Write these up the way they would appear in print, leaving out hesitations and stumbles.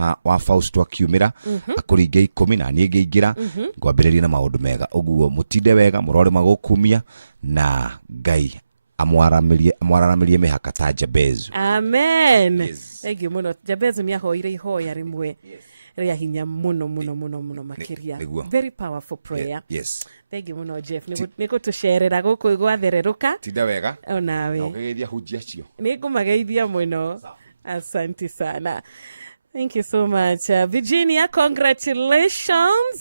haha wa Fausto akiumira akuringe 10 na niĩ ngĩingira ngwambĩrĩria na maũndũ mega ũguo mutinde wega murore magukumia na Ngai amwaramirie mihaka ta Jabezu. Amen. Thank you muno. Jabezu ni ahoire ihoya rimwe ria hinya muno makiria. Very powerful prayer. Yes. Thank you muno Jeff. Niko tusherera guku igwathereruka. Tida wega. Onawe. Nogeithia hujia cio. Nigumageithia muno. Asante sana. Thank you so much. Virginia, congratulations.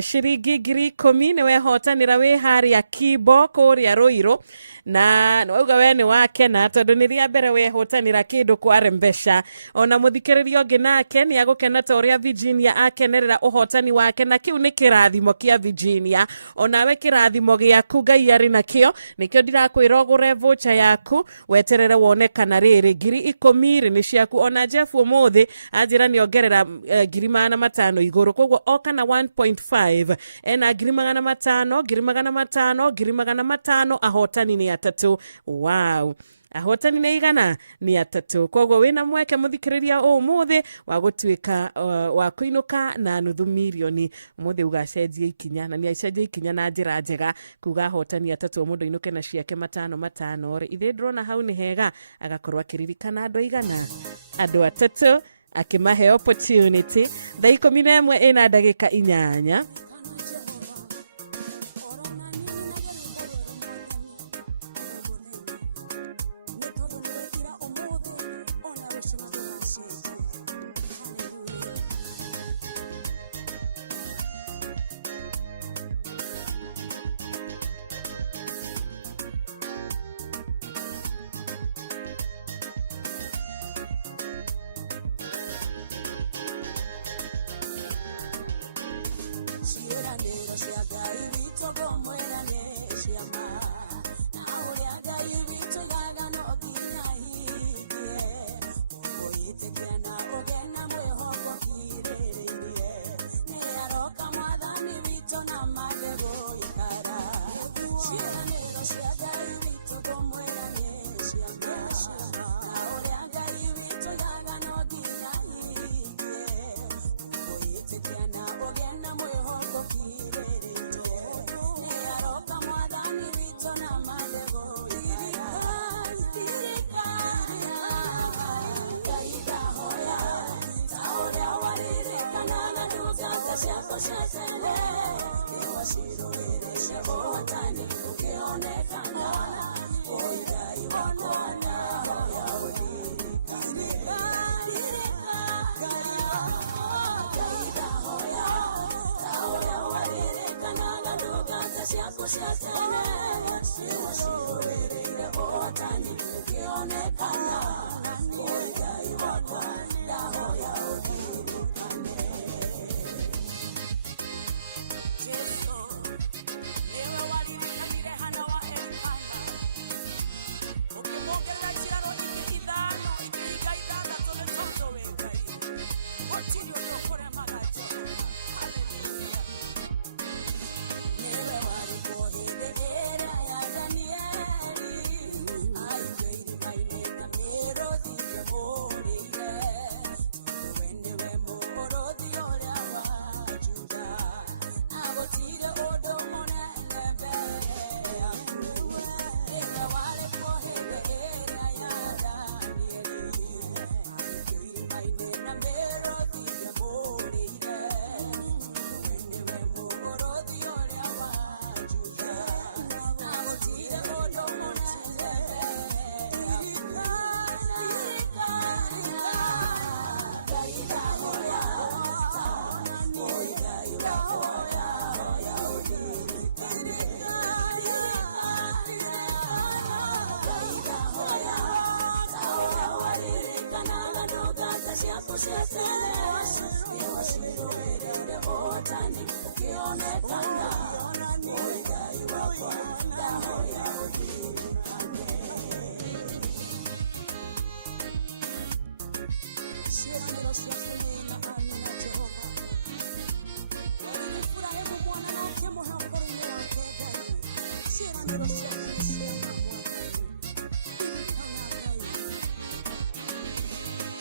Shirigi giri 10 niwe hotanira we hari akibo kuria Ruiru. Na nwauga we ni wake na tondu ni ria mbere we hotanira kindu kwa Rembesha. Ona muthikiririo ongi nake ni agukena ta uria Virginia akenerera uhotani wake na kiu ni kirathimo kia Virginia. Ona we kirathimo giaku Ngai ari nakio nikio ndirakwira ugure voucher yaku weterere wone kana riri ngiri 10 ni ciaku. Ona Jeff umuthi ajira ni ongerera ngiri 500 iguru koguo oka na 1.5 ena ngiri 500 ngiri 500 ahotani ni atatu. Wow. Ahotani na igana ni atatu. Koguo wina mweke muthikiriria umuthi wa gutuika wa kuinuka na nuthu milioni umuthi ugacenjia ikinya na ni aicenjia ikinya na njira njega kuga ahotani atatu mundu inuke na ciake 5 ri ithe ndrona hau ni hega agakorwa akiririkana andu igana andu atatu akimahe opportunity. Thaa 11 ina ndagika 8.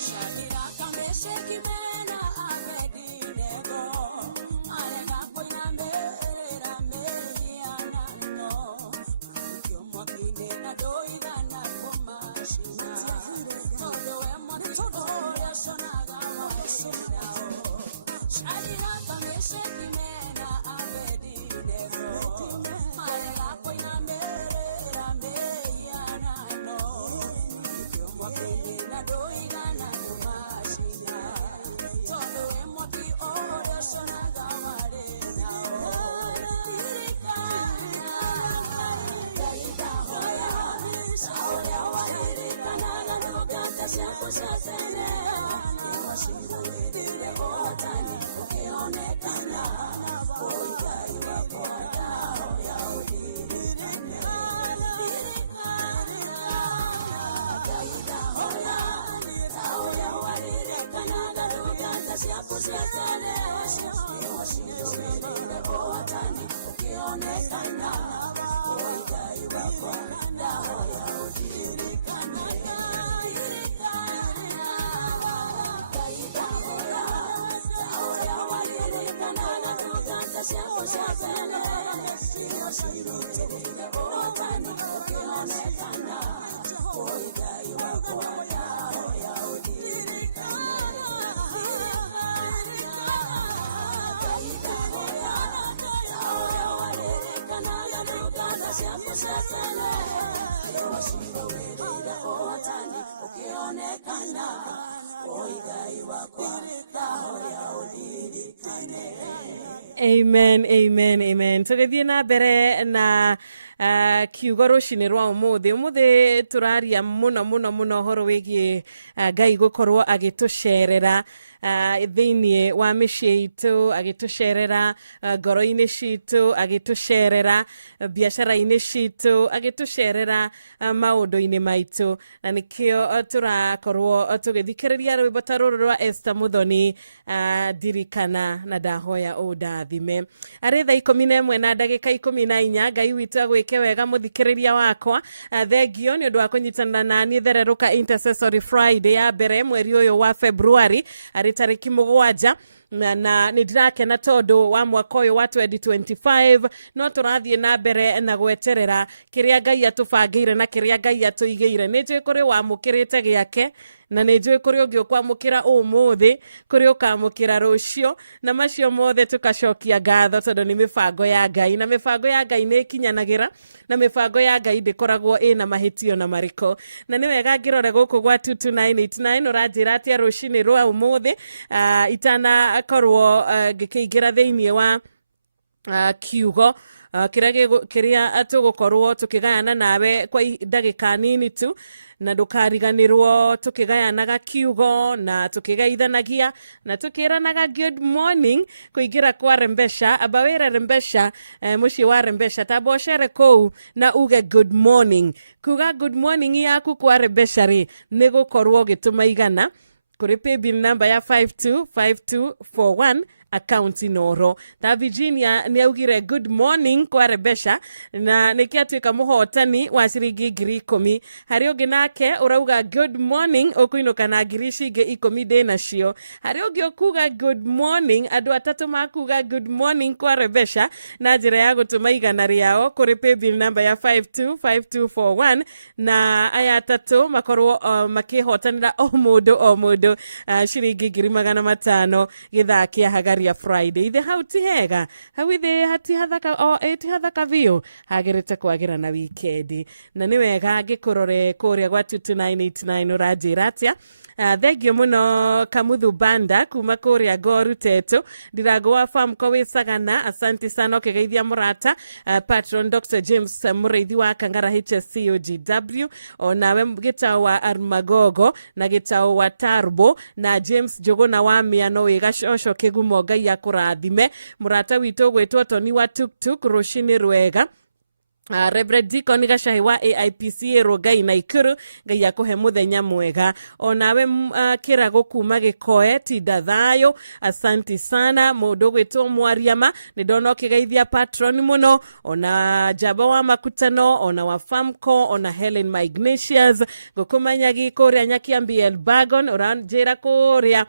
Shadira kameshe kimene Amen, amen, amen. Tugithie na mbere na kiugo rucini rwa umuthi turaria muno horo wigie Ngai gukorwo agitucerera thiini wa mĩciĩ itũ, agitucerera ngoro-inĩ citũ, agitucerera biacara-inĩ citũ, agitucerera maũndũ-inĩ maitũ, na nĩkĩo tũrakorwo tũgĩthikĩrĩria rwĩmbo ta rũrũ rwa Esther Muthoni, ndirikana na ndahoya ũndathime. Arĩ thaa 11 na ndagĩka 14. Ngai witũ agwĩke wega mũthikĩrĩria wakwa. Thengio nĩ ũndũ wa kũnyitanĩra naniĩ Thereruka Intercessory Friday ya mbere mweri ũyũ wa February arĩ tarĩki 7 na nĩndirakena tondũ wa mwaka ũyũ wa 2025 no tũrathiĩ na mbere na gweterera kĩrĩa Ngai atũbangĩire na kĩrĩa Ngai atũigĩire. Nĩnjũĩ kũrĩ wamũkĩrĩte gĩake na nĩnjũĩ kũrĩ ũngĩ ũkwamũkĩra ũmũthĩ, kũrĩ ũkamũkĩra rũciũ, na macio mothe tũkacokia ngatho tondũ nĩ mĩbango ya Ngai, na mĩbango ya Ngai nĩ ĩkinyanagĩra, na mĩbango ya Ngai ndĩkoragwo ĩna mahĩtio na marĩko. Na nĩ wega ngĩrore gũkũ gwa 22989 ũranjĩra atĩa rũcinĩ rwa ũmũthĩ, itanakorwo ngĩkĩingĩra thĩinĩ wa kiugo kĩrĩa tũgũkorwo tũkĩgayana nawe kwa ndagĩka nini tu, na ndũkariganĩrwo tũkĩgayanaga kiugo na tũkĩgeithanagia na tũkĩranaga good morning kũingĩra kwa Rembesha. Amba wĩre Rembesha, mũciĩ wa Rembesha, tamba ũcere kũu na uge good morning. Kuga good morning yaku kwa Rembesha rĩ nĩ gũkorwo gĩtũma igana kũrĩ paybill number ya 525241 account inoro. Ta Virginia ni augire good morning kwa Rebesha na nikiatuika mũhotani wa ciringi 10,000. Hari ũngĩ nake urauga good morning ukuinuka na ngiri ingĩ 10 ndĩnacio. Hari ũngĩ ukuga good morning, andũ atatũ makuga good morning kwa Rebesha na njĩra ya gũtũma igana rĩao kũrĩ paybill number ya 525241 na aya atatũ makorwo makĩhotanĩra o mũndũ ciringi 500 gĩthaa kĩa Hagaria Friday. Ithe hau ti hega, hau ithe ti hathaka biũ, hagĩrĩte kwagĩra na wikendi. Na nĩ wega ngĩkũrore kũrĩa gwa 22989 ũranjĩra atĩa. Thengio mũno Kamuthu Banda kuma kũrĩa Ngoru Tetu, Ndirango wa farm kwa Wĩcagana, asante sana ũkĩgeithia mũrata patron Dr. James Mũrĩithi wa Kangara HSCOGW, onawe Gĩtaũ wa Armagogo na Gĩtaũ wa Tarbo na James Njũgũna wa Mĩano wĩgacoco kĩgumo Ngai akũrathime. Mũrata witũ gwĩtwo Toni wa Tuktuk rũcinĩ rwega. Reverend Deacon Gacahi wa AIPC Rongai Naikuru, Ngai akũhe mũthenya mwega. Onawe Kĩrago kuma Gĩkoe tinda thayũ, asante sana. Mũndũ gwĩtwo Mwariama nĩndona ũkĩgeithia patron mũno, ona Jaba wa Makutano, ona wa Famco, ona Helen Magnesius, ngũkũmanyagi kũrĩa Nyakiambi Elbagon, ũranjĩra kũrĩa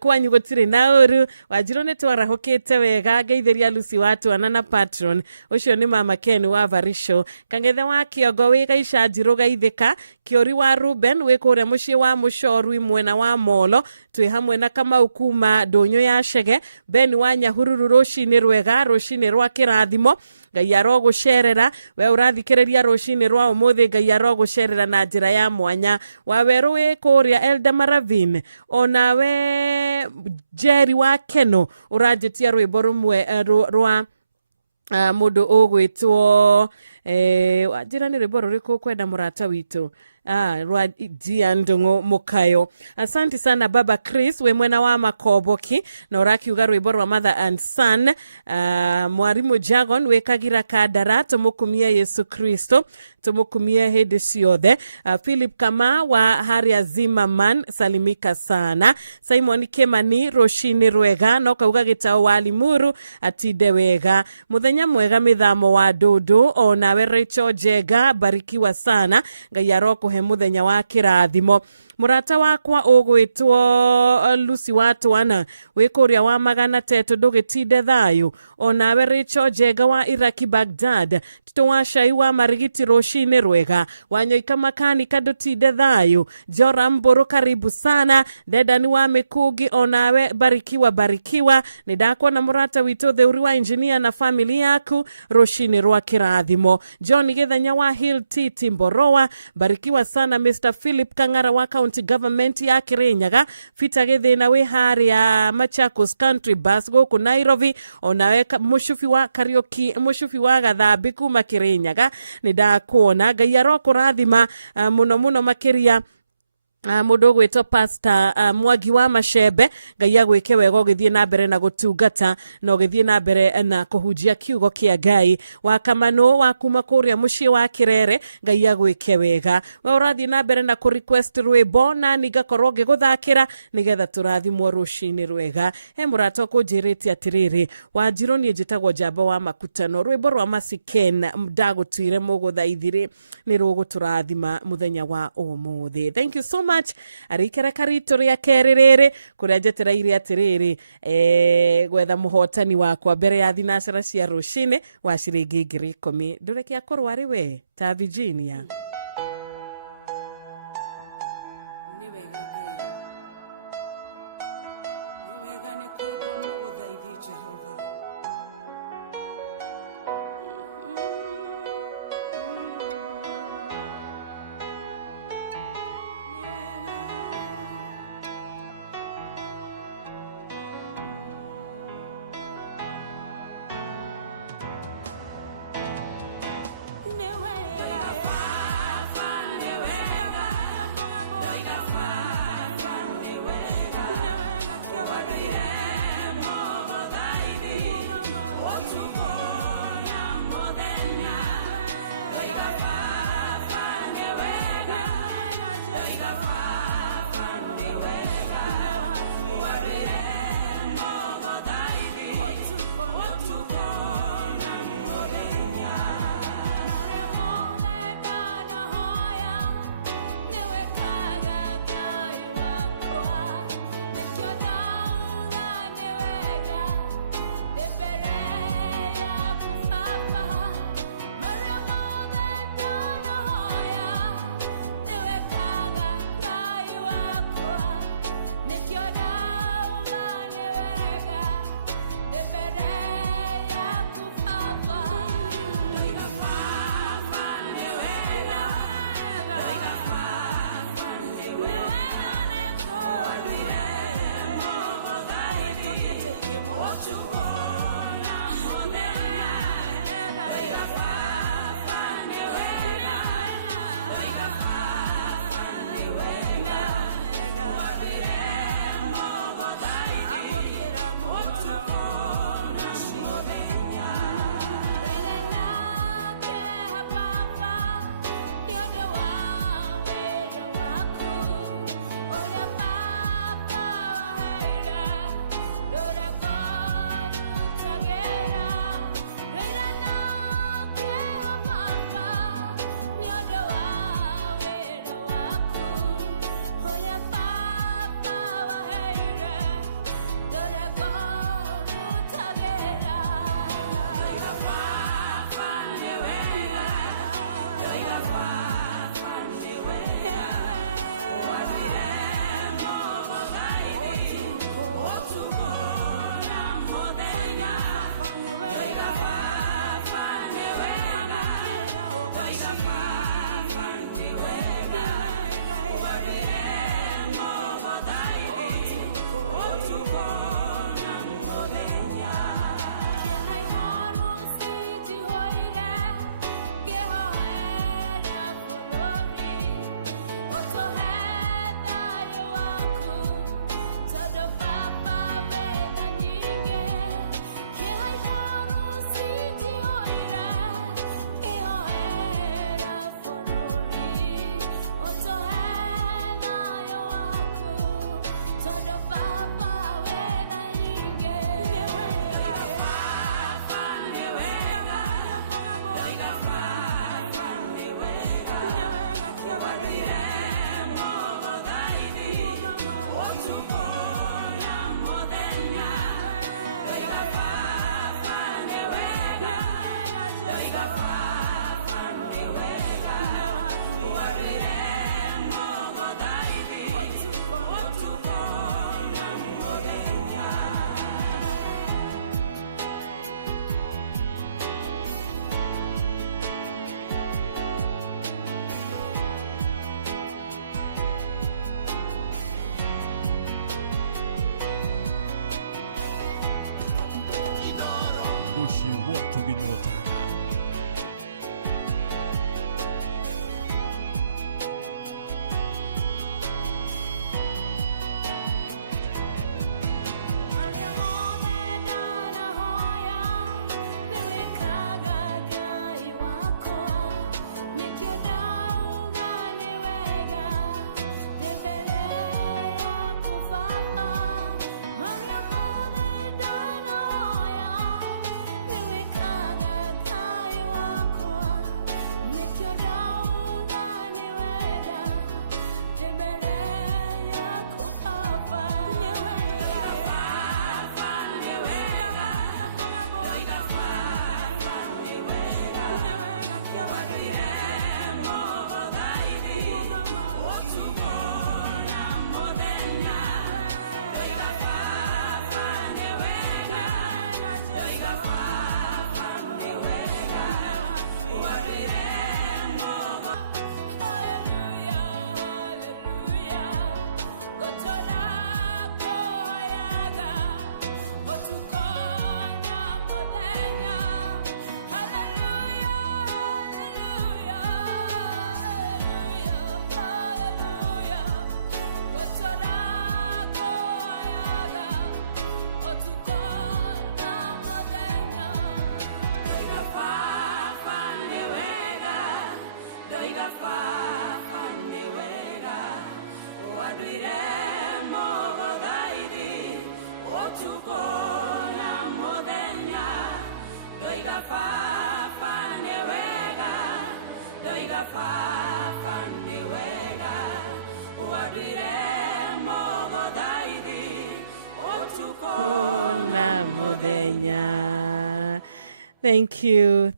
kwanyu gutire na uru Wanjiru ni twarahukite wega ngeithiria Lucy watu anana patron ucio ni mama Ken wa Varisho kangethe wa Kiongo wi Gaisha Njiru gaithika Kiori wa Ruben wi kuria mucii wa Mucoru mwena wa Molo twi hamwe na Kamau kuma Ndunyu ya Shege Ben wa Nyahururu rucini rwega rucini rwa kirathimo Ngai arogucerera we urathikiriria rucini rwa umuthi Ngai arogucerera na njira ya mwanya waweru wi kuria Elda Maravin ona we Jerry wa Keno urajitia rwimbo rumwe rwa mundu ugwitwo Wanjira ni rwimbo ruriku kwenda murata witu rwa Ndungu Mukayo. Asante sana baba Chris we mwena wa Makoboki na urakiuga rwimbo rwa Mother and Son. Mwarimu Jagon we Kagira Kadara tumukumia Yesu Kristo tumukumia hedi ciothe. Philip Kama wa Haria Zimmerman salimika sana. Simon Kimani rucini rwega no kauga gitao wa Limuru atinde wega. Muthenya mwega mithamo wa Ndudu ona we Rachel Jega barikiwa sana Ngai arokuhe muthenya wa kirathimo. Murata wakwa ugwitwo Lucy watu ana wikuria wa Magana Tetu ndugitinde thayu ona we Rachel Jega wa Iraki Baghdad tito wa Shai wa Marigiti rucini rwega Wanyoika Makani kadutinde thayu Joram Mburu karibu sana Dedani wa Mikugi ona we barikiwa nidakona murata witu theuri wa engineer na family yaku rucini rwa kirathimo. John Githanya wa Hill Titi Mboroa barikiwa sana. Mr. Philip Kangara wa County Government ya Kirinyaga Fita Githina we Haria Machakos Country Bus goku Nairobi ona we mushufi wa Karaoke mushufi wa Gathambi kuma Kirinyaga nidakona Ngai arokurathima muno makiria mundu gwitwo Pastor Mwagi wa Mashebe Ngai agwike wega ugithie na mbere na gutungata na ugithie na mbere na kuhunjia kiugo kia Ngai wa Kamano wa kuma kuria mucii wa Kirere Ngai agwike wega we urathie na mbere na ku request rwimbo na ningakorwo ngiguthakira nigetha turathimwo rucini rwega. He murata kunjirite atiriri Wanjiru ni njitagwo Njamba wa Makutano rwimbo rwa Masiken ndagutwire muguthaithire ni ruguturathima muthenya wa umuthi. Thank you so much. Arikera karito ria kerere kuria njetera iri atiriri gwetha muhotani wakwa mbere ya thinacera cia rucini wa ciringi 10,000 ndureke akorwo ari we ta Virginia.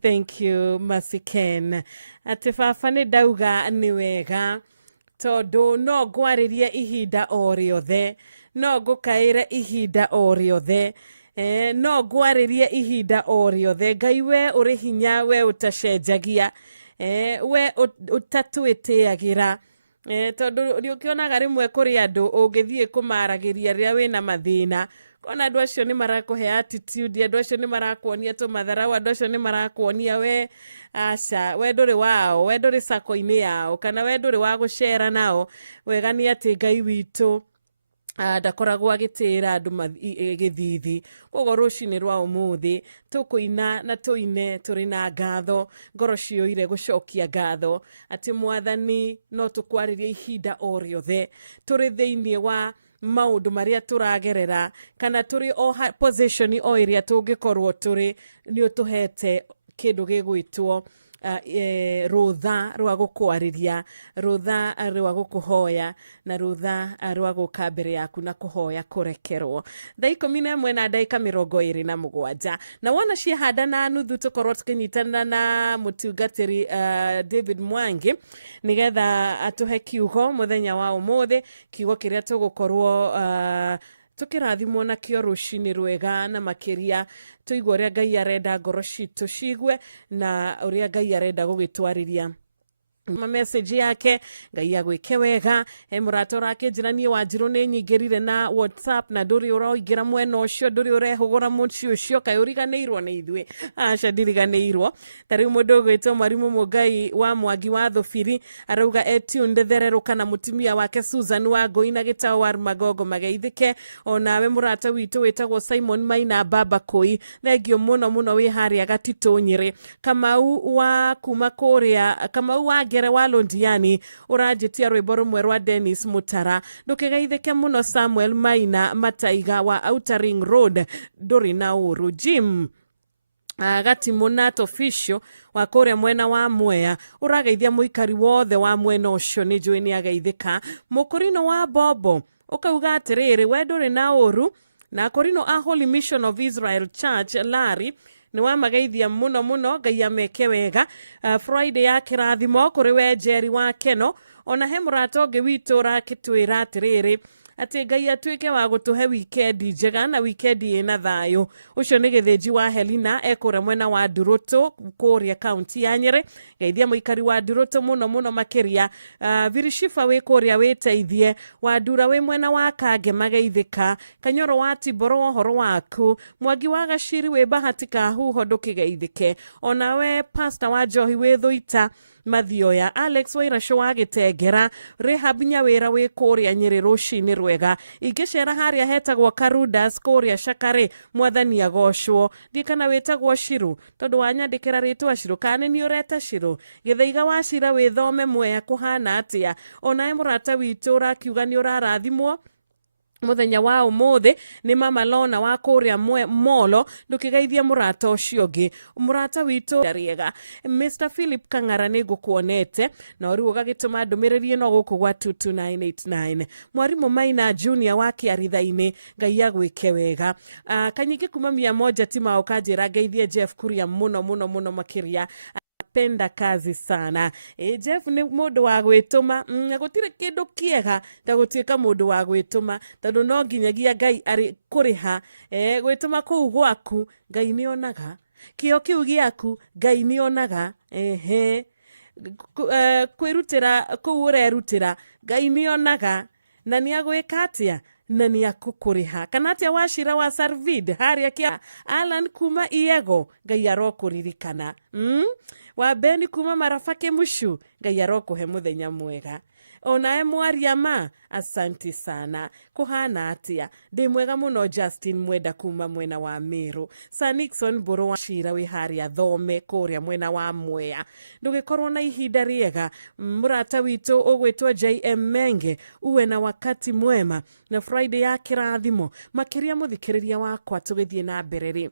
Thank you, Masiken. Ati baba nĩ ndauga nĩ wega tondu no ngwarĩrie ihinda o rĩothe, no ngũkaĩre ihinda o rĩothe, no ngwarĩrie ihinda o rĩothe. Ngai we ũrĩ hinya, we ũtacenjagia, we ũtatwĩtĩagĩra, tondu nĩũkĩonaga rĩmwe kũrĩ andũ ũngĩthiĩ kũmaragĩria rĩrĩa wĩna mathĩna, kona andũ acio nĩ marakũhe attitude, andũ acio nĩ marakuonia tũmatharau, andũ acio nĩ marakuonia we aca, we ndũrĩ wao, we ndũrĩ sako-inĩ yao, kana we ndũrĩ wa gũcera nao. Wega nĩ atĩ Ngai witũ ndakoragwo agĩtĩra andũ gĩthithi. Koguo rũcinĩ rwa ũmũthĩ tũkũina na tũine tũrĩ na ngatho, ngoro ciũire gũcokia ngatho atĩ Mwathani no tũkwarĩria ihinda o rĩothe tũrĩ thĩinĩ wa maũndũ marĩa tũragerera, kana tũrĩ o position o ĩrĩa tũngĩkorwo tũrĩ. Nĩ ũtũhete kĩndũ gĩgwĩtwo rũtha rwa gũkwarĩria, rũtha rwa gũkũhoya, na rũtha rwa gũka mbere yaku na kũhoya kũrekerwo. Thaa 11 na ndagĩka 27, na wona ciahanda na nuthu tũkorwo tũkĩnyitana na mũtungatĩri David Mwangi nĩgetha atũhe kiugo mũthenya wa ũmũthĩ, kiugo kĩrĩa tũgũkorwo tukĩrathimwo nakĩo rũcinĩ rwega, na makĩria tũigua ũrĩa Ngai arenda ngoro citũ cigue na ũrĩa Ngai arenda gũgĩtwarĩria message yake. Ngai agwĩke wega. Mũrata ũrakĩnjĩra niĩ Wanjirũ nĩ nyingĩrire na WhatsApp na ndũrĩ ũraingĩra mwena ũcio, ndũrĩ ũrehũgũra mũciĩ ũcio, kaĩ ũriganĩirwo nĩ ithuĩ? Aca ndiriganĩirwo. Ta rĩu mũndũ ũgwĩtwo Mwarimũ Mũngai wa Mwangi wa Thũbiri arauga etunde thererũka na mũtumia wake Susan Wangũi na gĩtaũ wa Magogo mageithĩke. Onawe mũrata witũ wĩtagwo Simon Maina Baba Kũi, thengio mũno mũno wĩ harĩa Gatitũ Nyĩrĩ. Kamau wa kuma kũrĩa, Kamau wa Ngere wa Londiani ũranjĩtia rwĩmbo rũmwe rwa Dennis Mutara. Ndũkĩgeithĩke mũno Samuel Maina Mataiga wa Outer Ring Road, ndũrĩ na ũru. Jim Gatimunat official wa kũrĩa mwena wa Mwea ũrageithia mũikari wothe wa mwena ũcio, nĩ njũĩ nĩ ageithĩka. Mũkũrino wa Bobo ũkauga atĩrĩrĩ, we ndũrĩ na ũru. Na Korino a Holy Mission of Israel Church Larry nĩ wamageithia mũno mũno, Ngai ameke wega. Friday ya kĩrathimo kũrĩ we Jerry wa Keno. Ona he mũrata ũngĩ witũ ũrakĩtwĩra atĩrĩrĩ atĩ Ngai atuĩke wa gũtũhe weekend njega na weekend ĩna thayũ. Ũcio nĩ Gĩthĩnji wa Helena ekũrĩa mwena wa Ndurũtũ kũrĩa kaunti ya Nyĩrĩ. Geithia mũikari wa Ndurũtũ mũno mũno makĩria. Virishifa wĩ kũrĩa wĩteithie, Wandura wĩ mwena wa Kange mageithĩka. Kanyoro wa Tiboro ũhoro waku. Mwangi wa Gaciri wĩ Bahati Kahuho ndũkĩgeithĩke. Onawe Pastor wa Njohi wĩ Thũita Mathioya. Alex Wairasho wa Gĩtengera. Rehab Nyawĩra wĩ kũrĩa Nyĩrĩ rũcinĩ rwega. Ingĩcera harĩa hetagwo Karudas kũrĩa Shakare, Mwathani agocwo. Ndikana wĩtagwo Shiru tondũ wanyandĩkĩra rĩtwa Shiru, kana nĩ ũreta Shiru. Gĩthaiga wa Shira wĩthome Mwea kũhana atĩa? Onawe mũrata witũ ũrakiuga nĩ ũrarathimwo mũthenya wa ũmũthĩ nĩ Mama Lona wa kũrĩa Molo, ndũkĩgeithia mũrata ũcio ũngĩ. Mũrata witũ Dariega. Mr. Philip Kang'ara nĩ ngũkuonete na rĩu ũgagĩtũma ndũmĩrĩri ĩno gũkũ gwa 22989. Mwarimũ Maina Junior wa Kĩaritha-inĩ, Ngai agwĩke wega. Kanyingĩ kuma 100 Timao kanjĩra ngeithie Jeff Kuria mũno mũno mũno makĩria, penda kazi sana. Jeff nĩ mũndũ wa gwĩtũma, gũtirĩ kĩndũ kĩega ta gũtuĩka mũndũ wa gwĩtũma, tondũ no nginyagia Ngai arĩ kũrĩha. Gwĩtũma kũu gwaku Ngai nĩ onaga, kĩo kĩu gĩaku Ngai nĩ onaga. Kwĩrutĩra kũu ũrerutĩra Ngai nĩ onaga, na nĩ agwĩka atĩa? Na nĩ akũkũrĩha. Kana atĩa Wachira wa Sarvid harĩa kĩa Alan kuma Iego, Ngai arokũririkana. Wa Beni kuma Marafake Mushu, Ngai arokũhe mũthenya mwega. Onae Mwariama, asanti sana. Kuhana atia. Ndi mwega muno Justin Mwenda kuma mwena wa Meru. Sir Nixon Boro wa Shira wihari ya Thome kuria mwena wa Mwea. Ndugikorwo na ihinda riega, murata witu ugwitwo JM Menge, uwe na wakati mwema na Friday ya kirathimo. Makiria muthikiriria wakwa tugithie na mbere ri.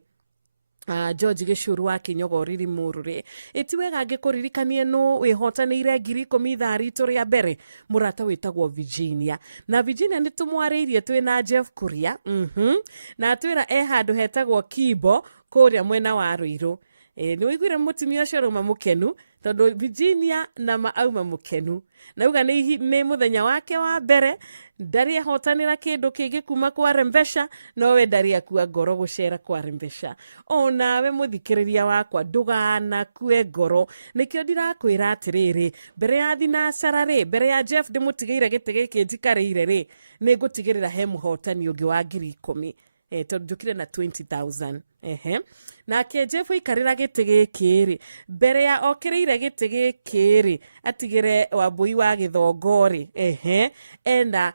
George Gicuru wa Kinyogoriri Murure etiwega angikuririkanie no wihotanire ngiri 10 thari turi mbere murata witagwo Virginia na Virginia nitumwariirie twina Jeff Kuria na twira handu hetagwo Kibo kuria mwena wa Ruiru ni wiguire mutumia ucio ruma mukenu tondu Virginia na maauma mukenu na uga ni muthenya wake wa mbere ndari ahotanira kindu kingi kuma kwa Rembesha no we ndari akua ngoro gucera kwa Rembesha onawe muthikiriria wakwa ndugana kue ngoro nikio ndirakwira atiriri mbere ya thinacara ri mbere ya Jeff ndimutigeire giti giki njikarire ri ni ngutigirira he muhotani ungi wa 10,000 tondu njukire na 20,000 nake Jeff ikarira giti giki ri mbere ya okiriire giti giki ri atigire Wambui wa Githongori enda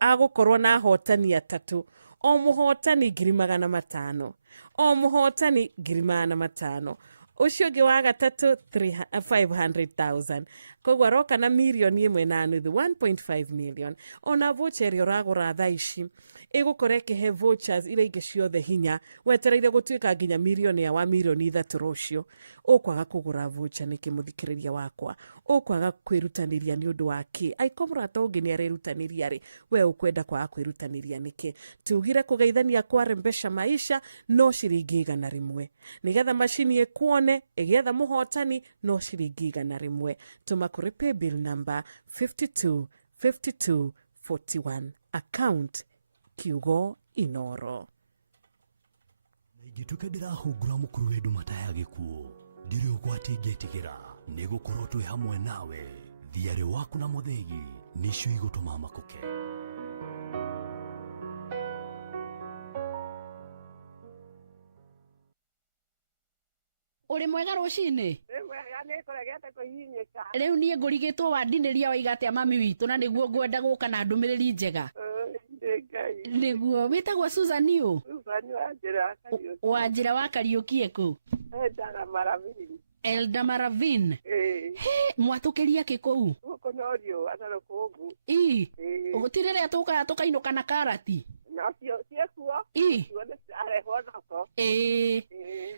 agukorwo na ahotani atatu o muhotani 500,000 o muhotani 500,000 ucio ngi wa gatatu 500,000 kogwa roka na milioni 1.5 1.5 million ona voucher yoragura thaici igukoreke he vouchers ire ingi ciothe hinya wetereire gutuika nginya milioni ya 1,3 rucio ukwaga kugura voucher niki muthikiriria wakwa ukwaga kwirutaniria ni undu waki aikomrata ungi ni arerutaniria ri we ukwenda kwa kwirutaniria niki tugire kugeithania kwa Rembesha maisha no ciringi 100 nigetha machini ekuone igetha muhotani no ciringi 100 tuma kuri pay bill number 525241 account Kiugo Inoro. Igituka ndirahungura mukuru wedu mataya gikuo ndiri ugwati ngetigira nigukorwo twi hamwe nawe thiari waku na muthegi nicio igutuma makuke. Uri mwega rucini riu nie ngurigitwo wandiniria waigatia mami witu na niguo ngwenda guka na ndumiriri njega niguo witagwo Susan Wanjira wa Kariuki ku Elda Maravin mwatukiria kikou ugutirire tukainoka na karati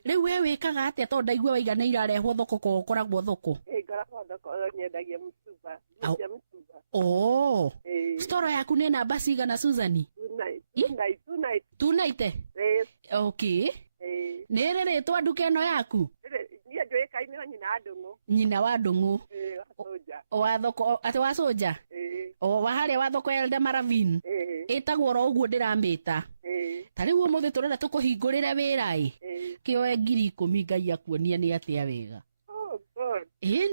riu we wikaga atia to ndaigua waiganire arehwo thoko ko ukoragwo thoko storo yaku ni namba cigana Susan? Tunaite okay ni riritwa nduka ino yaku nyina wa Ndungu wa thoko ati wa soja wa haria wa thoko Elda Maravin itagwo ro uguo ndiramita tariu umuthi turenda tukuhingurire wira kioe 10,000 Ngai akuonia ni atia wega.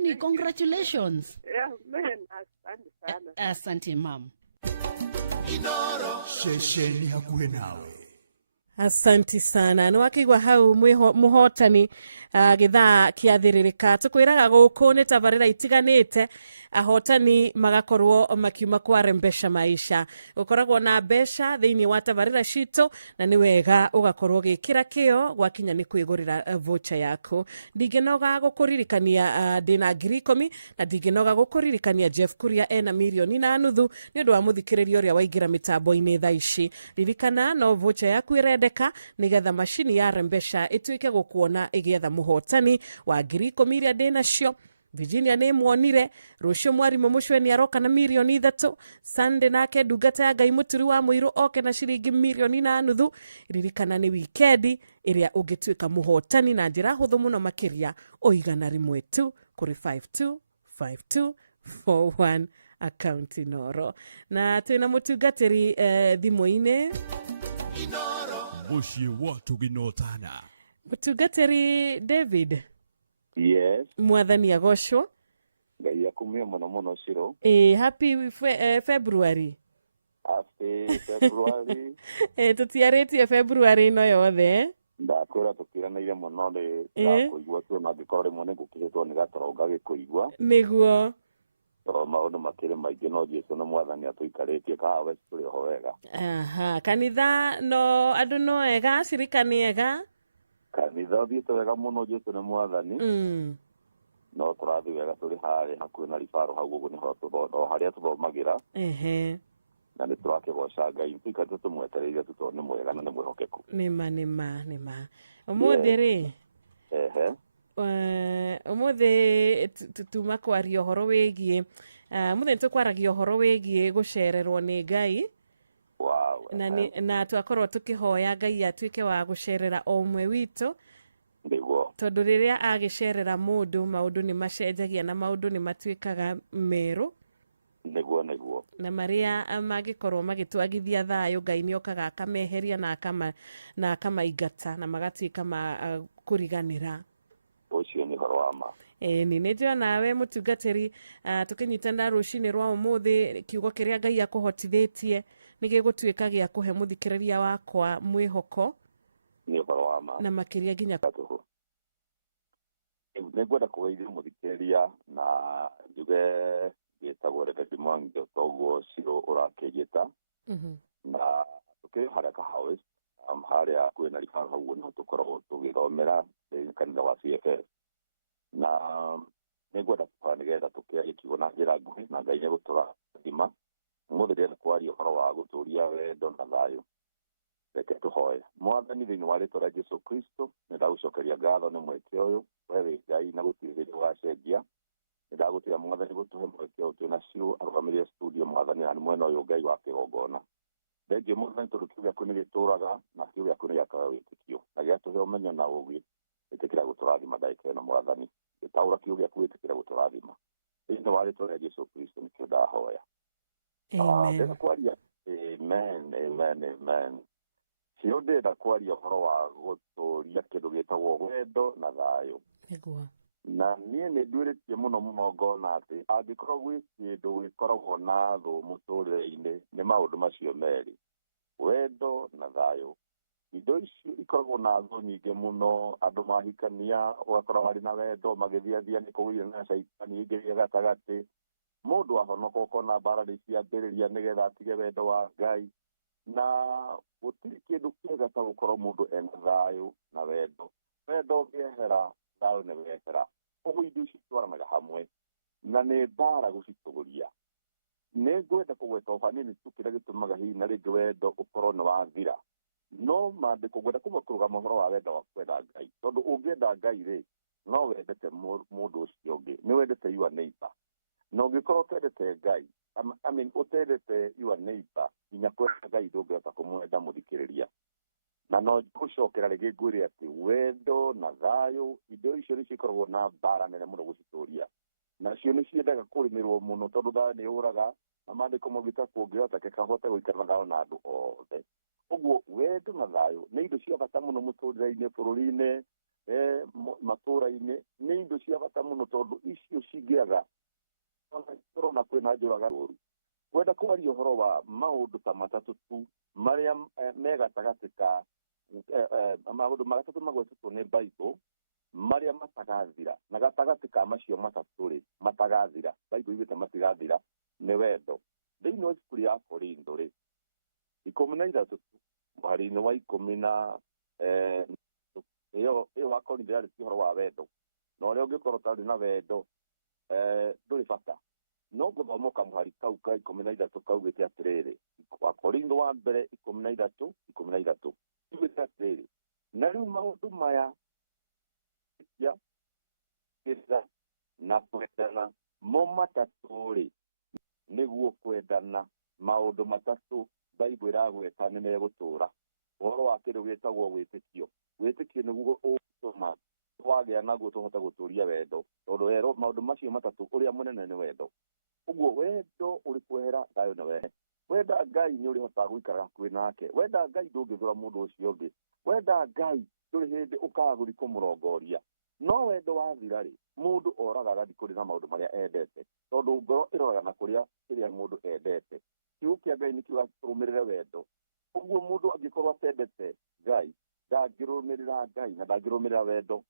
Ni congratulations. Man, asante sana. Asante mam. Inoro shesheni hakuhe nawe. Asanti sana no akigwa hau muhotani githaa kiathiririka tukwiraga guku ni tabarira itiganite ahotani magakorwo makiuma kwa Rembesha maisha ukoragwo na besha thiini wa tabarira cito na ni wega ugakorwo gikira kio gwakinya ni kwigurira voucher yaku ndigenoga gukuririkania dina 10,000 na ndigenoga gukuririkania Jeff Kuria ena 1.5 ni undu wa muthikiririo ria waigira mitambo-ini thaici ririkana no voucher yaku irendeka nigetha machini ya Rembesha ituike gukuona igetha muhotani wa 10,000 iria dina cio. Virginia ni mwonire rucio mwarimu mucweni aroka na 3,000,000 Sunday nake ndungata ya Ngai muturi wa muiru oke na ciringi 1.5 ririkana ni weekend iria ungituika muhotani na njira huthu muno makiria oigana rimwe tu kuri 525241 account Inoro na twina mutungatiri thimu-ini Inoro mushi watu ginotana mutungatiri David. Yes. Mwathani agocwo. Ngai akumia muno ciro. Happy February. Happy February. Tutiarĩtie February no yothe. Ndakwĩra tũkĩranaire mũno rĩ ndakũigua tu na ngĩkorwo rĩmwe nĩ ngũkĩrĩtwo nĩ gatoro ngagĩkũigua. Nĩguo. maundu makiri maingi no Jesu na mwathani atuikaritie kahawa turi ho wega. Aha, kanitha no andu no ega, shirika ni ega. Kanitha thiite wega muno Jesu na mwathani. No turathi wega turi hari hakuhi na ribaro hau uguo niho tuthondo haria tuthomagira. Na nä tå rakä goca Ngai tuikarä tå mwetereire tå tondå nä mwega na nä mwä hokeku nä å må thä rä å må thä tuma kwaria å horo wä giä må thä nä tå kwaragia å horo wä giä gå cererwo nä Ngai na twakorwo tå kä hoya Ngai atuä ke wa gå cerera o mwe witå tondå rä rä a agä cerera må ndå maå ndå nä macenjagia na maå ndå nä matuä kaga merå niguo na maria magikorwo magitwagithia thayo Ngai nĩ okaga akameheria na akamaingata na magatuĩka kuriganĩra. Ũcio nĩ horo wa ma. Nĩ njũa nawe mũtungatĩri tũkĩnyitana rũcinĩ rwa ũmũthĩ kiugo kĩrĩa Ngai akũhotithĩtie nĩ gĩgũtuĩka gĩa kũhe mũthikĩrĩria wakwa mwĩhoko. Nĩ horo wa ma. Na makĩria nginya nĩ ngwenda kũgeithia mũthikĩrĩria na njuge gĩtagwo Rebecca Mwangi toguo Ciro ũrakĩgĩta na tũkĩrĩ harĩa kahawa harĩa kwĩna ribaro hau no tũkoragwo tũgĩthomera kanitha wa CFS na nĩ ngwenda kũhana nĩgetha tũkĩarie kiugo na njĩra nguhĩ na Ngai nĩgũtũrathima ũmũthĩ ndĩrenda kwaria ũhoro wa gũtũũria wendo na thayũ. Reke tũhoe. Mwathani thĩinĩ wa rĩĩtwa rĩa Jesũ Kristo nĩ ndagũcokeria ngatho nĩ mweke ũyũ we wĩ Ngai na gũtirĩ hĩndĩ ũgacenjia. Ndagũtĩra mwathani gũtũhe mweke ũyũ twĩna Ciro arũgamĩrĩre studio mwathani na mwena ũyũ Ngai wa kĩgongona. Thengiũ mwathani tondũ kiugo gĩaku nĩ gĩtũũraga na kiugo gĩaku nĩ gĩakaga wĩtĩkio na gĩatũhe ũmenyo na ũũgĩ ĩtĩkĩra gũtũrathima ndagĩka ĩno mwathani. Gĩtaũra kiugo gĩaku ĩtĩkĩra gũtũrathima thĩinĩ wa rĩĩtwa rĩa Jesũ Kristo nĩkĩo ndahoya. Ndĩrenda kwaria amen. Ciro ndĩrenda kwaria ũhoro wa gũtũũria kĩndũ gĩtagwo wendo na thayũ. Na niĩ nĩ nduĩrĩtie mũno ngona atĩ angĩkorwo gwĩ kĩndũ gĩkoragwo na thũ mũtũrĩre-inĩ nĩ maũndũ macio merĩ, wendo na thayũ. Indo icio ikoragwo na thũ nyingĩ mũno, andũ mahikania ũgakora marĩ na wendo magĩthiathia nĩ kũgĩire na caitani ingĩ gatagatĩ, mũndũ ahonoka ũkona mbara nĩ ciambĩrĩria nĩgetha atige wendo wa Ngai na gũtirĩ kĩndũ kĩega ta gũkorwo mũndũ ena thayũ na wendo. Wendo ũngĩehera thayũ nĩ wehera. Ũguo indo ici itwaranaga hamwe na nĩ mbara gũcitũgũria. Nĩ ngwenda kũgweta o hanini tu kĩrĩa gĩtũmaga hihi na rĩngĩ wendo ũkorwo nĩ wathira. No maandĩko ngwenda kũmwe kũrũgama ũhoro wa wendo wa kwenda Ngai. Tondũ ũngĩenda Ngai rĩ, no wendete mũndũ ũcio ũngĩ, nĩ wendete your neighbor. Na ũngĩkorwo ũtendete Ngai, ũtendete your neighbor, nginya kwenda Ngai ndũngĩhota kũmwenda mũthikĩrĩria. Na no gũcokera rĩngĩ ngwĩre atĩ wendo na thayũ indo icio nĩ cikoragwo na mbara nene mũno gũcitũũria. Nacio nĩ ciendaga kũrĩmĩrwo mũno tondũ thayũ nĩ ũraga na maandĩko maugĩte kũngĩhotekeka hote gũikara na thayũ na andũ othe. Ũguo wendo na thayũ nĩ indo cia bata mũno mũtũrĩre-inĩ, bũrũri-inĩ, matũũra-inĩ, nĩ indo cia bata mũno tondũ icio cingĩaga ona kwĩna njũragano. Kwenda kwaria ũhoro wa maũndũ ta matatũ tu marĩa me gatagatĩ ka maũndũ matatũ magwetetwo nĩ Bible marĩa matagathira na gatagatĩ ka macio matatũ rĩ matagathira. Bible igĩte matigathira nĩ wendo. Thĩinĩ wa ibuku rĩa Korintho rĩ 13 mũhari-inĩ wa 10 ĩyo wa Korintho yarĩ ũhoro wa wendo na ũrĩa ũngĩkorwo ũtarĩ na wendo ndũrĩ bata. No gũthoma kamũhari kau ka 13 kaugĩte atĩrĩrĩ, wa Korintho wa mbere 13 ugĩte atĩrĩrĩ, na rĩu maũndũ maya na kwendana mo matatũ rĩ nĩguo kwendana. Maũndũ matatũ Bible ĩragweta nĩ megũtũũra. Ũhoro wa kĩndũ gĩtagwo wĩtĩkio. Wĩtĩkio nĩguo ũgũtũma twagĩa naguo tũhote gũtũũria wendo tondũ maũndũ macio matatũ ũrĩa mũnene nĩ wendo. Ũguo wendo ũrĩ kwehera thayũ na wehe. Wenda Ngai nĩ ũrĩhotaga gũikara hakuhĩ nake. Wenda Ngai ndũngĩthũra mũndũ ũcio ũngĩ. Wenda Ngai ndũrĩ hĩndĩ ũkaga gũthiĩ kũmũrongoria. No wendo wathira rĩ mũndũ oraga agathiĩ kũrĩ na maũndũ marĩa endete tondũ ngoro ĩroraga na kĩrĩa mũndũ endete. Kiugo kĩa Ngai nĩ kiuga tũrũmĩrĩre wendo. Ũguo mũndũ angĩkorwo atendete Ngai ndangĩrũmĩrĩra Ngai na ndangĩrũmĩrĩra wendo.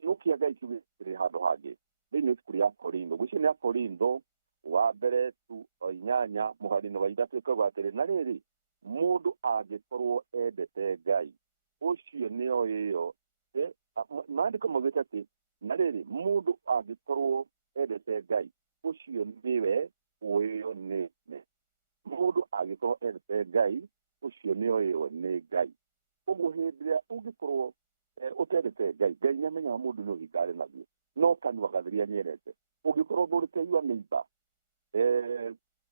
Kiugo kĩa Ngai kiugĩte handũ hangĩ thĩinĩ wa ibuku rĩa Korintho, gwĩciria nĩ Korintho wa mbere tu inyanya muharino wa ithatu ikaga atere na riri mundu angikorwo endete Ngai ucio nio iyo maandiko maugite ati na riri mundu angikorwo endete Ngai ucio niwe uyo ni mundu angikorwo endete Ngai ucio nio iyo ni Ngai uguo hindria ungikorwo utendete Ngai Ngai nyamenya mundu no hikare naguo no kanwa gathiria nyerete ungikorwo ndurite yua neighbor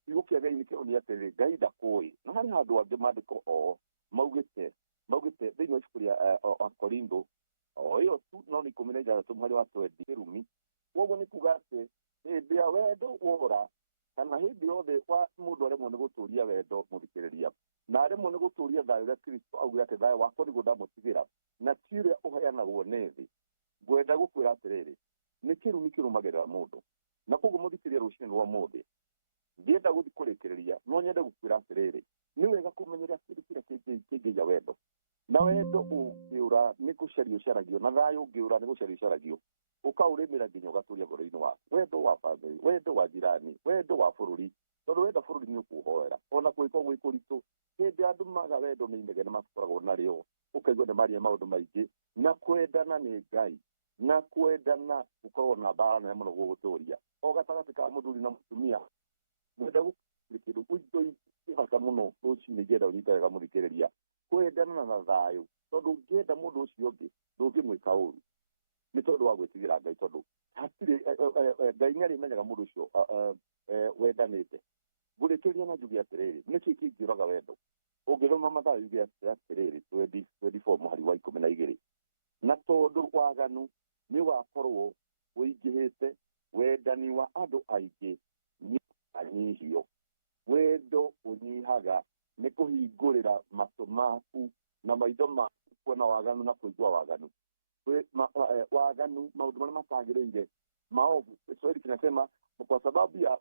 yukia Ngai nikio ni atiri Ngai ndakui na hari handu angi maandiko maugite thiini wa ibuku ria Korintho iyo tu no ni kumeneja tumwari wa 20 Kirumi uguo ni kuga ati hindi ya wendo wora kana hindi yothe wa mundu aremwo ni guturia wendo muthikiriria na aremwo ni guturia thayo ria Kristo auga ati thayo wakwa ni ndamutigira na tiria uheanagwo ni thi ngwenda gukwira atiriri ni kirumi kirumagirira mundu na koguo muthikiria rucini rwa muthi ndienda guthikurikiria no nyende gukwira atiriri ni wega kumenyera kindu kiria kingiya wendo na wendo ungiura ni gucario caragio na thayo ungiura ni gucario caragio ukaurimira nginya ugaturia ngoro-ini waku wendo wa family wendo wa jirani wendo wa bururi tondu wenda bururi ni ukuhoera ona gwiko gwikuritu hindi andu maga wendo ni inegene makoragwo nario ukaigua ni maria maundu maingi na kwendana ni Ngai na kwendana gukorwo na mbara nene muno guguturia o gatagati ka muthuri na mutumia mwenda gukirindu uindo ibaka muno rucini ngenda unyitega muthikiriria kwendana na thayo tondu ngienda mundu ucio ungi ndungimwika uru ni tondu wa gwitigira Ngai tondu hatire Ngai nyari menyaga mundu ucio wendanite gurikiria na njugi atiriri niki kingiraga wendo ungiroma mathayo yugi atiriri 24 mweri wa 12 na tondu waganu ni wakorwo uingihite wendani wa andu aingi ni anyihio wendo unyihaga ni kuhingurira mato maku na maitho maku kuona waganu na kuigua waganu waganu maundu maria matagiriire maovu Kiswahili kinasema kwa sababu ya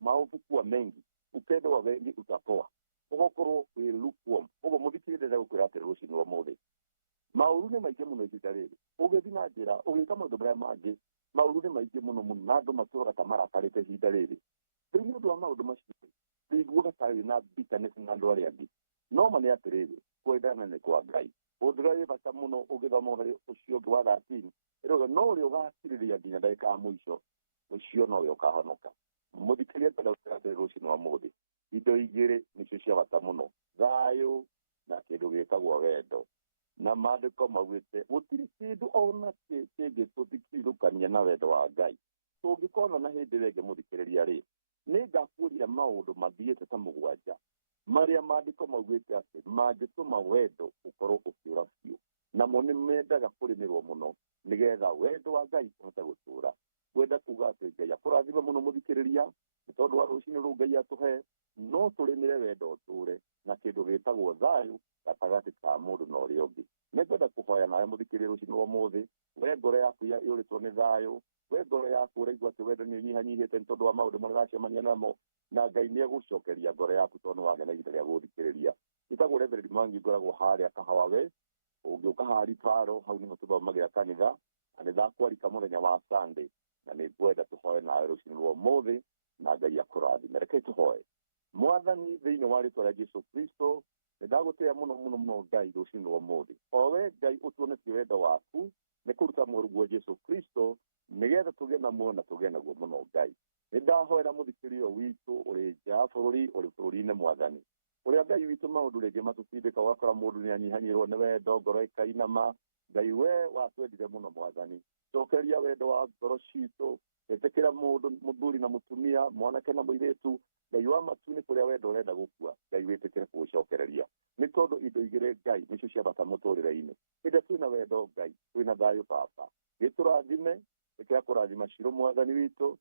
maovu kuwa mengi upendo wa wengi utapoa ugokorwo wi lukewarm ugo muthikirire gukwira atiri rucini rwa muthi mauru ni maingi muno ihinda riri ugithi na njira ugika maundu maria mangi mauru ni maingi muno muno na andu maturaga ta marakarite ihinda riri thiini undu wa maundu macio ndiguaga ta wina bitterness na andu aria angi no ma ni atiriri kwendana ni kwa Ngai udrai bata muno ugithoma ucio ungi wa 13 iroga no ri ugakiriria nginya ndagika ya mwisho ucio no yo kahonoka muthikiria tada utirate rucini wa muthi indo igiri nicio cia bata muno thayo na kindu gitagwo wendo na maandiko maugite gutiri kindu ona kingi tuthikirukania na wendo wa Ngai tungikona na hindi rege muthikiriria ri ni ngakuria maundu mathiite ta mugwanja maria maandiko maugite ati mangituma wendo ukorwo ukiura biu na moni mendaga kurimirwo muno nigetha wendo wa Ngai uhote gutura gwenda kuga ati Ngai akurathime muno muthikiriria ni tondu wa rucini ru Ngai atuhe no turimire wendo uture na kindu gitagwo thayo gatagati ka mundu na uria ungi ningwenda kuhoya nawe muthikiriria rucini rwa muthi we ngoro yaku yuritwo ni thayo we ngoro yaku uraigua ati wendo ni unyihanyihite ni tondu wa maundu maria uracemania namo na Ngai ni egucokeria ngoro yaku tondu wage na ihinda ria guthikiriria itagwo Reverend Mwangi ngoragwo haria Kahawawe ungiuka hari paro hau niho tuthomagira kanitha na ni thakwalika muthenya wa Sunday na ni ngwenda tuhoe nawe rucini rwa muthi na Ngai akurathime reke tuhoe mwathani thiini wa ritwa ria Jesu Kristo ndagutea muno Ngai rucini rwa muthi owe Ngai utuonetie wendo waku ni kuruta murugu wa Jesu Kristo nigetha tugie na muona tugie naguo muno Ngai ndahoera muthikirio witu uri nja bururi uri bururi-ini mwathani uria Ngai witu maundu ringi matutindika wakora mundu ni anyihanyirwo ni wendo ngoro ikainama Ngai we watwendire muno mwathani cokeria wendo wa ngoro citu etekera mundu muthuri na mutumia mwanake na muiritu Ngai wa matuni kuria wendo urenda gukua Ngai witikire kugucokereria ni tondu indo igire Ngai nicio cia bata muturire-ini inde twina wendo Ngai twina thayo Baba giturathime rekera kurathima ciro mwathani witu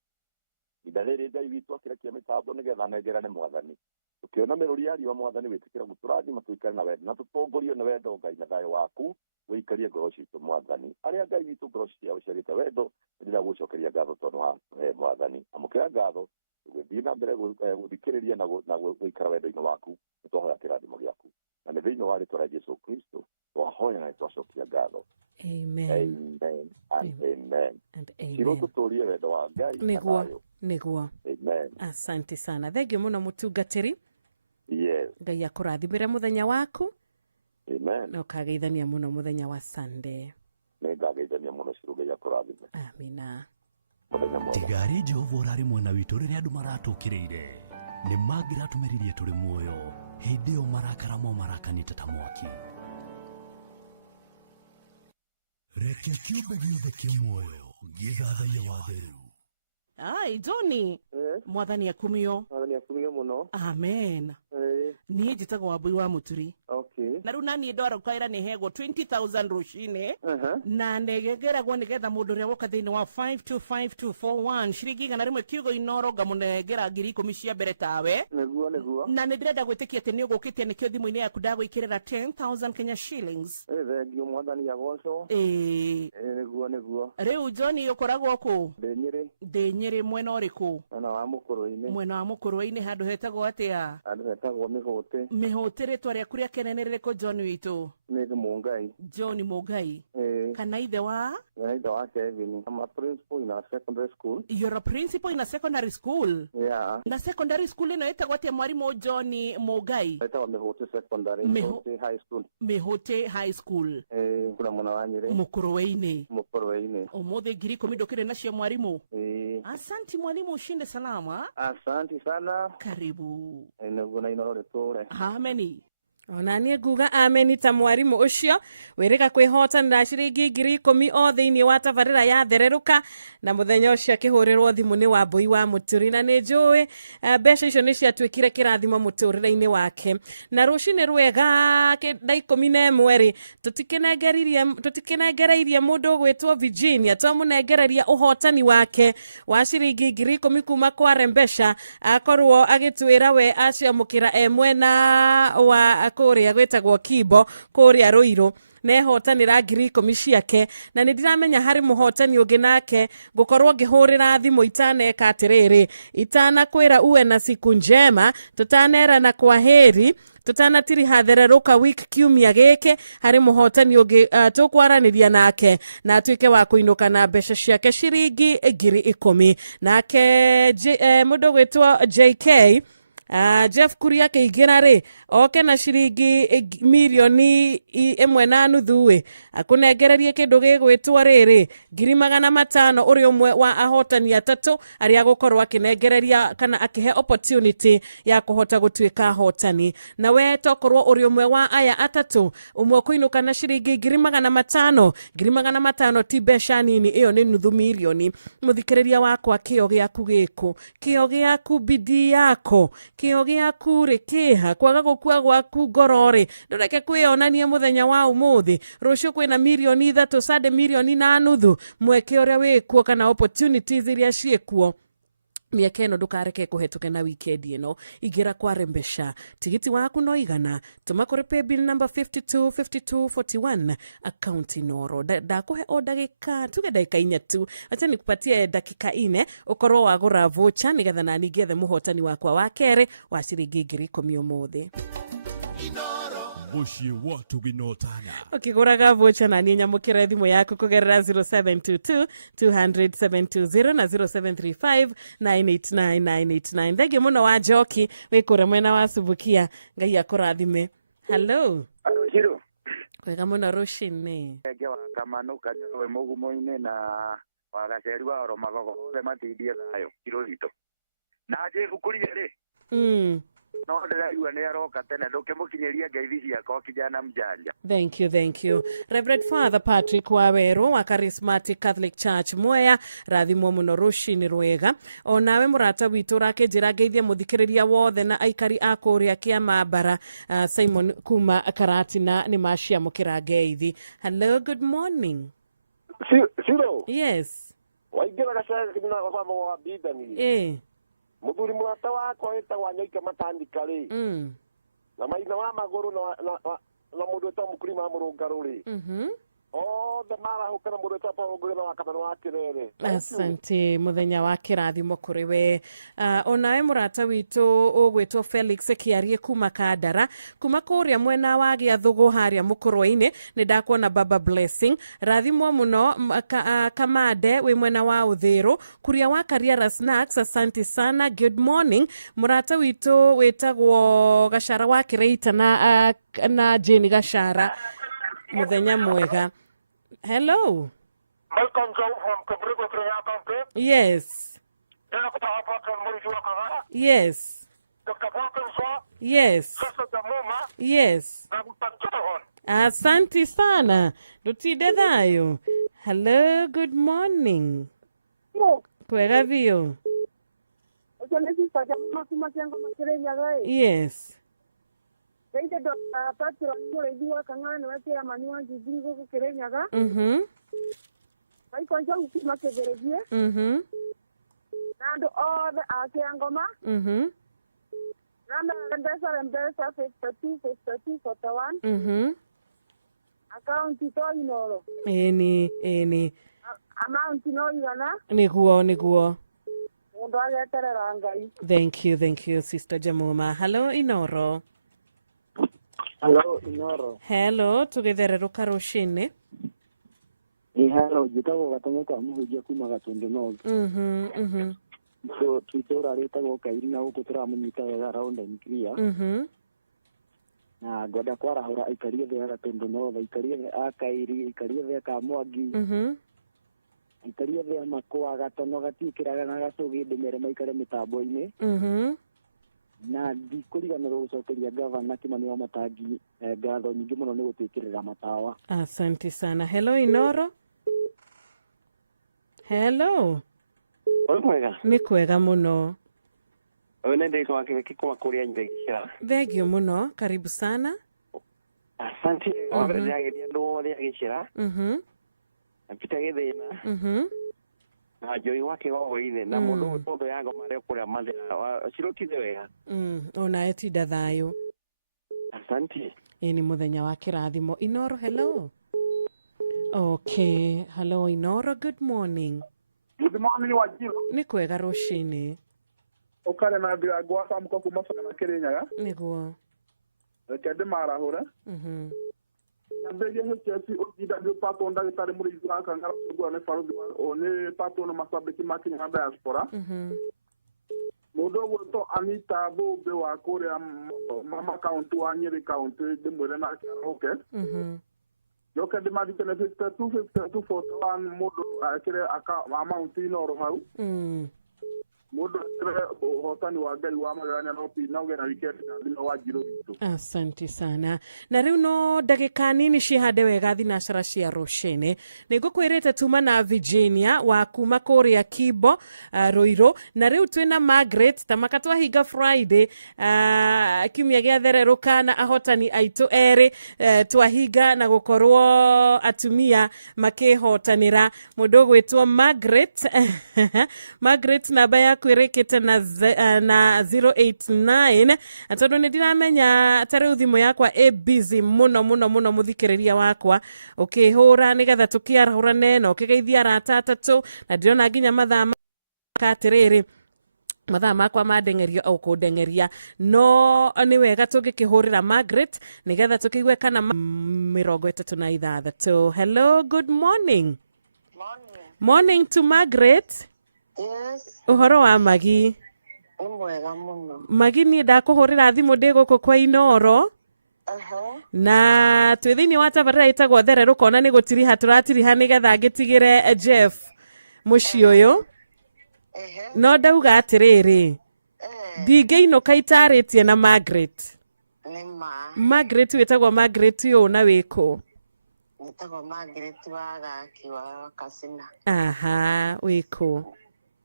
ihinda riri Ngai witu akirakia mitambo nigetha nengerane mwathani tukiona miruri ya riwa mwathani witikire guturathima tuikare na wendo na tutongorio ni wendo Ngai na thayo waku wikarie ngoro citu mwathani aria Ngai witu ngoro ciao ciarite wendo ndira gucokeria ngatho tondu wa mwathani amukira ngatho guthii na mbere guthikiriria na guikara wendo-ini waku twahoya kirathimo giaku na ni thiini wa ritwa ria Jesu Kristo twahoya na twacokia ngatho amen amen and amen and amen ciro tuturie wendo wa Ngai niguo amen Amen. Asante sana. Thengio muno mutungatiri. Yes. Ngai akurathimire muthenya waku. Amen. Na ukageithania muno muthenya wa Sunday. Nĩngageithania mũno ciruge ya kũrathime. Amina. tigari Jehova ũrarĩ mwena witũ rĩrĩa andũ maratũkĩrĩire nĩ mangĩratũmĩririe tũrĩ muoyo hĩndĩ ĩyo marakara mo marakanĩte ta mwaki. Reke kĩũmbe gĩothe kĩa muoyo gĩthathaiye watheru. Ai, Johnny. Mwathani akumio. Mwathani akumio muno. Amen. Niĩ njĩtagwo Wambui wa Mũturi. Okay. Na rĩu naniĩ ndoraũkaĩra nĩ hegwo 20,000 rũcinĩ. Na nĩngeragwo nĩgetha mũndũ ũrĩa woka thĩinĩ wa 525241 ciringi igana rĩmwe kiugo Inoro ngamũnengera 10,000 cia mbere tawe. Nĩguo. Na nĩndĩrenda gwĩtĩkia atĩ nĩũgũkĩtie nĩkĩo thimũ-inĩ yaku ndagwĩkĩrĩra 10,000 Kenya shillings. Thengio Mwathani agocwo. Nĩguo. Rĩu Johnny ũkoragwo kũ? Ndĩ Nyĩrĩ. Mwena ũrĩkũ? Mwena wa Mũkũrũ-inĩ. Mwena wa Mũkũrũ-inĩ handũ hetagwo atĩa? Handũ hetagwo Mĩhũtĩ. Mĩhũtĩ rĩtwa rĩaku rĩa kene nĩ rĩrĩkũ John witũ? Nĩ Mũngai. John Mũngai. Kana ithe wa? Ithe wa Kevin. I'm a principal in a secondary school. You're a principal in a secondary school? Yeah. Na secondary school ĩno ĩtagwo atĩa mwarimũ John Mũngai? Ĩtagwo Mĩhũtĩ Secondary. Mĩhũtĩ High School. Mĩhũtĩ High School. Kuna mwena wa Nyĩrĩ. Mũkũrũ-inĩ. Ũmũthĩ 10,000 ndũkĩrĩ nacio mwarimũ? Asanti mwalimu, ushinde salama. Asante sana. Karibu. Nĩguo na Inoro rĩtũre. Ameni. Ona niĩ nguga ameni ta mwarimu ũcio wĩrĩga kwĩhotanĩra ciringi 10,000 o thĩinĩ wa tabarĩra ya thererũka na mũthenya ũcio akĩhũrĩrwo thimũ nĩ Wambui wa Mũturi na nĩ njũĩ mbeca icio nĩ ciatuĩkire kĩrathimo mũtũrĩre-inĩ wake. Na rũcinĩ rwega thaa 11 rĩ tũtikenengereirie mũndũ ũgwĩtwo Virginia twamũnengereria ũhotani wake wa ciringi 10,000 kuma kwa Rembesha akorwo agĩtwĩra we aciamũkĩra mwena wa kũrĩa gwĩtagwo Kibo kũrĩa Rũirũ nehotanĩra 10,000 ciake na nĩ ndiramenya harĩ mũhotani ũngĩ nake ngũkorwo ngĩhũrĩra thimũ itaneka atĩrĩrĩ itanakwĩra uwe na siku njema tũtanerana kwa heri tutanatiriha thererũka week kiumia gĩkĩ harĩ mũhotani ũngĩ tũkwaranĩria nake na atuĩke wa kũinũka na mbeca ciake ciringi 10,000 nake mũndũ gwĩtwo JK Jeff Kuria akĩingĩra rĩ oke na ciringi 1.5 akũnengererie kĩndũ gĩgwĩtwo rĩrĩ 500,000 ũrĩ ũmwe wa ahotani atatũ arĩa gũkorwo akĩnengereria kana akĩhe opportunity ya kũhota gũtuĩka ahotani na we tokorwo ũrĩ ũmwe wa aya atatũ ũmwe kũinũka na ciringi 500,000 ti mbeca nini ĩyo nĩ nuthu mirioni mũthikĩrĩria wakwa kĩo gĩaku gĩkũ kĩo gĩaku bidii yako kĩo gĩaku rĩ kĩha kwaga gũkua gwaku ngoro rĩ ndũreke kwĩonanie mũthenya wa ũmũthĩ rũciũ kwĩna 3,000,000 sade 1.5 mweke ũrĩa wĩkuo kana opportunities iria ciĩkuo miaka ĩno ndũkareke kũhetũke na weekend ĩno ingĩra kwa Rembesha tigiti waku no igana tũma kũrĩ paybill number 525241 account Inoro ndakũhe o ndagĩka tuge ndagĩka 4 tu acha nikupatie dakika 4 ũkorwo wagũra voucher nĩgetha na ningĩethe mũhotani wakwa wa kerĩ wa ciringi 10,000 ũmũthĩ Mũciĩ watu ginotana. Ukigũraga voucher na niĩ nyamũkĩre thimũ yaku kũgerera 0722 na 0735989989. Thengio mũno wa Njoki wĩkũre mwena wa Subukia Ngai akũrathime. Hello. Shiro. Kwega mũno rũcinĩ. Ngeke wa Kamanuka we mũgumo-inĩ na wagaceri wa Oromagogo othe matindie thayo Shiro witũ. Na njĩbukurie rĩ. No ndĩraigua nĩ aroka tene ndũkĩmũkinyĩria ngeithi ciakwa kijana mjanja. Thank you. Reverend Father Patrick Waweru wa Charismatic Catholic Church Mwea rathimwo mũno rũcinĩ rwega onawe mũrata witũ rakĩnjĩra ngeithie mũthikĩrĩria wothe na aikari a kũrĩa kĩama bara Simon kuma Karatina nĩ maciamũkĩra ngeithi. Hello, good morning. Shiro. Yes. Waingĩra gacere na baba wa Bidani. Mũthuri mũrata wakwa wĩtagwo Nyoike Matandika rĩ na maina wa magũrũ na mũndũ wĩtagwo Mũkurima Mũrũngarũ rĩ othe marahũkĩra mũndũ wĩtagwo Paul Ngũgĩ na wa Kameno wa Kĩrere. Asante, muthenya wa kĩrathimo kũrĩ we. Onawe mũrata witũ ũgwĩtwo Felix Kĩarie kuma Kandara, kuma kũrĩa mwena wa Gĩathũgũ harĩa Mũkũrwa-inĩ, nĩ ndakuona Baba Blessing, rathimwo mũno Kamande wĩ mwena wa Ũthĩrũ, Kuria wa Kariara Snacks, asante sana, good morning. Mũrata witũ wĩtagwo Gacara wa Kĩreita na Jane Gacara, muthenya mwega. Hello. Malcolm Joe from Kabrigo County. Yes. Yes. Dr. Parkinson. Yes. Sasa Jamuma. Yes. Na Mtanjohon. Asante sana. Dutide thayo. Hello, good morning. Kwega vio. Yes. Mhm. Mhm. Nando othe akiangoma. Mhm. Nando Mbesa 5241. Mhm. Account to Inoro. Eni. Amount no igana. Niguo. Mundu ageterera Ngai. Thank you, Sister Jamuma. Hello, Inoro. Hello, Inoro. Hello, tũgĩthererũka rũcinĩ. Hello, njĩtagwo Gatũng'ũ ka Mũhunjia kuma Gatundu North. So, itũũra rĩtagwo Kairi na gũkũ tũramũnyita wega around and clear. Na ngwenda kwarahũra aikari othe a Gatundu North, aikari othe a Kairi, aikari othe a Kamwangi, aikari othe a Makũa, Gatono, Gatiikĩraga na Gacũgĩ ndĩmere maikare mĩtambo-inĩ. Na ndikũriganĩrwo gũcokeria gavana Kimani Wamatangi ngatho nyingĩ mũno nĩ gũtwĩkĩrĩra matawa. Asante sana. Hello, Inoro. Hello. Oi mwega. Nĩ kwega mũno. Nĩ ndĩtwa Kĩreki kuma kũrĩa Nyĩrĩgĩcĩra. Thengio mũno, karibu sana. Asante. Wambere ndĩrageria andũ othe a Gĩcĩra. Na Peter Gĩthĩna. Na Njũi wa Kĩgogo-inĩ na mũndũ ũyũ ya ngoma arĩa kũrĩa Mathĩra. Cirũkire wega. Ona etinda thayũ. Asante. Ni mũthenya wa kĩrathimo. Inoro, hello. Okay. Hello, Inoro. Good morning. Good morning, Wajiro. Nĩ kwega rũcinĩ. Ũkare na mbia gwaka mũko kuma Sagana Kĩrĩnyaga. Nĩguo. Reke ndĩmarahũre. Nyambĩrĩrie hĩtĩati ũthindambio pato ndagĩtarĩ mũrĩithi wa Kangara kũgũra nĩ baruthi nĩ pato na macambĩki ma Kenya diaspora. Mũndũ ũgwĩtwo Anita Mbũmbĩ wa kũrĩa Mama County wa Nyĩrĩ County ndĩmwĩre nake arahũke. Njoke ndĩmathikane 5241 mũndũ ekĩre amount Inoro hau. Mũndũ ekĩre ũhotani wa Ngai wa magegania no pina ũgena wikendi na thina wa Njirũ witũ. Asante sana. Na rĩu no ndagĩka nini cihande wega thinacara cia rũcinĩ. Nĩ ngũkwĩrĩte tuma na Virginia wa kuma kũrĩa Kibo Rũirũ. Na rĩu twĩna Margaret tamaka twahinga Friday kiumia gĩathererũka na ahotani aitũ erĩ twahinga na gũkorwo atumia makĩhotanĩra. Mũndũ ũgwĩtwo Margaret namba yaku ĩrĩkĩte na 089 tondũ nĩ ndiramenya ta rĩu thimũ yakwa busy mũno mũthikĩrĩria wakwa ũkĩhũra nĩgetha tũkĩarahũrane na ũkĩgeithia arata atatũ na ndĩrona nginya mathaa atĩrĩrĩ mathaa makwa mandengerio au kũndengeria no nĩ wega tũngĩkĩhũrĩra Margaret nĩgetha tũkĩigue kana 36. Hello, good morning. Morning to Margaret. Yes. Ũhoro wa Magi? Mwega mũno. Magi niĩ ndakũhũrĩra thimũ ndĩ gũkũ kwa Inoro. Na twĩ thĩinĩ wa tabarĩra ĩtagwo Thererũka na nĩ gũtiriha tũratiriha nĩgetha ngĩtigĩre Jeff mũciĩ ũyũ. No ndauga atĩrĩrĩ. Ndingĩinũka itarĩtie na Margaret. Margaret wĩtagwo Margaret ũũ na wĩkũ? Wĩtagwo Margaret wa Gaki wa Kasina. Aha, wĩkũ?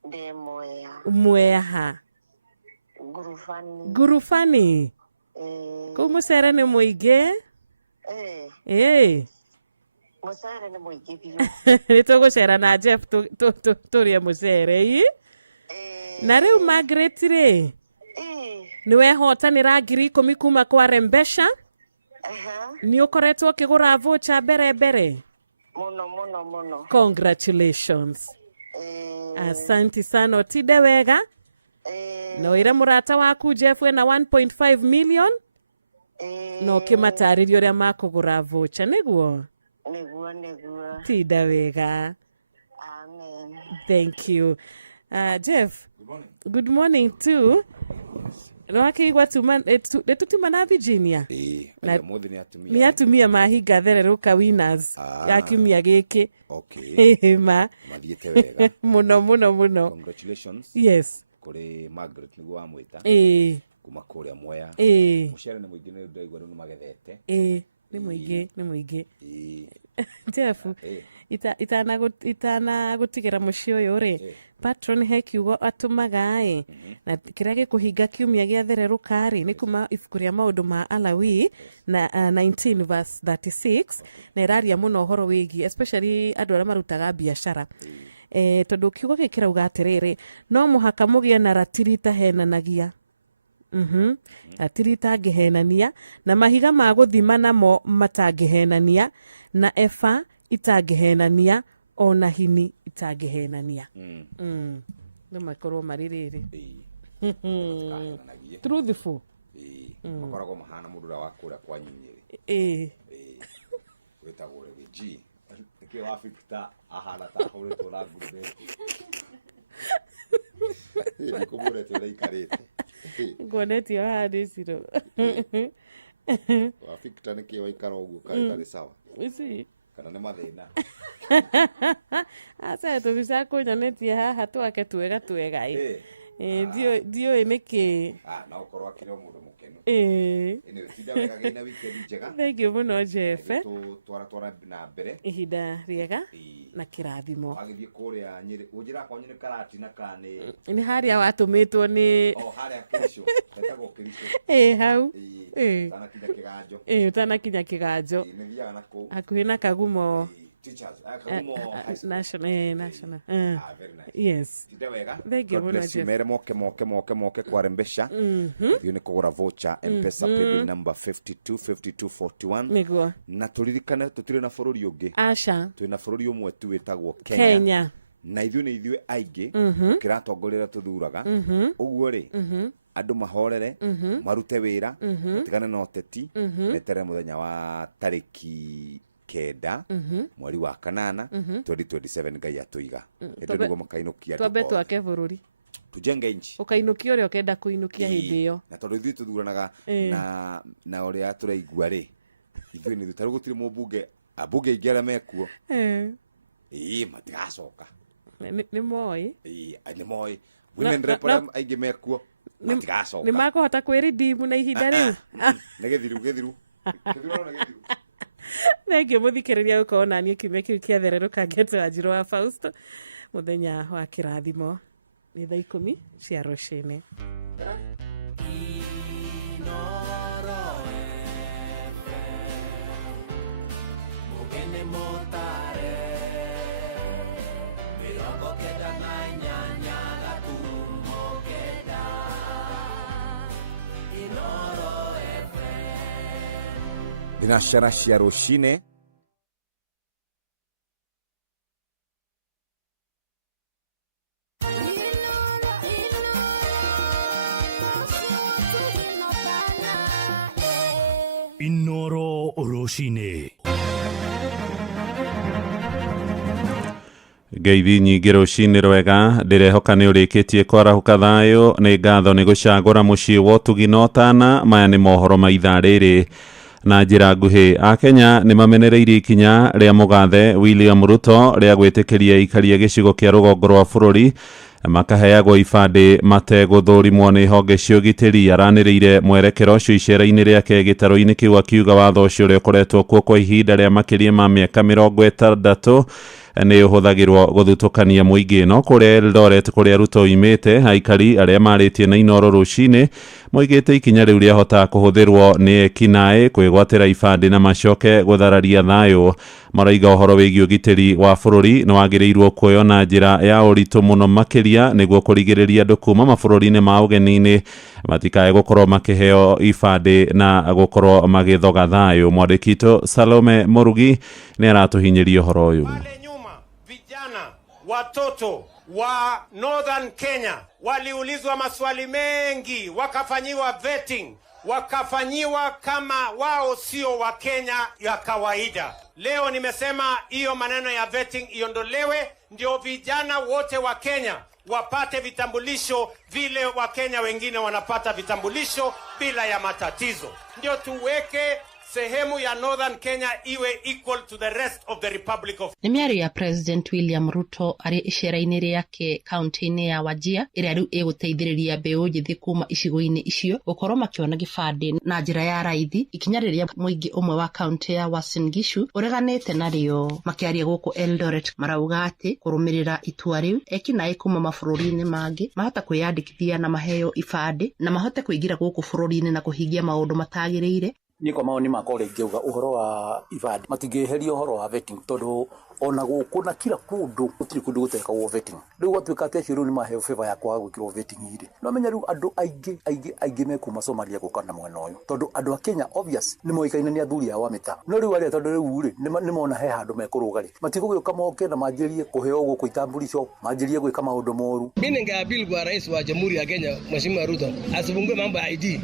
Ndĩ Mwea. Mwea. Ngurubani. Kũu mũcere nĩ mũingĩ? Mũcere nĩ mũingĩ biũ. Nĩ tũgũcera na Jeff tũrĩe mũcere. Na rĩu Margaret rĩ, nĩ wehotanĩra 10,000 kuma kwa Rembesha. Nĩ ũkoretwo ũkĩgũra voucher mbere? Muno. Congratulations. Asante sana otide wega. No ira murata waku Jeff we na 1.5 million. No kimataririo ria makugura voucher niguo. Niguo. Tida wega. Amen. Thank you. Jeff. Good morning too. Rwakigwa tuma na Virginia. Na mothe ni atumia. Ni atumia mahinga thereruka winners. Ya kiumia giki. Okay. Mathiete wega. Muno. Congratulations. Yes. Kuri Margaret niguo amwita. Kuma kuria Mwea. Mucere ni muingi ni ndaigua riu magethete. Ni muingi. Jeff. Itana gutigira mucio uyu ri. Patron he kiugo atumaga na kiria gikuhinga kiumia gia thereruka ri ni kuma ibuku ria maundu ma Alawi na 19 verse 36 na iraria muno horo wigi especially andu aria marutaga biashara tondu kiugo gikirauga atiriri no muhaka mugie na ratirita henanagia ratirita ngihenania na mahiga ma guthima namo matangihenania na eba itangihenania ona hini itangihenania no makorwo maririri truthful makoragwo mahana mudura wa kuria kwa nyinyiri wetagwo G ikio wa Victor ahana ta horeto na ngurube ni kumure tu reikarite ngoneti hadi siro wa Victor ni kio ikara ugu kari sawa isi kana ni mathina asa tubisa kunyonetie haha twake twega dio niki na ukorwo akire mundu mukenu ene tida wega gina weekend njega thank you muno Jeff twara na mbere ihinda riega na kirathimo agithie kuria Nyeri ujira kwa Nyeri karati na kane ni haria watumitwo ni haria Kirisho etagwo Kirisho hau tana kinya kiganjo tana kinya kiganjo ni thiaga na ku hakuhi na Kagumo teachers national very nice. Yes tidewega thank you muno Jeff mere moke kwa rembesha hiyo ni kugura voucher M-Pesa paybill number 525241 niguo na turirikane tutire na bururi ungi twina bururi umwe tu wetagwo Kenya na ithuĩ aingĩ kiratongorera tuthuraga uguo ri andu mahorere marute wira tigane na uteti metere muthenya wa tariki kenda mweri wa kanana 2027 ngai atuiga endo niguo makainukia twambe twake bururi tujenge nchi ukainukia uria ukenda kuinukia hindi iyo na tondu ithuĩ tuthuranaga na uria turaigua ri ithuĩ ni tutaru gutire mubunge abunge ingera mekuo matigacoka ni moi ni moi women rep aingĩ mekuo matigacoka ni makuhota kwiridimu na ihinda riu na githiru Thank you muthikiriria gukorwo nanie kiumia kiu kia thereruka ngeto Wanjiru wa Fausto muthenya wa kirathimo ni thaa 10 cia rucini Mugene motare mirongo kenda na inyanya gaturumo kenda Inoro FM Binashara cia rucini Inoro rucini ngeithi nyingĩ rũcinĩ rwega ndĩrehoka nĩ ũrĩkĩtie kwarahuka thayũ nĩ ngatho nĩ gũcagũra mũciĩ wa ũtugi na ũtana maya nĩ mohoro ma ithaa rĩrĩ na njĩra nguhĩ Akenya nĩ mamenereirie ikinya rĩa mũgathe William Ruto rĩa gwĩtĩkĩria ikaria gĩcigo kĩa rũgongo rwa bũrũri makaheagwo ibandĩ mategũthũrimwo nĩ honge cia ũgitĩri aranĩrĩire mwerekero ũcio icera-inĩ rĩake gĩtarũ-inĩ kĩu akiuga watho ũcio ũrĩa ũkoretwo kuo kwa ihinda rĩa makĩria ma mĩaka 60 nĩ ũhũthagĩrwo gũthutũkania mũingĩ no kũrĩa Eldoret kũrĩa Ruto imĩte aikari arĩa marĩtie na Inooro rũcinĩ moigĩte ikinya rĩu rĩahota kũhũthĩrwo nĩ ekinaĩ kwĩgwatĩra ibandĩ na macoke gũthararia thayũ. Maraiga ũhoro wĩgiĩ ũgitĩri wa bũrũri nĩ wagĩrĩirwo kuoywo na njĩra ya ũritũ mũno makĩria nĩguo kũrigĩrĩria andũ kuma mabũrũri-inĩ ma ũgeni-inĩ matikae gũkorwo makĩheo ibandĩ na gũkorwo magĩthoga thayũ. Mwandĩki witũ Salome Murugi nĩ aratũhinyĩria ũhoro ũyũ. Watoto wa Northern Kenya waliulizwa maswali mengi, wakafanyiwa vetting, wakafanyiwa kama wao sio wa Kenya ya kawaida. Leo nimesema hiyo maneno ya vetting iondolewe, ndio vijana wote wa Kenya wapate vitambulisho vile wa Kenya wengine wanapata vitambulisho bila ya matatizo. Ndio tuweke sehemu ya Northern Kenya iwe equal to the rest of the Republic of. Nĩ mĩario ya President William Ruto arĩ icera-inĩ rĩake kaunti-inĩ ya Wajir ĩrĩa rĩu ĩgũteithĩrĩria mbeũ njĩthĩ kuma icigo-inĩ icio gũkorwo makĩona gĩbandĩ na njĩra ya raithi, ikinya rĩrĩa mũingĩ ũmwe wa kaunti ya Uasin Gishu ũreganĩte narĩo. Makĩaria gũkũ Eldoret marauga atĩ kũrũmĩrĩra itua rĩu ekinaĩ kuma mabũrũri-inĩ mangĩ mahota kwĩyandĩkithia na maheo ibandĩ na mahote kũingĩra gũkũ bũrũri-inĩ na kũhingia maũndũ matagĩrĩire. Nĩ kwa maoni makwa ingĩuga ũhoro wa ibandĩ matingĩeheria ũhoro wa vetting tondũ ona gũkũ na kila kũndũ gũtirĩ kũndũ gũtekagwo vetting. Rĩu gwatuĩka atĩ acio rĩu nĩ maheo favor ya kwaga gwĩkĩrwo vetting irĩ. No menya rĩu andũ aingĩ mekuma Somalia gũka na mwena ũyũ tondũ andũ a Kenya obvious nĩ moĩkaine nĩ athuri ao a mĩtaa. No rĩu arĩa tondũ rĩu rĩ nĩ mona he handũ mekũrũga rĩ matigũgĩũka moke na manjĩrie kũheo gũkũ itambulisho, manjĩrie gwĩka maũndũ moru. Mimi ningeappeal kwa rais wa Jamhuri ya Kenya Mheshimiwa Ruto asifungue mambo ya ID.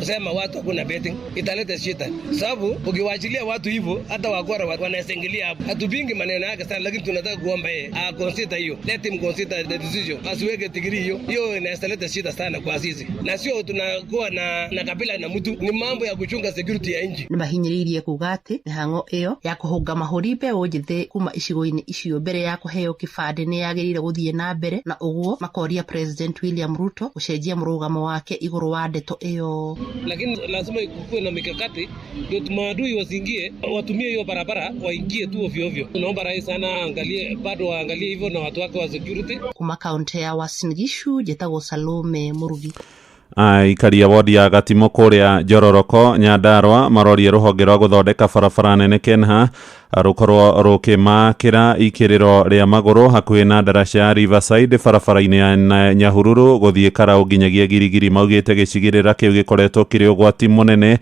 Kusema watu hakuna betting italeta shida, sababu ukiwaachilia watu hivyo hata wakora wanasengelia hapo. Hatupingi maneno yake sana, lakini tunataka kuomba yeye consider hiyo, let him consider the decision, asiweke tigiri hiyo inaleta shida sana kwa sisi, na sio tunakuwa na kabila na mtu, ni mambo ya kuchunga security ya nchi. Nĩmahinyĩrĩirie kuga atĩ mĩhang'o ĩyo ya kũhũnga mahũri mbeũ njĩthĩ kuma icigo-inĩ icio mbere ya kũheo kĩbandĩ nĩ yagĩrĩire gũthiĩ na mbere, na ũguo makoria President William Ruto gũcenjia mũrũgamo wake igũrũ wa ndeto ĩyo. Lakini lazima kuwe na mikakati ndio maadui wasiingie, watumie hiyo barabara waingie tu ovyo ovyo. Tunaomba rais sana angalie, bado waangalie hivyo na watu wake wa security. Kuma kaunti ya Uasin Gishu, Jetagwo Salome Murugi. Aikari a wodi ya Gatimo kũrĩa Njororoko Nyandarua marorie rũhonge rwa gũthondeka barabara nene Kenha rũkorwo rũkĩmakĩra ikĩrĩro rĩa magũrũ hakuhĩ na ndaraca ya Riverside barabara-inĩ ya Nyahururu gũthiĩ Karaũ nginyagia Girigiri. Maugĩte gĩcigĩrĩra kĩu gĩkoretwo kĩrĩ ũgwati mũnene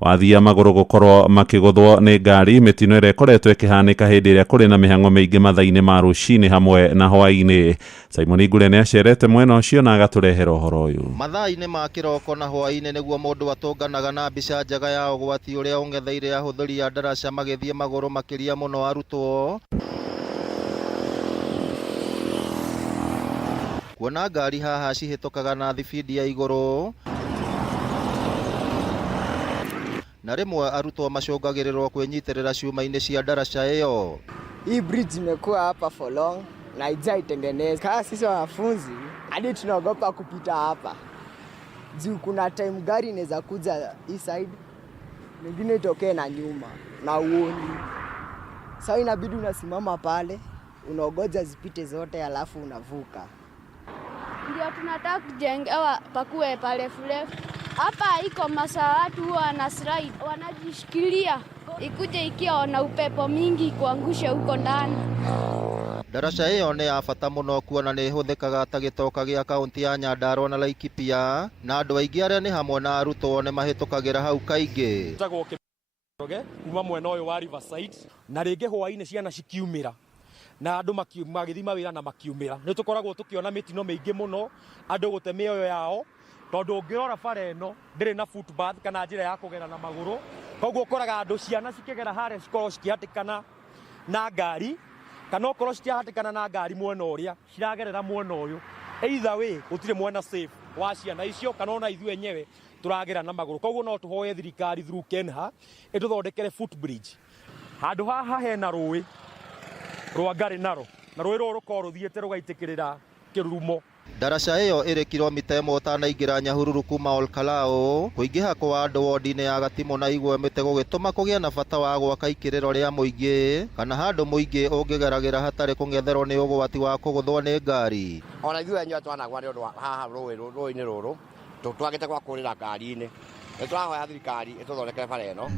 wathia magũrũ gũkorwo makĩgũthwo nĩ ngari. Mĩtino ĩrĩa ĩkoretwo ĩkĩhanĩka hĩndĩ ĩrĩa kũrĩ na mĩhang'o mĩingĩ mathaa-inĩ ma rũcinĩ hamwe na hwaĩ-inĩ. Simon Ingure nĩ acerete mwena ũcio na agatũrehera ũhoro ũyũ. Mathaa-inĩ ma kĩroko na hwaĩ-inĩ nĩguo mũndũ atũnganaga na mbica njega ya ũgwati ũrĩa ũng'etheire ahũthĩri a ndaraca magĩthiĩ magũrũ makĩria mũno arutwo. Kuona ngari haha cihĩtũkaga na thibindi ya igũrũ, na rĩmwe arutwo macũngagĩrĩrwo kwĩnyitĩrĩra ciuma-inĩ cia ndaraca ĩyo. Hii bridge imekuwa hapa for long na haijaitengenezwa. Kama sisi wanafunzi hadi tunaogopa kupita hapa juu kuna time gari inaweza kuja hii side, nyingine itokee na nyuma na uoni. Sasa inabidi unasimama pale unaogoja zipite zote alafu unavuka. Ndio tunataka kujengewa pakuwe pale furefu. Hapa iko masaa watu wana slide, wanajishikilia ikuje ikiwa na upepo mingi kuangusha huko ndani. Ndaraca ĩyo nĩ ya bata mũno kuona nĩ ĩhũthĩkaga ta gĩtoka gĩa kaunti ya Nyandarua na Laikipia, na andũ aingĩ arĩa nĩ hamwe na arutwo nĩ mahĩtũkagĩra hau kaingĩ. Kuma mwena ũyũ wa Riverside na rĩngĩ hwaĩ-inĩ ciana cikiumĩra na andũ magĩthiĩ mawĩra na makiumĩra, nĩ tũkoragwo tũkĩona mĩtino mĩingĩ mũno, andũ gũte mĩoyo yao tondũ ũngĩrora bara ĩno ndĩrĩ na footpath kana njĩra ya kũgera na magũrũ, koguo ũkoraga andũ ciana cikĩgera harĩa cikorwo cikĩhatĩkana na ngari, kana okorwo citiahatĩkana na ngari mwena ũrĩa ciragerera mwena ũyũ, either way gũtirĩ mwena safe wa ciana icio kana ona ithuĩ enyewe tũragera na magũrũ. Koguo no tũhoye thirikari through Kenha ĩtũthondekere footbridge handũ haha hena rũĩ rwa Ngari naro, na rũĩ rũrũ rũkorwo rũthiĩte rũgaitĩkĩrĩra Kĩrurumo Daraca ĩyo ĩrĩ kilomita 1 ũtanaingĩra Nyahururu kuma Olkalao. Kũingĩha kwa andũ wodi-inĩ ya Gatimo na Igwe Mĩtĩ gũgĩtũma kũgĩa na bata wa gwaka ikĩrĩro rĩa mũingĩ kana handũ mũingĩ ũngĩgeragĩra hatarĩ kũng'etherwo nĩ ũgwati wa kũgũthwo nĩ ngari. Ona ithuĩ enyewe twanagwa nĩ ũndũ wa haha rũĩ-inĩ rũrũ twagĩte gwa kũrĩra ngari-inĩ. Nĩ tũrahoya thirikari ĩtũthondekere bara ĩno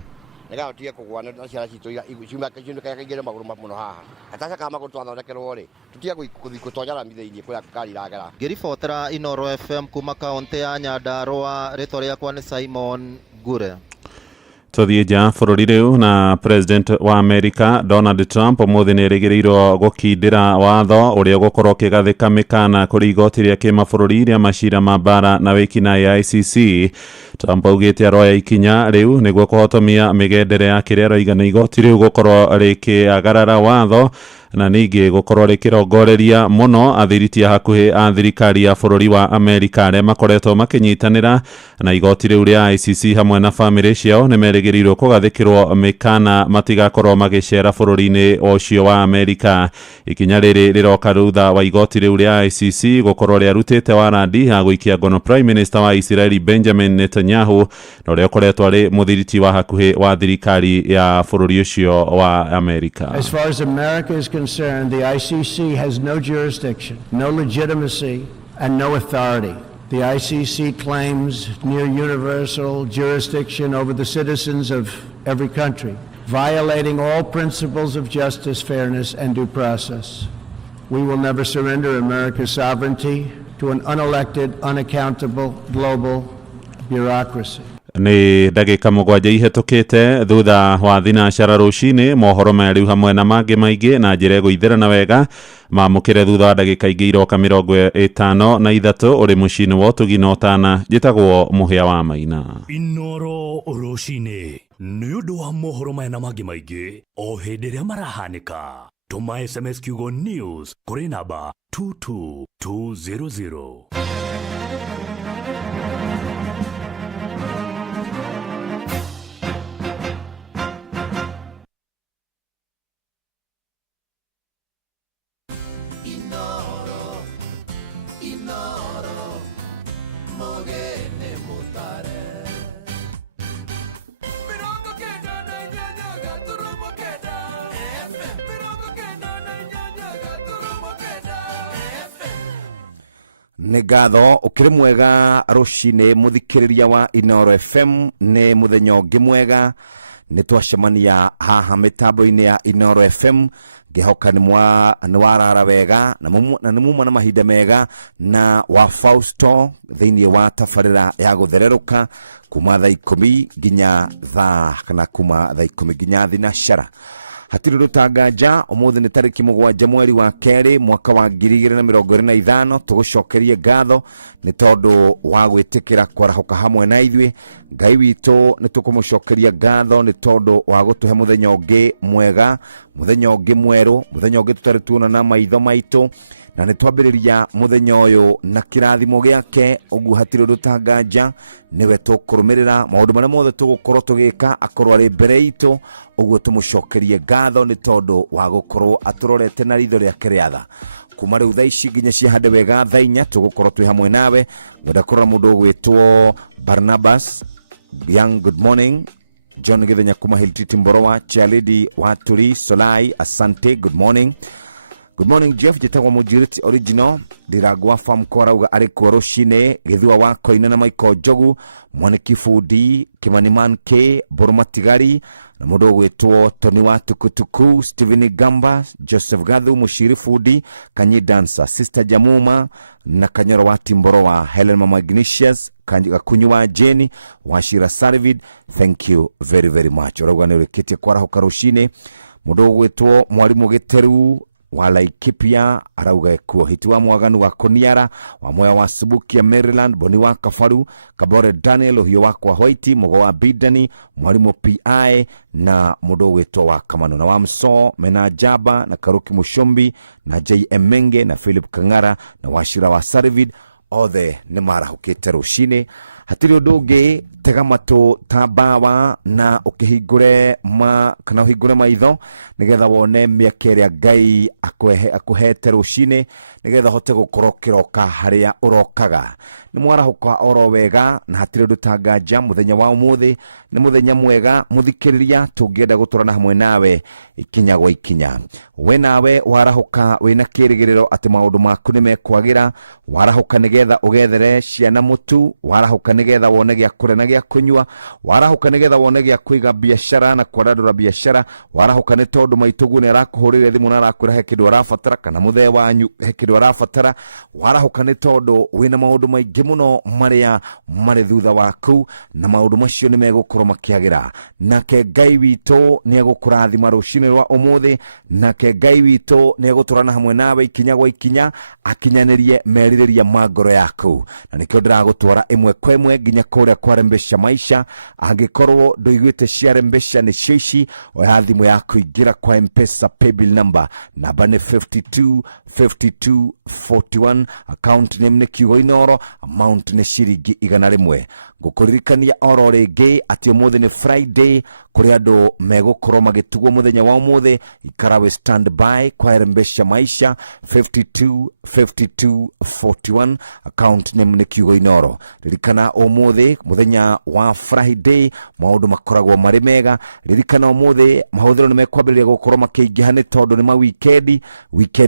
nĩgetha tũtige kũgwa na ciana citũ ciumĩkaingĩre magũrũ mũno haha. Atacakaga magũrũ twathodekero rĩ tũtige gũthiĩ gũtonyara thĩinĩ kũrĩa ngari iragera. Ngĩribotera Inooro FM kuma kaũntĩ ya Nyandarũa, rĩtwa rĩakwa nĩ Simon Ngure. Tuthiĩ nja bũrũri rĩu na President wa America Donald Trump ũmũthĩ nĩ erĩgĩrĩirwo gũkindĩra watho ũrĩa ũgũkorwo ũkĩgathĩka mĩkana kũrĩ igoti rĩa kĩmabũrũri rĩa macira ma mbara na wĩkinaĩ ICC. Trump augĩte aroya ikinya rĩu nĩguo kũhotomia mĩgendere ya kĩrĩa aroiga nĩ igoti rĩu gũkorwo rĩkĩagarara watho na ningĩ gũkorwo rĩkĩrongoreria mũno athiritia hakuhĩ a thirikari ya bũrũri wa America arĩa makoretwo makĩnyitanĩra na igoti rĩu rĩa ICC hamwe na bamĩrĩ ciao nĩ merĩgĩrĩirwo kũgathĩkĩrwo mĩkana matigakorwo magĩcera bũrũri-inĩ ũcio wa America. Ikinya rĩrĩ rĩroka thutha wa igoti rĩu rĩa ICC gũkorwo rĩarutĩte warandi ya gũikia ngono Prime Minister wa Israeli Benjamin Netanyahu na ũrĩa ũkoretwo arĩ mũthiriti wa hakuhĩ wa thirikari ya bũrũri ũcio wa America. As far as America is concerned, the ICC has no jurisdiction, no legitimacy, and no authority. The ICC claims near universal jurisdiction over the citizens of every country, violating all principles of justice, fairness, and due process. We will never surrender America's sovereignty to an unelected, unaccountable global bureaucracy. Nĩ ndagĩka 7 ihetũkĩte thutha wa thinacara rũcinĩ, mohoro maya rĩu hamwe na mangĩ maingĩ na njĩra ĩgũithĩrana wega mamũkĩre thutha wa ndagĩka ingĩ iroka 53 ũrĩ mũciĩ-inĩ wa Ũtugi na Ũtana. Njĩtagwo Mũhĩa wa Maina. Inooro rũcinĩ nĩ ũndũ wa mohoro maya na mangĩ maingĩ o hĩndĩ ĩrĩa marahanĩka. Tũma SMS kiugo news kũrĩ namba 22200. Nĩ ngatho ũkĩrĩ mwega rũcinĩ mũthikĩrĩria wa Inooro FM. Nĩ mũthenya ũngĩ mwega nĩ twacemania haha mĩtambo-inĩ ya Inooro FM. Ngĩhoka nĩ warara wega na nĩ muma na mahinda mega na wa Fausto thĩinĩ wa tabarĩra ya gũthererũka kuma thaa 10 nginya kana kuma thaa 10 nginya thinacara. Hatirĩ rũtanganja ũmũthĩ nĩ tarĩki 7 mweri wa kerĩ mwaka wa 2025. Tũgũcokerie ngatho nĩ tondũ wa gwĩtĩkĩra kwarahũka hamwe na ithuĩ. Ngai witũ nĩ tũkũmũcokeria ngatho nĩ tondũ wa gũtũhe mũthenya ũngĩ mwega, mũthenya ũngĩ mwerũ, mũthenya ũngĩ tũtarĩ tuona na maitho maitũ, na nĩ twambĩrĩria mũthenya ũyũ na kĩrathimo gĩake. Ũguo hatirĩ rũtanganja, nĩwe tũkũrũmĩrĩra maũndũ marĩa mothe tũgũkorwo tũgĩka akorwo arĩ mbere itũ. Ũguo tũmũcokerie ngatho nĩ tondũ wa gũkorwo atũrorete na ritho rĩake rĩa tha. Kuma rĩu thaa ici nginya ciahande wega thaa 4 tũgũkorwo twĩ hamwe nawe. Wenda kũrora mũndũ ũgwĩtwo Barnabas Young, good morning. John Githenya kuma Hill Street Mborowa, Chialidi Waturi Solai, asante, good morning. Good morning Jeff, jitagwa Mujiriti original ndiragwa farm kora uga ariko roshine githua wako ina na Michael Jogu Mwaniki Fudi Kimaniman K Borumatigari na mũndũ gwĩtwo Tony wa Tukutuku, Steven Gamba, Joseph Gathu, Mushiri Fudi, Kanyi Dancer, Sister Jamuma na Kanyoro wa Timborowa, Helen Mama Ignatius, Kunyi wa Jenny, Washira Sarvid. Thank you very very much. Oragwa nĩ ũrĩkĩtie kwarahuka rũcinĩ. Mũndũ gwĩtwo Mwarimu Gĩteru wa Laikipia arauga kuo hiti wa Mwaganu wa Koniara, wa Moya wa Subukia Maryland, Boni wa Kafaru, Kabore Daniel Ohio wa kwa Hoiti, Mogo wa Bidani, Mwalimu PI na Mudo weto wa Kamano na wa Mso, Mena Jaba na Karuki Mushombi na JM Menge na Philip Kangara na Washira wa Sarvid. Othe nĩ marahũkĩte rũcinĩ hatiri ndungi tega matu tambawa na ukihingure kana uhingure maitho nigetha wone miaka iria Ngai akuhete rucini nigetha hote gukorwo kiroka haria urokaga ni mwarahuka oro wega na hatiri ndutanganja muthenya wa umuthi ni muthenya mwega muthikiriria tungienda guturana hamwe nawe ikinya gwa ikinya we nawe warahuka wina kirigiriro ati maundu maku ni mekwagira warahuka nigetha ugethere ciana mutu warahuka nigetha wone gya kure na gya kunywa warahuka nigetha wone gya kuiga biashara na kwarandura biashara warahuka ni tondu maitugu ni arakuhurire thimu na arakura hekindu arafatara kana muthe wanyu hekindu arafatara warahuka ni tondu wina maundu maingi muno maria mari thutha waku na maundu macio ni megukorwo makiagira nake Ngai witu ni egukurathima rucini rwa umuthi nake Ngai witu ni eguturana hamwe nawe ikinya gwa ikinya akinyanirie meririria magoro yaku na nikio ndiragutwara imwe kwa imwe nginya kuria kwa Rembesha Maisha angikorwo nduiguite cia Rembesha ni cici oya thimu yaku ingira kwa M-Pesa paybill number namba ni 5241 account name ni Kiugo Inoro amount ni ciringi 100 ngukuririkania oro ringi ati umuthi ni Friday kuri andu megukorwo magitugwo muthenya wa umuthi ikarawe stand by kwa Rembesha Maisha 5241 account name ni Kiugo Inoro ririkana umuthi muthenya wa Friday maundu makoragwo mari mega ririkana umuthi mahuthiro ni mekwambiriria gukorwo makiingiha ni tondu ni ma weekend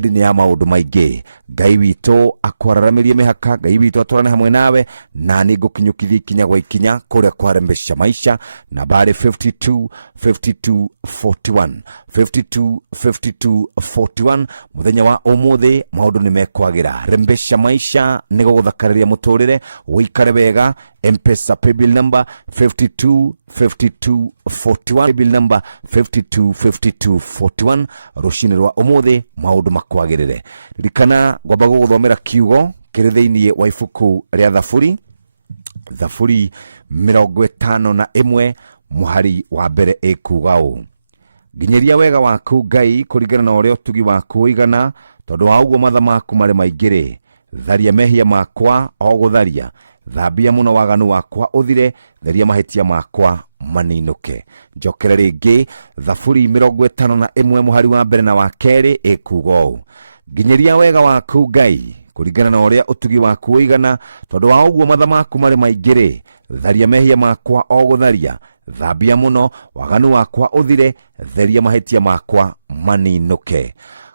ni ya maundu maingi Ngai witu akwararamirie mihaka Ngai witu atwarane hamwe nawe na ni ngukinyukithia ikinya gwa ikinya kuria kwa Rembesha Maisha na bari 5241 muthenya wa umuthi maundu ni mekwagira Rembesha Maisha ni guguthakariria muturire wikare wega M-Pesa paybill number 5241 paybill number 5241 rucini rwa umuthi maundu makwagirire ririkana ngwamba guguthomera kiugo kiri thiini wa ibuku ria Thaburi 51 muhari wa mbere ikuga uu nginyeria wega waku Ngai kuringana na uria utugi waku igana tondu wa uguo matha maku mari maingire tharia mehia makwa o gutharia thambia muno waganu wakwa uthire theria mahitia makwa maninuke njokere ringi Thaburi 51 muhari wa mbere na wa keri ikuga uu nginyeria wega waku Ngai kuringana na uria utugi waku igana tondu wa uguo matha maku mari maingire tharia mehia makwa o gutharia thambia muno waganu wakwa uthire theria mahitia makwa maninuke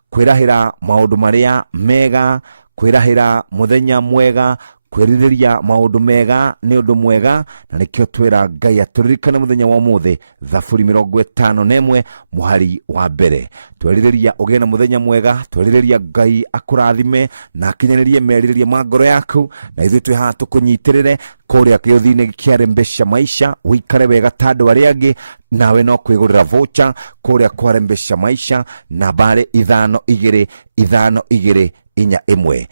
kwirahira maundu maria mega kwirahira muthenya mwega kwiririria maundu mega ni undu mwega na nikio twira Ngai aturirikane muthenya wa umuthi Thaburi 51 muhari wa mbere twiririria ugena muthenya mwega twiririria Ngai akurathime na akinyanirie meririria magoro yaku na ithu twi ha tukunyitirire kuria kiuthine kia Rembesha Maisha wikare wega tandu aria angi nawe no kwigurira voucher kuria kwa Rembesha Maisha na bare 5221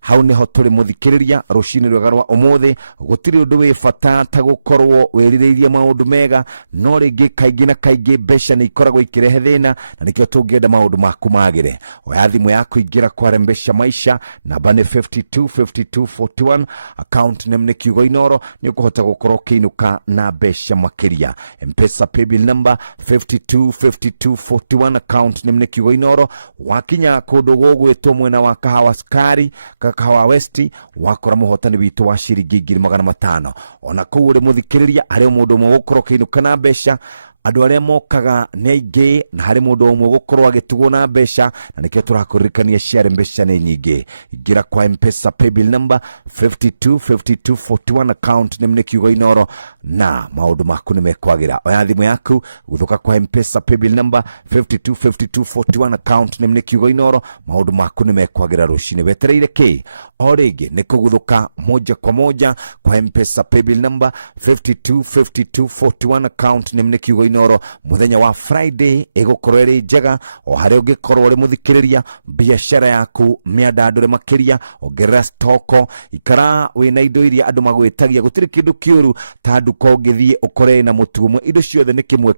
hau niho turi muthikiriria rucini rwega rwa umuthi gutiri undu wi bata ta gukorwo wiririirie maundu mega no ringi kaingi na kaingi mbeca ni ikoragwo ikirehe thina na nikio tungienda maundu maku magire oya thimu yaku ingira kwa Rembesha Maisha namba ni 5241 account name ni Kiugo Inoro ni ukuhota gukorwo kiinuka na mbeca makiria M-Pesa paybill number 5241 account name ni Kiugo Inoro wakinya kundu gugwitwo mwena wa Kahawa Skari Kahawa West wakora muhotani witu wa ciringi 500 ona kuu uri muthikiriria ari mundu umwe gukorwo kiinuka na mbeca andu aria mokaga ni aingi na hari mundu umwe gukorwo agitugwo na mbeca na nikio turakuririkania cia mbeca ni nyingi ingira kwa M-Pesa paybill number 5241 account name ni Kiugo Inoro na maundu maku ni mekwagira oya thimu yaku guthuka kwa M-Pesa paybill number 5241 account name ni Kiugo Inoro maundu maku ni mekwagira rucini wetereire ki o ringi ni kuguthuka moja kwa moja kwa M-Pesa paybill number 5241 account name ni Kiugo Inoro muthenya wa Friday igukorwo iri njega o hari ungikorwo uri muthikiriria biashara yaku miandandure makiria ongerera stoko ikara wina indo iria andu magwitagia gutiri kindu kiuru ta nduka ungithie ukore na mutumwe indo ciothe ni kimwe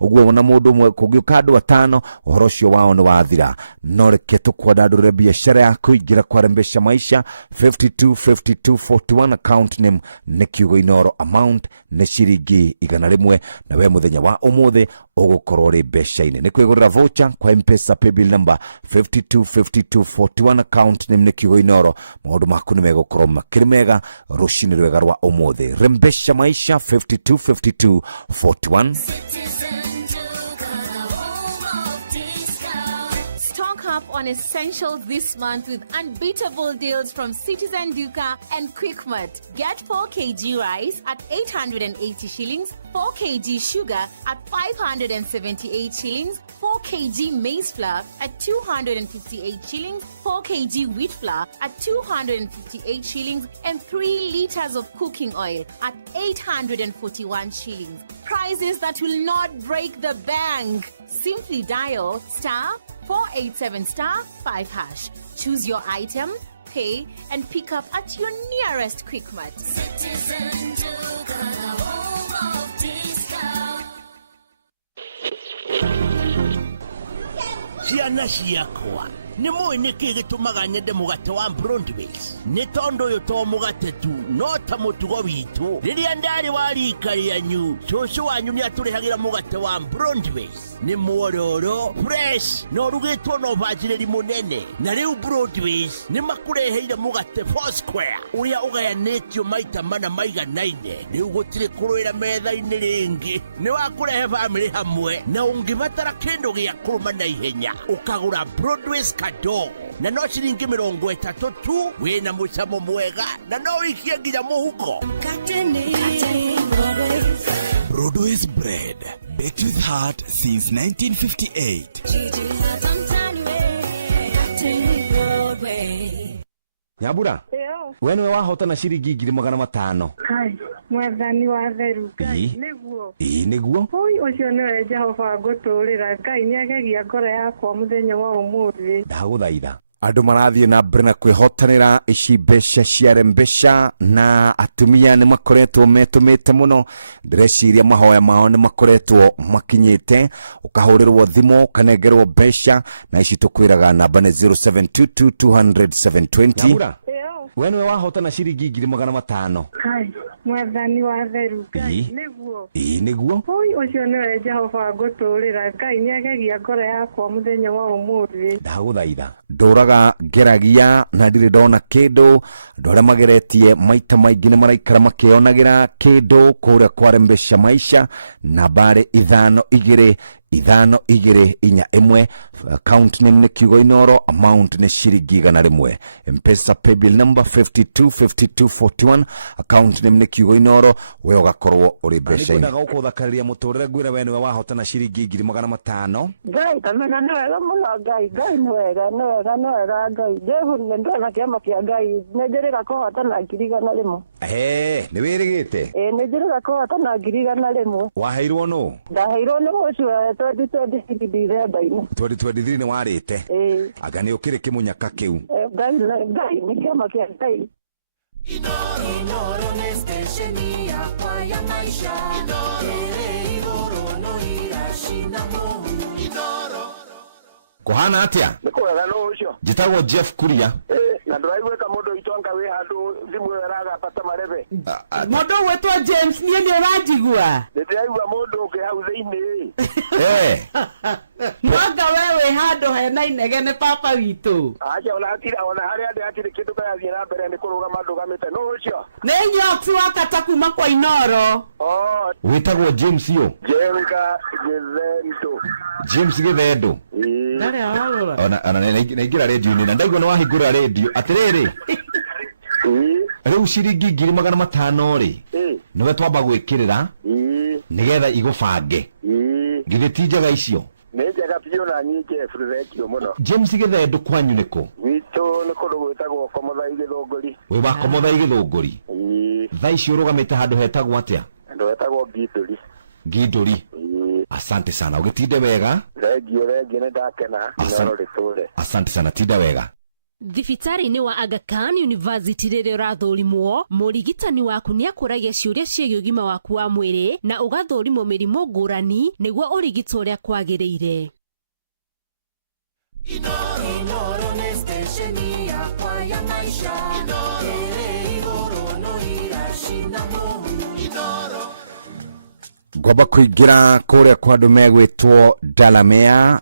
uguo na mundu umwe kungiuka andu atano uhoro cio wao ni wathira no reke tukwandandure biashara yaku ingira kwa Rembesha Maisha 5241 account name ni Kiugo Inoro amount ni ciringi 100 na we muthenya wa umuthi ugukorwo ri besha-ini ni kwigurira voucher kwa M-Pesa paybill number 5241 account name ni Kiugo Inoro maundu maku ni megukorwo makiri mega rucini rwega rwa umuthi Rembesha Maisha 5241. Up on essentials this month with unbeatable deals from Citizen Duka and Quickmart. Get 4 kg rice at 880 shillings, 4 kg sugar at 578 shillings, 4 kg maize flour at 258 shillings, 4 kg wheat flour at 258 shillings, and 3 liters of cooking oil at 841 shillings. Prices that will not break the bank. Simply dial *487*5#. Choose your item, pay, and pick up at your nearest Quickmart. Ciana ciakwa nĩ mũĩ nĩkĩ gĩtũmaga nyende mũgate wa Broadways? Nĩ tondũ ũyũ to mũgate tu no ta mũtugo witũ. Rĩrĩa ndarĩ wa rika rĩanyu cũcũ wanyu nĩ atũrehagĩra mũgate wa Broadways. Nĩ mwororo fresh na ũrugĩtwo na ũbacĩrĩri mũnene. Na rĩu Broadways nĩ makũreheire mũgate Foursquare ũrĩa ũgayanĩtio maita mana maiganaine. Rĩu gũtirĩ kũrũĩra metha-inĩ rĩngĩ. Nĩ wa kũrehe bamĩrĩ hamwe na ũngĩbatara kĩndũ gĩa kũrũma na ihenya ũkagũra Broadways kado na no ciringi 30 tu wina mucamo mwega na no ikie nginya muhuko. Broadway's bread, baked with heart since 1958. Nyabura, we niwe wahotana ciringi 500. Hai, mwathani wa theru Ngai niguo. Niguo. Oi ucio niwe Jehova ngũtũrĩra Ngai nĩagegia ngoro yakwa mũthenya wa ũmũthĩ. Ndagũthaitha andu marathie na mbere na kwihotanira ici mbeca cia Rembesha na atumia ni makoretwo metumite muno ndreciria mahoya mao ni makoretwo makinyite ukahurirwo thimu kanengerwo mbeca na ici tukwiraga namba ni 0722000720. we niwe wahotana ciringi 500. Hai, mwathani wa theru Ngai niguo. Niguo. Oi ucio niwe Jehova ngũtũrĩra Ngai nĩagegia ngoro yakwa mũthenya wa ũmũthĩ. Ndagũthaitha ndũraga ngeragia na ndirĩ ndona kĩndũ andũ arĩa mageretie maita maingĩ nĩ maraikara makĩonagira kĩndũ kũrĩa kwa Rembesha Maisha nambari 522521 account name ni Kiugo Inoro amount ni ciringi 100 M-Pesa paybill number 525241 account name ni Kiugo Inoro we ugakorwo uri mbeca ini gukuthakarĩria mũtũrĩre ngwĩra we niwe wahotana ciringi 500. Ngai tamena nĩ wega mũno Ngai nĩ wega Ngai Jehu nĩ ndona kĩama kĩa Ngai nĩ njĩrĩga kũhotana 100 nĩ wĩrĩgĩte nĩ njĩrĩga kũhotana 100. Waheirwo nũ? Ndaheirwo nĩ mũciĩ 2023 2023 ni warite aga ni ukire kimunyaka kiu Ngai ni kĩama kĩa Ngai. Inoro nĩ station yakwa ya maisha ĩrĩ igũrũ no iracina mũhu Inoro kuhana atia nĩ kwega no ũcio njĩtagwo Jeff Kuria na ndĩraiguĩka mũndũ itonga wĩ handũ thimũ ĩyo ĩragapata marebe mũndũ gwĩtwo James niĩ nĩ ũranjigua ndĩraigua mũndũ ũngĩ hau thĩinĩ mwanga we handũ hena inegene papa witũ acha ona harĩa ndĩ hatirĩ kĩndũ kĩrathiĩ na mbere nĩ kũrũgama ndũgamĩte no ũcio nĩ nyoksi wakata kuma kwa Inoro wĩtagwo James yo James Githendo ndarĩ ararora ona naingira radio-inĩ na ndaigua nĩ wahingũra radio atĩrĩrĩ rĩu ciringi 500 rĩ nĩwe twamba gwĩkĩrĩra nĩgetha igũbange githĩ ti njega icio nĩ njega biũ na nyingĩ bũrũretio mũno James Githendo kwanyu nĩkũ witũ nĩ kũndũ gwĩtagwo Komothai Gĩthũngũri wĩ wa Komothai Gĩthũngũri thaa ici ũrũgamĩte handũ hetagwo atĩa handũ hetagwo Ngindũri asante sana ugitinde wega Regi nĩ ndakena Inoro rĩtũre. asante sana tinda wega Thibitarĩ-inĩ wa Aga Khan University rĩrĩa ũrathũrimwo, mũrigitani waku nĩ akũragia ciũria ciĩgiĩ ũgima waku wa mwĩrĩ na ũgathũrimwo mĩrimũ ngũrani nĩguo ũrigitwo ũrĩa kwagĩrĩire. Inoro nĩ stesheni yakwa ya maisha. Ĩrĩ igũrũ no iracina mũhu. Inoro ngomba kuingira kuria kwa andu megwitwo Dalamere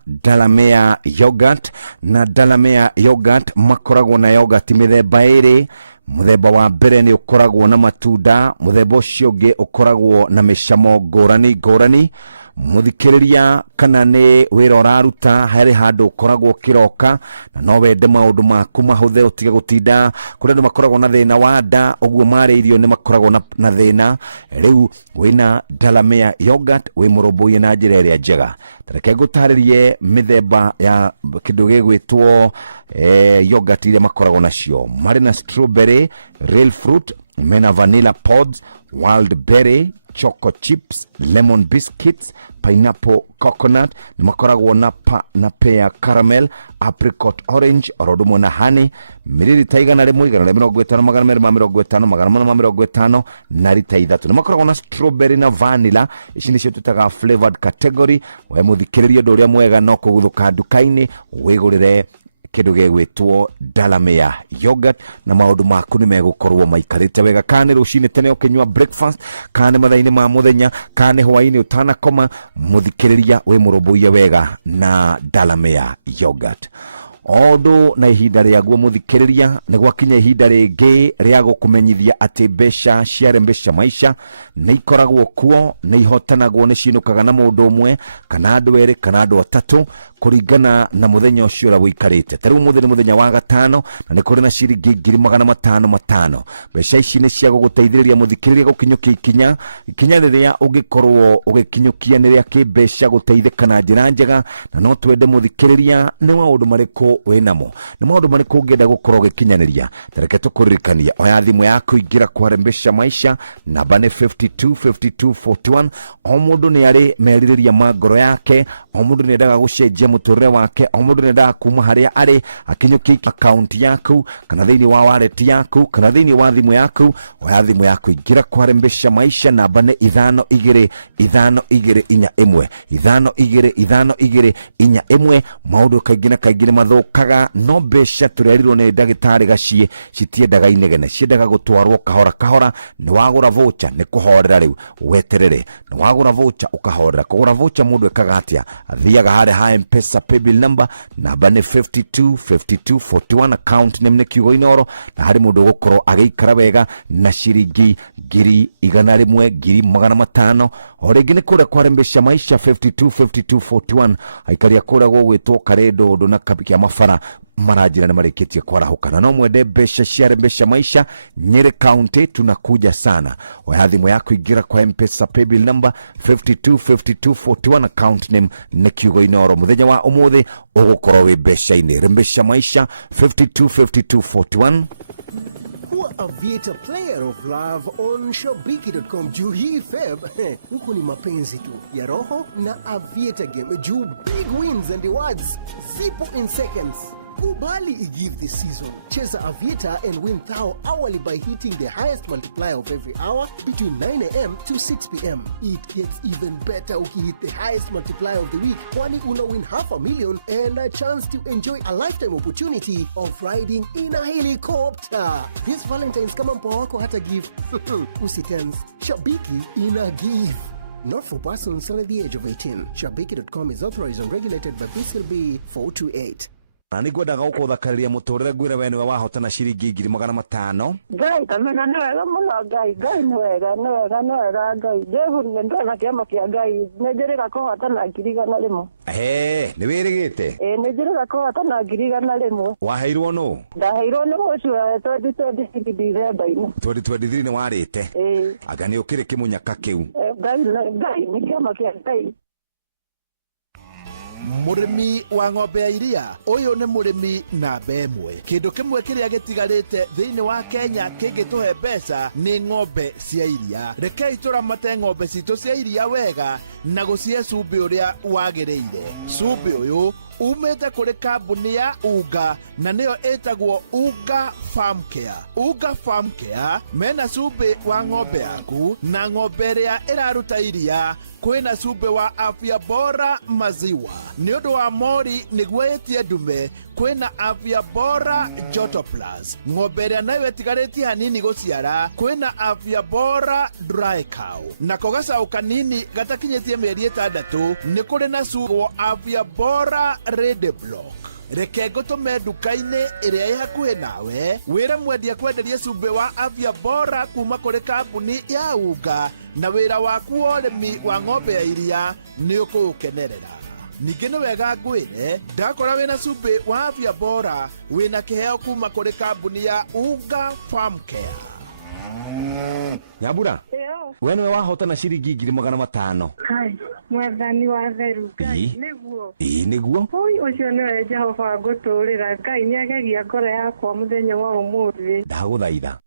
yogurt na Dalamere yogurt makoragwo na yogurt mithemba iri. Muthemba wa mbere ni ukoragwo na matunda, muthemba ucio ungi ukoragwo na micamo ngurani. Muthikiriria kana ni wira uraruta hari handu ukoragwo kiroka na no wende maundu maku mahuthe utige gutinda kuri andu makoragwo na thina wa nda uguo mariirio ni makoragwo na thina. Riu wina Dalamere yogurt wi murumbuye na njira iria njega. Tareke ngutaririe mithemba ya kindu gigwitwo yogurt iria makoragwo nacio. Mari na strawberry, real fruit, mena vanilla pods, wild berry, choco chips, lemon biscuits, pineapple coconut, ni makoragwo na pear caramel, apricot orange, orodumo na honey. Mililita igana rimwe igana rĩa 50 magana merĩ ma 50 magana mana ma 50 na lita 3. Ni makoragwo na strawberry na vanilla. Ici nicio tutaga flavored category. We muthikiririe ũndũ ũrĩa mwega no kũgũthũka nduka-inĩ wigũrĩre kindu gegwitwo Dalamere yogurt na maundu maku ni megukorwo maikarite wega. Kana rucini tene ukinywa breakfast, kana mathaini ma muthenya, kana hwaini utanakoma, muthikiriria we murumbuye wega na Dalamere yogurt. Odo na ihinda rĩaguo muthikiriria ni gwakinya ihinda ringi ria gukumenyithia ati mbeca cia Rembesha Maisha ni ikoragwo kuo, ni ihotanagwo ni cinukaga na mundu umwe kana andu eri kana andu atatu kuringana na muthenya ucio ura wikarite. Tariu muthenya muthenya wa gatano na ni kuri na ciringi 500. Mbeca ici ni cia guguteithĩrĩria muthikiriria gukinyukia ikinya riria ungikorwo ugikinyukia ni ria kimbeca guteithĩka na njĩra njega. Na no twende muthikiriria ni maundu mariku wenamo, ni maundu mariku ungienda gukorwo ugikinyaniria. Tareke tukuririkania oya thimu yaku ingira kwa Rembesha Maisha namba ni 525241. O mundu ni ari meririria magoro yake, o mundu ni endaga gucenjia muturire wake, o mundu ni endaga kuma haria ari akinyukia account yaku kana thiini wa wallet yaku kana thiini wa thimu yaku. Oya thimu yaku ingira kwa Rembesha Maisha namba ni 525241. Maundu kaingĩ na kaingĩ ni mathukaga, no mbeca turerirwo ni ndagitari gacie citiendaga inegene, ciendaga gutwarwo kahora. Ni wagura voucher ni kuhorera riu weterere, ni wagura voucher ukahorera. Kugura voucher mundu ekaga atia? Athiaga hare ha M-Pesa paybill number namba ni 525241, account name ni Kiugo Inoro, na hari mundu gukorwo agiikara wega na ciringi 100,000 1,500. O ringi ni kura kwa Rembesha Maisha 525241 aikaria kura gwitwo Karedo ndo na kabikia mafara marajira na marikitie kwarahukana. No mwende mbeca cia Rembesha Maisha Nyeri County tunakuja sana. Wayathimu yako igira kwa M-Pesa paybill number 525241, account name ni Kiugo Inoro. Muthenya wa umuthi ugukorwo wi mbeca-ini. Rembesha Maisha 525241. Kuwa Aviator Player of Love on Shabiki.com. Juu hii Feb huku ni mapenzi tu ya roho na Aviator game. Juu big wins and rewards zipo in seconds. Kubali igive this season. Cheza Aviator and win thou hourly by hitting the highest multiplier of every hour between 9 a.m. to 6 p.m. It gets even better if you hit the highest multiplier of the week, kwani una win $500,000 and a chance to enjoy a lifetime opportunity of riding in a helicopter. This Valentine's kama mpoa wako hata give. Usitense. Shabiki ina give. Not for persons under the age of 18. Shabiki.com is authorized and regulated by BCLB 428. Na nigwendaga gukuthakariria muturire ngwire we niwe wahotana ciringi 500. Ngai kamena ni wega muno Ngai ni wega Ngai Jehu ni ndona kiama kia Ngai nejirika kuhotana 100,000. Ni wirigite? Nejirika kuhotana 100,000. Waheirwo no? Ndaheirwo ni mucio 2023 December-ini. 2023 ni warite? Aga ni ukiri kimunyaka kiu? Ngai ni kiama kia Ngai. murimi wa ng'ombe ya iria uyu ni murimi namba ĩmwe. Kindu kimwe kiria gitigarite thiini wa Kenya kingituhe mbeca ni ng'ombe cia iria. Rekei turamate ng'ombe citu cia iria wega na gucie cumbi uria wagiriire. Cumbi uyu umete kuri kambuni ya Uga na niyo etagwo Uga Farm Care. Uga Farm Care mena cumbi wa ng'ombe yaku na ng'ombe iria iraruta iria kwina cumbi wa Afya Bora maziwa. Ni undu wa mori niguo etie ndume kwina Afya Bora Joto Plus. Ng'ombe iria nayo etigarĩtie hanini guciara kwina Afya Bora Dry Cow. Nako gacaũ kanini gatakinyĩtie mĩeri 6 nĩ kũrĩ na cumbi wa Afya Bora Red Block. Reke ngũtũme nduka-inĩ ĩrĩa ĩ hakuhĩ nawe wĩre mwendia kwenderia cumbi wa Afya Bora kuma kũrĩ kambuni ya Uga na wĩra waku wa ũrĩmi wa ng'ombe ya iria nĩ ũkũũkenerera. Ningĩ nĩ wega ngwĩre ndakora wĩna cumbi wa Afya Bora wĩna kĩheo kuma kũrĩ kambuni ya Uga Farm Care. Nyambura, we nĩwe wahotana ciringi 500,000. Hai, mwathani wa theru Ngai nĩguo. Nĩguo. Oi, ũcio nĩwe Jehova ngũtũũrĩra. Ngai nĩagegia ngoro yakwa mũthenya wa ũmũthĩ. Ndagũthaitha.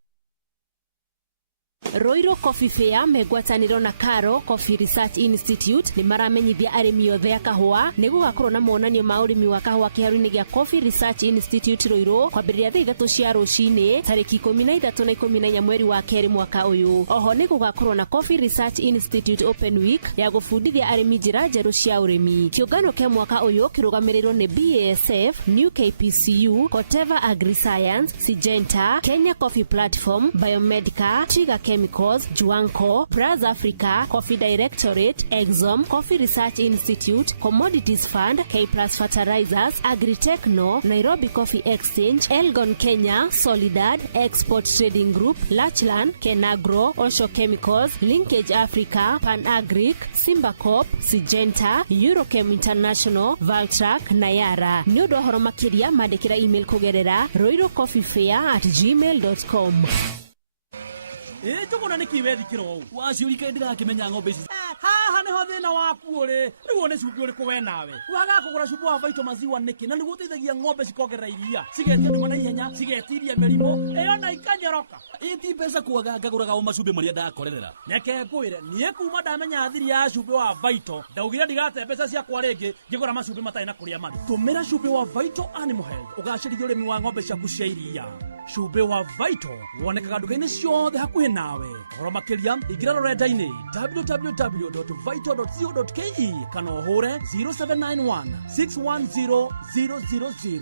Roiro Coffee Fair megwataniro na Karo Coffee Research Institute ni maramenyithia arimi othe a kahua ni gugakorwo na monanio ma urimi wa kahua kiharu-ini gia Coffee Research Institute Roiro kwambĩrĩria thaa 3 cia rũcinĩ tarĩki 13 na 14 mweri wa kerĩ mwaka uyu. Oho ni gugakorwo na Coffee Research Institute Open Week ya gũbundithia arimi njĩra njerũ cia urimi. Kĩũngano kĩa mwaka uyu kĩrũgamĩrĩirwo ni BASF, New KPCU, Koteva Agri Science, Syngenta, Kenya Coffee Platform, Biomedica, Chiga Chemicals, Juanco, Braz Africa, Coffee Directorate, Exxon, Coffee Research Institute, Commodities Fund, K Plus Fertilizers, Agritechno, Nairobi Coffee Exchange, Elgon Kenya, Solidad, Export Trading Group, Lachlan, Kenagro, Osho Chemicals, Linkage Africa, Pan-Agric, Simbacop, Syngenta, Eurochem International, Valtrac, Nayara. Ni ũndũ ũhoro makĩria mandĩkĩra email kũgerera roirocoffeefair@gmail.com. Tũgũna nĩ kiwe thikĩro ũũ waciũrika ndĩrakĩmenya ng'ombe ici haha nĩho thĩna waku ũrĩ nĩguo nĩ cumbĩ ũrĩkũ we nawe waga kũgũra cumbĩ wa Vito maziwa nĩkĩ na nĩguo ũteithagia ng'ombe cikongerera iria cigetia nduma na ihenya cigetiria mĩrimũ ĩyo na ikanyoroka ĩti mbeca kwaga ngagũraga o macumbĩ marĩa ndakorerera reke ngwĩre niĩ kuma ndamenya thiri ya cumbĩ wa Vito ndaugire ndigate mbeca ciakwa rĩngĩ ngĩgũra macumbĩ matarĩ na kũrĩa marĩ. Tũmĩra cumbĩ wa Vito Animal Health ũgacĩrithie ũrĩmi wa ng'ombe ciaku cia iria. Cumbĩ wa Vito wonekaga nduka-inĩ ciothe hakuhĩ nawe. Ũhoro makĩria ingĩra rũrenda-inĩ www.vito.co.ke kana ũhũre 0791 610 000.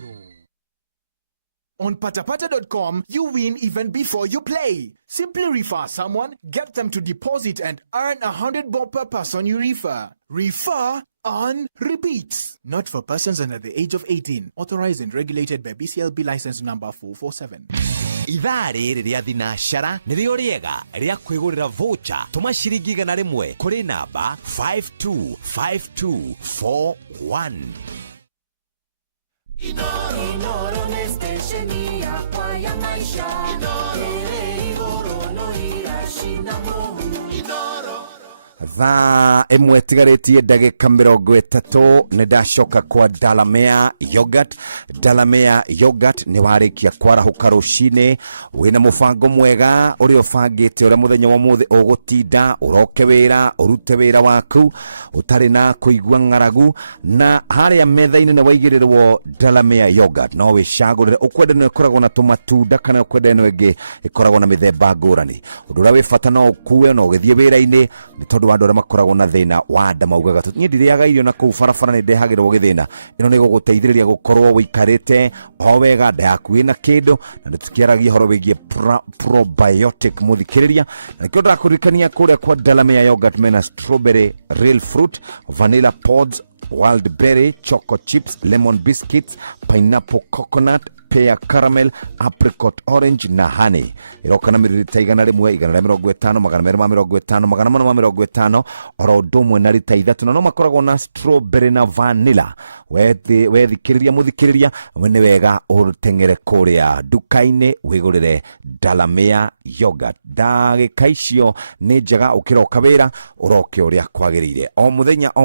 On patapata.com, you win even before you play. Simply refer someone, get them to deposit and earn 100 bob per person you refer. Refer on repeat. Not for persons under the age of 18. Authorized and regulated by BCLB license number 447. Ithaa rĩrĩ rĩa thinacara nĩrĩo rĩega rĩa kwĩgũrĩra voucher tũma ciringi 100 kũrĩ namba 525241. Inoro nĩ stesheni yakwa ya maisha ĩrĩ igũrũ no iracina mũhu. Inoro thaa ĩmwe tigarĩtie ndagĩka 30 nĩ ndacoka kwa Dalamere Yogurt. Dalamere Yogurt nĩ warĩkia kwarahũka rũcinĩ wĩna mũbango mwega ũrĩa ũbangĩte ũrĩa mũthenya wa mũthĩ ũgũtinda ũroke wĩra ũrute wĩra waku ũtarĩ na kũigua ng'aragu na harĩa metha-inĩ nĩ waigĩrĩrwo Dalamere Yogurt no wĩcagũrĩre ũkwenda nĩ ĩkoragwo na tũmatunda kana ũkwenda ĩno ĩngĩ ĩkoragwo na mĩthemba ngũrani. Ũndũ ũrĩa wĩ bata no ũkue no ũgĩthiĩ wĩra-inĩ nĩ tondũ andũ arĩa makoragwo na thĩna wa nda maugaga niĩ ndirĩaga irio na kũu barabara nĩ ndehagĩrwo gĩthĩna. Ĩno nĩ gũgũteithĩrĩria gũkorwo wĩikarĩte o wega nda yaku ĩna kĩndũ na nĩ tũkĩaragia ũhoro wĩgiĩ probiotic mũthikĩrĩria na kĩo ndakũririkania kũrĩa kwa Dalamere Yogurt mena strawberry, real fruit, vanilla pods, wild berry, choco chips, lemon biscuits, pineapple coconut, pear caramel, apricot orange na honey. Iroka na mililita 150, 250, oro domwe na lita 3 na no makoragwo na strawberry na vanilla. Wethikiriria muthikiriria wene wega urutengere kuria dukaine wigurire Dalamere yogurt. Ndagika icio ni njega ukiroka wira uroke uria kwagirire. O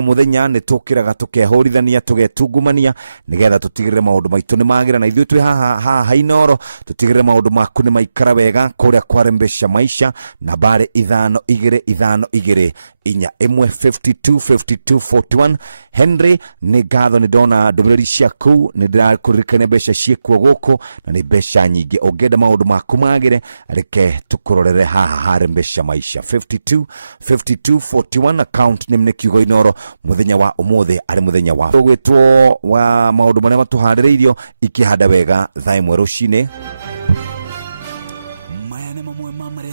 muthenya ni tukiraga tukehorithania tugetungumania nigetha tutigirire maundu maitu ni magira na ithuĩ twi haha Inoro tutigirire maundu maku ni maikara wega kuria kwarembesha maisha. Nambari 5252 inya 1525241. Henry ni gatho ni ndona ndumiriri ciaku ni ndirakuririkania mbeca ciekuo guku na ni mbeca nyingi. Ungenda maundu maku magire reke tukurorere haha harembesha maisha. 525241 account name ni Kiugo Inoro. Muthenya wa umuthi ari muthenya wa gwitwo wa maundu maria matuhaririirio ikihanda wega thaa imwe rucine.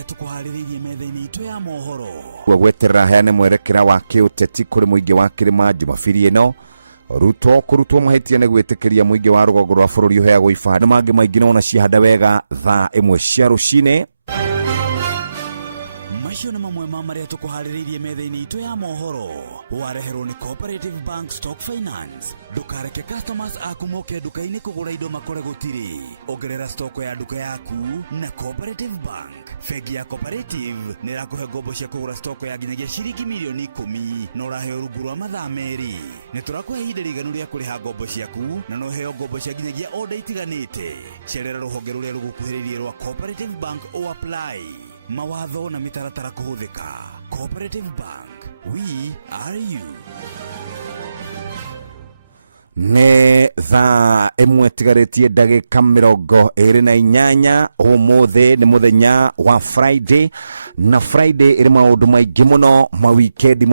tukuhariririe metha-ini itu ya mohoro gweterera heane mwerekera wa kiuteti kuri muingi wa Kirima Jumapili ino. Ruto kurutwo mahitia ni gwitikiria muingi wa rugongo rwa bururi uheagwo ibanda mangi maingi nona cihanda wega thaa imwe cia rucine. macio nĩ mamwe ma maria tukuhariririe metha-ini itu ya mohoro. Wareherwo ni Cooperative Bank Stock Finance. Ndukareke customers aku moke duka-ini kugura indo makore gutiri. Ongerera stoko ya duka yaku na Cooperative Bank. Fegi ya Cooperative ni rakuhe ngombo cia kugura stoko ya nginyagia ciringi milioni 10 na uraheo rungu rwa mathaa meri. Ni turakuhe ihinda riganu ria kuriha ngombo ciaku na no heo ngombo cia nginyagia order itiganite. Cerera ruhonge ruria rugukuhiririe rwa Cooperative Bank o apply. Mawatho na mitaratara kuhuthika. Cooperative Bank, we are you. Ne thaa imwe tigaritie ndagika 28 umuthi ni muthenya wa Friday na Friday iri maundu maingi muno mawikendi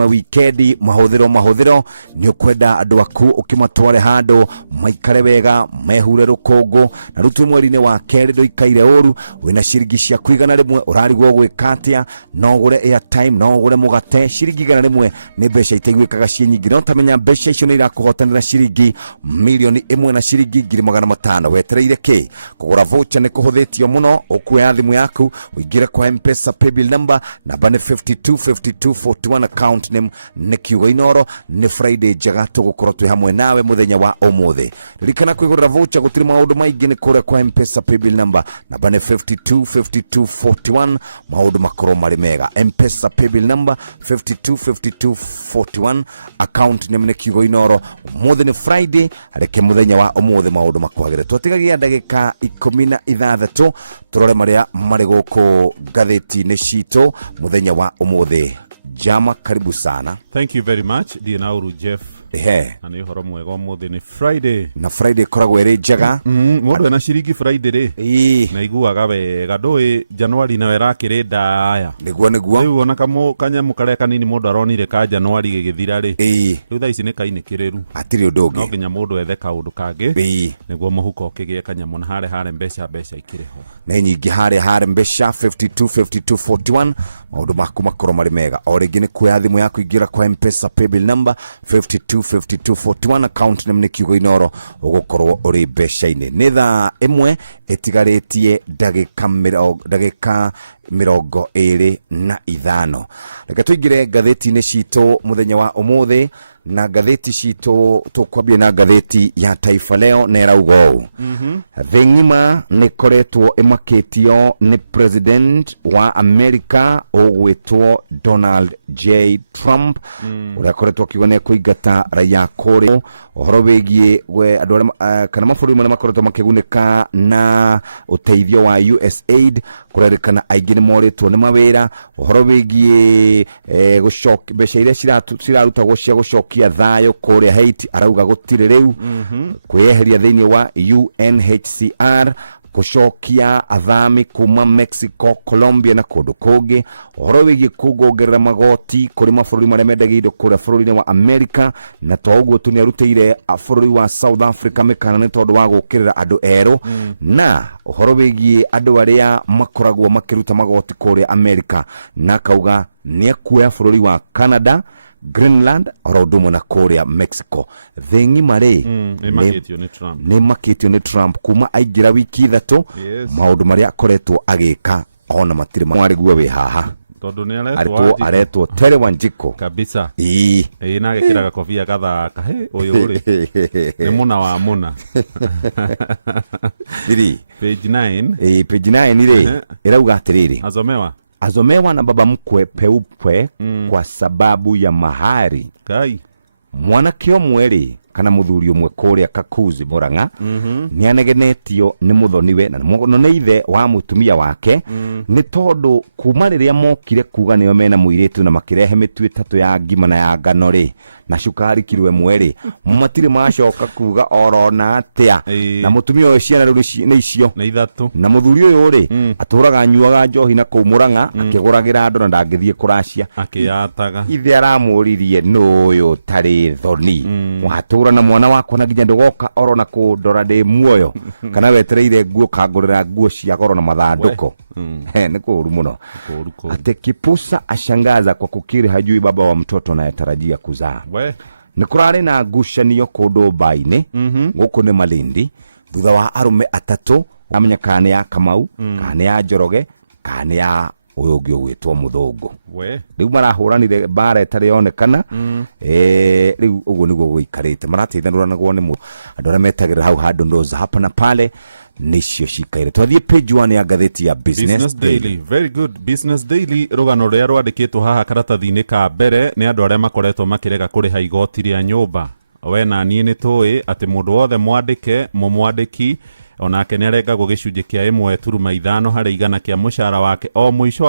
mahuthiro ni ukwenda andu aku ukimatware handu maikare wega mehure rukungu na rutu mweri-ini wa keri nduikaire uru wina ciringi cia kuigana rimwe urarigwo gwikatia no gure airtime no gure mugate ciringi igana rimwe ni mbeca itaiguikaga cie nyingi no tamenya mbeca icio ni irakuhotanira ciringi milioni 1 na ciringi 500,000. Wetereire ki kugura voucher ni kuhuthitio muno ukuya thimu yaku uingire kwa M-Pesa paybill number namba ni 525241 account name ni Kiugo Inoro. Ni Friday njega tugukorwo twi hamwe nawe muthenya wa umuthi. Ririkana kwigurira voucher gutiri maundu maingi ni kuria kwa M-Pesa paybill number namba ni 525241 maundu makorwo mari mega. M-Pesa paybill number 525241 account name ni Kiugo Inoro. Umuthi ni Friday areke muthenya wa umuthi maundu makwagire. Twatigagia ndagika 16 turore maria mari guku gatheti-ini citu muthenya wa umuthi. Jama, karibu sana. Thank you very much. Dinauru Jeff. Na ni horo mwega umuthi ni Friday. Na Friday koragwo iri njega. Mundu na ciringi Friday ri. Na iguaga wega ndoi January na werakire ndaya. Niguo. Riu ona kanyamu karia kanini mundu aronire ka January gigithira ri. Riu thaa ici ni kainikireru. Atiri undu ungi. No nginya mundu ethe kaundu kangi. Niguo muhuko kigie kanyamu na hare mbeca ikireho. Na nyingi hare mbeca 525241 maundu maku makorwo mari mega. O ringi ni kuoya thimu yaku ingira kwa M-Pesa paybill number 525241 account name ni Kiugo Inoro ugukorwo uri mbeca-ini. Ni thaa imwe itigaritie ndagika 25. Reke tuingire ngatheti-ini citu muthenya wa umuthi. Na gatheti citu tukwambia na gatheti ya Taifa Leo nera ugo. Thĩ ng'ima nĩ koretwo imakĩtio ni president wa America ugwitwo Donald J. Trump uria koretwo kiuga nĩ kũingata raia kũrĩ ũhoro wĩgiĩ andũ arĩa kana mabũrũri marĩa makoretwo makĩgunĩka na ũteithio wa USAID kũrerĩkana aingĩ nĩ moritwo nĩ mawĩra. Ũhoro wĩgiĩ mbeca iria cirarutagwo cia gũcokia thayo kũrĩa Haiti arauga gũtirĩ rĩu kwĩyeheria thĩinĩ wa UNHCR gũcokia athami kuma Mexico, Colombia na kũndũ kũngĩ. Ũhoro wĩgiĩ kuongerera magoti kũrĩ mabũrũri marĩa mendagia indo kũrĩa bũrũri-inĩ wa America na to ũguo tu nĩarutĩire bũrũri wa South Africa mĩkana nĩ tondũ wa gũkĩrĩra andũ erũ. Na ũhoro wĩgiĩ andũ arĩa makoragwo makĩruta magoti kũrĩa America na kauga nĩekuoya bũrũri wa Canada Greenland oro ndumwe na Korea Mexico thengi mari ni makitio ni Trump kuma aigira wiki ithatu maundu maria akoretwo agika ona matire mwari guo we haha tondu ni aretwo Tere Wanjiko kabisa na agekiraga kofia gathaka he uyu ri ni muna wa muna page 9 page 9 ri irauga atiriri azomewa na baba mkwe peupe kwa sababu ya mahari mwanake omwe kana muthuri umwe kuria Kakuzi Murang'a ni anegenetio ni muthoniwe na no ithe wa mutumia wake ni tondu kuma riria mokire kuga niyo mena muiritu na makirehe mitu itatu ya ngima na ya ngano ri na cukari kilo ĩmwe matire macoka kuga orona atia na mutumia uyu ciana riu ni icio na ithatu na muthuri uyu ri aturaga nyuaga njohi na kuu Murang'a akiguragira andu na ndangithie kuracia akiyataga ithe aramuririe no uyu tari thoni watura na mwana wakwa na nginya ndugoka orona kundora ndi muoyo kana wetereire nguo kangurira nguo cia goro na mathanduko ni kuru muno ate Kipusa ashangaza kwa kukiri hajui baba wa mtoto na yatarajia kuzaa ni kurari na ngucanio kundu Mbaini guku ni Malindi thutha wa arume atatu amenya kane ya Kamau kane ya Njoroge kane ya uyu ungi gwitwo Muthungu riu marahuranire bara etari onekana riu uguo niguo guikarite marateithanuranaguo ni andu aria metagirira hau handu ndoza hapa na pale nicio cikaire twathie page 1 ya gatheti ya Business Daily. Very good. Business Daily rugano ruria rwandikitwo haha karatathi-ini ka mbere ni andu aria makoretwo makirega kuriha igoti ria nyumba we na nie ni tui ati mundu wothe mwandike mumwandiki onake ni arengagwo gicunji kia 1.5 hari igana kia mushara wake o mwisho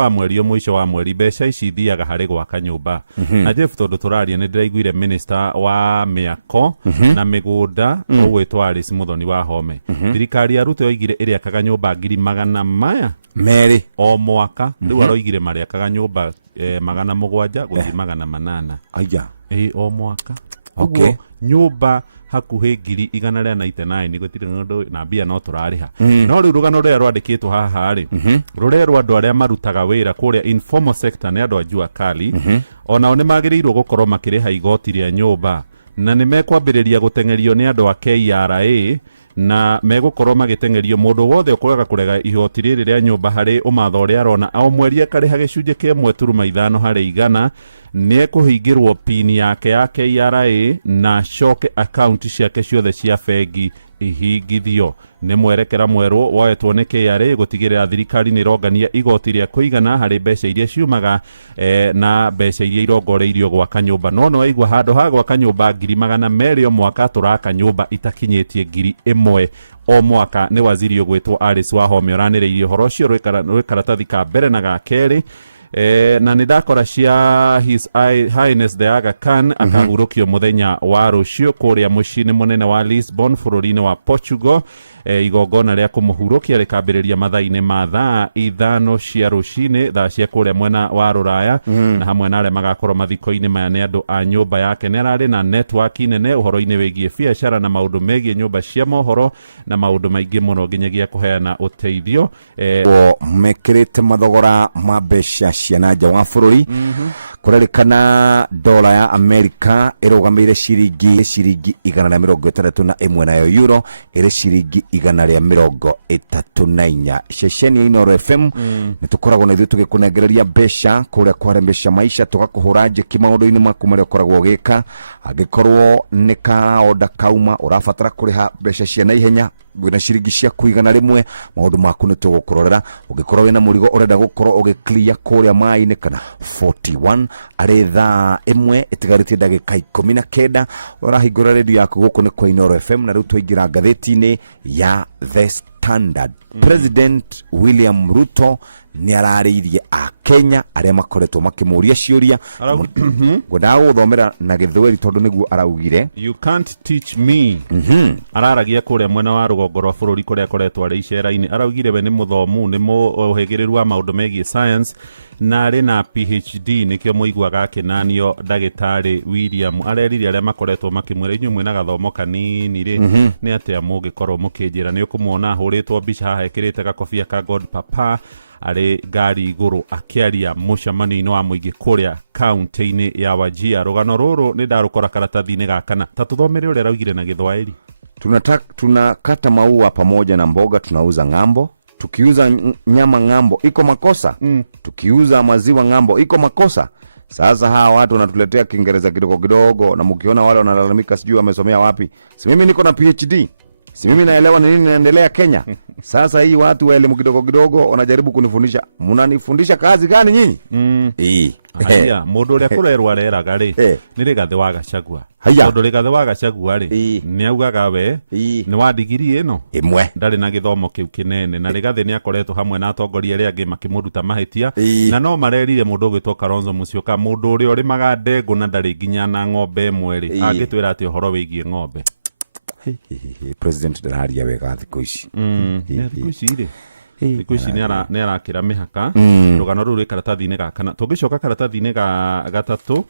wa mweri mbeca ici thiaga hari gwaka nyumba na Jeff tondu turaria ni ndiraiguire minister wa miako na migunda ogwitwo Alice Muthoni wa Home thirikari ya Ruto yoigire iriakaga nyumba 100,000 meri o mwaka riu aroigire mariakaga nyumba 700 guthi 800 aya o mwaka nyumba hakuhi 199 gutire ndu na mbia no turariha no riu rugano ruria rwandikitwo haha ri rurerwa andu aria marutaga wira kuria informal sector ni andu ajua kali ona ni magirirwo gukorwo makiriha igoti ria nyumba na ni mekwambiriria gutengerio ni andu a KRA na megukorwo magitengerio mundu wothe ukoraga kurega igoti riri ria nyumba hari umatho uria arona o mweri akariha gicunji kia 1.5 hari igana ni kuhingirwo pin yake ya KRA na shoke account ciake ciothe cia bengi ihingithio ni mwerekera mweru woetwo ni KRA gutigirira thirikari ni rongania igoti ria kuigana hari mbeca iria ciumaga na mbeca iria irongoreirio gwaka nyumba no aigwa handu ha gwaka nyumba 200,000 o mwaka turaka nyumba itakinyitie 1,000 o mwaka ni waziri ugwitwo Alice wa Home oranireirie horo cio rwi karatathi ka mbere na ga keri na nidakora cia His Highness the Aga Khan akahurukio muthenya wa rucio kuria mucini munene wa Lisbon bururi-ini wa Portugal igongona ria kumuhurukia rikambiriria mathaa-ini ma thaa 5 cia rucini thaa cia kuria mwena wa Ruraya na hamwe na aria magakorwo mathiko-ini maya ni andu a nyumba yake ni arari na network nene uhoro-ini wigie biacara na maundu megie nyumba cia mohoro na maundu maingi muno nginyagia kuheana uteithio mekirite mathogora ma mbeca cia nanja wa bururi kurerikana dola ya Amerika irugamire ciringi 161 nayo euro iri ciringi 134 ceceni ya Inoro FM nitukoragwo na ithuĩ tugikunengereria mbeca kuria kwarembesha maisha tugakuhura njeki maundu-ini maku maria ukoragwo ugika angikorwo ni kaoda kauma urabatara kuriha mbeca cia naihenya wina ciringi cia kuigana rimwe maundu maku ni tugukurorera ungikorwo wina murigo urenda gukorwo ugiclear kuria mai-ini kana 41 ari thaa imwe itigaritie ndagika 19 urahingura redio yaku guku ni kwa Inoro FM na riu twaingira ngatheti-ini ya The Standard. President William Ruto ni arariirie a Kenya aria makoretwo makimuria ciuria ngodaga guthomera na githweri tondu niguo araugire you can't teach me araragia kuria mwena wa rugongo rwa bururi kuria akoretwo ari icera-ini araugire we ni muthomu ni muhigiriru wa maundu megie science na ari na PhD nikio muiguaga akinanio ndagitari William areririe aria makoretwo makimwira inyu mwena gathomo kanini ri ni atia mugikorwo mukinjira ni ukumuona ahuritwo mbica haha ekirite gakobia ka God Papa arĩ ngari igũrũ akĩaria mũcemanio-inĩ wa mũingĩ kũrĩa kaunti-inĩ ya Wajir. Rũgano rũrũ nĩ ndarũkora karatathi-inĩ gakana. Ta tũthomere ũrĩa araugire na Gĩthwaĩri. Tunakata maua pamoja na mboga, tunauza ng'ambo. Tukiuza nyama ng'ambo iko makosa. Tukiuza maziwa ng'ambo iko makosa. Sasa hawa watu wanatuletea Kiingereza kidogo kidogo, na mkiona wale wanalalamika sijui wamesomea wapi. Si mimi niko na PhD. Si mimi naelewa nini inaendelea Kenya. Sasa hii watu wa elimu kidogo kidogo wanajaribu kunifundisha. Mnanifundisha kazi gani nyinyi? Haya, mundu uria kurerwa areraga ri ni Rigathi wa Gachagua. Mundu Rigathi wa Gachagua ri ni augaga we ni wa digiri ino imwe ndari na githomo kiu kinene, na Rigathi ni akoretwo hamwe na atongoria aria angi makimuruta mahitia, na no marerire mundu ugitwo Kalonzo Musyoka, mundu uria urimaga ndengu na ndari nginya na ng'ombe imwe ri agitwira ati uhoro wigie ng'ombe. President ndaria wega thikũ ici. Thikũ ici ri thikũ ici nĩ arakĩra mĩhaka. Rũgano rũu rwĩ karatathi-inĩ ga kana. Tũngĩcoka karatathi-inĩ ga gatatũ,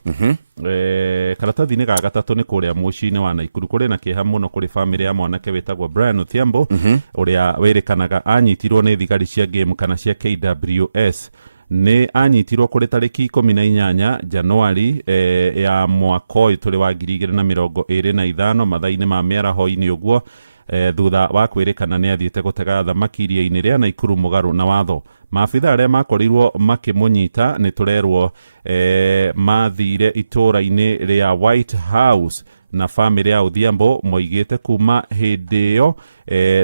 karatathi-inĩ ga gatatũ nĩ kũrĩa mũciĩ-inĩ wa Naikuru. Kũrĩ na kĩeha mũno kũrĩ bamĩrĩ ya mwanake wĩtagwo Brian Odhiambo ũrĩa wĩrĩkanaga anyitirwo nĩ thigari cia game kana cia KWS. Nĩ anyitirwo kũrĩ tarĩki 18 Januari ya mwaka ũyũ tũrĩ wa 2025 mathaa-inĩ ma mĩaraho-inĩ ũguo, thutha wa kwĩrĩkana nĩ athiĩte gũtega thamaki iria-inĩ rĩa Naikuru mũgarũ na watho. Maabitha arĩa makorirwo makĩmũnyita nĩ tũrerwo mathire itũũra-inĩ rĩa White House, na bamĩrĩ ya Odhiambo moigĩte kuma hĩndĩ ĩyo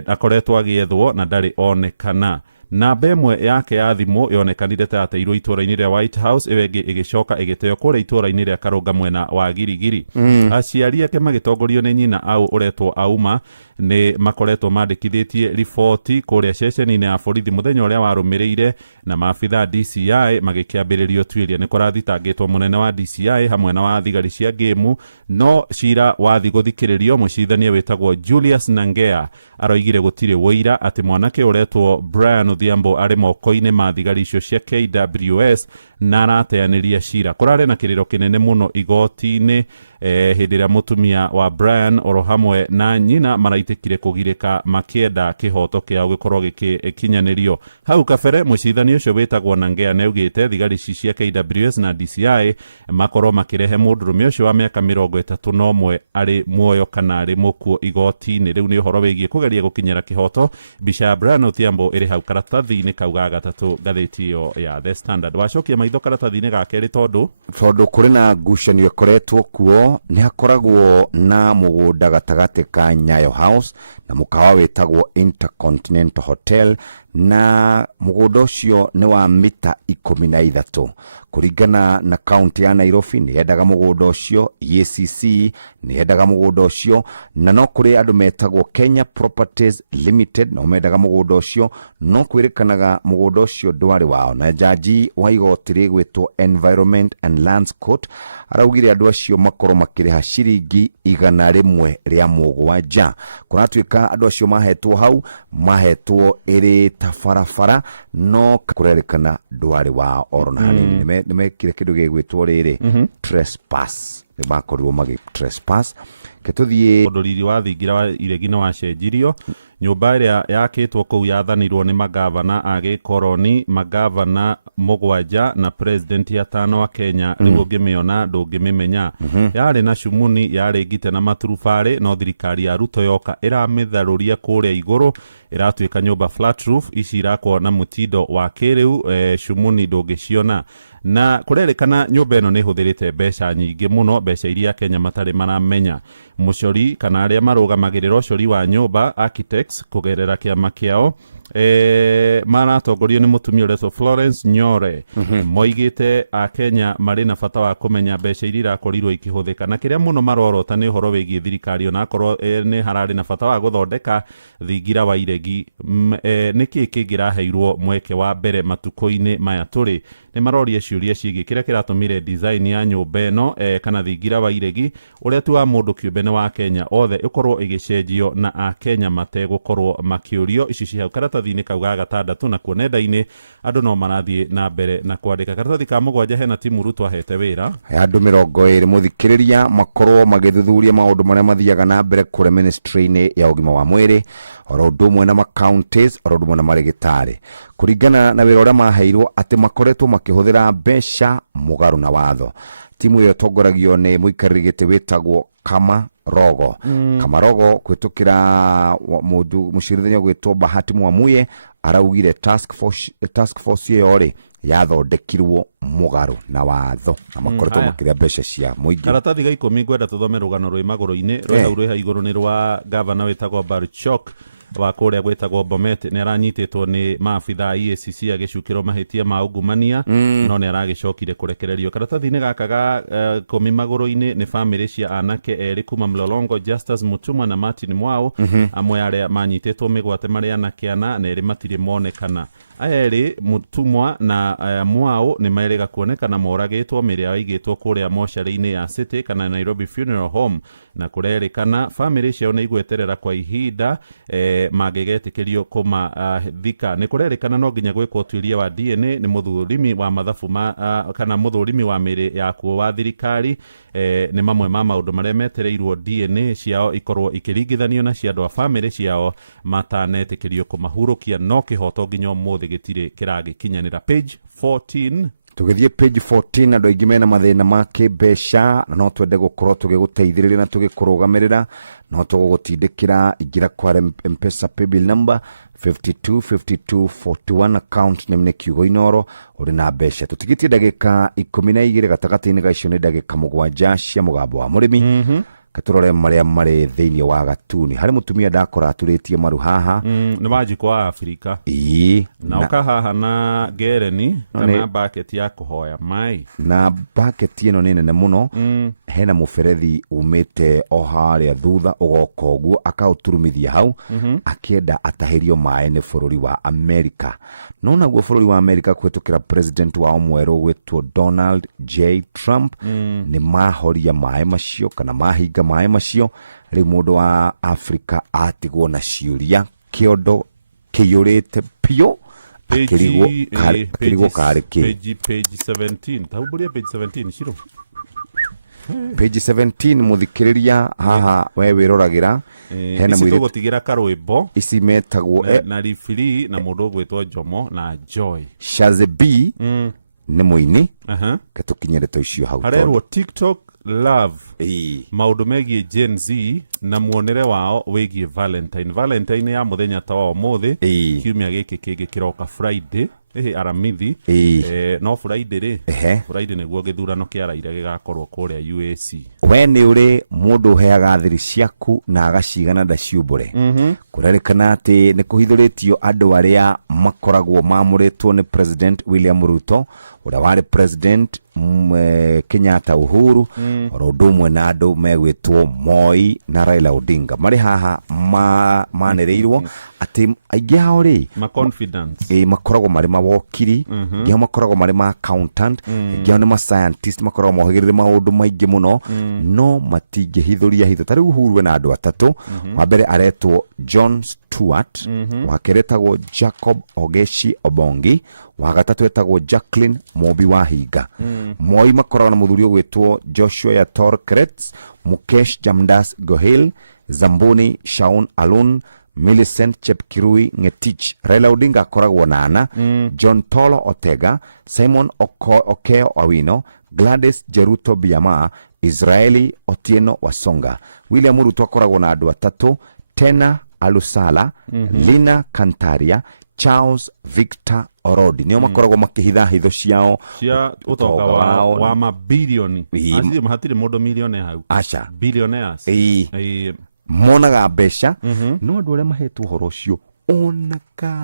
akoretwo agĩethwo na ndarĩ onekana. Namba ĩmwe yake ya thimũ yonekanire ta yateirwo itũũra-inĩ rĩa White House, ĩyo ĩngĩ ĩgĩcoka ĩgĩteo kũrĩa itũũra-inĩ rĩa Karũnga mwena wa Girigiri. Aciari ake magĩtongorio nĩ nyina au ũretwo Auma nĩ makoretwo mandĩkithĩtie riboti kũrĩa ceceni-inĩ ya borithi mũthenya ũrĩa warũmĩrĩire, na maabitha DCI magĩkĩambĩrĩrio tuĩria nĩ kũrathitangĩtwo mũnene wa DCI hamwe na wa thigari cia ngĩmu, no cira wathi gũthikĩrĩrio mũcirithania wĩtagwo Julius Nangea aroigire gũtirĩ wũira atĩ mwanake ũretwo Brian Odhiambo arĩ moko-inĩ ma thigari icio cia KWS na arateanĩria cira. Kũrarĩ na kĩrĩro kĩnene mũno igoti-inĩ hĩndĩ ĩrĩa mũtumia wa Brian oro hamwe na nyina maraitĩkire kũgirĩka makĩenda kĩhoto kĩao gĩkorwo gĩkinyanĩrio. Hau kabere mũcirithania ũcio wĩtagwo Nangea nĩaugĩte thigari ici cia KWS na DCI makorwo makĩrehe mũndũrũme ũcio wa mĩaka 31 arĩ muoyo kana arĩ mũkuo igoti-inĩ. Rĩu nĩ ũhoro wĩgiĩ kũgeria gũkinyĩra kĩhoto. Mbica ya Brian Odhiambo ĩrĩ hau karatathi-inĩ kau ga gatatũ ngathĩti ĩyo ya The Standard. Wacokia maitho karatathi-inĩ ga kerĩ tondũ kũrĩ na ngucanio ĩkoretwo kuo. Nĩ hakoragwo na mũgũnda gatagatĩ ka Nyayo House na mũkawa wĩtagwo Intercontinental Hotel, na mũgũnda ũcio nĩ wa mita 13 kũringana na kaunti ya Nairobi. Nĩ yendaga mũgũnda ũcio, EACC nĩ yendaga mũgũnda ũcio, na no kũrĩ andũ metagwo Kenya Properties Limited no mendaga mũgũnda ũcio, no kwĩrĩkanaga mũgũnda ũcio ndwarĩ wao, na jaji wa igoti rĩgwĩtwo Environment and Lands Court araugire andũ acio makorwo makĩrĩha ciringi 100 rĩa mũgwanja. Kũratuĩka andũ acio mahetwo hau mahetwo ĩrĩ ta barabara, no kũrerĩkana ndwarĩ wao oro na hanini. Nĩmekire kĩndũ gĩgwĩtwo rĩrĩ trespass, nĩ makorirwo magĩ trespass. Ketũthiĩ ũndũ riri wa thingira wa iregi nĩ wacenjirio. Nyũmba ĩrĩa yakĩtwo kũu yathanirwo nĩ magavana a gĩkoroni, magavana 7 na president ya 5 wa Kenya. Rĩu ũngĩmĩona ndũngĩmĩmenya. Yarĩ na cumuni, yarĩ ngite na maturubarĩ, no thirikari ya Ruto yoka ĩramĩtharũria kũrĩa igũrũ, ĩratuĩka nyũmba flat roof. Ici irakwo na mũtindo wa kĩrĩu, cumuni ndũngĩciona. Na kũrerĩkana nyũmba ĩno nĩ hũthĩrĩte mbeca nyingĩ mũno, mbeca iria Kenya matarĩ maramenya. Mũcori kana arĩa marũgamagĩrĩra ũcori wa nyũmba architects kũgerera kĩama kĩao maratongorio nĩ mũtumia ũretwo Florence Nyore. Moigĩte a Kenya marĩ na bata wa kũmenya mbeca iria irakorirwo ikĩhũthĩka, na kĩrĩa mũno marorota nĩ ũhoro wĩgiĩ thirikari ona akorwo nĩ hararĩ na bata wa gũthondeka thingira wa iregi. Nĩkĩ kĩngĩraheirwo mweke wa mbere matukũ-inĩ maya tũrĩ? Nĩ maroria ciũria ciĩgiĩ kĩrĩa kĩratũmire design ya nyũmba ĩno kana thingira wa iregi ũrĩa tu wa mũndũ kĩũmbe mũtũrĩre wa Kenya othe ĩkorwo ĩgĩcenjio na Akenya mategũkorwo makĩũrio. Ici ci hau karatathi-inĩ kau ga gatandatũ, na kuo nenda-inĩ andũ no marathiĩ na mbere na kwandĩka. Karatathi ka mũgwanja hena Timuru twahete wĩra ya andũ 20 mũthikĩrĩria makorwo magĩthuthuria maũndũ marĩa mathiaga na mbere kũrĩ ministry-inĩ ya ũgima wa mwĩrĩ, oro ũndũ ũmwe na ma-counties, oro ũndũ ũmwe na marĩgĩtarĩ, kũringana na wĩra ũrĩa maheirwo atĩ makoretwo makĩhũthĩra mbeca mũgarũ na watho. Timu ĩyo tongoragio nĩ mũikarĩri gĩtĩ wĩtagwo Kamarogo. Kamarogo kwĩtũkĩra mũcirithania gwĩtwo Bahati Mwamuye araugire task force ĩyo rĩ yathondekirwo mũgarũ na watho na makoretwo makĩrĩa mbeca cia mũingĩ. Karatathi ga 10 ngwenda tũthome rũgano rwĩ magũrũ-inĩ rwenda rwĩha igũrũ nĩ rwa gavana wĩtagwo Barchok wa kũrĩa gwĩtagwo Bomet. Nĩ aranyitĩtwo nĩ maabitha EACC agĩcukĩrwo mahĩtia ma ungumania no nĩ aragĩcokire kũrekererio. Karatathi-inĩ gaka ga 10 magũrũ-inĩ nĩ bamĩrĩ cia anake erĩ kuma Mlolongo, Justus Mutumwa na Martin Mwao. Amwe arĩa manyitĩtwo mĩgwate marĩ anake ana na erĩ matirĩ monekana. Aya erĩ Mutumwa na Mwao nĩ merĩga kuonekana moragĩtwo, mĩrĩ yao ĩigĩtwo kũrĩa mocarĩ-inĩ ya City kana Nairobi Funeral Home, na kũrerĩkana bamĩrĩ ciao nĩ igweterera kwa ihinda mangĩgetĩkĩrio kũmathika. Nĩ kũrerĩkana no nginya gwĩkwo ũtuĩria wa DNA nĩ mũthũrimi wa mathabu kana mũthũrimi wa mĩrĩ yakuo wa thirikari. Nĩ mamwe ma maũndũ marĩa metereirwo DNA ciao ikorwo ikĩringithanio na cia andũ a bamĩrĩ ciao matanetĩkĩrio kũmahurũkia, no kĩhoto nginya ũmũthĩ gĩtirĩ kĩragĩkinyanĩra. Page 14 tũgĩthiĩ page 14, andũ aingĩ mena mathĩna ma kĩmbeca na no twende gũkorwo tũgĩgũteithĩrĩria na tũgĩkũrũgamĩrĩra, no tũgũgũtindĩkĩra. Ingĩra kwa M-Pesa paybill number 525241 account name nĩ kiugo Inoro ũrĩ na mbeca. Tũtigĩtie ndagĩka 12 gatagatĩ-inĩ ga icio nĩ ndagĩka 7 cia mũgambo wa mũrĩmi. Katũrore marĩa marĩ thĩinĩ wa gatuni. Harĩ mũtumia ndakora aturĩtie maru haha nĩ Wanjikũ wa Afrika na ũka haha na ngereni kana bucket ya kũhoya mai, na bucket ĩno nĩ nene mũno. Hena mũberethi umĩte o harĩa thutha ũgoka ũguo akaũturumithia hau akĩenda atahĩrio maĩ nĩ bũrũri wa Amerika. No naguo bũrũri wa Amerika kwĩtũkĩra president wao mwerũ gwĩtwo Donald J. Trump nĩ mahoria maĩ macio kana mahinga maĩ macio. Rĩu mũndũ wa Afrika atigwo na ciũria, kĩondo kĩiyũrĩte piũ akĩrigwo karĩ kĩ. Page 17 tahumburia page 17 ciro page 17 mũthikĩrĩria haha we wĩroragĩra. Hena mwĩrĩ tũgũtigĩra karwĩmbo ici metagwo na rifiri na mũndũ ũgwĩtwo Jomo na Joy Shazebi nĩ mũini katũkinyĩre icio hau. Harerwo TikTok love maũndũ megiĩ Gen Z na muonere wao wĩgiĩ Valentine ya mũthenya ta wa ũmũthĩ kiumia gĩkĩ kĩngĩ kĩroka Friday aramithi no Friday rĩ Friday nĩguo gĩthurano kĩa raira gĩgakorwo kũrĩa UAC. We nĩ ũrĩ mũndũ ũheaga thiri ciaku na agacigana ndaciumbũre. Kũrerĩkana atĩ nĩ kũhithũrĩtio andũ arĩa makoragwo mamũrĩtwo nĩ President William Ruto, ũrĩa warĩ President Kenyatta Uhuru, oro ũndũ ũmwe na andũ megwĩtwo Moi na Raila Odinga marĩ haha manĩrĩirwo atĩ aingĩ hao rĩ makoragwo marĩ mawokiri, aingĩ hao makoragwo marĩ ma accountant, aingĩ hao nĩ ma scientist, makoragwo mohĩgĩrĩire maũndũ maingĩ mũno no matingĩhithũria hitho. Ta rĩu Uhuru na andũ atatũ, wa mbere aretwo John Stewart, wa kerĩ etagwo Jacob Ogeshi Obongi, wa gatatũ etagwo Jacqueline Mobi Wahinga. Moi makoragwo na mũthuri ũgwĩtwo Joshua Yator Kretz, Mukesh Jamdas Gohil, Zambuni Shaun Alun, Millicent Chepkirui Ngetich. Raila Odinga akoragwo na ana, John Tolo Otega, Simon Okeo Awino, Gladys Jeruto Biama, Israeli Otieno Wasonga. William Ruto akoragwo na andũ atatũ, Tena Alusala, Lina Kantaria, Charles Victor Orodi. Nĩo makoragwo makĩhitha hitho ciao cia ũtonga wa mabilioni. Hatirĩ mũndũ milione hau. Acha billionaires monaga mbeca no andũ arĩa mahetwo ũhoro ũcio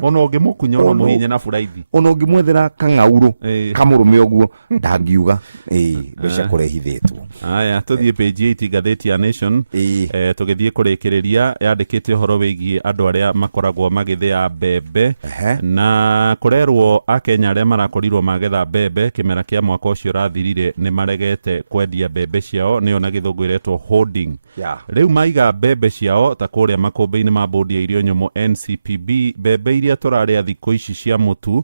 ona ungimukunya ona muhinye na buraithi ona ungimwethera kang'auru kamurume uguo ndangiuga mbeca kurehithitwo. Aya tuthie page 8 gatheti ya Nation tugithie kurikiriria yandikite uhoro wigie andu aria makoragwo magithia mbembe na kurerwo akenya aria marakorirwo magetha mbembe kimera kia mwaka ucio rathirire ni maregete kwendia mbembe ciao ni ona githungu iretwo holding. Riu maiga mbembe ciao ta kuria makumbi-ini ma bodi ya irio nyumu NCPB mbembe iria turaria thikũ ici cia mutu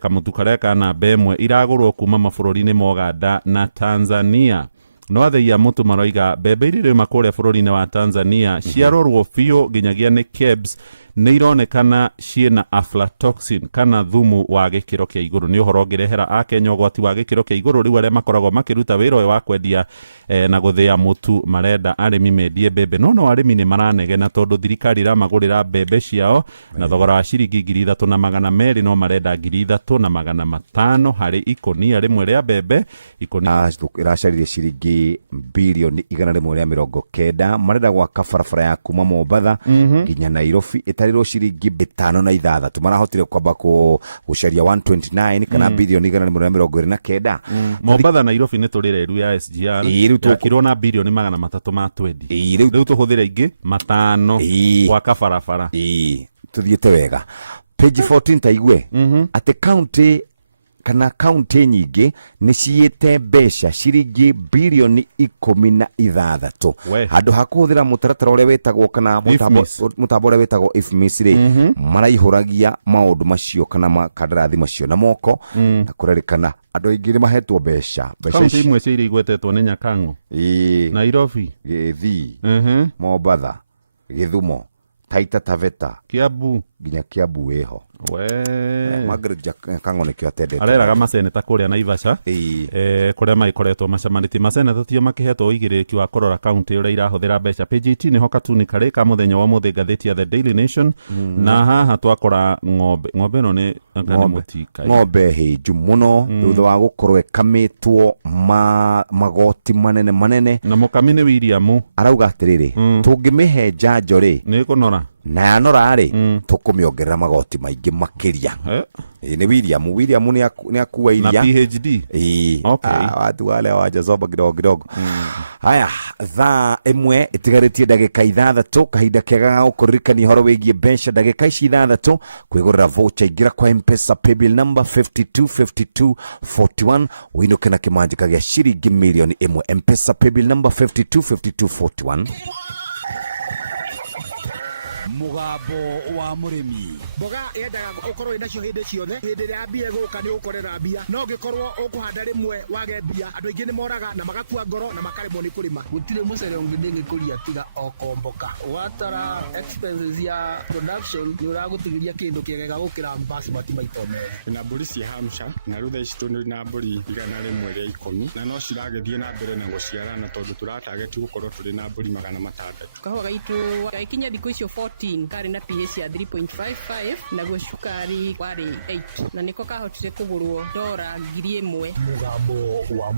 kamutu karia kana bemwe iragurwo kuma mabururi-ini ma Uganda na Tanzania. No athei ya mutu maroiga mbembe iria makuria bururi-ini wa Tanzania ciarorwo biũ nginyagia ni KEBS nĩ ironekana ciena aflatoxin kana thumu wa gĩkĩro kĩa igũrũ. Nĩ ũhoro ngĩrehera akenya ũgwati wa gĩkĩro kĩa igũrũ rĩu arĩa makoragwo makĩruta wĩra ũyũ wa kwendia na gũthĩa mũtu marenda arĩmi mendie mbembe. No arĩmi nĩ maranegena tondũ thirikari iramagũrĩra mbembe ciao na thogora wa ciringi 3,200 no marenda 3,500 harĩ ikũnia rĩmwe rĩa mbembe. Iracaririe ciringi bilioni 190 marenda gwaka barabara ya kuma Mombatha nginya Nairobi itarirwo ciringi 5,600 marahotire kwamba gucaria 129 kana bilioni 129. Mombatha Nairobi nĩ tũrĩre iru ya SGR yakirwo na bilioni 320 rĩu tũhũthĩra ingĩ 5 gwaka barabara. Tuthiĩte wega. Page 14 taigue ati county kana kaunti nyingĩ nĩ ciĩte mbeca ciringi bilioni 16 handũ ha kũhũthĩra mũtaratara ũrĩa wetagwo kana mũtambo ũrĩa wetagwo IFMIS rĩ maraihũragia maũndũ macio kana makandarathi macio na moko na kũrerĩkana andũ aingĩ nĩ mahetwo mbeca kaunti imwe cia iria igwetetwo nĩ Nyakang'o, Nairobi, Gĩthii, Mombatha, Gĩthumo, Taita Taveta, Kiambu nginya Kiambu wĩho. Margaret Kango nĩkĩo atendete areraga maseneta kũrĩa Naivasha kũrĩa maikoretwo macamanĩtie. Maseneta tio makĩhetwo ũigĩrĩrĩki wa kũrora kaunti ũrĩa irahũthĩra mbeca. Page 18 nĩho katuni karĩ ka mũthenya wa mũthĩ ngathĩti ya The Daily Nation na haha twakora ng'ombe ĩno nĩ mũtika ng'ombe hĩnju mũno thutha wa gũkorwo ĩkamĩtwo magoti manene na mũkami nĩ William arauga atĩrĩrĩ tũngĩmĩhe njanjo rĩ nĩ kũnora na yanora rĩ tũkũmĩongerera magoti maingĩ makĩria. Ni William nĩ akuwa iria na PhD. Watu wale wajazomba kidogo. Haya, thaa ĩmwe ĩtigarĩtie ndagĩka 6 kahinda kega ga gũkũririkania ũhoro wĩgiĩ mbeca. Ndagĩka ici 6 kwĩgũrĩra voucher ingĩra kwa M-Pesa paybill number 525241 ũinũke na kĩmanjĩka gĩa ciringi milioni 1. M-Pesa paybill number 525241. Mugambo wa murimi mboga yendaga ukorwo inacio hindi ciothe. Hindi ria mbia guka ni ukorera mbia no ngikorwo ukuhanda rimwe wage mbia andu aingi ni moraga na magakua ngoro na makaremwo ni kurima. Gutire mucere ungi ndingikuria tiga okomboka watara expenses ya production ni uragutigiria kindu kiegega gukira basmati maitome na mburi cia hamsha na rutha ici tuni na mburi 110 na no ciragethie na mbere na guciarana tondu turatageti gukorwo turi na mburi 600. Kahua gaitu gaikinya thiku icio 14 kari na pH ya 3.55 naguo cukari wari 8 na niko kahotire kugurwo $1,000. Mugambo wa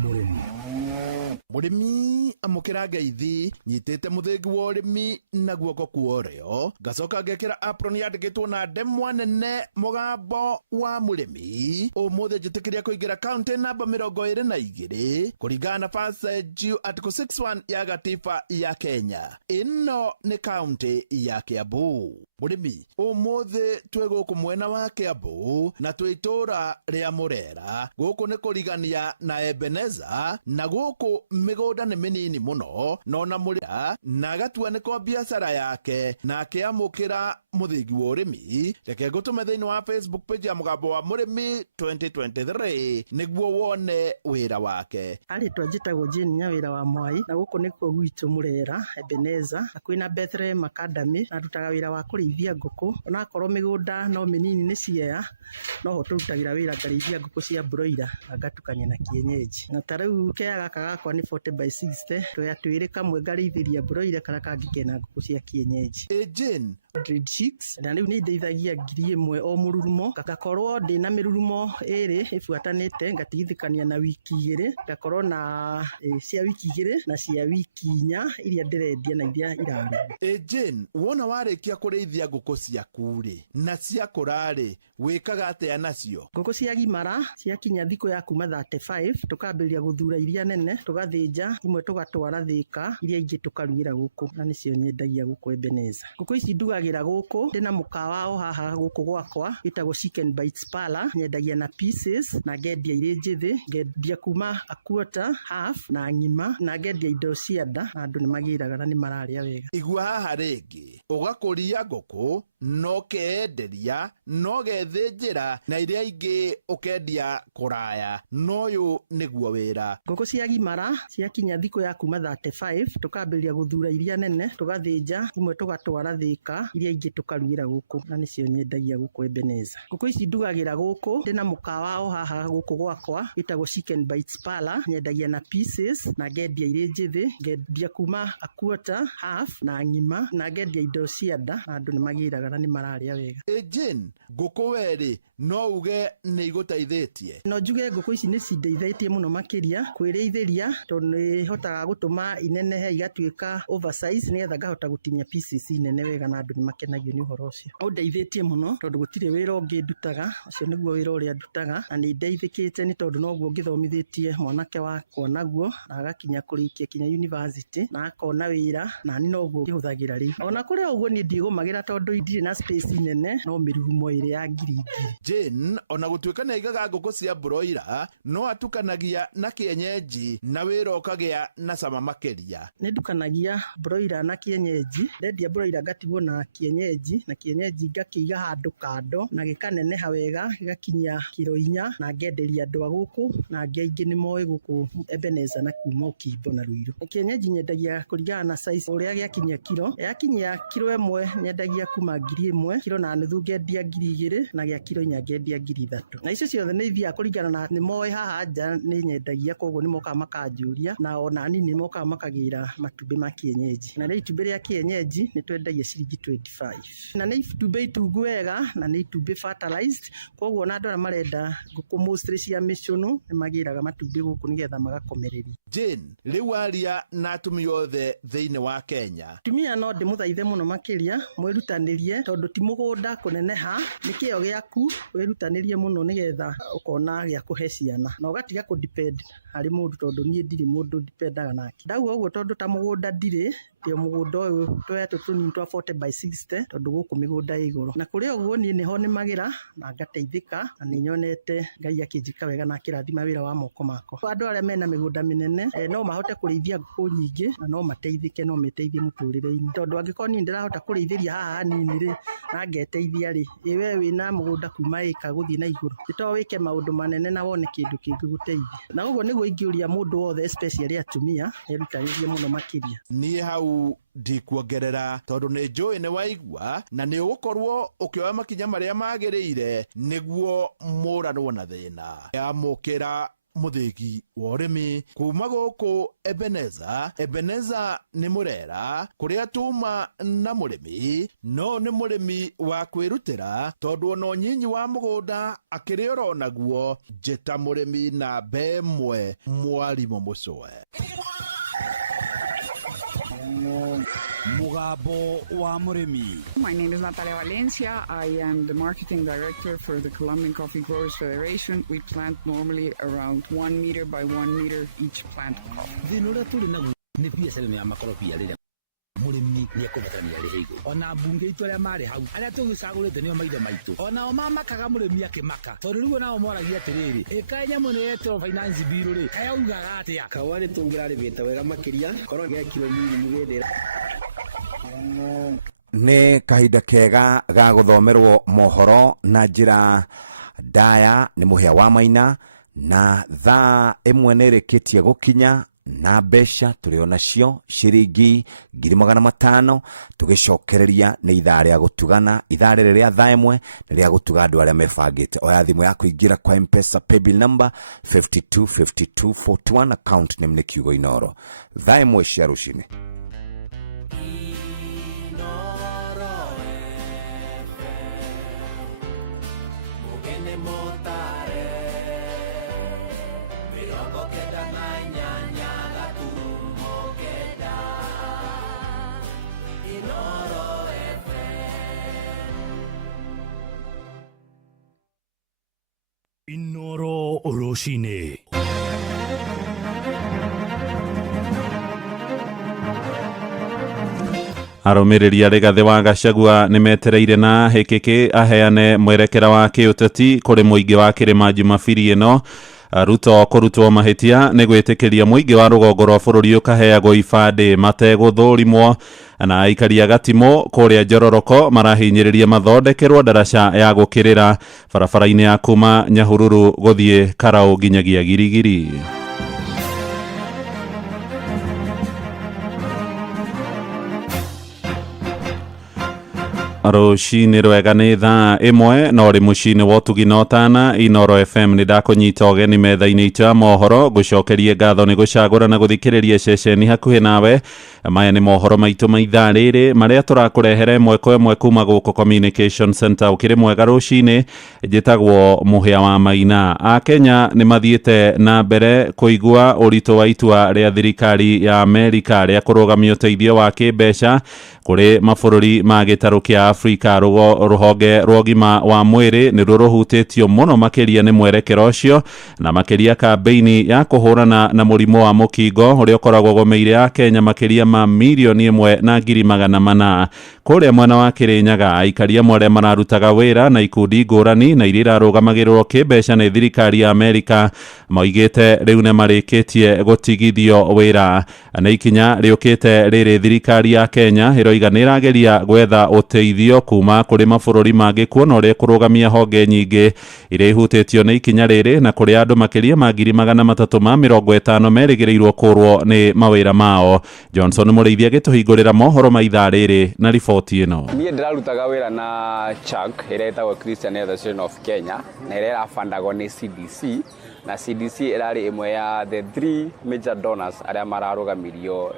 murimi amukira ngeithi nyitite muthingi wa urimi na guoko kuorio ngacoka ngekira apron yandikitwo na ndemwa nene mugambo wa murimi umuthi njitikiria kuingira county namba 22 kuringana na passage article 61 ya gatiba ya Kenya. Ino ni county ya Kiambu. Murimi umuthi twi guku mwena wa Kiambu na twi itura ria Murera guku ni kurigania na Ebeneza na guku migunda ni minini muno no na Murera na gatua ni kwa biashara yake na akiamukira muthingi wa urimi. Reke ngutume thiini wa Facebook page ya Mugambo wa Murimi 2023 niguo wone wira wake. Ari twajitagwo Jane Nyawira wa Mwai na guku nikuo gwitu Murera Ebeneza na kwina Bethlehem Academy na rutaga wira wa kurithia nguku ona korwo migunda no minini ni ciea no ho turutagira wira ngarithia nguku cia broiler na ngatukania na kienyeji na tarau kea gaka gakwa ni 40/60 twa twiri kamwe ngarithiria broiler kana kangikena nguku cia kienyeji. Jane grade 6 na riu ni ndeithagia 1,000 o mururumo ngakorwo ndina mirurumo iri ifuatanite ngatigithikania na wiki 2 ngakorwo na cia wiki 2 na cia wiki 4 iria ndirendia na iria iraruga. Jane, wona warikia kurithia nguku ciaku ri na cia kurari wikaga atia nacio? Nguku cia gimara ciakinya thiku ya kuma 35 tukambiria guthura iria nene tugathinja imwe tugatwara Thika iria ingi tukarugira guku na nicio nyendagia guku Ebeneza. Nguku ici ndugagira guku ndina mukawa o haha guku gwakwa itagwo Chicken Bites Parlor, nyendagia na pieces na ngendia iri njithi, ngendia kuma a quarter, half na ngima na ngendia indo cia nda na andu ni magiraga na ni mararia wega. Igua haha ringi ugakuria nguku no keenderia no gethinjira na iria ingi ukendia kuraya no yu niguo wira. Nguku cia gimara ciakinya thiku ya kuma 35 tukambiria guthura iria nene tugathinja imwe tugatwara Thika iria ingi tukarugira guku na nicio nyendagia guku Ebeneza. Nguku ici ndugagira guku ndina mukawa o haha guku gwakwa itagwo Chicken Bites Parlor, nyendagia na pieces na ngendia iri njithi, ngendia kuma a quarter, half na ngima na ngendia indo cia nda na andu ni magiraga na ni mararia wega. Jane, nguku weri no uge ni igutaithitie? No njuge nguku ici ni cindeithitie muno makiria kwirithĩria tondu ni hotaga gutuma inenehe igatuika oversize nigetha ngahota gutinia pieces inene wega na andu ni makenagio ni uhoro ucio. Undeithĩtie muno tondu gutire wira ungi ndutaga, ucio niguo wira uria ndutaga na ni ndeithĩkĩte ni tondu noguo ngithomithĩtie mwanake wakwa naguo na agakinya kurikia kinya university na akona wira na ni noguo ngihuthagira ri. Ona kuria uguo ni ndigũmagira tondu ndire na space nene no mirurumo iri ya ngiri. Jane, ona gutuika na igaga nguku cia broiler no atukanagia na kienyeji na wira ukagia na cama makeria. Ni ndukanagia broiler na kienyeji, ndendia broiler ngatigwo na kienyeji ngakiiga handu kando na gikaneneha wega gigakinya kilo 4 na ngenderia andu a guku na aingi ni moe guku Ebeneza na kuma Ukimbo na Ruiru. Kienyeji nyendagia kuringana na size uria giakinya kilo, yakinya kilo 1 nyendagia kuma 1,000, kilo na nuthu ngendia 2,000 na gia kilo 4 ngendia 3,000. Na icio ciothe ni ithia kuringana na ni moe haha nja ni nyendagia, koguo ni moka makanjuria na ona ni ni moka makagira matumbi ma kienyeji. Na ni itumbi ria kienyeji ni twendagia ciringi 25. Na ni itumbi itungu wega na ni itumbi fertilized, koguo na andu aria marenda nguku mostly cia micunu ni magiraga matumbi guku nigetha magakomereria. Jane, riu aria na atumia othe thiini wa Kenya, tumia no ndimuthaithe muno makiria mwirutanirie tondu ti mugunda kuneneha, ni kio giaku wirutanirie muno nigetha ukona gia kuhe ciana na ugatiga ku depend hari mundu tondu nie ndiri mundu dipendaga nake. Ndauga uguo tondu ta mugunda ndire dio mugunda uyu twetu tunini twa 40/60 tondu guku migunda iguru na kuri uguo nie niho ni magira na ngateithika na ni nyonete Ngai akinjika wega na kirathima wira wa moko mako. Andu aria mena migunda minene no mahote kurithia nguku nyingi na no mateithike, no meteithie muturire-ini tondu angikorwo ni ndirahota kurithiria haha nini ri na ngeteithia ri we wina mugunda kuma ika guthii na iguru ito wike maundu manene na wone kindu kingi guteithia. Na uguo niguo ingiuria mundu wothe especially atumia erutanirie muno makiria. Nie hau ndikuongerera tondu ni njui ni waigua na ni ugukorwo ukioya makinya maria magiriire niguo muranwo na thina. Amukira muthigi wa urimi kuma guku Ebeneza ni murera kuria tuma na murimi no ni murimi wa kwirutira tondu ona unyinyi wa mugunda akiri oronaguo njeta murimi na bemwe mwarimu mucoe. Mugambo wa murimi. My name is Natalia Valencia. I am the marketing director for the Colombian Coffee Growers Federation. We plant normally around 1 meter by 1 meter each plant of coffee. Thina uria turi naguo ni biacara ya makorobia riria murimi ni akubatania ri higo ona bunge itu aria mari hau aria tugicagurite nio maithe maitu ona mamakaga murimi akimaka tondu riu nao moragia atiriri ika nyamu ni etro finance bill ri kaya ugaga atia kawari tungiraribite wega makiria korwo ge kilo miri mugedera. Ni kahinda kega ga guthomerwo mohoro na njira ndaya ni muhia wa maina na thaa imwe nirikitie gukinya na mbeca turi nacio ciringi 500 tugicokereria ni ithaa ria gutugana. Ithaa ria thaa imwe ni ria gutuga andu aria mebangite. Oya thimu yaku ingira kwa M-Pesa paybill number 525241 account name ni Kiugo Inoro. Thaa imwe cia rucini. Inoro Inoro Inoro Oroshine. Arũmĩrĩri a Rigathĩ wa Gachagua nĩ metereire na hĩkĩkĩ aheane mwerekera wa kĩũteti kũrĩ mũingĩ wa Kĩrĩma Jumabiri ĩno. Ruto kũrutwo mahĩtia nĩ gwĩtĩkĩria mũingĩ wa rũgongo rwa bũrũri ũkaheagwo ibandĩ mategũthũrimwo, na aikari a Gatimũ kũrĩa Njororoko marahinyĩrĩria mathondekerwo ndaraca ya gũkĩrĩra barabara-inĩ ya kuma Nyahururu gũthiĩ Karaũ nginyagia Girigiri. Rũcinĩ rwega nĩ thaa ĩmwe no rĩ mũciĩ-inĩ wa ũtugi na ũtana Inoro FM nĩ ndakũnyita ũgeni metha-inĩ itũ ya mohoro ngũcokerie ngatho nĩ gũcagũra na gũthikĩrĩria ceceni hakuhĩ nawe. Maya nĩ mohoro maitũ ma ithaa rĩrĩ marĩa tũrakũrehere ĩmwe kwa ĩmwe kuma gũkũ Communication Center. Ũkĩrĩ mwega rũcinĩ, njĩtagwo Mũhĩa wa Maina. Akenya nĩ mathiĩte na mbere kũigua ũritũ wa itua rĩa thirikari ya Amerika rĩa kũrũgamia ũteithio wa kĩmbeca kũrĩ mabũrũri ma gĩtarũ kĩa Afrika. Rũhonge rwa ũgima wa mwĩrĩ nĩruo rũhutĩtio mũno makĩria nĩ mwerekero ũcio na makĩria kambeini ya kũhũrana na mũrimũ wa mũkingo ũrĩa ũkoragwo ũgũmĩire Akenya makĩria ma milioni 1.4 kũrĩa mwena wa Kĩrĩnyaga. Aikari amwe arĩa mararutaga wĩra na ikundi ngũrani na iria irarũgamagĩrĩrwo kĩmbeca nĩ thirikari ya Amerika moigĩte rĩu nĩ marĩkĩtie gũtigithio wĩra. Nĩ ikinya rĩũkĩte rĩrĩ thirikari ya Kenya ĩroiga nĩ ĩrageria gwetha ũteithio kuma kũrĩ mabũrũri mangĩ kuona ũrĩa kũrũgamia honge nyingĩ iria ihutĩtio nĩ ikinya rĩrĩ na kũrĩ andũ makĩria ma 350 merĩgĩrĩirwo kũrwo nĩ mawĩra mao. Johnson Mũrĩithia gĩtũhingũrĩra mohoro ma ithaa rĩrĩ na riboti ĩno. Niĩ ndĩrarutaga wĩra na CHAK ĩrĩa ĩtagwo Christian Association of Kenya na ĩrĩa ĩrabandagwo nĩ CDC, na CDC ĩrarĩ ĩmwe ya the 3 major donors arĩa mararũgamirio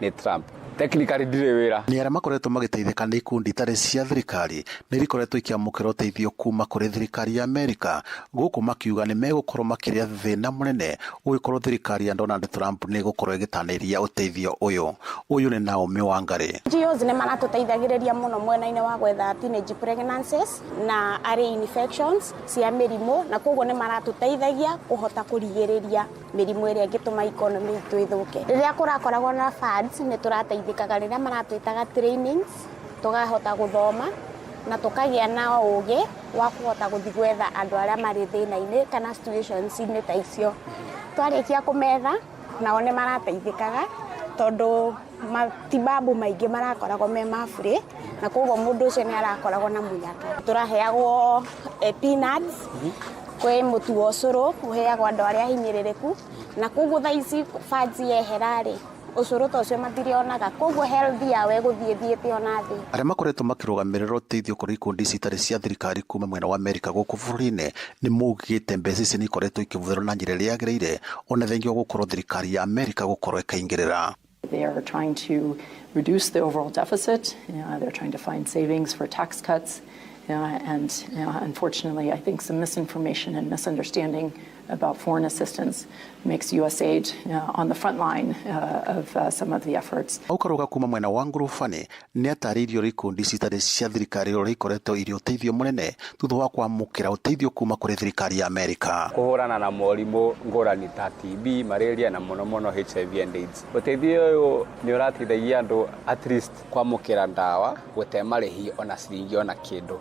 nĩ Trump. Technically ndirĩ wĩra. Nĩ arĩa makoretwo magĩteithĩka nĩ ikundi itarĩ cia thirikari nĩ ikoretwo ikiamũkĩra ũteithio kuma kũrĩ thirikari ya Amerika, gũkũ makiuga nĩ megũkorwo makĩrĩa thĩna mũnene ũgĩkorwo thirikari ya Donald Trump nĩ ĩgũkorwo ĩgĩtanĩria ũteithio ũyũ. Ũyũ nĩ Naomi Wangari. NGOs nĩ maratũteithagĩrĩria mũno mwena-inĩ wa gwetha teenage pregnancies na early infections cia mĩrimũ, na koguo nĩ maratũteithagia kũhota kũrigĩrĩria mĩrimũ ĩrĩa ĩngĩtũma economy itũ ĩthũke. Rĩrĩa kũrakoragwo na funds nĩ tũrateithĩkaga rĩrĩa maratwĩtaga trainings, tũkahota gũthoma na tũkagĩa na ũũgĩ wa kũhota gũthiĩ gwetha andũ arĩa marĩ thĩna-inĩ kana situations-inĩ ta icio. Twarĩkia kũmetha nao nĩ marateithĩkaga tondũ matibabu maingĩ marakoragwo me mabure na koguo mũndũ ũcio nĩ arakoragwo na mũnyaka. Tũraheagwo peanuts kwĩ mũtu wa ũcũrũ ũheagwo andũ arĩa hinyĩrĩrĩku, na koguo thaa ici funds yeherarĩ ũcũrũ ta ũcio matirionaga, koguo health yao ĩgũthiĩte ona thĩ. Arĩa makoretwo makĩrũgamĩrĩra ũteithio kũrĩ ikundi citarĩ cia thirikari kuma mwena wa Amerika gũkũ bũrũri-inĩ nĩ maugĩte mbeca ici nĩ ikoretwo ikĩhũthĩrwo na njĩra ĩrĩa yagĩrĩire ona thengia gũkorwo thirikari ya Amerika gũkorwo ĩkaingĩrĩra. They are trying to reduce the overall deficit. They're trying to find savings for tax cuts. And unfortunately, I think some misinformation and misunderstanding about foreign assistance makes USAID on the front line of some of the efforts. Aukaruga kuma mwena wa ngurubani nĩ atarĩirio ikundi citarĩ cia thirikari ũrĩa ikoretwo irĩ ũteithio mũnene thutha wa kwamũkĩra ũteithio kuma kũrĩ thirikari ya Amerika kũhũrana na morimũ ngũrani ta TB, malaria na mũno mũno HIV and AIDS. Ũteithio ũyũ nĩ ũrateithagia andũ at least kwamũkĩra ndawa gũte marĩhi ona ciringi ona kĩndũ.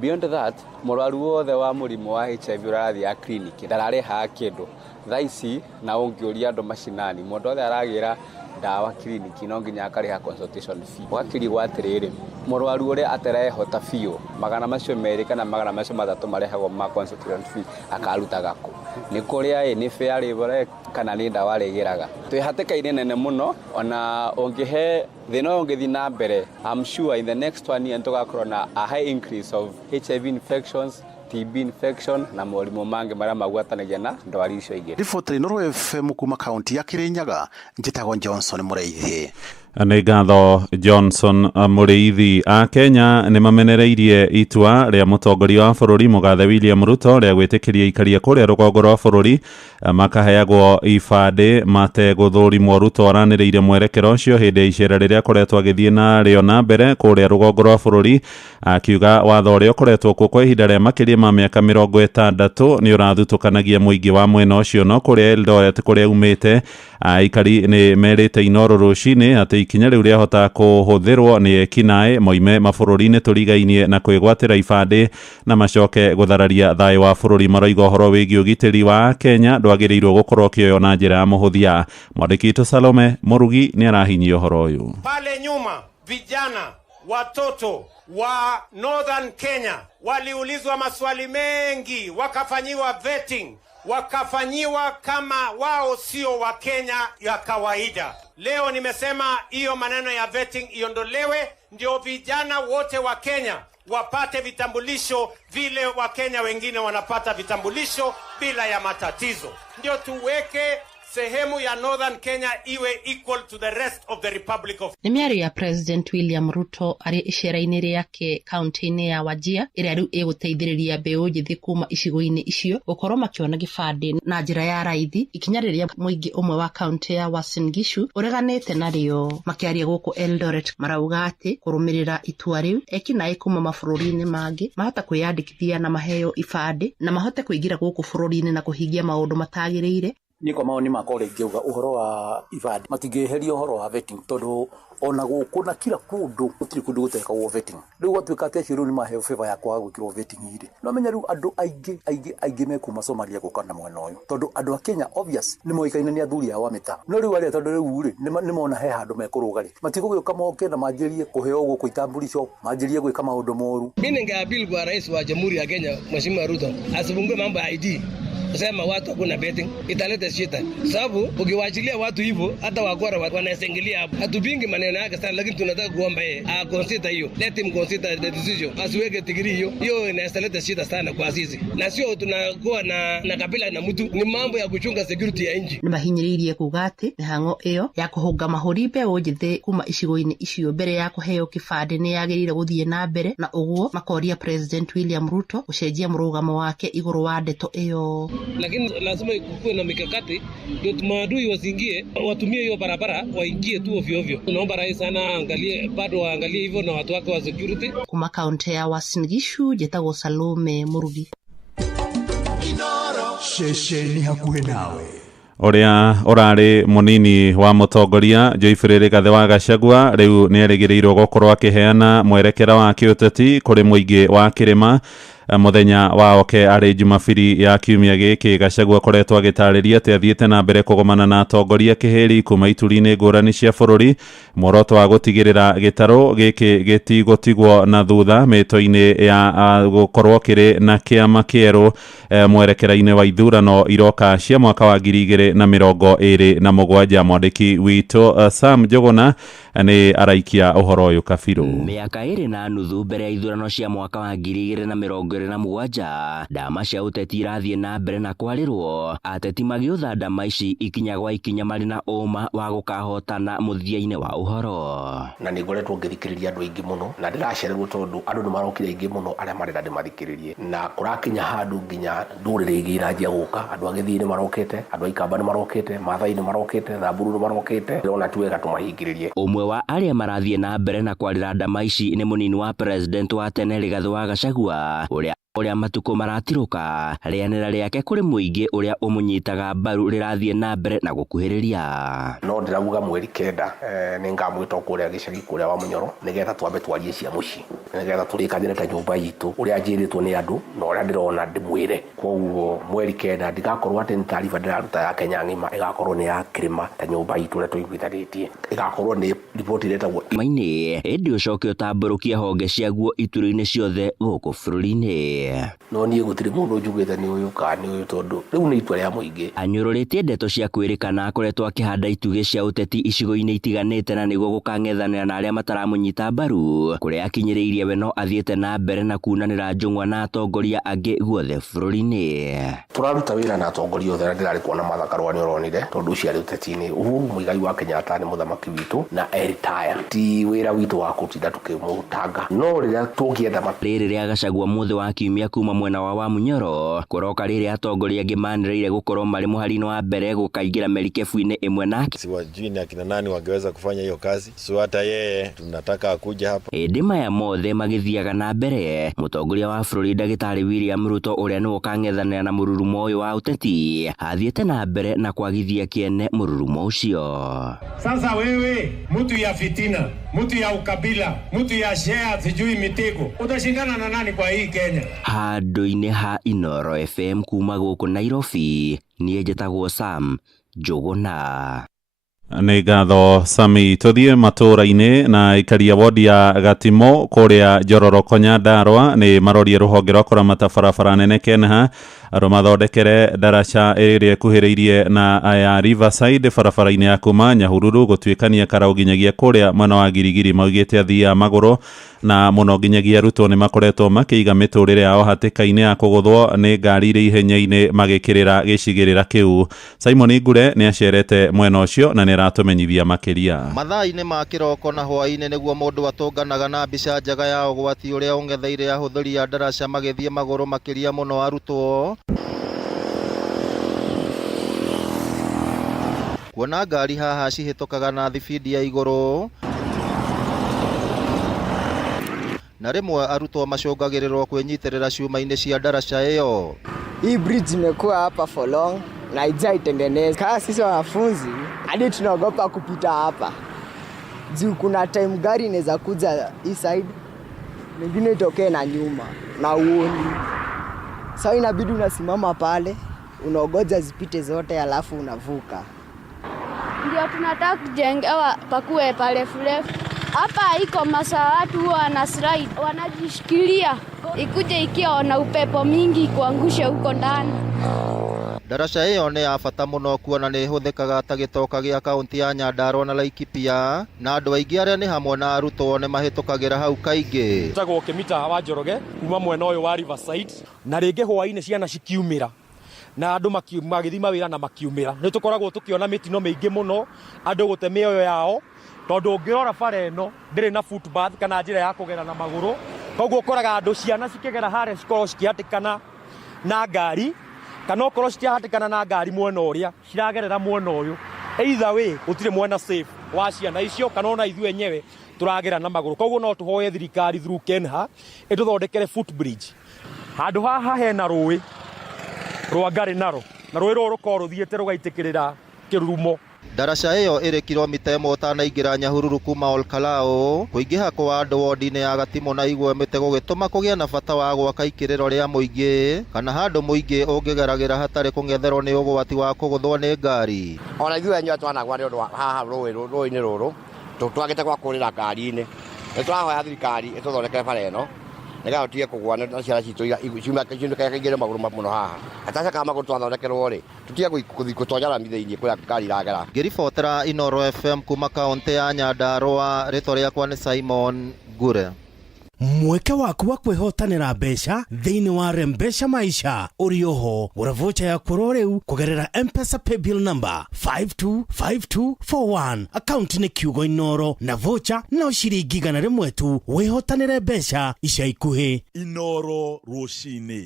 Beyond that, mũrwaru wothe wa mũrimũ wa HIV ũrathiĩ clinic ndararĩha kĩndũ. Thaa ici na ũngĩũria andũ macinani, mũndũ othe aragĩra ndawa clinic no nginya akarĩha consultation fee. Wakĩrigwo atĩrĩrĩ, mũrwaru ũrĩa atarehota biũ, magana macio merĩ kana magana macio matatũ marehagwo ma consultation fee akarutaga kũ? Nĩ kũrĩa nĩ fair labor kana nĩ ndawa arĩgĩraga. Twĩ hatĩka-inĩ nene mũno, ona ũngĩhe thĩna ũyũ ũngĩthiĩ na mbere, I'm sure in the next 1 year tũgakorwo na a high increase of HIV infections, TB infection na morimũ mangĩ marĩa magwatanagia na ndwari icio ingĩ. Riboti Inoro FM kuma kaunti ya Kirinyaga, njĩtagwo Johnson Mũrĩithi. Nĩ ngatho Johnson mũrĩithi a Kenya nĩ mamenereirie itua rĩa mũtongoria wa bũrũri mũgathe William Ruto rĩa gwĩtĩkĩria ikaria kũrĩa rũgongo rwa bũrũri makaheagwo ibandĩ mategũthũrimwo. Ruto aranĩrĩire mwerekero ũcio hĩndĩ ya icera rĩrĩa akoretwo agĩthiĩ narĩo na mbere kũrĩa rũgongo rwa bũrũri, akiuga watho ũrĩa ũkoretwo kuo kwa ihinda rĩa makĩria ma mĩaka 60 nĩ ũrathutũkanagia mũingĩ wa mwena ũcio, no kũrĩa Eldoret kũrĩa umĩte aikari nĩ merĩte Inooro rũcinĩ atĩ ikinya rĩu rĩahota kũhũthĩrwo nĩ ekinaĩ moime mabũrũri-inĩ tũrigainie na kwĩgwatĩra ibandĩ na macoke gũthararia thayũ wa bũrũri. Maroiga ũhoro wĩgiĩ ũgitĩri wa Kenya ndwagĩrĩirwo gũkorwo kĩoyo na njĩra ya mũhũthia. Mwandĩki witũ Salome Mũrugi nĩ arahinyia ũhoro ũyũ. Pale nyuma vijana watoto wa Northern Kenya waliulizwa maswali mengi, wakafanyiwa vetting, wakafanyiwa kama wao sio wa Kenya ya kawaida. Leo nimesema hiyo maneno ya vetting iondolewe, ndio vijana wote wa Kenya wapate vitambulisho vile wa Kenya wengine wanapata vitambulisho bila ya matatizo. Ndio tuweke sehemu ya Northern Kenya iwe equal to the rest of the Republic of. Nĩ mĩario ya President William Ruto arĩ icera-inĩ rĩake kaunti-inĩ ya Wajir ĩrĩa rĩu ĩgũteithĩrĩria mbeũ njĩthĩ kuma icigo-inĩ icio gũkorwo makĩona gĩbandĩ na njĩra ya raithi, ikinya rĩrĩa mũingĩ ũmwe wa kaunti ya Uasin Gishu ũreganĩte narĩo. Makĩaria gũkũ Eldoret marauga atĩ kũrũmĩrĩra itua rĩu ekinaĩ kuma mabũrũri-inĩ mangĩ mahota kwĩyandĩkithia na maheo ibandĩ na mahote kũingĩra gũkũ bũrũri-inĩ na kũhingia maũndũ matagĩrĩire. Niko maoni makore ngiuga uhoro wa ibadi matingĩheria uhoro wa vetting tondu ona gũkũ na kila kũndũ gũtirĩ kũndũ gũtekagwo vetting. Rĩu gwatuĩka atĩ acio rĩu nĩ maheo favor ya kwaga gwĩkĩrwo vetting irĩ. No menya rĩu andũ aingĩ mekuma Somalia gũka na mwena ũyũ tondu andũ a Kenya obvious nĩ moĩkaine nĩ athuri ao a mĩta. No rĩu arĩa tondu rĩu rĩ nĩ mona he handũ mekũrũga rĩ matigũgĩũka moke na manjĩrie kũheo gũkũ itambulisho, manjĩrie gwĩka maũndũ moru. Mimi ningeappeal kwa rais wa Jamhuri ya Kenya Mheshimiwa Ruto asifungue mambo ya ID. Kusema watu hakuna betting italeta shida, sababu ukiwaachilia watu hivyo hata wakora wanasengelia hapo. Hatupingi maneno yake sana, lakini tunataka kuomba yeye consider hiyo, let him consider the decision, asiweke tigiri hiyo inaleta shida sana kwa sisi, na sio tunakuwa na kabila na mtu, ni mambo ya kuchunga security ya nchi. Nĩ mahinyĩrĩirie kuga atĩ mĩhang'o ĩyo ya kũhũnga mahũri mbeũ njĩthĩ kuma icigo-inĩ icio mbere ya kũheo kĩbandĩ nĩ yagĩrĩire gũthiĩ na mbere, na ũguo makoria President William Ruto gũcenjia mũrũgamo wake igũrũ wa ndeto ĩyo. Lakini lazima kuwe na mikakati ndio maadui wasiingie, watumie hiyo barabara waingie tu ovyo ovyo. Tunaomba rais sana waangalie hivyo na watu wake wa security. Kuma kaunti ya Uasin Gishu jetagwo Salome Murugi. Shesheni hakuhĩ nawe. Ũrĩa ũrarĩ mũnini wa mũtongoria Joyfrey Rigathĩ wa Gachagua rĩu nĩ erĩgĩrĩirwo gũkorwo akĩheana mwerekera wa kĩũteti kũrĩ mũingĩ wa kĩrĩma. Muthenya wa oke arĩ Jumabiri ya kiumia gĩkĩ Gachagua akoretwo agĩtarĩria atĩ athiĩte na mbere kũgomana na atongoria kĩhĩri kuma ituri-inĩ ngũrani cia bũrũri, muoroto wa gũtigĩrĩra gĩtarũ gĩkĩ gĩtigũtigwo na thutha mĩto-inĩ ya gũkorwo kĩrĩ na kĩama kĩerũ mwerekera-inĩ wa ithurano iroka cia mwaka wa 2027. Mwandĩki witũ Sam Njuguna nĩ araikia ũhoro ũyũ kabirũ. Mĩaka 2.5 mbere ya ithurano cia mwaka wa 2027 ndama cia ũteti irathiĩ na mbere na kwarĩrwo, ateti magĩũtha ndama ici ikinya gwa ikinya marĩ na ũma wa gũkahotana mũthia-inĩ wa ũhoro. Na nĩ ngoretwo ngĩthikĩrĩria andũ aingĩ mũno na ndĩracererwo tondũ andũ nĩ marokire aingĩ mũno arĩa marenda ndĩmathikĩrĩrie, na kũrakinya handũ nginya ndũrĩrĩ ingĩ iranjia gũka. Andũ a Gĩthii nĩ marokĩte, andũ a Ikamba nĩ marokĩte, Maathai nĩ marokĩte, Thamburu nĩ marokĩte, ndĩrona tu wega tũmahingĩrĩrie. Ũmwe wa arĩa marathiĩ na mbere na kwarĩra ndama ici nĩ mũnini wa president wa tene Rigathĩ wa Gachagua ũrĩa matukũ maratirũka rĩanĩra rĩake kũrĩ mũingĩ ũrĩa ũmũnyitaga mbaru rĩrathiĩ na mbere na gũkuhĩrĩria. No ndĩrauga mweri kenda nĩ ngamwĩta kũrĩa gĩcagi kũrĩa wa Mũnyoro nĩgetha twambe twarie cia mũciĩ, nĩgetha tũrĩkanĩre ta nyũmba itũ ũrĩa njĩrĩtwo nĩ andũ na ũrĩa ndĩrona ndĩmwĩre. Koguo mweri kenda ndigakorwo atĩ nĩ taariba ndĩraruta ya Kenya ng'ima, ĩgakorwo nĩ ya kĩrĩma ta nyũmba itũ ũrĩa tũiguithanĩtie, ĩgakorwo nĩ riboti ĩretagwo mainĩ ĩndĩ ũcoke ũtambũrũkie honge ciaguo ituri-inĩ ciothe gũkũ bũrũri-inĩ. no niĩ gũtirĩ mũndũ njugĩte nĩ ũyũ kana nĩ ũyũ tondũ rĩu nĩ itua rĩa mũingĩ. Anyũrũrĩtie ndeto cia kwĩrĩkana akoretwo akĩhanda itugĩ cia ũteti icigo-inĩ itiganĩte na nĩguo gũkang'ethanĩra na arĩa mataramũnyita mbaru, kũrĩa akinyĩrĩirie we no athiĩte na mbere na kunanĩra njũng'wa na atongoria angĩ guothe bũrũri-inĩ. Tũraruta wĩra na atongoria othe na ndĩrarĩ kuona Martha Karua nĩ ũronire tondũ ũcio arĩ ũteti-inĩ. Uhuru Muigai wa Kenyatta nĩ mũthamaki witũ na eritaya, ti wĩra witũ wa gũtinda tũkĩmũtanga, no rĩrĩa tũngĩenda rĩrĩ rĩa Gachagua mũthĩ wa kiumia kuma mwena wa Wamunyoro kũroka rĩrĩa atongoria angĩ manĩrĩire gũkorwo marĩ mũhari-inĩ wa mbere gũkaingĩra merikebu-inĩ ĩmwe nake. Siwajui ni akina nani wangeweza kufanya hiyo kazi, so hata yeye tunataka akuja hapa. Ĩndĩ maya mothe magĩthiaga na mbere, mũtongoria wa bũrũri Ndagĩtarĩ William Ruto ũrĩa nĩ ũkang'ethanĩra na mũrurumo ũyũ wa ũteti athiĩte na mbere na kwagithia kĩene mũrurumo ũcio. Sasa wewe mtu ya fitina, mtu ya ukabila, mtu ya share sijui mitego, utashindana na nani kwa hii Kenya? Handũ-inĩ ha Inoro FM kuma gũkũ Nairobi, niĩ njĩtagwo Sam Njũgũna. Nĩ ngatho Sami. Tũthiĩ matũũra-inĩ na ikaria wodi ya Gatimo kũrĩa Njororoko Nyandarua nĩ marorie rũhonge rwa kũramata barabara nene Kenha rũmathondekere ndaraca ĩrĩa ĩkuhĩrĩirie na ya Riverside barabara-inĩ ya kuma Nyahururu gũtuĩkania Karau nginyagia kũrĩa mwena wa Girigiri. Maugĩte athii a magũrũ na mũno nginyagia arutwo nĩ makoretwo makĩiga mĩtũrĩre yao hatĩka-inĩ ya kũgũthwo nĩ ngari irĩ ihenya-inĩ magĩkĩrĩra gĩcigĩrĩra kĩu. Simon Ngure nĩ acerete mwena ũcio na nĩ aratũmenyithia makĩria. Mathaa-inĩ ma kĩroko na hwaĩ-inĩ nĩguo mũndũ atũnganaga na mbica njega ya ũgwati ũrĩa ũng'etheire ahũthĩri a ndaraca magĩthiĩ magũrũ makĩria mũno arutwo. Kuona ngari haha cihĩtũkaga na thibindi ya igũrũ, na rĩmwe arutwo macũngagĩrĩrwo kwĩnyitĩrĩra ciuma-inĩ cia ndaraca ĩyo. Hii bridge imekuwa hapa for long na haijaitengenezwa. Kama sisi wanafunzi hadi tunaogopa kupita hapa juu kuna time gari inaweza kuja hii side, mengine itokee na nyuma na uoni. Sasa inabidi unasimama pale unaogoja zipite zote alafu unavuka. Ndio tunataka kujengewa pakuwe pale furefu. Hapa iko masaa watu wana slide, wanajishikilia ikuje ikiwa na upepo mingi kuangusha huko ndani. Ndaraca ĩyo nĩ ya bata mũno kuona nĩ ĩhũthĩkaga ta gĩtoka gĩa kaunti ya Nyandarua na Laikipia, na andũ aingĩ arĩa nĩ hamwe na arutwo nĩ mahĩtũkagĩra hau kaingĩ. Tagwo Kĩmita wa Njoroge kuma mwena ũyũ wa Riverside, na rĩngĩ hwaĩ-inĩ ciana cikiumĩra na andũ magĩthiĩ mawĩra na makiumĩra, nĩ tũkoragwo tũkĩona mĩtino mĩingĩ mũno, andũ gũte mĩoyo yao tondũ ũngĩrora bara ĩno ndĩrĩ na footpath kana njĩra ya kũgera na magũrũ, koguo ũkoraga andũ ciana cikĩgera harĩa cikorwo cikĩhatĩkana na ngari, kana okorwo citiahatĩkana na ngari mwena ũrĩa ciragerera mwena ũyũ, either way gũtirĩ mwena safe wa ciana icio kana ona ithuĩ enyewe tũragera na magũrũ. Koguo no tũhoye thirikari through Kenha ĩtũthondekere footbridge handũ haha hena rũĩ rwa Ngarenaro, na rũĩ rũrũ rũkorwo rũthiĩte rũgaitĩkĩrĩra kĩrurumo. Ndaraca ĩyo ĩrĩ kilomita 1 ũtanaingĩra Nyahururu kuma Olkalao. Kũingĩha kwa andũ wodi-inĩ ya Gatimo na Igwe Mĩtĩ gũgĩtũma kũgĩa na bata wa gwaka ikĩrĩro rĩa mũingĩ kana handũ mũingĩ ũngĩgeragĩra hatarĩ kũng'etherwo nĩ ũgwati wa kũgũthwo nĩ ngari. Ona ithuĩ enyewe twanagwa nĩ ũndũ wa haha rũĩ-inĩ rũrũ twagĩte gwa kũrĩra ngari-inĩ. Nĩ tũrahoya thirikari ĩtũthondekere bara ĩno nĩgetha tũtige kũgwa na ciana citũ ciumĩkaingĩre magũrũ mũno haha. Atacakaga magũrũ twathondekerwo rĩ tũtige gũthiĩ gũtonyara thĩinĩ kũrĩa ngari iragera. Ngĩribotera Inoro FM kuma kaunti ya Nyandarua, rĩtwa rĩakwa nĩ Simon Ngure. Mweke waku wa kwĩhotanĩra mbeca thĩinĩ wa Rembesha Maisha ũrĩ oho gũra vocha ya kũrwo rĩu kũgerera M-Pesa paybill number 525241 akaunti nĩ kiugo Inoro na vocha no ciringi 100 tu wĩhotanĩre mbeca ica ikuhĩ. Inoro rũcinĩ.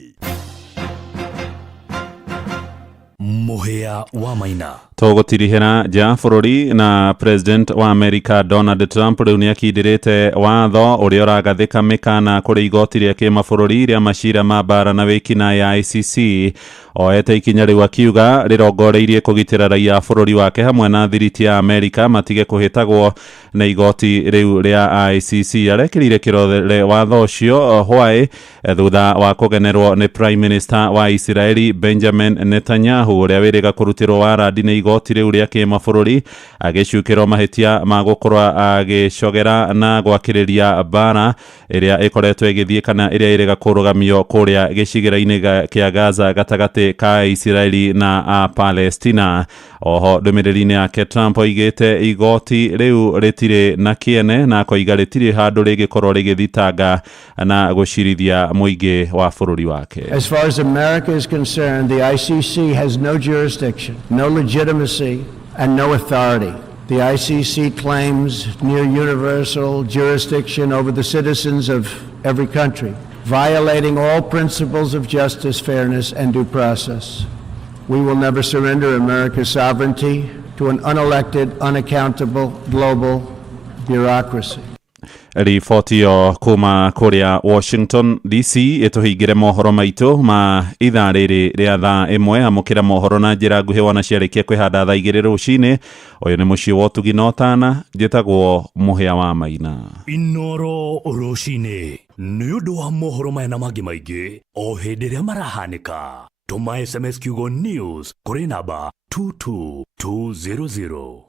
Mũhĩa wa Maina. Tũgũtirihĩra nja bũrũri na President wa America Donald Trump rĩu nĩ akindĩrĩte watho ũrĩa ũragathĩka mĩkana kũrĩ igoti rĩa kĩmabũrũri rĩa macira ma mbara na wĩkinaĩ ya ICC. Oete ikinya rĩu akiuga rĩrongoreirie kũgitĩra raia bũrũri wake hamwe na thiriti ya America matige kũhĩtagwo na igoti rĩu rĩa ICC. Arekĩrire kĩrore watho ũcio hwaĩ thutha wa kũgenerwo nĩ Prime Minister wa Israeli Benjamin Netanyahu ũrĩa wĩrĩga kũrutĩrwo warandi nĩ igoti igoti riu ria kimabũrũri agĩcukĩrwo mahĩtia ma gũkorwo agĩcogera na gwakĩrĩria bara ĩrĩa ĩkoretwo ĩgĩthiĩ kana ĩrĩa ĩrĩga kũrũgamio kũrĩa gĩcigĩrĩra-inĩ kĩa Gaza gatagatĩ ka Isiraeli na Palestina. Oho ndũmĩrĩri-inĩ yake Trump oigĩte igoti rĩu rĩtirĩ na kĩene na koiga rĩtirĩ handũ rĩgĩkorwo rĩgĩthitanga na gũcirithia mũingĩ wa bũrũri wake. As far as America is concerned, the ICC has no jurisdiction, no legitimacy, and no authority. The ICC claims near universal jurisdiction over the citizens of every country, violating all principles of justice, fairness, and due process. We will never surrender America's sovereignty to an unelected, unaccountable global bureaucracy. Riboti yo kuma kũrĩa Washington DC ĩtũhingĩre mohoro maitũ ma ithaa rĩrĩ rĩa thaa ĩmwe. Amũkĩra mohoro na njĩra nguhĩ wona ciarĩkia kwĩhanda thaa igĩrĩ rũcinĩ. Ũyũ nĩ mũciĩ wa ũtugi na ũtana, njĩtagwo Mũhĩa wa Maina. Inoro rũcinĩ nĩ ũndũ wa mohoro maya na mangĩ maingĩ o hĩndĩ ĩrĩa marahanĩka. Tũma SMS kiugo news kũrĩ namba 22200.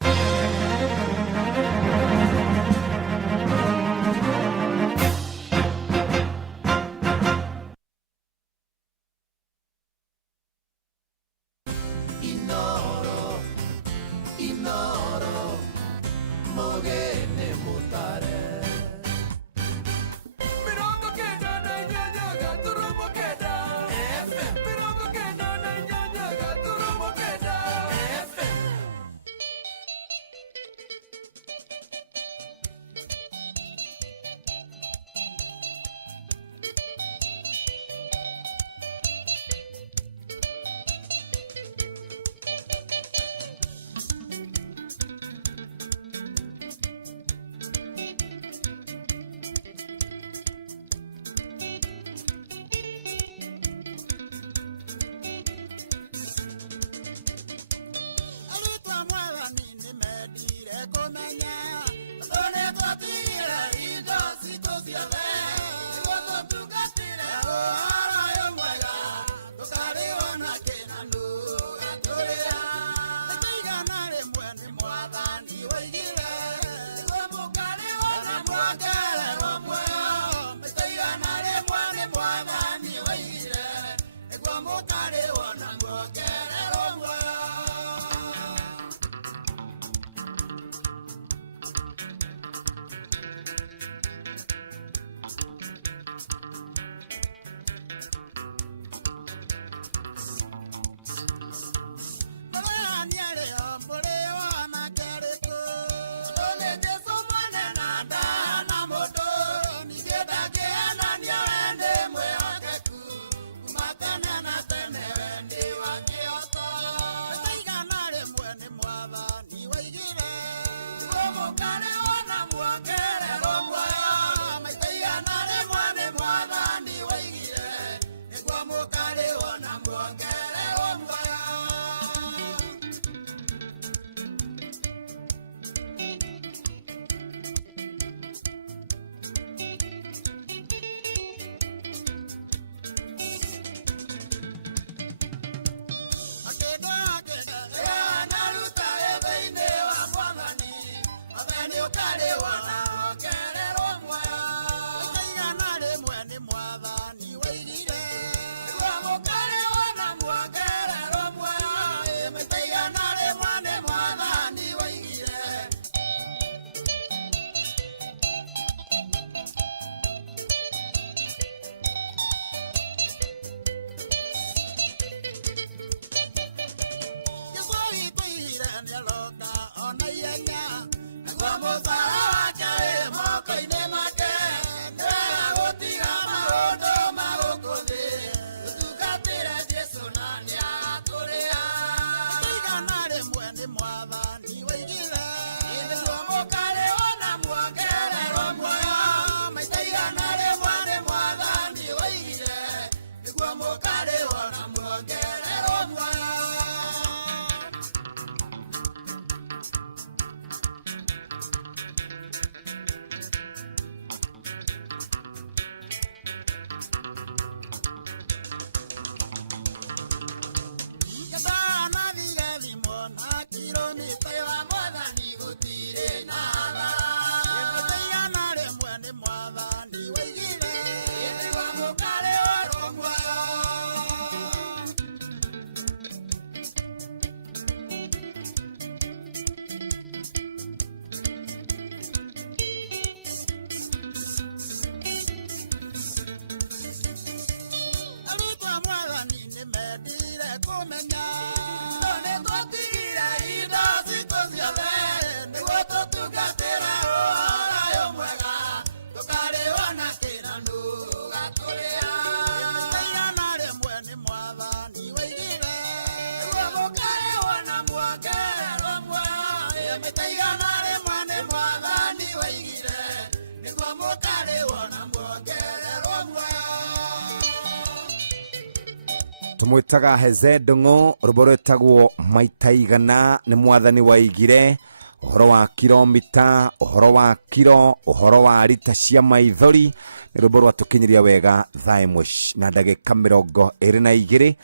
tumwitaga Heze Ndung'u rwimbo rwitagwo maita igana ni mwathani waigire uhoro wa kilomita uhoro wa kilo uhoro wa rita cia maithori ni rwimbo rwatukinyiria wega thaa imwe na ndagika 22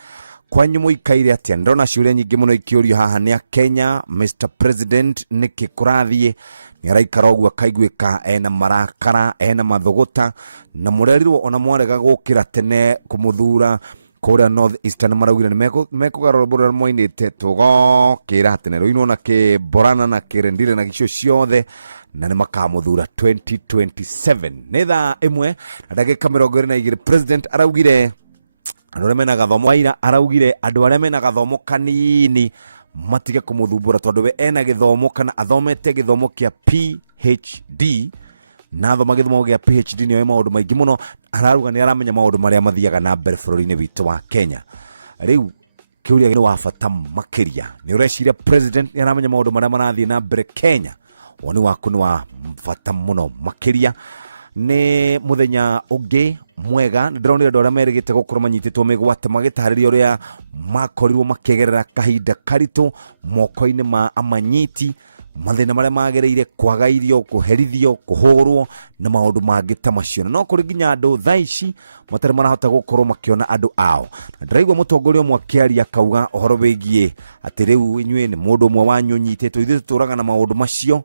kwanyu muikaire atia ndona ciuria nyingi muno ikiurio haha ni a Kenya Mr President niki kurathie ni araikara uguo akaiguika ena marakara ena mathuguta na murerirwo ona mwarega gukira tene kumuthura kuria North Eastern maraugire mekugarura bura moinite tugokira tene ruino na ke borana na kirendire na gicio ciothe na ni makamuthura 2027 netha imwe na ndagika 22 President araugire andu aria mena gathomo waira araugire andu aria mena gathomo kanini matige kumuthumbura tondu we ena githomo kana athomete githomo kia PhD na thoma githomo gia PhD ni maundu maingi muno araruga ni aramenya maundu maria mathiaga na mbere bururi-ini witu wa Kenya riu kiuria ni wa bata makiria ni ureciria President ni aramenya maundu maria marathie na mbere Kenya woni waku ni wa bata muno makiria ni muthenya ungi mwega ndironire andu aria merigite gukorwo manyititwo migwate magitariria uria makorirwo makegerera kahinda karitu moko-ini ma amanyiti mathina maria magereire kwaga irio kuherithio kuhurwo na maundu mangi ta macio no kuri nginya andu thaici matari marahota gukorwo makiona andu ao na ndiraigua mutongoria umwe akiaria kauga uhoro wigie ati riu inyue ni mundu umwe wanyu nyititwo ithu turaga na maundu macio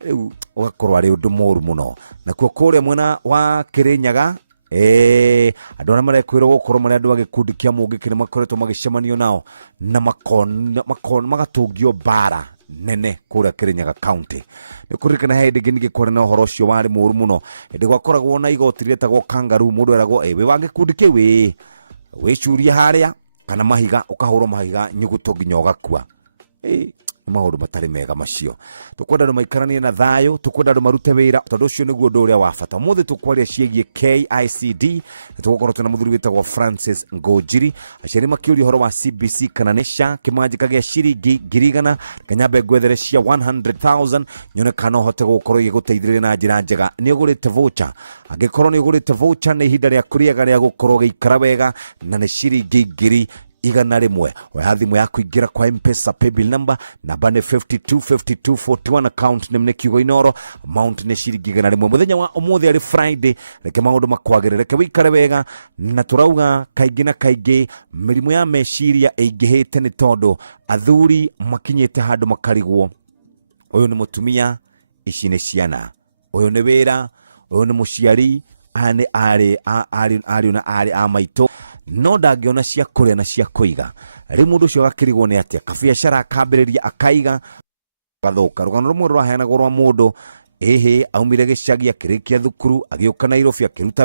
riu ugakorwo ari undu moru muno na kuria mwena wa Kirinyaga andu aria marekwirwo gukorwo mari andu agikundi kia mungiki ni makoretwo magicemanio nao na magatungio bara nene kuria Kirinyaga County ni kurikana hindi ngingi kore na uhoro ucio wari muru muno ndi gwakoragwo na igoti rietagwo kangaroo mundu eragwo we wange kundi ki we curia haria kana mahiga ukahurwo mahiga nyuguto nginya ugakua maundu matari mega macio tukwenda andu maikaranie na thayo tukwenda andu marute wira tondu ucio niguo ndu uria wa bata muthi tukwaria ciegie KICD tugukorwo tuna muthuri witagwo Francis Ngojiri aciari makiuria horo wa CBC kana nisha kimanjika gia ciringi 100 kanyambe gwethere cia 100,000 nyone kana hote gukorwo igiguteithiriria na njira njega ni ugurite voucher angikorwo ni ugurite voucher ni ihinda ria kuriaga ria gukorwo gikara wega na ni ciringi 1,000 igana rimwe wa thimu yaku ingira kwa M-Pesa paybill number namba ni 525241 account ni kiugo inoro amount ni ciringi igana rimwe muthenya wa umuthi ari Friday reke maundu makwagire reke wikare wega na turauga kaingi na kaingi mirimu ya meciria ingihite ni tondu athuri makinyite handu makarigwo uyu ni mutumia ici ni ciana uyu ni wira uyu ni muciari ane ari na ari amaito no ndangiona cia kuria na cia kuiga ri mundu ucio gakirigwo ni atia kabiacara akambiriria akaiga gathuka rugano rumwe rwaheanagwo rwa mundu aumire gicagi akirikia thukuru agiuka Nairobi akiruta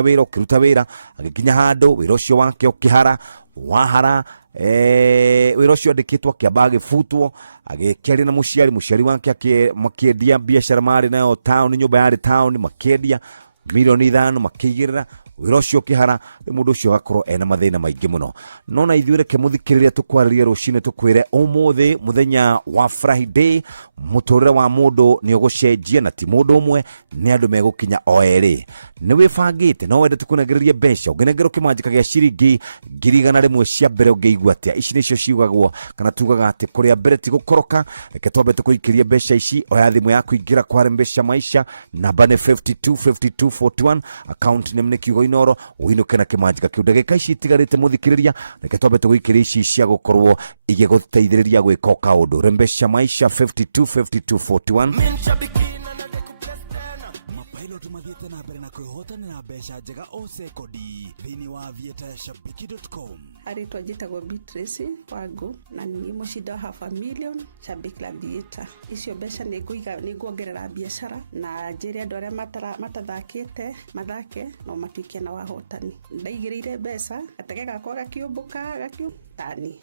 wira agikinya handu wira ucio wake ukihara wahara wira ucio andikitwo akiamba agifutwo agikiaria na muciari wake makiendia biacara mari nayo town nyumba yari town makiendia milioni 5 makigirira wira ucio kihara mundu ucio gakorwo ena mathina maingi muno nona ithuire ke muthikiriria tukwariria rucine tukwire umuthi muthenya wa Friday muturire wa mundu ni ugucenjia na ti mundu umwe ni andu megukinya oeri ni wibangite no wende tukunagiriria mbeca ungenegero kimanjika gia ciringi 100 cia mbere ungeigua atia ici nicio ciugagwo kana tugaga ati kuria mbere ti gukoroka reke twambe tukuikiria mbeca ici oya thimu yaku ingira kwa mbeca maisha namba ni 525241 account ni kiugo inoro uinuke na kimanjika kiu ndagika ici itigarite muthikiriria reke twambe tuguikiria ici cia gukorwo igiguteithiriria gwika kaundu rembeca maisha 525241 mapailo tumathiete na mbere na kwihotana na mbeca njega o sekodi thĩinĩ wa aviatorshabiki.com. Aritwa njĩtagwo Beatrice Wangu na nĩ mũcinda wa half a million Shabiki la Aviator. Icio mbeca nĩnguongerera biacara na njĩre andũ arĩa matathakĩte mathake no matuĩke na wahotani. Ndaigĩrĩire mbeca gatege gakwa gakiũmbũka tani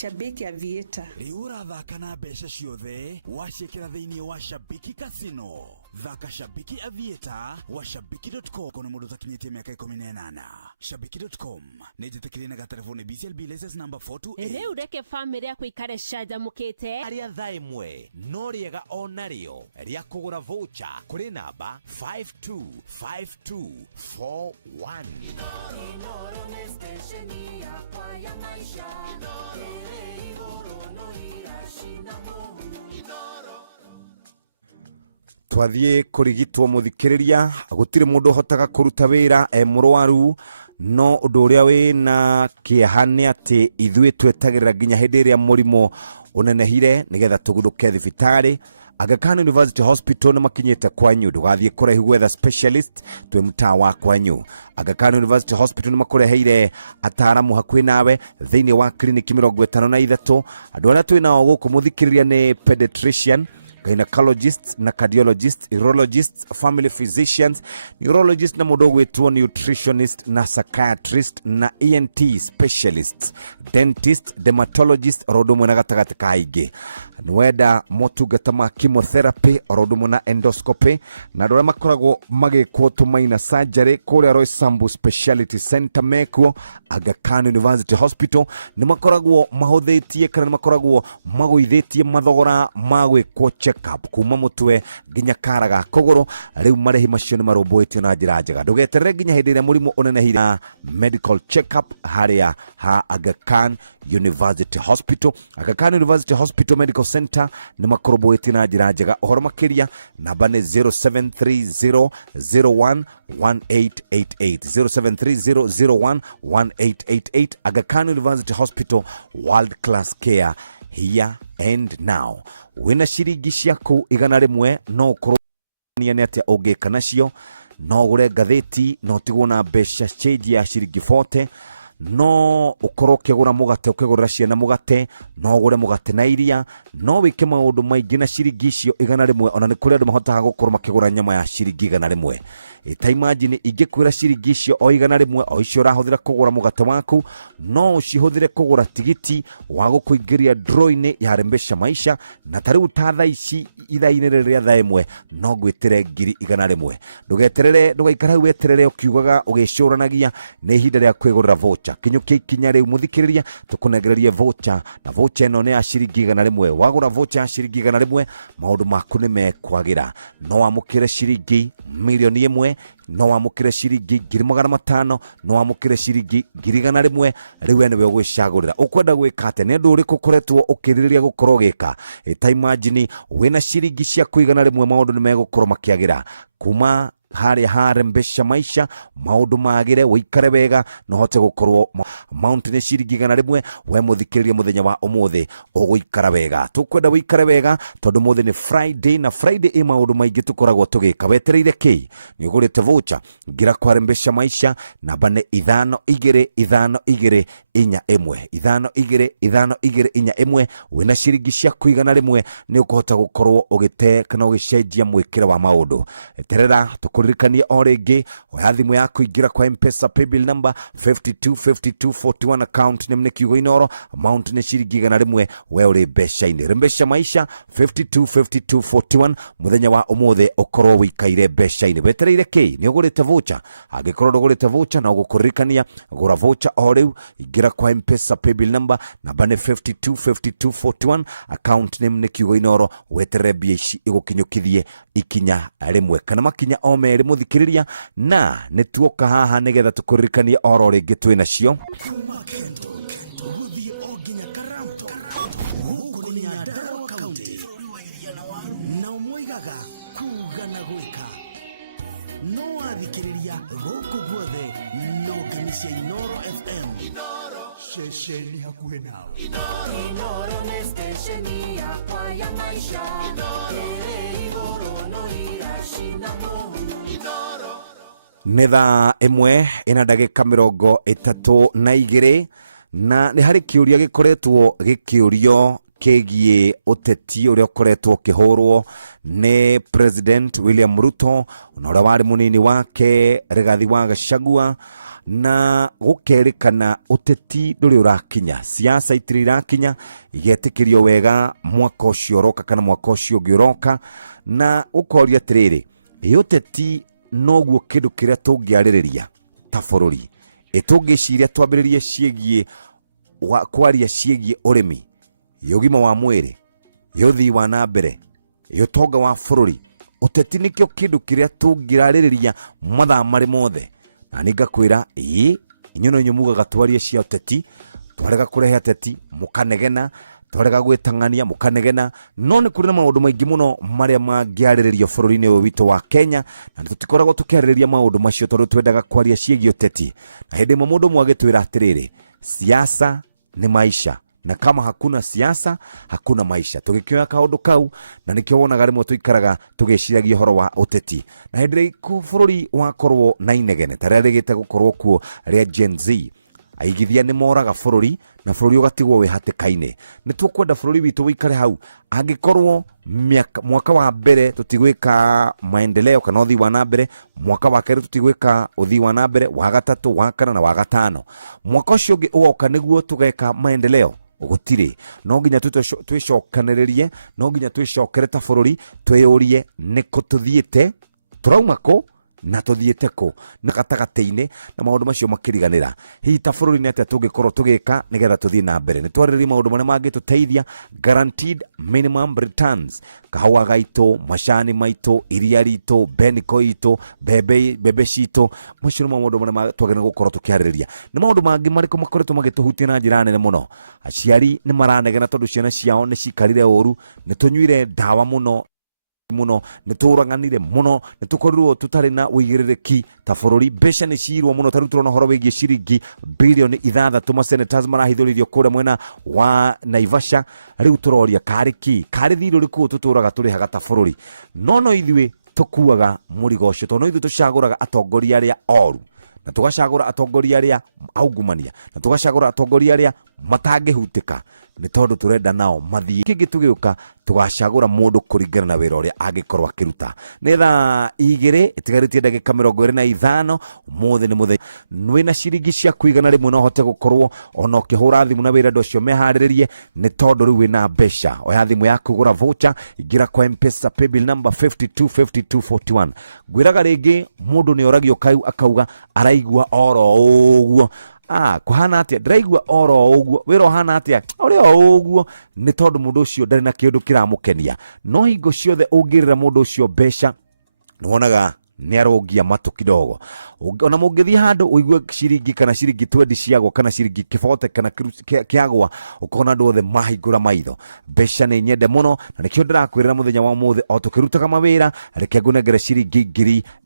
Shabiki Aviator. Rĩu ũrathaka na mbeca ciothe waciĩkĩra thĩinĩ wa Shabiki Casino. Thaka Shabiki Aviator wa Shabiki.com. Kuna mũndũ takinyĩtie mĩaka 18. Shabiki.com nĩ njĩtĩkĩrie na telefoni BCLB license number 428. Rĩu reke famĩlĩ yaku ikare canjamũkĩte. Arĩa thaa ĩmwe no rĩega onarĩo rĩa kũgũra voucher kũrĩ namba 525241. Inoro nĩ station yakwa ya maisha. Ere igoro no irashina mohu. Inoro twathiĩ kũrigitwo mũthikĩrĩria gũtirĩ mũndũ ũhotaga kũruta wĩra mũrwaru no ũndũ ũrĩa wĩna kĩeha nĩ atĩ ithuĩ twetagĩrĩra nginya hĩndĩ ĩrĩa mũrimũ ũnenehire nĩgetha tũguthũke thibitarĩ. Aga Khan University Hospital nĩmakinyĩte kwanyu, ndũgathiĩ kũraihu gwetha specialist twĩ mtaa wa kwanyu. Aga Khan University Hospital nĩmakũreheire ataaramu hakuhĩ nawe thĩinĩ wa kliniki 53. Andũ arĩa twĩ nao gũkũ mũthikĩrĩria nĩ pediatrician, gynecologists na cardiologists, urologists, family physicians, neurologists na mũndũ gwĩtwo nutritionist na psychiatrist na ENT specialists, dentist, dermatologist, orodo mwena gatagati kaingĩ. Nwenda motungata ma chemotherapy, orodo mwena endoscopy, na andũ arĩa makoragwo magĩkwo tũmaina surgery kũrĩa Roy Sambu Speciality Center mekwo Aga Khan University Hospital nĩmakoragwo mahũthĩtie kana nĩmakoragwo magũithĩtie mathogora ma gwĩkwo check-up kuma mũtwe nginya kara ga kũgũrũ. Rĩu marĩhi macio nĩ marũmbũĩtio na njĩra njega. Ndũgeterere nginya hĩndĩ ĩrĩa mũrimũ ũnenehire medical check-up harĩa ha Aga Khan University Hospital. Aga Khan University Hospital Medical Center nĩ makorũmbũĩtio na njĩra njega. Ũhoro makĩria namba nĩ 0730011888 0730011888. Aga Khan University Hospital, world class care here and now. Wina ciringi ciaku 100 no ũkorwo nĩ atĩa ũngĩka nacio. No ũgũre ngathĩti, no tigwo na mbeca change ya ciringi 40. No ũkorwo ũkĩgũra mũgate, ũkĩgũrĩra ciana mũgate, no ũgũre mũgate na iria, no wĩke maũndũ maingĩ na ciringi icio 100. Ona nĩ kũrĩ andũ mahotaga gũkorwo makĩgũra nyama ya ciringi 100. Ta imagine ingĩkwĩra ciringi icio o 100 o icio ũrahũthĩra kũgũra mũgate waku, no ũcihũthĩre kũgũra tigiti wa gũkũingĩria draw-inĩ ya Rembesha Maisha. Na tarĩu ta thaa ici ithaa-inĩ rĩrĩa thaa 1 no gwĩtĩre ngiri 100. Ndũgeterere, ndũgaikara hau weterere ũkiugaga ũgĩcũranagia nĩ ihinda rĩa kwĩgũrĩra voucher. Kinyukia ikinya rĩu mũthikĩrĩria tũkũnengererie voucher, na voucher ĩno nĩ ya ciringi 100. Wagũra voucher ya ciringi 100 maũndũ maku nĩ mekwagĩra. No wamũkĩre ciringi milioni 1, no wamũkĩre ciringi 500,000, no wamũkĩre ciringi 100,000. Rĩu we nĩwe ũgwĩcagũrĩra ũkwenda gwĩka atĩa, nĩ ũndũ ũrĩkũ ũkoretwo ũkĩrĩrĩria gũkorwo gĩka. Ta imagine wĩna ciringi ciaku 100 maũndũ nĩ megũkorwo makĩagĩra. Kuma harĩa ha Rembesha Maisha maũndũ magĩre, wĩikare wega no hote gũkorwo mount nĩ ciringi 100. we mũthikĩrĩria mũthenya wa ũmũthĩ ũgũikara wega. Tũkwenda wĩikare wega tondũ mũthĩ nĩ Friday, na Friday ĩ maũndũ maingĩ tũkoragwo tũgĩka. Wetereire kĩ? Nĩ ũgũrĩte voucher, ngira kwa Rembesha Maisha, namba nĩ 525241 525241. wĩna ciringi ciaku 100 nĩ ũkũhota gũkorwo ũgĩte kana ũgĩcenjia mwĩkĩre wa maũndũ. Eterera tũkũririkanie o rĩngĩ, oya thimũ yaku ingĩra kwa M-Pesa paybill number 525241 account name nĩ kiugo Inoro, amount nĩ ciringi 100. we ũrĩ mbeca-inĩ. Rembesha Maisha 525241. mũthenya wa ũmũthĩ ũkorwo wĩikaire mbeca-inĩ. Wetereire kĩ? Nĩ ũgũrĩte voucher? Angĩkorwo ndũgũrĩte voucher, no gũkũririkania gũra voucher o rĩu, ingĩra kwa M-Pesa paybill number namba nĩ 525241 account name nĩ kiugo Inoro. weterere mbia ici igũkinyũkithie ikinya rĩmwe kana makinya o merĩ mũthikĩrĩria, na nĩ tuoka haha nĩgetha tũkũririkanie oro rĩngĩ twĩ nacio. No athikĩrĩria gũkũ guothe no nganisha Inoro FM. Inoro shesheni hakuhĩ nawe. Inoro nĩ station yakwa ya maisha. Ere igoro no irashina mohu. Inoro nĩ thaa ĩmwe ĩna ndagĩka 32 na nĩ harĩ kĩũria gĩkoretwo gĩkĩũrio kĩgiĩ ũteti ũrĩa ũkoretwo ũkĩhũrwo nĩ President William Ruto na ũrĩa warĩ mũnini wake Rigathi wa Gachagua, na gũkerĩkana ũteti ndũrĩ ũrakinya, siasa itirĩ irakinya igetĩkĩrio wega mwaka ũcio ũroka kana mwaka ũcio ũngĩ ũroka, na ũkoria atĩrĩrĩ, ũteti noguo kĩndũ kĩrĩa tũngĩarĩrĩria ta bũrũri, tũngĩciria twambĩrĩrie ciĩgiĩ kwaria ciĩgiĩ ũrĩmi, ũgima wa mwĩrĩ, ũthii wa na mbere, ũtonga wa bũrũri, ũteti nĩkĩo kĩndũ kĩrĩa tũngĩarĩrĩria mathaa marĩ mothe. Na ngakwĩra inyuĩ mugaga twarie cia ũteti, twarega kũrehe ateti mũkanegena, twarega gwĩtang'ania mũkanegena, no nĩ kũrĩ na maũndũ maingĩ mũno marĩa mangĩarĩrĩrio bũrũri-inĩ ũyũ witũ wa Kenya, na tũtikoragwo tũkĩarĩrĩria maũndũ macio tondũ twendaga kwaria ciĩgiĩ ũteti. Na hĩndĩ ĩmwe mũndũ ũmwe agĩtwĩra atĩrĩrĩ, siasa ni maisha na kama hakuna siasa hakuna maisha. Tũgĩkĩoya kaũndũ kau, na nĩkĩo wonaga rĩmwe tũikaraga tũgĩciragia ũhoro wa ũteti. Na hĩndĩ ĩrĩa bũrũri wakorwo na inegene ta rĩrĩa rĩgĩte gũkorwo kuo rĩa Gen Z, aigithia nĩ moraga bũrũri na bũrũri ũgatigwo wĩ hatĩka-inĩ. Nĩ tũkwenda bũrũri witũ wĩikare hau, angĩkorwo mwaka wa mbere tũtigwĩka maendeleo kana ũthii wa na mbere, mwaka wa kerĩ tũtigwĩka ũthii wa na mbere, wa gatatũ, wa kana na wa gatano, mwaka ũcio ũngĩ ũgoka nĩguo tũgeka maendeleo, gũtirĩ. No nginya twĩcokanĩrĩrie, no nginya twĩcokere ta bũrũri, twĩyũrie nĩkũ tũthiĩte, tũrauma kũ na tũthiĩte kũ, na gatagatĩ-inĩ na maũndũ macio makĩriganĩra. Hihi ta bũrũri nĩ atĩa tũngĩkorwo tũgĩka nĩgetha tũthiĩ na mbere? Nĩ twarĩrĩria maũndũ marĩa mangĩtũteithia, guaranteed minimum returns, kahũa gaitũ, macani maitũ, iria ritũ, mbeniko itũ, mbembe citũ, macio nĩ maũndũ marĩa twagĩrĩirwo gũkorwo tũkĩarĩrĩria. Nĩ maũndũ mangĩ marĩkũ makoretwo magĩtũhutia na njĩra nene mũno? Aciari nĩ maranegena tondũ ciana ciao nĩ cikarire ũru, nĩ tũnyuire ndawa mũno, nĩ tũraganire mũno, nĩ tũkorirwo tũtarĩ na ũigĩrĩrĩki ta bũrũri, mbeca nĩ ciirwo mũno. Tarĩu tũrona ũhoro wĩgiĩ ciringi bilioni 6 masenators marahithũrĩrio kũrĩa mwena wa Naivasha. Rĩu tũroria karĩ thirĩ ũrĩkũ tũtũraga tũrĩhaga ta bũrũri? No ithuĩ tũkuaga mũrigo ũcio, tondũ ithuĩ tũcagũraga atongoria arĩa oru, na tũgacagũra atongoria arĩa aungumania, na tũgacagũra atongoria arĩa matangĩhutĩka, nĩ tondũ tũrenda nao mathiĩ. Kĩngĩ tũgĩũka tũgacagũra mũndũ kũringana na wĩra ũrĩa angĩkorwo akĩruta. Nĩ thaa 2 ĩtigarĩtie ndagĩka 25, ũmũthĩ nĩ mũthenya. Wĩna ciringi cia kũigana rĩmwe no hote gũkorwo ona ũkĩhũra thimũ na wĩra ũndũ ũcio meharĩrĩrie, nĩ tondũ rĩu wĩna mbeca. Oya thimũ yaku gũra voucher, ingĩra kwa M-Pesa paybill number 525241. Ngwĩraga rĩngĩ mũndũ nĩ oragio akauga araigua oro ũguo. Kuhana atia? Ndĩraigua oro ũguo. Wĩra ũhana atia? Ũrĩ o ũguo. Nĩ tondũ mũndũ ũcio ndarĩ na kĩndũ kĩramũkenia. No hingo ciothe ũngĩrĩra mũndũ ũcio mbeca, nĩ wonaga nĩ arongia matũ kidogo. Ona mũngĩthiĩ handũ ũigue ciringi kana ciringi 20 ciagwa kana ciringi kĩbote kana kĩagwa, ũkona andũ othe mahingũra maitho. Mbeca nĩ nyende mũno, na nĩkĩo ndĩrakwĩrĩra mũthenya wa ũmũthĩ, o tũkĩrutaga mawĩra, reke ngũnengere ciringi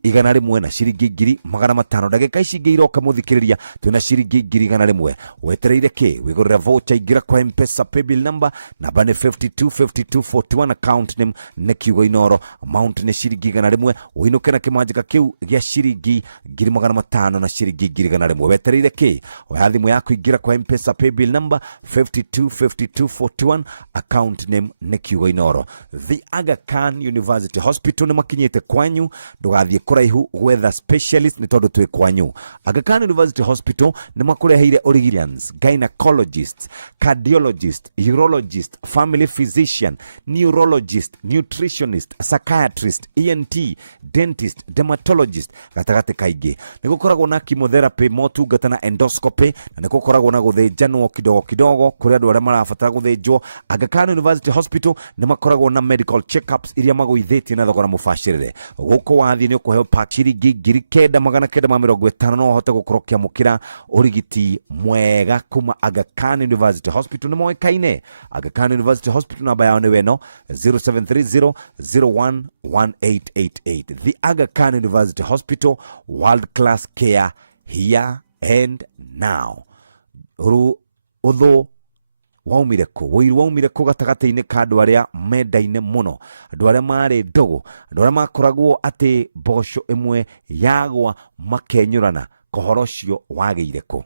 100 na ciringi 500. Ndagĩka ici ingĩ iroka mũthikĩrĩria, twĩna ciringi 100. Wetereire kĩ? Wĩgũrĩra voucher, ingĩra kwa M-Pesa paybill number, namba nĩ 525241, account name nĩ Kiugo Inoro, amount nĩ ciringi 100. Ũinũke na kĩmanjĩka kĩu gĩa ciringi 500 na ciringi 100. Wetereire kĩ? Oya thimũ yaku, ingĩra kwa M-Pesa paybill number 525241, account name nĩ Kiugo Inoro. The Aga Khan University Hospital nĩ makinyĩte kwanyu, ndũgathiĩ kũraihu gwetha specialist, nĩ tondũ twĩ kwanyu. Aga Khan University Hospital nĩ makũreheire origins, gynecologist, cardiologist, urologist, family physician, neurologist, nutritionist, psychiatrist, ENT, dentist, dermatologist, gatagatĩ kaingĩ. Nĩ gũkoragwo na chemotherapy, motungata na endoscopy, na nĩ gũkoragwo na gũthĩnjanwo kidogo kũrĩ andũ arĩa marabatara gũthĩnjwo. Aga Khan University Hospital nĩ makoragwo na medical checkups iria magũithĩtie na thogora mũbacĩrĩre. Gũkũ wathiĩ nĩ ũkũheo pack ciringi 9,950 no ũhote gũkorwo ũkĩamũkĩra ũrigiti mwega kuma Aga Khan University Hospital. Nĩ moĩkaine Aga Khan University Hospital, namba yao nĩ weno 0730011888. The Aga Khan University Hospital, world class care here and now. Ũthũ waumire ku woiru waumire ku gatagata-inĩ ka andũ arĩa mendaine mũno, andũ arĩa marĩ ndogo, andũ arĩa makoragwo atĩ mboco ĩmwe yagwa makenyũrana, kohoro ũcio wagĩire ku?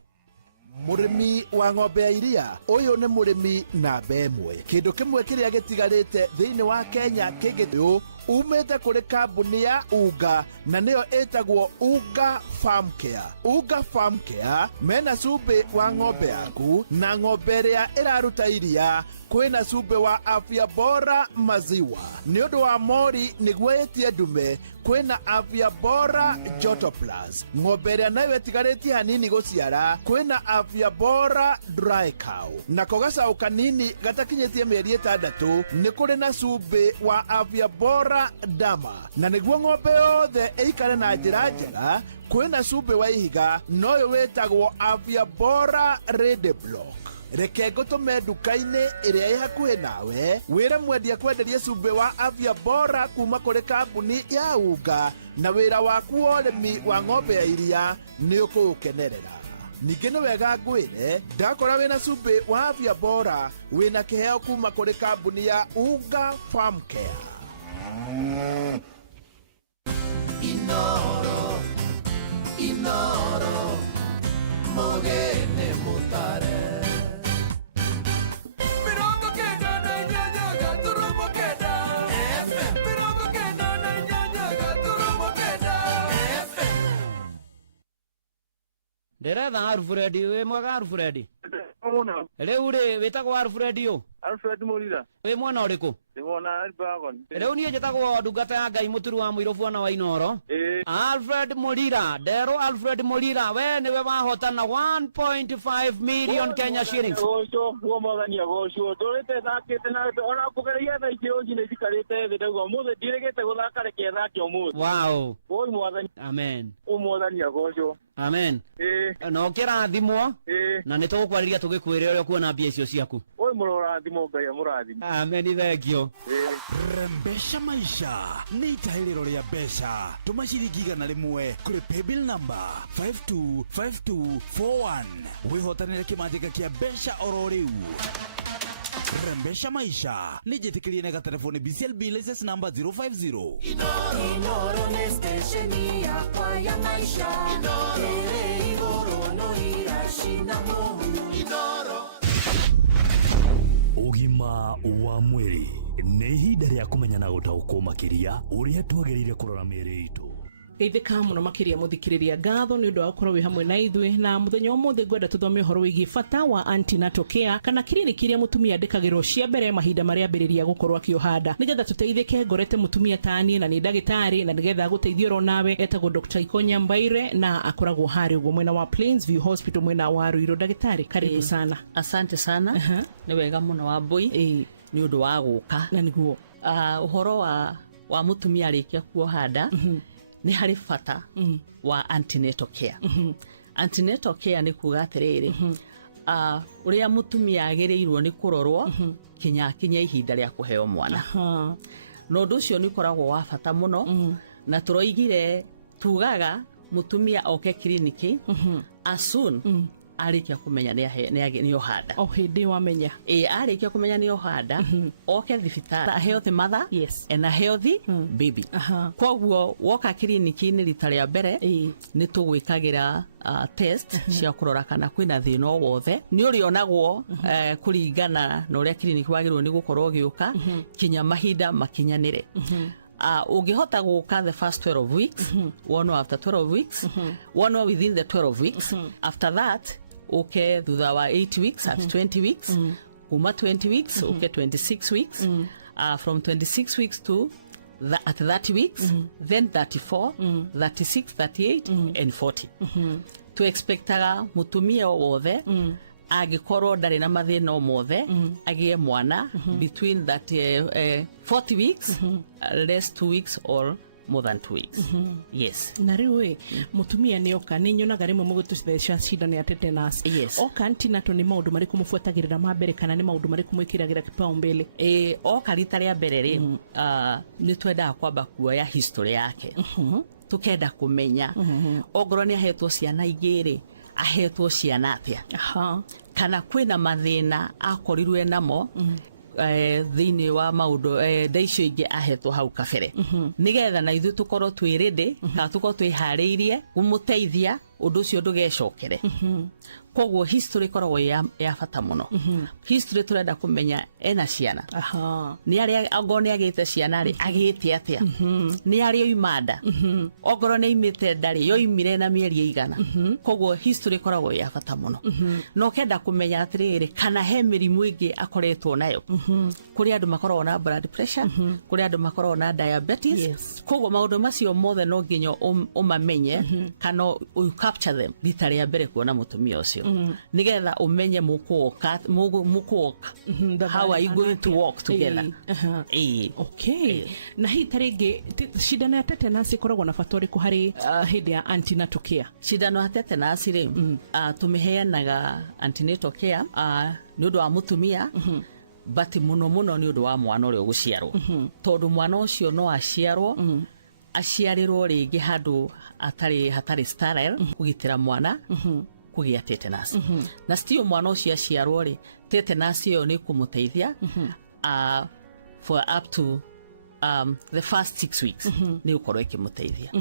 Murimi wa ng'ombe ya iria uyu ni murimi namba ĩmwe. Kindu kimwe kiria gitigarite thiini wa Kenya kĩngĩ umete kuri kambuni ya Unga na niyo etagwo Unga Farm Care. Unga Farm Care mena cumbi wa ng'ombe yaku na ng'ombe ĩrĩa ĩraruta iria kwĩna cumbi wa Afya Bora Maziwa. Nĩ ũndũ wa mori nĩguo ĩtie ndume kwĩna Afya Bora Joto Plus. Ng'ombe ĩrĩa nayo ĩtigarĩtie hanini gũciara kwĩna Afya Bora Dry Cow. Nako gacaũ kanini gatakinyĩtie mĩeri 6 nĩ kũrĩ na cumbi wa Afya Bora Dama. Na nĩguo ng'ombe yothe ĩikare na njĩra njega kwĩna cumbi wa ihiga noyo wĩtagwo Afya Bora Red Block. Reke ngũtũme nduka-inĩ ĩrĩa ĩ hakuhĩ nawe wĩre mwendia kwenderia cumbi wa Afya Bora kuma kũrĩ kambuni ya Unga, na wĩra waku wa ũrĩmi wa ng'ombe ya iria nĩ ũkũũkenerera. Ningĩ nĩ wega ngwĩre ndakora wĩna cumbi wa Afya Bora wĩna kĩheo kuma kũrĩ kambuni ya Unga Farm Care. Inoro, Inoro, Mogene Mutare. Nderetha Alfred, we mwega Alfred? Rĩu rĩ wĩtagwo Alfred ũ? Alfred Morira. Wĩ mwena ũrĩkũ? Ndĩ mwena Elbagon. Rĩu niĩ njĩtagwo ndungata ya Ngai Mũturu wa Mũirũ Bwana wa Inoro. Alfred Morira, nderwo Alfred Morira, we nĩwe wahotana 1.5 million Kenya shillings. Goco, huo mwathania goco. Ndũrĩte thakĩte na ona kũgeria thaa ici ũnji nĩ cikarĩte thĩ ndauga mũthĩ ndirĩgĩte gũthaka reke thake ũmũthĩ. Wow. Oi mwathani. Amen. Ũmwathania goco. Amen. No kĩrathimwo na nĩ tũgũkwarĩria tũgĩkwĩre ũrĩa kuona mbia icio ciaku. Oi mũrathimo Ngai amũrathime. Amen, thank you. Rembesha maisha nĩ itaĩrĩro rĩa mbeca. Tũma ciringi 100 kũrĩ paybill number 525241 wĩhotanĩre kĩmanjĩka kĩa mbeca oro rĩu. Rembesha maisha nĩ njĩtĩkĩrie na telefoni BCLB license number 050. Inoro nĩ station yakwa ya maisha. Ĩrĩ igũrũ no iracina mũhu. Inoro. Ũgima wa mwĩrĩ nĩ ihinda rĩa kũmenya na gũtaũkwo makĩria ũrĩa twagĩrĩire kũrora mĩĩrĩ itũ. Geithĩka mũno makĩria mũthikĩrĩria ngatho nĩ ũndũ wa gũkorwo wĩ hamwe na ithuĩ, na mũthenya ũmũthĩ ngwenda tũthome ũhoro wĩgiĩ bata wa antenatal care kana kiriniki iria mũtumia andĩkagĩrwo cia mbere mahinda marĩa ambĩrĩria gũkorwo akĩoha nda, nĩgetha tũteithĩke. Ngorete mũtumia tani na nĩ ndagĩtarĩ na nĩgetha gũteithio ro nawe, etagwo Dr. Ikonya Mbaire na akoragwo harĩ ũguo mwena wa Plainsview Hospital mwena wa Ruiru. Ndagĩtarĩ, karibu sana. Asante sana. Nĩ wega mũno wa mbui nĩ ũndũ wa gũka. Na nĩguo ũhoro wa mũtumia arĩkia kuoha nda nĩ harĩ bata wa antenatal care. Antenatal care nĩ kuuga atĩrĩrĩ, ũrĩa mũtumia agĩrĩirwo nĩ kũrorwo kinya ihinda rĩa kũheo mwana. Na ũndũ ũcio nĩ ũkoragwo wa bata mũno, na tũroigire tugaga mũtumia oke kiriniki as soon arĩkia kũmenya nĩ ohanda. O hĩndĩ wamenya. Arĩkia kũmenya nĩ ohanda, oke thibitarĩ. A healthy mother and a healthy baby. Koguo woka kiriniki-inĩ rita rĩa mbere nĩ tũgwĩkagĩra test cia kũrora kana kwĩna thĩna o wothe. Nĩ ũrĩonagwo kũringana na ũrĩa kiriniki wagĩrĩirwo nĩ gũkorwo ũgĩũka kinya mahinda makinyanĩre. Ungihota gũka the first 12 weeks, one after 12 weeks, one within the 12 weeks. After that, okay, thutha wa 8 weeks at 20 weeks, kuma 20 weeks, okay, 26 weeks, from 26 weeks to at 30 weeks, then 34, 36, 38, and 40. To expectaga mutumia o wothe agĩkorwo ndarĩ na mathĩna o mothe agĩe mwana between that 40 weeks, less 2 weeks or more than 2 weeks. Yes. Na rĩu mutumia nĩ oka, nĩ nyonaga rĩmwe mũgũtũtheca cindano ya tetanus. Yes. Oka antenatal nĩ maũndũ marĩkũ mũbuatagĩrĩra ma mbere kana nĩ maũndũ marĩkũ mwĩkĩragĩra kipaumbele? Oka rita rĩa mbere rĩ, nĩ twendaga kwamba kuoya history yake. Tukenda kũmenya ongorwo nĩ ahetwo ciana igĩrĩ ahetwo ciana atia kana kwina mathina akorirwe namo thiini wa maundu ndaicio ingi ahetwo hau kabere nigetha na ithu tukorwo twi ready ka tukorwo twi hariirie gumuteithia undu ucio ndugecokere koguo history koragwo ya bata muno history turenda kumenya ena ciana ni ari agone agite ciana ri agite atia ni ari oimanda ogoro ni imite ndari yoimire na mieri igana koguo history koragwo ya bata muno no kenda kumenya atiriri kana he mirimu ingi akoretwo nayo kuri andu makorwo na blood pressure kuri andu makorwo na diabetes koguo maundu macio mothe no nginyo umamenye kana you capture them bitari ya mbere kuona mutumia ucio nigetha umenye mukuoka how are you going to walk together okay na hii taringi shidano ya tetanus ikoragwo na bata uriku hari hindi ya antenatal care shidano ya tetanus ri tumiheanaga antenatal care ni undu wa mutumia but muno ni undu wa mwana uri uguciarwo tondu mwana ucio no aciarwo aciarirwo ringi handu hatari sterile kugitira mwana kugia tetanus na stio mwana ucio aciarwo ri tetanus iyo ni kumuteithia for up to the first 6 weeks ni ukorwo ikimuteithia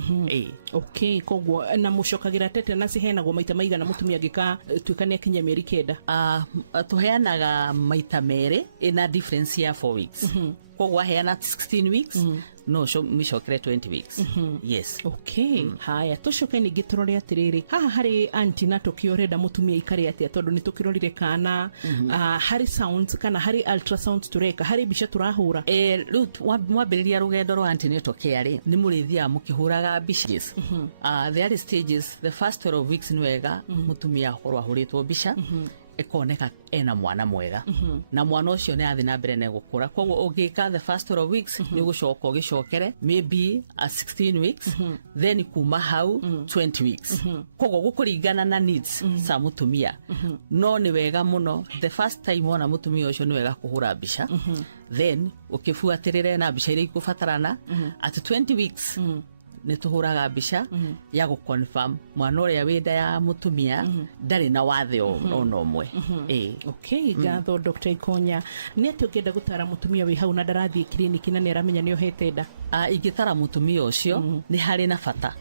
okay koguo na mucokagira tetanus henagwo maita maigana mutumia ngika twikane kinya mieri kenda tuheanaga maita mere ina difference ya 4 weeks koguo heana 16 weeks no micokere 20 weeks yes okay haya tucoke ningi turore atiriri haha hari antenatal care urenda mutumia ikare atia tondu ni tukirorire kana hari sounds kana hari ultrasound tureka hari bica turahura mwambiriria rugendo rwa antenatal care ni murithia mukihuraga bica the early stages the first 12 weeks ni wega mutumia horwa huritwo bica ekoneka ena mwana mwega na mwana ucio ni athi na mbere na gukura koguo ugika the first 12 weeks ni gucoka ugicokere maybe a 16 weeks then kuma hau 20 weeks koguo gukuringana na needs sa mutumia no ni wega muno the first time ona mutumia ucio ni wega kuhura bica then ukifuatirire na bica iria ikubatarana at 20 weeks ni tuhuraga bica ya go confirm mwana uria wenda ya mutumia ndari na wathe o no mwe okay gatho Dr. Ikonya ni ati ungenda gutara mutumia wi hau na ndarathie kliniki na ni aramenya ni ohete nda ingitara mutumia ucio ni hari na bata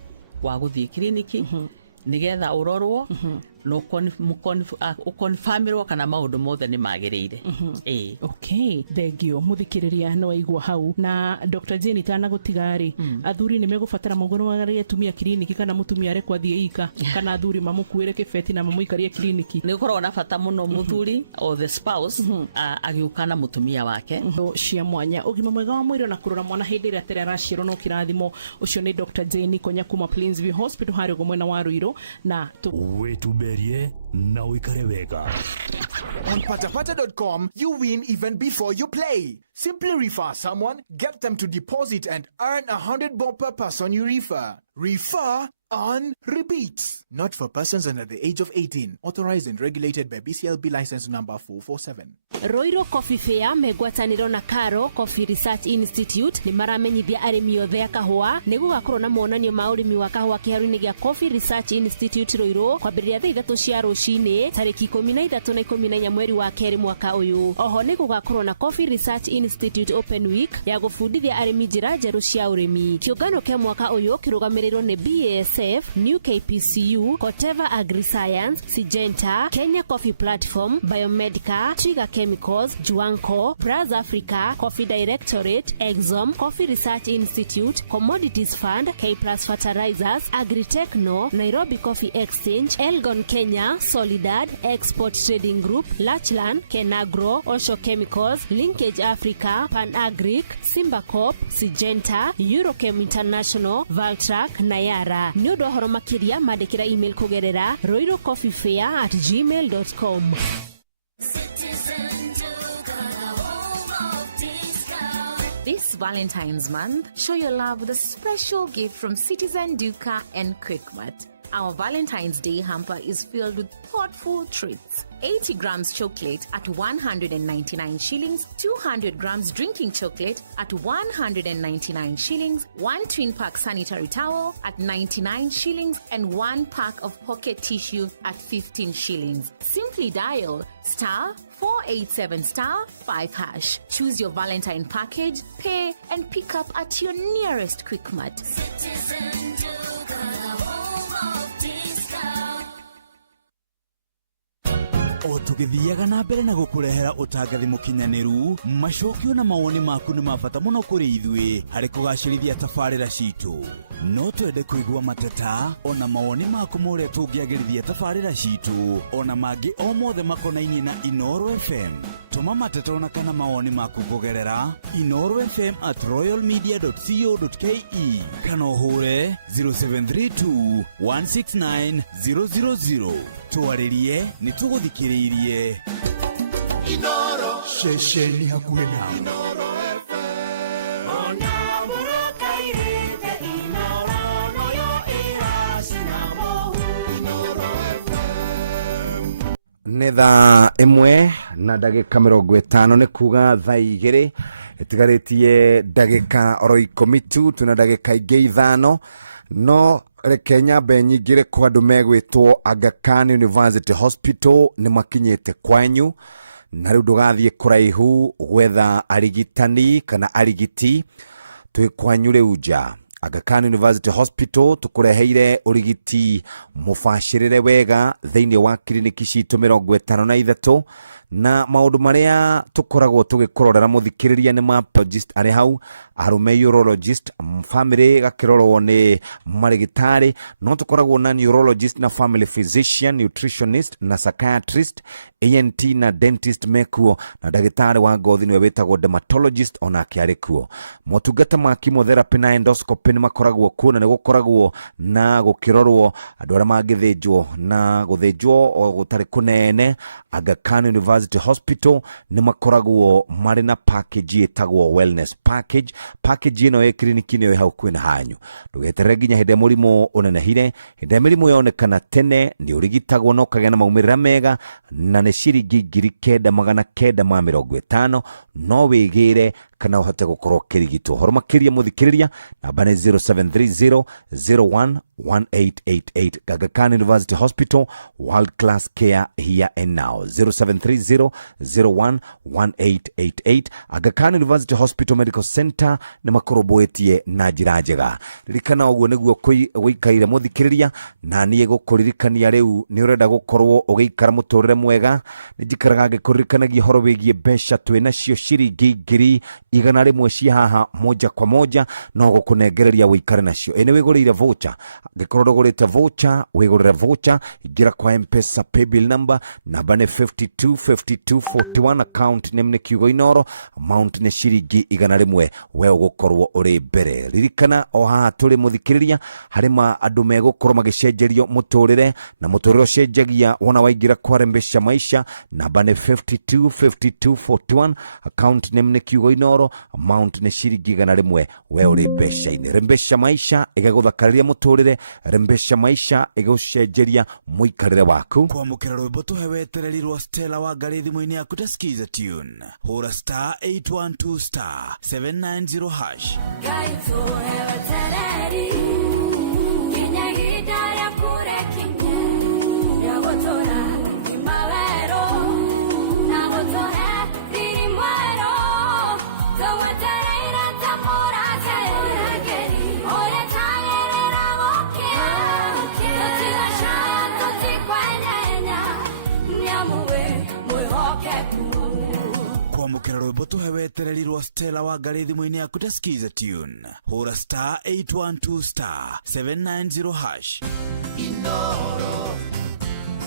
wa guthie kliniki nigetha urorwo no confirmirwo kana maundu mothe ni magiriire okay thengio muthikiriria no igwa hau na Dr. Jane tana gutigari athuri ni megubatara maugoro magarie tumia kliniki kana mutumia rekwa thie ika kana athuri mamukuire kibeti na mamuikarie kliniki ni ukorwo na bata muno muthuri or the spouse agiukana mutumia wake cia mwanya ugima mwega wa mwiri na kurora mwana hindi ira terera ciro no kirathimo ucio ni Dr. Jane Konya kuma Plainsview Hospital hari gomwena wa Ruiro na wetuberie na uikare wega. On patapata.com, you win even before you play. Simply refer someone, get them to deposit and earn 100 bob per person you refer. Refer on repeat. Not for persons under the age of 18. Authorized and regulated by BCLB license number 447. Roiro Coffee Fair megwataniro na Karo Coffee Research Institute ni maramenyithia arimi othe a kahua ni gugakorwo na monanio ma urimi wa kahua kiharu-ini gia Coffee Research Institute Roiro kwambiriria thaa 3 cia rucini tariki 13 na 14 mweri wa keri mwaka uyu. Oho ni gugakorwo na Coffee Research Institute Open Week ya gufundithia arimi njira njeru cia urimi. Kiungano kia mwaka uyu kirugamirirwo ni BASF, New KPCU, Koteva Agri Science, Syngenta, Kenya Coffee Platform, Biomedica, Twiga Chemicals, Juanco, Braz Africa, Coffee Directorate, Exom, Coffee Research Institute, Commodities Fund, K Plus Fertilizers, Agritechno, Nairobi Coffee Exchange, Elgon Kenya, Solidad, Export Trading Group, Lachlan, Kenagro, Osho Chemicals, Linkage Africa, Pan Agric, Simba Corp, Syngenta, Eurochem International, Valtrac, Nayara. Nyodo horo makiria madekira email kugerera roirocoffeefair@gmail.com. This Valentine's month, show your love with a special gift from Citizen Duka and Quickmart. Our Valentine's Day hamper is filled with thoughtful treats. 80 grams chocolate at 199 shillings, 200 grams drinking chocolate at 199 shillings, 1 twin pack sanitary towel at 99 shillings, and 1 pack of pocket tissue at 15 shillings. Simply dial *487*5#. Choose your Valentine package, pay, and pick up at your nearest Quickmart. O tugithiaga na mbere na gukurehera utangathi mukinyaniru, macokio na mawoni maku ni mabata muno kuri ithui hari kugacirithia tabarira citu. No twende kuigua mateta ona mawoni maku muria tungiagirithia tabarira citu ona mangi o mothe makonainie na Inoro FM. Tuma mateta ona kana mawoni maku kugerera inorofm@royalmedia.co.ke kana uhure 0732 169 000. Tuaririe ni tuguthikiririe Inoro shesheni hakuhe nawe. Inoro FM ona burakairite Inoro noyo iracina mohu Inoro FM nĩ thaa ĩmwe na ndagĩka 50 nĩ kuga thaa 2 ĩtigarĩtie ndagĩka oro 10 tu tuna ndagĩka ingĩ 5 no reke nyambe nyingĩre kwa andũ megwĩtwo Aga Khan University Hospital nĩ makinyĩte kwanyu na rĩu ndũgathiĩ kũraihu gwetha arigitani kana arigiti twĩ kwanyu rĩu nja. Aga Khan University Hospital tukureheire urigiti mubashirire wega thĩinĩ wa kiriniki citũ 53 na maundu maria tukoragwo tugikororera muthikiriria ni mapologist ari hau arume urologist family gakirorwo ni marigitari no tukoragwo na neurologist na family physician nutritionist na psychiatrist ENT na dentist mekuo na dagitari wa ngothi niwe wetagwo dermatologist ona kiarikuo motungata ma chemotherapy na endoscopy ni makoragwo kuo na ni gukoragwo na gukirorwo andu ara mangithinjwo na guthinjwo o gutari kunene. Aga Khan University Hospital ni makoragwo mari na package etagwo wellness package ino e kliniki ni hau kwina hanyu ndugeterere ginya hinde murimo unenehire hinde mirimo yonekana tene ni urigitagwo no kagena maumirira mega na ni ciringi 9,950 no wigire kana uhote gukorwo kirigitwo horo makiria muthikiriria namba ni 0730011888. Aga Khan University Hospital, world class care here and now. 0730011888. Aga Khan University Hospital Medical Center ni makoroboetie na njira njega. Ririkana uguo niguo guikaire muthikiriria na nie gukuririkania riu ni urenda gukorwo ugiikara muturire mwega ni njikaraga ngikuririkanagia horo wigie mbeca twina cio ciringi 100 cia haha moja kwa moja no gukunengereria wikare nacio ene wigurire voucher ngikorwo ndugurite voucher wigurire voucher ingira kwa M-Pesa paybill number namba ni 525241 account name ni kiugo Inoro amount ni ciringi 100 we ugukorwo uri mbere. Ririkana o haha turi muthikiriria harima andu megukorwo magicenjerio muturire na muturire ucenjagia wona waingira kwa Rembesha Maisha namba ni 525241 account name ni kiugo Inoro amount ni ciringi 100 we uri mbeca-ini. Rembesha Maisha igaguthakarĩria muturire, Rembesha Maisha igucenjeria muikarire waku. Kwamukira rwimbo tuhe wetereri rwa Stella wa Ngari thimũ-inĩ yaku taskiza tune hura *812*790#. Ngai tuhe wetereri nginya ihinda rĩa kũrekinya rĩa gũtũra imawero na gũtũhe riri mwero tũmwetereire ta mũrangĩri ũrĩa tagĩrĩra gũkĩa tũtigacaya tũtikwenenya nĩamuwe mwĩhokeku. Kwamukira rwimbo tuhe wetereri rwa Stella wa Ngari thimũ-inĩ yaku taskiza tune hura *812*790#. Inoro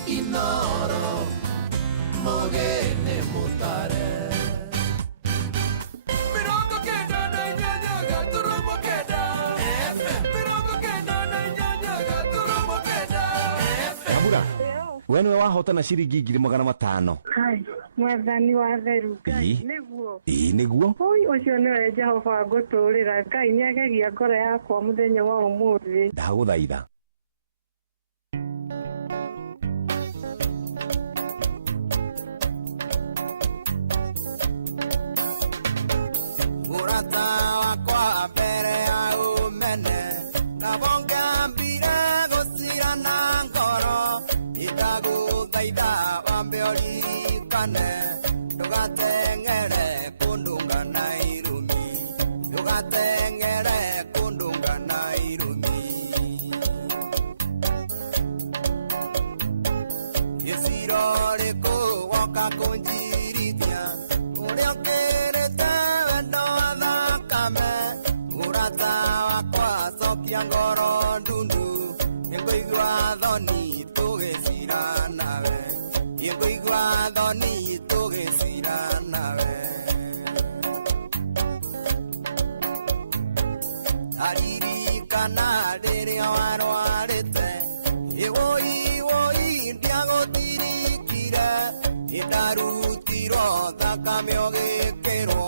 Inoro mogene mutare Mirongo kenda na inyanya gaturumo kenda Mirongo kenda na inyanya gaturumo kenda Kabura we niwe wahotana ciringi 500. Hai, mwathani wa theru Ngai niguo. Niguo. Oi ucio niwe Jehova ngũtũrĩra Ngai nĩagegia ngoro yakwa mũthenya wa ũmũthĩ. Ndagũthaitha murata wakwa mbere ya umene na bonga mbire gusira na ngoro itaguthaitha wambe urikane ndugateng'ere kundunga na irumi ndugateng'ere kundunga na irumi isiro riku woka kunjirithia uria ukirite wendo wa thakame murata wakwa cokia ngoro ndundu nĩngũigua thoni tũgĩcira nawe nĩngũigua thoni tũgĩcira nawe aririkana rĩrĩa warwarĩte woi ndiagũtirikire nĩndarutirwo thakame ũgĩkĩrwo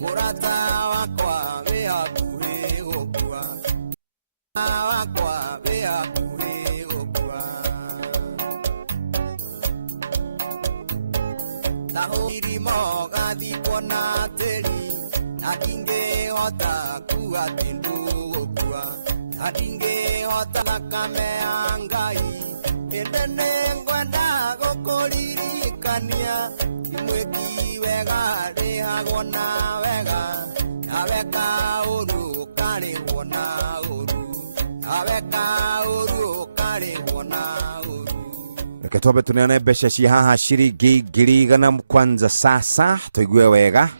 murata wakwa wĩ hakuhĩ gũkua wakwa wĩ hakuhĩ gũkua tahũirimo gathikwo na tĩri atingĩhota kuga kĩndũ gũkua atingĩhota thakame ya Ngai ĩndĩ nĩngwenda gũkũririkania imwĩki wega rĩhagwo na wega naweka ũru karĩhwo na ũru naweka ũru karĩhwo na ũru. Reke twambe tuneane mbeca ci haha ciringi 100 kwanza sasa tuigue wega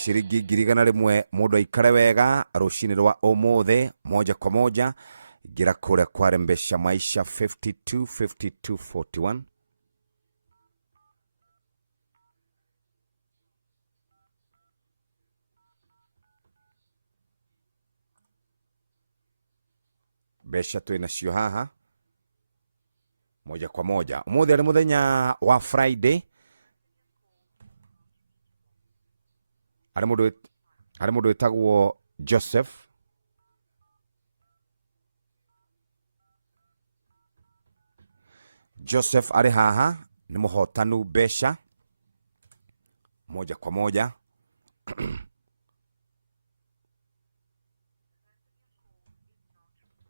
ciringi 100 mundu aikare wega rucini rwa umuthi moja kwa moja gira kuria kware mbeca maisha 5241 mbeca twina cio haha moja kwa moja umuthi ari muthenya wa Friday ari mundu witagwo Joseph ari haha ni muhotanu mbeca moja kwa moja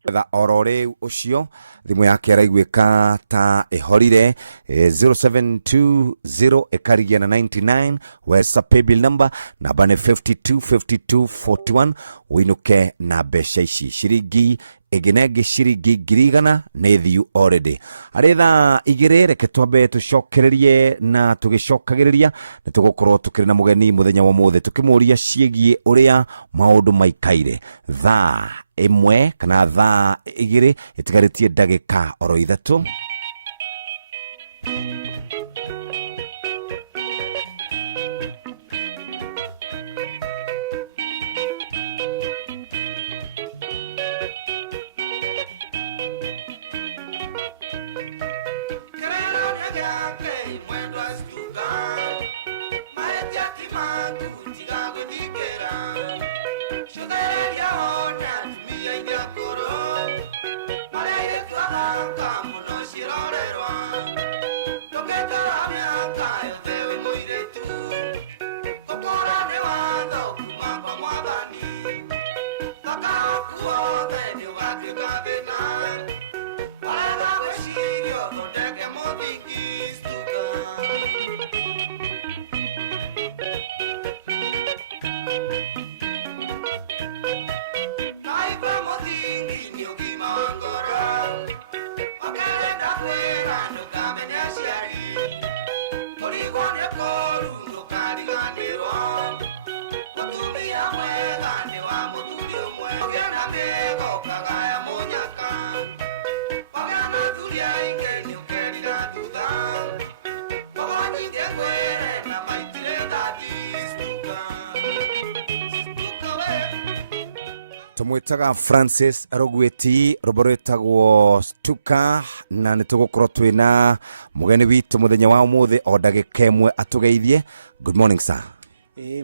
etha orore ucio thimu yake araiguika ta ihorire 0720 ekarigia na 99 wesa paybill number namba ni 525241 winuke na mbeca ici ciringi iginenge ciringi 100 nĩ thiu already arĩ thaa igĩrĩ reke twambe tũcokererie na tũgĩcokagĩrĩria nĩ tũgũkorwo tũkĩrĩ na mũgeni mũthenya wa ũmũthĩ tũkĩmũria ciĩgiĩ ũrĩa maũndũ maikaire thaa ĩmwe kana thaa igĩrĩ ĩtigarĩtie ndagĩka oro ithatũ. Tumwitaga Francis Rogweti roboretagwo Stuka na nitugukorwo twina mugeni witu muthenya wa umuthi o ndagika imwe atugeithie. Good morning sir.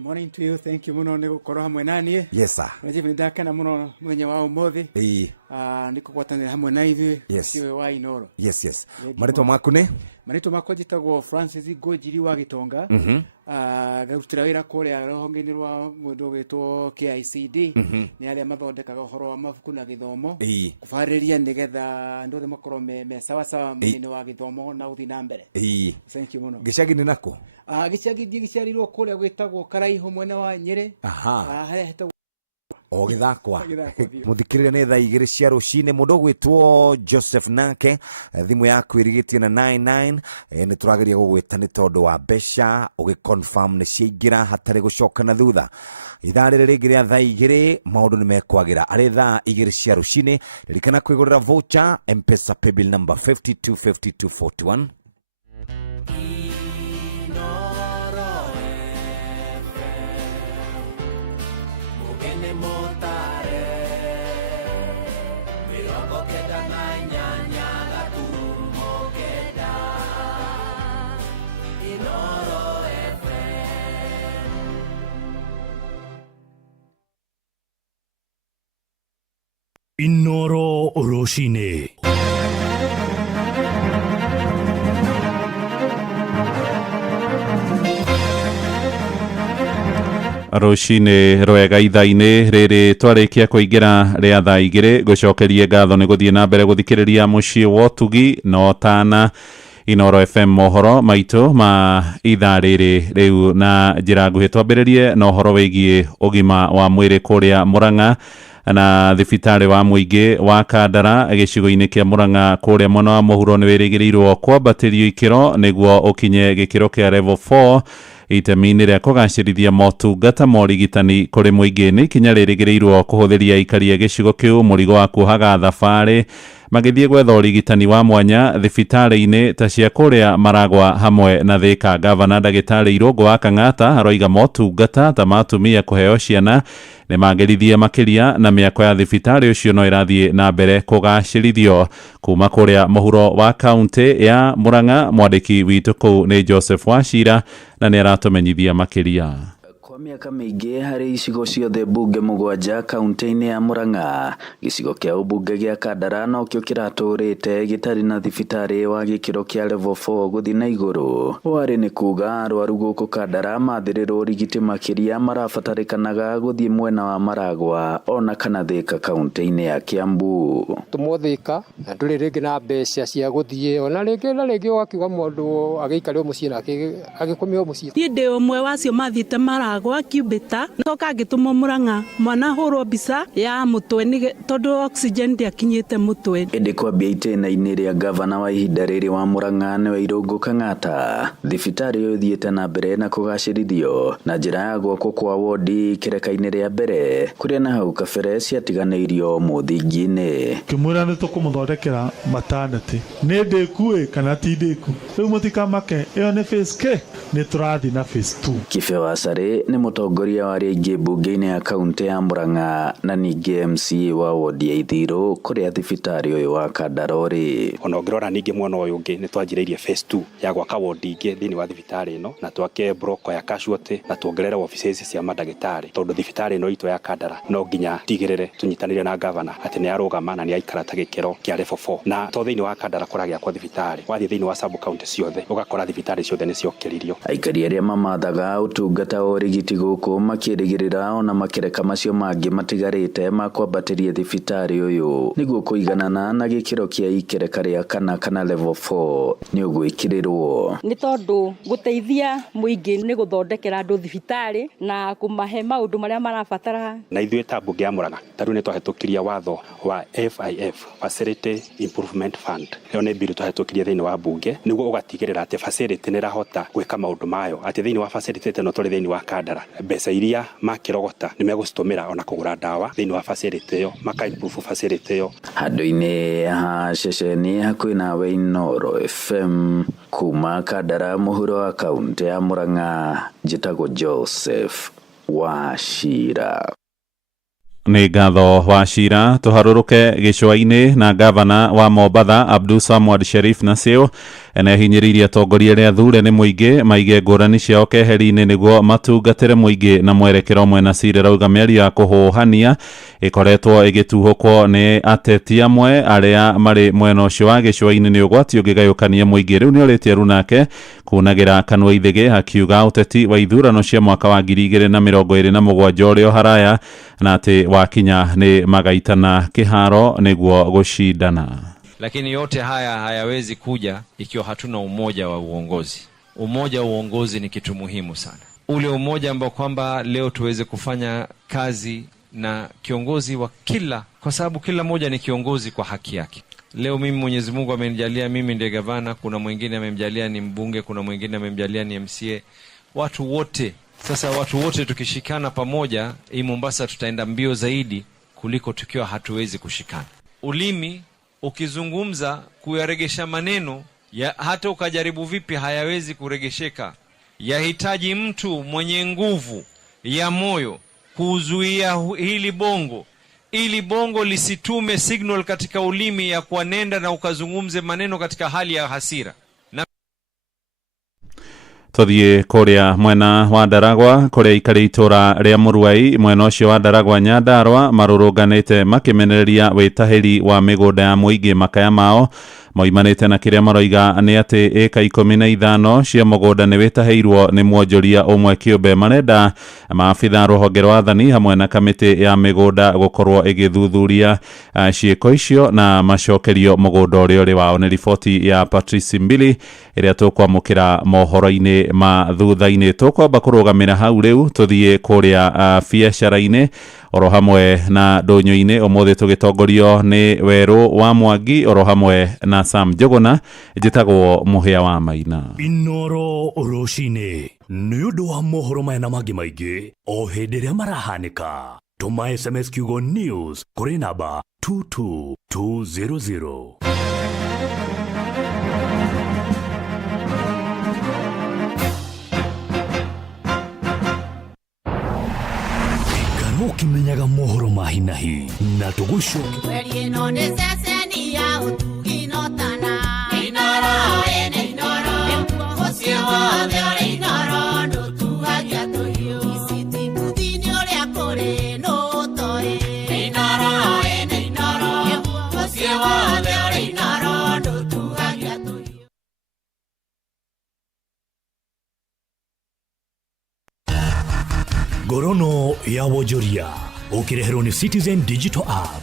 Morning to you. Thank you muno ni gukorwo hamwe nani. Yes sir. Najibindakana muno muthenya wa umuthi. niko gwatanira hamwe na ithuĩ Yes. kiwe wa Inoro. Yes. Marĩtwa maku nĩ? Marĩtwa makwa njĩtagwo Francis Ngũnjiri wa Gĩtonga. Ngarutĩra wĩra kũrĩa rũhonge-inĩ rwa mũndũ wĩtwo KICD. Nĩ arĩa mathondekaga ũhoro wa mabuku na gĩthomo. Kũbarĩria nĩgetha andũ othe makorwo me sawa mwena wa gĩthomo na ũthii na mbere. Thank you mũno. Gĩcagi nĩ nakũ? Gĩcagi gĩciarirwo kũrĩa gwĩtagwo Karaihu mwena wa Nyĩrĩ. Harĩa hetagwo o githakwa muthikirire nĩ thaa 2 cia rũcinĩ mũndũ gwĩtwo Joseph nake thimũ yaku ĩrigĩtio na 99 nĩ tũrageria gũgwĩta nĩ tondũ wa mbeca ũgĩconfirm nĩ ciaingĩra hatarĩ gũcoka na thutha ithaa rĩrĩ rĩngĩ rĩa thaa 2 maũndũ nĩ mekwagĩra arĩ thaa 2 cia rũcinĩ ririkana kwĩgũrĩra voucher M-Pesa paybill number 525241 Inoro Roshine. Rũcinĩ rwega ithaa-inĩ rĩrĩ twarĩkia kũingĩra rĩa thaa 2 gũcokerie ngatho nĩ gũthiĩ na mbere gũthikĩrĩria mũciĩ wa ũtugi no tana Inoro FM mohoro maitũ ma ithaa rĩrĩ rĩu na njĩra nguhĩ twambĩrĩrie na ũhoro wĩgiĩ ũgima wa mwĩrĩ kũrĩa Mũrang'a na thibitarĩ wa mũingĩ wa Kandara gĩcigo-inĩ kĩa Mũrang'a kũrĩa mwena wa mũhuro nĩ wĩrĩgĩrĩirwo kwambatĩrio ikĩro nĩguo ũkinye gĩkĩro kĩa level 4 itemi-inĩ rĩa kũgacĩrithia motungata ma ũrigitani kũrĩ mũingĩ nĩ ikinya rĩrĩgĩrĩirwo kũhũthĩria aikari a gĩcigo kĩu mũrigo wa kuohaga thabarĩ magĩthiĩ gwetha ũrigitani wa mwanya thibitarĩ-inĩ ta cia kũrĩa Maragwa hamwe na Thĩka. Gavana ndagĩtarĩ Irũngũ wa Kang'ata aroiga motungata ta ma atumia kũheo ciana nĩ magĩrithie makĩria na mĩako ya thibitarĩ ũcio no ĩrathiĩ na mbere kũgacĩrithio. Kuma kũrĩa mũhuro wa kaunti ya Mũrang'a mwandĩki witũ kũu nĩ Joseph Wachira na nĩ aratũmenyithia makĩria. Kwa mĩaka mĩingĩ harĩ icigo ciothe mbunge mũgwanja kaunti-inĩ ya Mũrang'a, gĩcigo kĩa ũmbunge gĩa Kandara nokĩo kĩratũrĩte gĩtarĩ na thibitarĩ wa gĩkĩro kĩa level 4 gũthiĩ na igũrũ. Warĩ nĩ kuga arwaru gũkũ Kandara mathĩrĩrwo ũrigiti makĩria marabatarĩkanaga gũthiĩ mwena wa Maragwa ona kana Thĩka kaunti-inĩ ya Kiambu. Tũmothĩka na ndũrĩ rĩngĩ na mbeca cia gũthiĩ ona rĩngĩ ũgakiuga mũndũ agĩikarĩo mũciĩ na agĩkomio mũciĩ. Niĩ ndĩ ũmwe wacio mathiĩte Maragwa Kibeta ndoka ngĩtũmwo Mũrang'a mwana hũrwo mbica ya mũtwe tondũ oxygen ndĩakinyĩte mũtwe. Ĩndĩ kwambia itĩna-inĩ rĩa gavana wa ihinda rĩrĩ wa Mũrang'a nĩwe Irũngũ Kang'ata, thibitarĩ ũyũ ũthiĩte na mbere na kũgacĩrithio na njĩra ya gwakwo kwa wodi kĩreka-inĩ rĩa mbere kũrĩa na hau kabere ciatiganĩirio mũthingi-inĩ. Kĩmwĩra nĩ tũkũmũthondekera maternity nĩ ndĩku kana ti ndĩku rĩu mũtikamake ĩyo nĩ phase K nĩ tũrathiĩ na phase 2. Kibe Wasarĩ nĩ mũtongoria wa rĩngĩ mbunge-inĩ ya kaunti ya Mũrang'a na ningĩ MCA wa wodi ya Ithirũ kũrĩa thibitarĩ ũyũ wa Kandara ũrĩ. Ona ũngĩrora ningĩ mwena ũyũ ũngĩ nĩ twanjĩrĩirie phase 2 ya gwaka wodi ingĩ thĩinĩ wa thibitarĩ ĩno na twake broko ya casualty na tuongerere offices cia mandagĩtarĩ tondũ thibitarĩ ĩno itũ ya Kandara no nginya tigĩrĩre tunyitanĩire na gavana atĩ nĩ arũgama na nĩ aikara ta gĩkĩro kĩa level 4 na to thĩinĩ wa Kandara kũragĩa kwa thibitarĩ wathiĩ thĩinĩ wa sub county ciothe ũgakora thibitarĩ ciothe nĩ ciokĩririo. Aikari arĩa mamathaga ũtungata wa ũrigiti gũkũ makĩrĩgĩrĩra ona makereka macio mangĩ matigarĩte ma kwambatĩria thibitarĩ ũyũ nĩguo kũiganana na gĩkĩro kĩa ikereka rĩa kana level 4 nĩ ũgwĩkĩrĩrwo. Nĩ tondũ gũteithia mũingĩ nĩ gũthondekera andũ thibitarĩ na kũmahe maũndũ marĩa marabatara. Na ithuĩ ta mbunge ya Mũrang'a tarĩu nĩ twahetũkirie watho wa FIF Facility Improvement Fund. Ĩyo nĩ bill twahetũkirie thĩinĩ wa mbunge nĩguo ũgatigĩrĩra atĩ facility nĩ rahota gwĩka maũndũ mayo atĩ thĩinĩ wa facility ĩno tũrĩ thĩinĩ wa Kandara mbeca iria makĩrogota nĩ megũcitũmĩra ona kũgũra ndawa thĩinĩ wa facility ĩyo maka-improve facility ĩyo. Handũ-inĩ ha ceceni hakuhĩ nawe Inoro FM kuma Kandara mũhuro wa kaunti ya Mũrang'a njĩtagwo Joseph Wachira. Nĩ ngatho Wachira. Tũharũrũke gĩcũa-inĩ na gavana wa Mombatha Abdul Samad Sharif Nassir Enehinyĩrĩirie atongoria arĩa athure nĩ mũingĩ maige ngũrani ciao keheri-inĩ nĩguo matungatĩre mũingĩ na mwerekero mwena Cira rauga mĩario ya kũhũhania ĩkoretwo ĩgĩtuhũkwo nĩ ateti amwe arĩa marĩ mwena ũcio wa gĩcũa-inĩ nĩ ũgwati ũngĩgayũkania mũingĩ. Rĩu nĩorĩtie Runake kunagĩra kanua ithĩgĩ akiuga ũteti wa ithurano cia mwaka wa 2027 ũrĩa haraya na atĩ wakinya nĩ magaitana kĩharo nĩguo gũcindana. Lakini yote haya hayawezi kuja ikiwa hatuna umoja wa uongozi. Umoja wa uongozi ni kitu muhimu sana. Ule umoja ambao kwamba leo tuweze kufanya kazi na kiongozi wa kwa sababu kila moja ni kiongozi kwa haki yake. Leo mimi Mwenyezi Mungu amenijalia mimi ndiye gavana, kuna mwingine amemjalia ni mbunge, kuna mwingine amemjalia ni MCA. Watu wote tukishikana pamoja, hii Mombasa tutaenda mbio zaidi kuliko tukiwa hatuwezi kushikana. Ulimi ukizungumza kuyaregesha maneno hata ukajaribu vipi hayawezi kuregesheka. Yahitaji mtu mwenye nguvu ya moyo kuzuia hili bongo, ili bongo lisitume signal katika ulimi ya kuanenda na ukazungumze maneno katika hali ya hasira. Tuthie kuria mwena wa Ndaragwa kuria ikari itura ria Muruai mwena ucio wa Ndaragwa Nyandarua marurunganite makimenereria witahiri wa migunda ya muingi makaya mao moimanite na kiria maroiga nĩ atĩ eka 15 cia mũgũnda nĩ wĩtahĩirwo nĩ mwonjoria ũmwe kĩũmbe. Marenda maabitha rũhonge rwa athani hamwe na kamĩtĩ ya mĩgũnda gũkorwo ĩgĩthuthuria ciĩko icio na macokerio mũgũnda ũrĩa ũrĩ wao. Nĩ riboti ya Patrice Mbili ĩrĩa tũkwamũkĩra mohoro-inĩ ma thutha-inĩ. Tũkwamba kũrũgamĩra hau rĩu tũthiĩ kũrĩa biacara-inĩ oro hamwe na ndũnyũ-inĩ. Ũmũthĩ tũgĩtongorio nĩ Werũ wa Mwangi oro hamwe na Sam Njogona. Njĩtagwo Mũhĩa wa Maina. Inoro rũcinĩ nĩ ũndũ wa mohoro maya na mangĩ maingĩ o hĩndĩ ĩrĩa marahanĩka. Tũma SMS kiugo news kũrĩ namba 22200. Ukimenyaga mohoro mahinahi na tugucoke Werie no nĩ ceceni ya ũtugi no tana Inoro ene Inoro mũciĩ wothe ũrĩ Inoro ndũtugagia tũhiũ Iciti mbuthi-inĩ ũrĩa kũrĩ nũtoĩ Inoro ene Inoro mũciĩ wothe ũrĩ Inoro ndũtugagia tũhiũ. Ngorono ya wonjoria ukireherwo ni Citizen Digital App.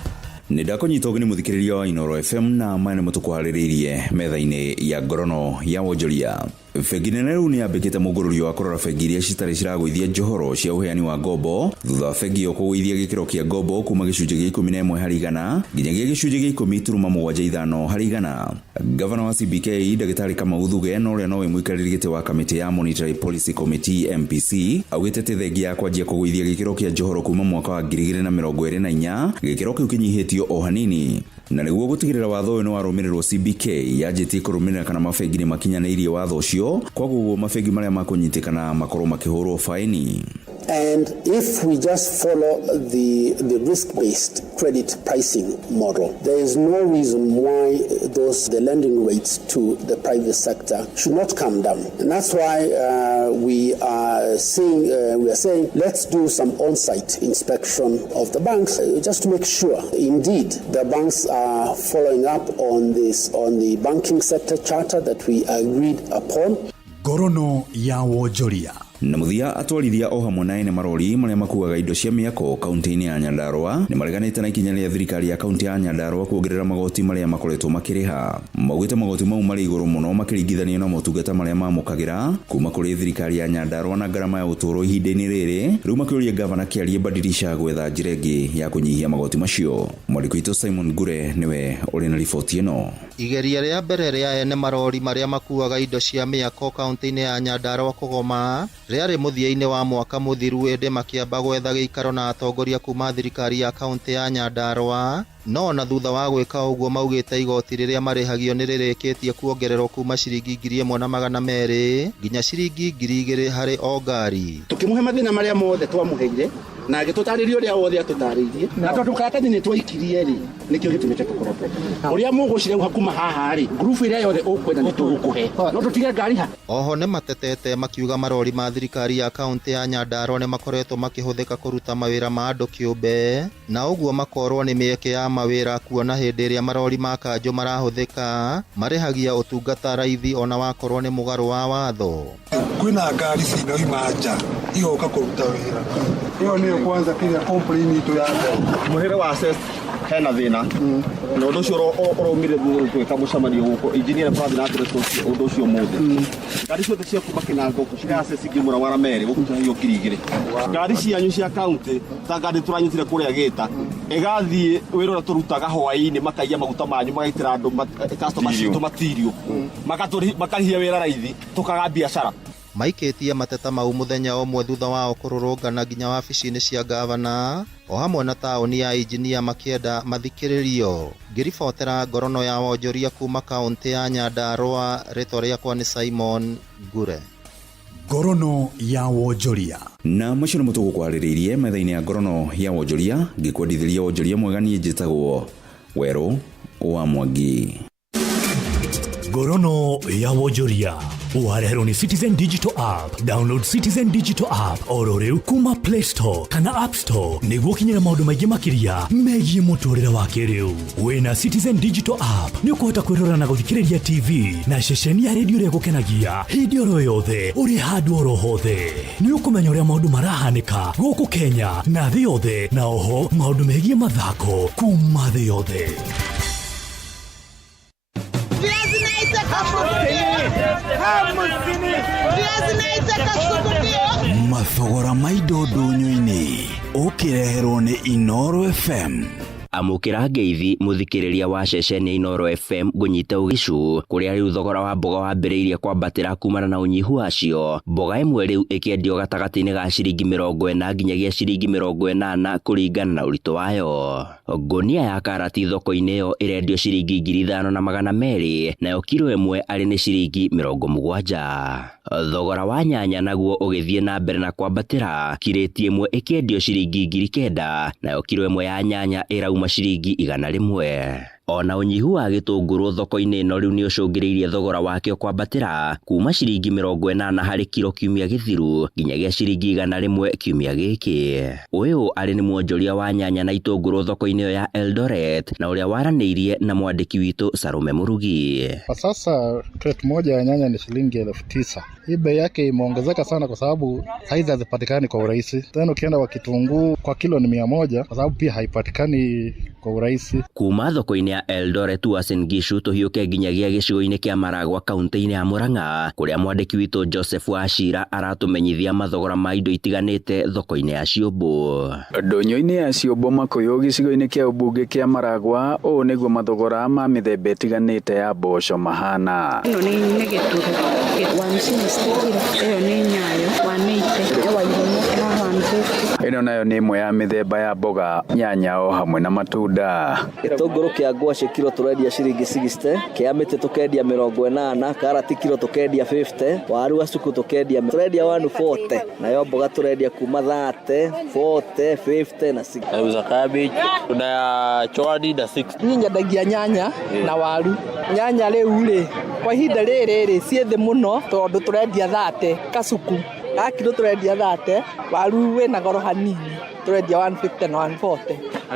Nĩndakũnyita ũgeni mũthikĩrĩria wa Inoro FM na maya nĩmo tũkũharĩrĩirie metha-inĩ ya ngorono ya wonjoria. Bengi nene rĩu nĩyambĩkĩte mũngũrũrio wa kũrora bengi iria citarĩ ciragũithia njohoro cia ũheani wa ngombo thutha wa bengi ĩyo kũgũithia gĩkĩro kĩa ngombo kuma gĩcunjĩ gĩa 11 harĩ igana nginyagia gĩcunjĩ gĩa 10.75 harĩ igana. Gavana wa CBK Ndagĩtarĩ Kamau Thuge na ũrĩa nowe mũikarĩri gĩtĩ wa kamĩtĩ ya Monetary Policy Committee MPC augĩte atĩ thengia ya kwanjia kũgũithia gĩkĩro kĩa njohoro kuma mwaka wa 2024 gĩkĩro kĩu kĩnyihĩtio o hanini. Na nĩguo gũtigĩrĩra watho ũyũ nĩ warũmĩrĩrwo, CBK yanjĩtie kũrũmĩrĩra kana mabengi nĩ makinyanĩirie watho ũcio, koguo mabengi marĩa makũnyitĩkana makorwo makĩhũrwo faini. And if we just follow the risk-based credit pricing model, there is no reason why the lending rates to the private sector should not come down. And that's why we are saying let's do some on-site inspection of the banks just to make sure indeed the banks are following up on the banking sector charter that we agreed upon. Ngorono ya wonjoria. Na muthia atwarithia o hamwe na ene marori marĩa makuaga indo cia mĩako kaunti-inĩ ya Nyandarua nĩ mareganĩte na ikinya rĩa thirikari ya kaunti ya Nyandarua kuongerera magoti marĩa makoretwo makĩrĩha. Maugĩte magoti mau marĩ igũrũ mũno makĩringithanio na motungata marĩa mamũkagĩra kuma kũrĩ thirikari ya Nyandarua na ngarama ya ũtũũro ihinda-inĩ rĩrĩ. Rĩu makĩũria gavana Kĩarie Badilisha gwetha njĩra ĩngĩ ya kũnyihia magoti macio. Mwandĩki witũ Simon Ngure nĩwe ũrĩ na riboti ĩno. Igeria rĩa mbere rĩa ene marori marĩa makuaga indo cia mĩako kaunti-inĩ ya Nyandarua kũgoma rĩarĩ mũthia-inĩ wa mwaka mũthiru ĩndĩ makĩamba gwetha gĩikaro na atongoria kuma thirikari ya kaunti ya Nyandarua. No na thutha wa gwĩka ũguo maugĩte igoti rĩrĩa marĩhagio nĩ rĩrĩkĩtie kuongererwo kuma ciringi 1,200 nginya ciringi 2,000 harĩ o ngari. Tukĩmuhe mathĩna marĩa mothe twamũheire na agitutaririo ria wothe atutaririe na tondu karatathi ni twaikirie ri nikio gitumite tukorope uria mugucire hakuma haha ri group ira yothe ukwenda ni tugukuhe no tutige ngari ha. Oho nĩ matetete makiuga marori ma thirikari ya kaunti ya Nyandarua nĩ makoretwo makĩhũthĩka kũruta mawĩra ma andũ kĩũmbe, na ũguo makorwo nĩ mĩeke ya mawĩra kuona hĩndĩ ĩrĩa marori ma kanjũ marahũthĩka marĩhagia ũtungata raithi ona wakorwo nĩ mũgarũ wa watho. Kwĩna ngari cinoima nja igoka kũruta wĩra. Iyo nĩyo kwanza kĩrĩa complain itu ya mũhĩre wa access hena thĩna na ũndũ ũcio ũromire gwĩka mũcemanio gũkũ engineer Father na atreto ũndũ ũcio mũthĩ ngari ciothe cia kuma Kinango cira access ingĩ mũra wara mere gũkũhio kirigire ngari cianyu cia county ta ngari turanyitire kũrĩa gĩta ĩgathiĩ wĩra ũrĩa tũrutaga hwaĩ-inĩ makaiya maguta manyu magaitĩra andũ customers citũ matirio makarihia wĩra raithi tũkaga biacara. Maikĩtie mateta mau mũthenya ũmwe thutha wao kũrũrũngana nginya wabici-inĩ cia gavana o hamwe na taũni ya injinia makĩenda mathikĩrĩrio. Ngĩribotera Ngorono ya Wonjoria kuma kaunti ya Nyandarua, rĩtwa rĩakwa nĩ Simon Ngure. Ngorono ya Wonjoria. Na macio nĩ mũtũgũkwarĩrĩirie metha-inĩ ya Ngorono ya Wonjoria, ngĩkwendithĩria wonjoria mwega. Niĩ njĩtagwo Werũ wa Mwangi. Ngorono ya Wonjoria wareherwo ni Citizen Digital App. Download Citizen Digital App oro rĩu kuma Play Store kana App Store nĩguo kinyĩra maũndũ maingĩ makĩria megiĩ mũtũrĩre wa kĩrĩu. Wĩna Citizen Digital App nĩ ũkũhota kwĩrorera na gũthikĩrĩria TV na ceceni ya redio ĩrĩa ĩgũkenagia hĩndĩ oro yothe ũrĩ handũ oro hothe. Nĩ ũkũmenya ũrĩa maũndũ marahanĩka gũkũ Kenya na thĩ yothe, na oho maũndũ megiĩ mathako kuma thĩ yothe. Mathogora ma indo ndũnyũ-inĩ ũkĩreherwo nĩ Inoro FM. Amukira ngeithi muthikiriria wa ceceni ya Inoro FM gunyita ugishu kuria riu thogora wa mboga wambiriirie kwambatira kumana na unyihu wacio. Mboga imwe riu ikiendio gatagati-ini ga ciringi 40 nginyagia ciringi 80 kuringana na urito wayo. Gunia ya karati thoko-ini iyo irendio ciringi 5,200 nayo kilo imwe ari ni ciringi 70. Thogora wa nyanya naguo ugithie na mbere na kwambatira, kireti imwe ikiendio ciringi 9,000 nayo kilo imwe ya nyanya irauma ciringi 100. Ona unyihu wa gitunguru thoko-ini ino riu ni ucungiriirie thogora wake kwambatira kuma ciringi 80 hari kilo kiumia githiru nginyagia ciringi 100 kiumia giki. Uyu ari ni mwonjoria wa nyanya na itunguru thoko-ini ya Eldoret na uria waraniirie na mwandiki witu Sarume Murugi. Kwa sasa crate moja ya nyanya ni shilingi 9,000. Hii bei yake imeongezeka sana kwa sababu saizi hazipatikani kwa urahisi. Tena ukienda kwa kitunguu kwa kilo ni 100 kwa sababu pia haipatikani kwa urahisi. Kuma thoko-ini ya Eldoret Uasin Gishu tuhiuke nginyagia gicigo-ini kia Maragwa kaunti-ini ya Murang'a kuria mwandiki witu Joseph Wachira aratumenyithia mathogora ma indo itiganite thoko-ini ya Ciũmbu. Ndũnyũ-ini ya Ciũmbu Makuyu gicigo-ini kia ubunge kia Maragwa ũũ nĩguo mathogora ma mĩthemba itiganite ya mboco mahana. Ĩno nĩ gĩtũrũ wa mĩcini stikira, ĩyo nĩ nyayo 180, wa iromo 150. Ĩno nayo nĩ imwe ya mĩthemba ya mboga, nyanya o hamwe na matunda. Gĩtũngũrũ kĩa ngwacĩ kilo tũrendia ciringi 60, kĩa mĩtĩ tũkendia 80, karati kilo tũkendia 50, waru gacuku tũkendia 140, nayo mboga tũrendia kuma 30, 40, 50 na 60. Nauza cabbage, tuna ya chwadi na 60. Niĩ nyendagia nyanya na waru. Nyanya rĩu rĩ kwa ihinda rĩrĩ ciĩ thĩ mũno tondũ tũrendia 30 gacuku. Kilo tũrendia 30, waru wĩna goro hanini tũrendia 150 na 140.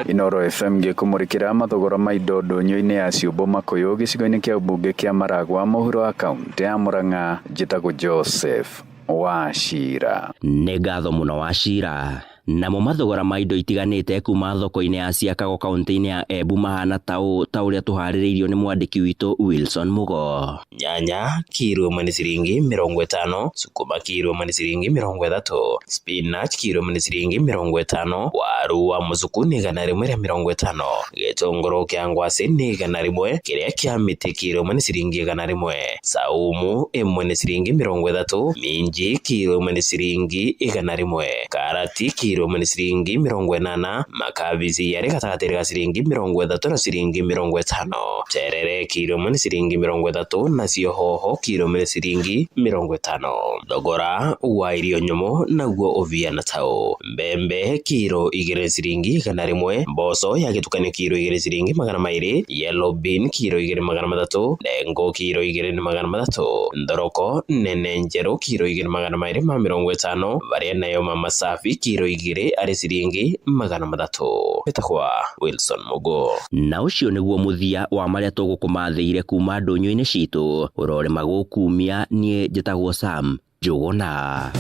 Inoro FM gĩkũmũrĩkĩra mathogora ma indo ndũnyũ-inĩ ya Ciũmbu Makuyu gĩcigo-inĩ kia ubunge kia Maragwa mũhuro wa kaunti ya Murang'a. Njĩtagwo Joseph Wachira. Nĩ ngatho mũno Wachira. Namo mathogora ma indo itiganite kuma thoko-ini ya Ciakago kaunti-ini ya Embu mahana ta ũrĩa tuharĩrĩirio nĩ mwandiki witu Wilson Mugo. Nyanya kilo mani ciringi 50, sukuma kilo mani ciringi 30, spinach kilo mani ciringi 50, waru wa muzuku ni 150, gĩtũngũrũ kĩa ngwacĩ ni 100, kĩrĩa kĩa mĩtĩ kilo mani ciringi 100, saumu imwe ni ciringi 30, minji kilo mani ciringi 100, karati kilo kiro mwe ciringi 80, makabici yari gatagati ga ciringi 30 na ciringi 50, cerere kiro mwe ciringi 30, nacio hoho kiro mwe ciringi 50. Thogora wa irio nyumu naguo uviana tao: mbembe kiro 2 ciringi 100, mboco ya gitukanio kiro 2 ciringi 200, yellow bean kiro 200, dengo kiro 200, ndoroko nene njeru kiro 250, varia nayo mama safi kiro 2 ari ciringi 300. Betakwa Wilson Mugo. Na ucio niguo muthia wa maria tugukumathire kuma ndunyu-ini citu. Urore magukumia nie njitagwo Sam Jogona.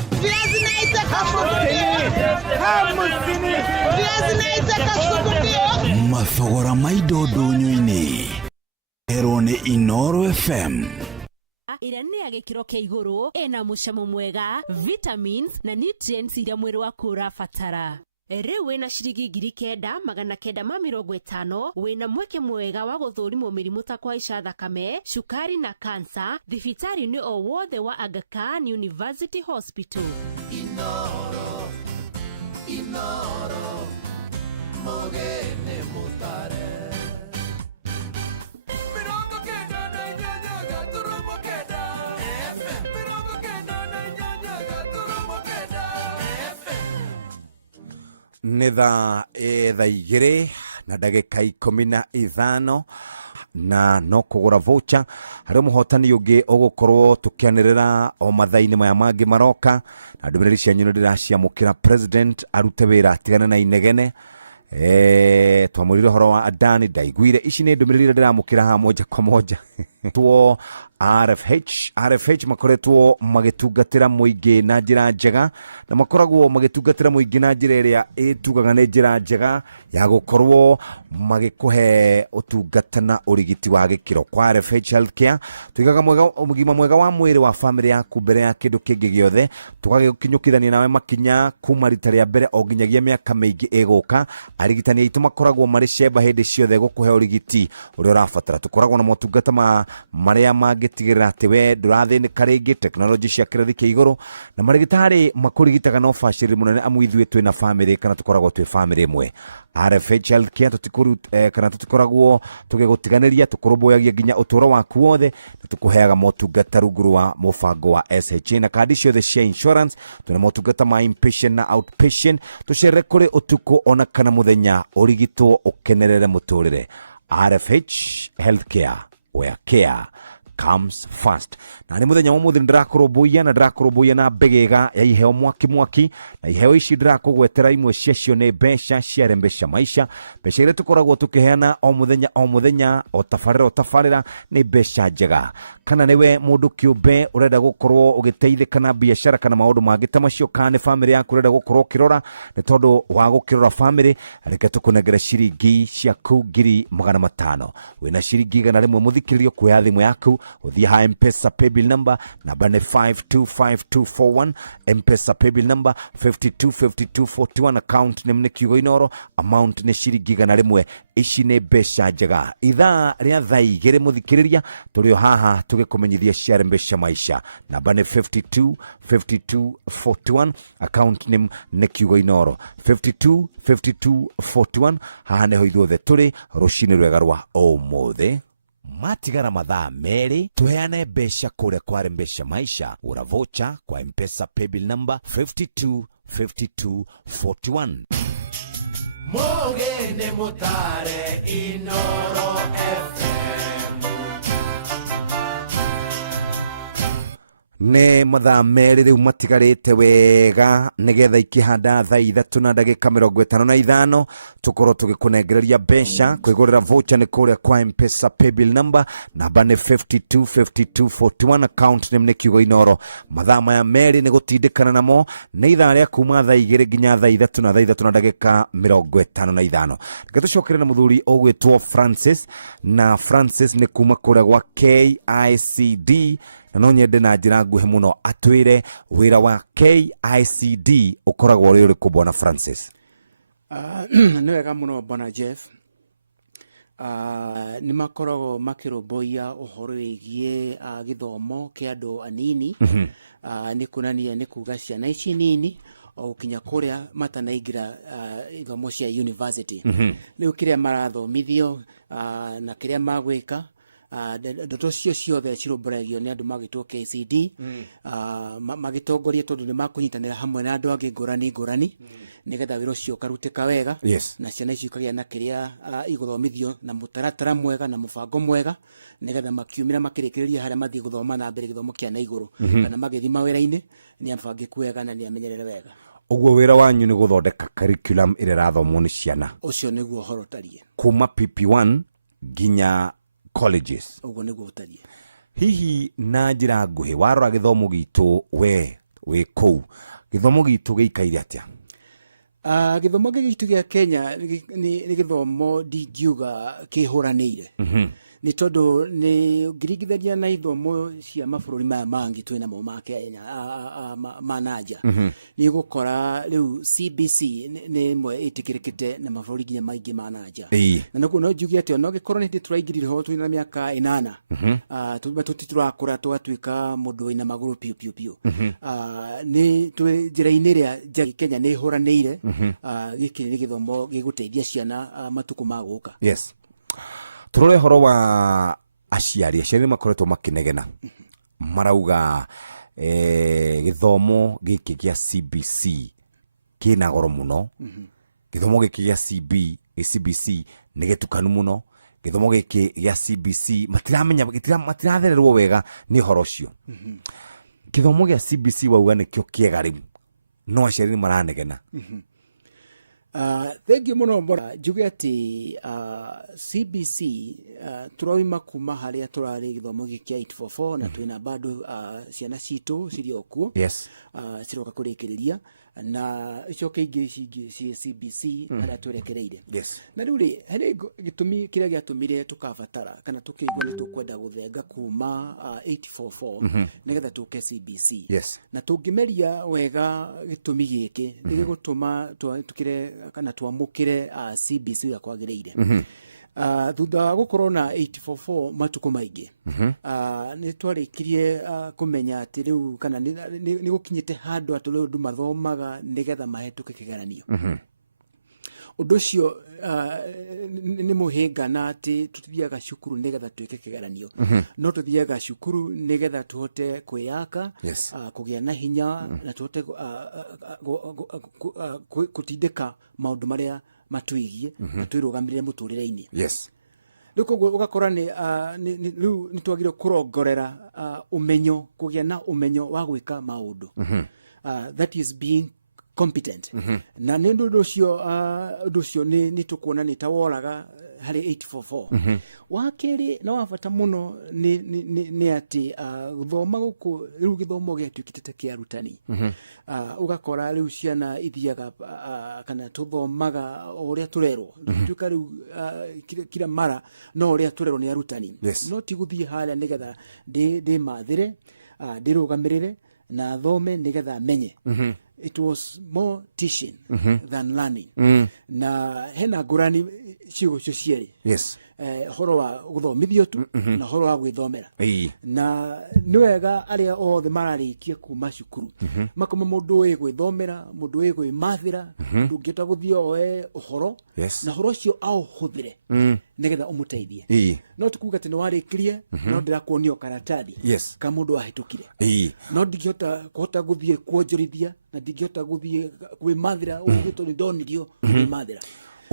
Mathogora maido ndunyu-ini ero ni Inoro FM. Ira ni ya gikiro kia iguru, ena mucamo mwega, vitamins na nutrients iria mwiri waku urabatara. Riu wina ciringi 9,950 wina mweke mwega wa guthurimwo mirimu ta kuhaica thakame, cukari na kansa, thibitari ni o wothe wa Aga Khan University Hospital. Inoro mogene mutare. Nĩ thaa 2 na ndagĩka 15 na no kũgũra voucher harĩ mũhotani ũngĩ ũgũkorwo tũkĩanĩrĩra o mathaa-inĩ maya mangĩ maroka, na ndũmĩrĩri cianyu nĩ ndĩraciamũkĩra president arute wĩra atigane na inegene. Twamũrire ũhoro wa Adani, ndaiguire ici nĩ ndũmĩrĩri ndĩramũkĩra ha moja kwa moja. Tuo RFH makoretwo magĩtungatĩra mũingĩ na njĩra njega, na makoragwo magĩtungatĩra mũingĩ na njĩra ĩrĩa ĩtugaga nĩ njĩra njega ya gũkorwo magĩkũhe ũtungata na ũrigiti wa gĩkĩro. Kwa RFH Healthcare tuigaga ũgima mwega wa mwĩrĩ wa family yaku mbere ya kĩndũ kĩngĩ gĩothe, tũgagĩkinyũkithania nawe makinya kuma rita rĩa mbere o nginyagia mĩaka mĩingĩ ĩgũka. Arigitani aitũ makoragwo marĩ cemba hĩndĩ ciothe gũkũhe ũrigiti ũrĩa ũrabatara. Tũkoragwo na motungata marĩa mangĩtigĩrĩra atĩ we ndũrathĩnĩka rĩngĩ, tekinoronjĩ cia kĩrathi kĩa igũrũ, na marĩgĩtarĩ makũrigitaga na ũbacĩrĩri mũnene amu ithuĩ twĩna family kana tũkoragwo twĩ family ĩmwe. RFH Healthcare tũtikoragwo tũgĩgũtiganĩria, tũkũrũmbũyagia nginya ũtũũro waku wothe, na tũkũheaga motungata rungu rwa mũbango wa SHA na kandi ciothe cia insurance. Twĩna motungata ma inpatient na outpatient, tũcerere kũrĩ ũtukũ ona kana mũthenya, ũrigitwo ũkenerere mũtũrĩre. RFH Healthcare, where care comes first. Na nĩ mũthenya wa mũthĩ ndĩrakũrũmbũiya na mbegega ya iheo mwaki, na iheo ici ndĩrakũgwetera imwe ciacio nĩ mbeca ciarembesha maisha. Mbeca iria tũkoragwo tũkĩheana o mũthenya o tabarĩra nĩ mbeca njega. Kana nĩwe mũndũ kĩũmbe ũrenda gũkorwo ũgĩteithĩka na biacara kana maũndũ mangĩ ta macio, kana nĩ family yaku ũrenda gũkorwo ũkĩrora, nĩ tondũ wa gũkĩrora family, reke tũkũnengere ciringi ciaku 500. Wĩna ciringi 100 mũthikĩrĩrio kuoya thimũ yaku, uthie ha M-Pesa paybill number namba ni 525241, M-Pesa paybill number 525241, account name ni Kiugo Inoro, amount ni ciringi 100. Ici ni mbeca njega. Ithaa rĩa thaa 2 mũthikĩrĩria, tũrĩ haha tũgĩkũmenyithia ciare mbeca maisha. Namba ni 525241, account name ni Kiugo Inoro, 525241. Haha niho ithuothe tũrĩ rũcinĩ rwega rwa ũmũthĩ. Matigara mathaa merĩ tuheane mbeca kũrĩa kware mbeca maisha. Gũra voucher kwa M-Pesa paybill number 525241. Mogene mutare Inoro FM. Nĩ mathaa merĩ rĩu matigarĩte wega nĩgetha ikĩhanda thaa 3:55 tũkorwo tũgĩkũnengereria mbeca kwĩgũrĩra voucher nĩ kũrĩa kwa M-Pesa paybill number namba nĩ 525241, account name nĩ Kiugo Inoro. Mathaa maya merĩ nĩ gũtindĩkana namo, nĩ ithaa rĩa kuma thaa 2 nginya thaa 3 na thaa 3:55. Reke tũcokere na mũthuri ũgwĩtwo Francis, na Francis nĩ kuma kũrĩa gwa KICD, na no nyende na njĩra nguhĩ mũno atwĩre wĩra wa KICD ũkoragwo ũrĩ ũrĩkũ bwana Francis? Nĩ wega mũno bwana Jeff. Nĩ makoragwo makĩrũmbũiya ũhoro wĩgiĩ gĩthomo kĩa andũ anini. Nĩ kuonania nĩ kuga ciana ici nini o kinya kuria matanaingira ithomo cia university riu kiria marathomithio na kiria magwika ndoto cio ciothe cirumburagio ni andu magitwo KCD magitongorie tondu ni makunyitanira hamwe na andu angi ngurani nigetha wira ucio ukarutika wega na ciana icio ikagia na kiria iguthomithio na mutaratara mwega na mubango mwega nigetha makiumira makirikiriria haria mathii guthoma na mbere githomo kia na iguru kana magithima wira-ini ni afangiku wega na ni amenyerere wega. Uguo wira wanyu ni guthondeka curriculum ire rathomwo ni ciana ucio niguo horo tarie kuma PP1 ginya colleges. Uguo niguo utarie. Hihi na njira nguhi warora githomo gitu we kou githomo gitu giikaire atia? Githomo gitu gia Kenya ni githomo dingiuga kihuranire ni tondu ni ngirigithagia na ithomo cia mabururi maya mangi twina mo ma Kenya manaja ni gukora riu CBC ni mwe itikirikite na mabururi nginya maingi manaja na nuko no njugi atio no gikorwo ni turaingirire ho twina miaka 8 turakura twatuika mundu ina maguru piu ni twi njira-ini ria Kenya ni huranire giki ni githomo giguteithia ciana matuku maguka. Yes. Turore horo wa aciari makoretwo makinegena marauga githomo giki gia CBC kina goro muno githomo giki gia CBC ni gitukanu muno githomo giki gia CBC matiramenya matirathererwo wega ni horo cio githomo gia CBC wauga nikio kiega riu no aciari maranegena. Thank you muno mbora njuge ati CBC turauma kuma haria turari githomo gikia 844 na twina bado ciana citu ciriokuo ciroka kurikiriria na icoke ingi ci CBC haria turekereire na riu ri hari gitumi kiria giatumire tukabatara kana tukigwa ni tukwenda guthenga kuma 844 nigetha tuke CBC na tungimeria wega gitumi giki ni gutuma tukire kana twamukire CBC ya kwagiriire thutha gukorwo na 844 matuko maingi ni twarikirie kumenya ati riu kana ni gukinyite handu atu riu ndu mathomaga nigetha mahetuke kigeranio undu ucio ni muhingana ati tuthiaga cukuru nigetha twike kigeranio no tuthiaga cukuru nigetha tuhote kwiyaka kugia na hinya na tuhote kutindika maundu maria matuigie twirugamirire muturire-ini riko ugakora ni twagire kurongorera umenyo kugia na umenyo wa gwika maundu that is being competent na ni ndu ucio ni tukuona ni taworaga hari 844 wakiri na wafata muno ni ati guthoma guku riu githomo giatuikite kia rutani ugakora riu ciana ithiaga kana tuthomaga uria turerwo tuika riu kila mara no uria turerwo ni arutani no tiguthie haria nigetha ndi mathire ndirugamirire na thome nigetha menye it was more teaching than learning na hena ngurani ciugo cio cieri horo wa guthomithio tu na horo wa gwithomera na ni wega aria othe mararikia kuma cukuru makoma mundu wi gwithomera mundu wi gwimathira ndungita guthio we uhoro na horo cio auhuthire nigetha umuteithie no tukuga ati ni warikirie no ndirakuonio karatathi ka mundu ahitukire no ndingihota guthie kuonjorithia na ndingihota guthie gwimathira ugito ni ndonirio gwimathira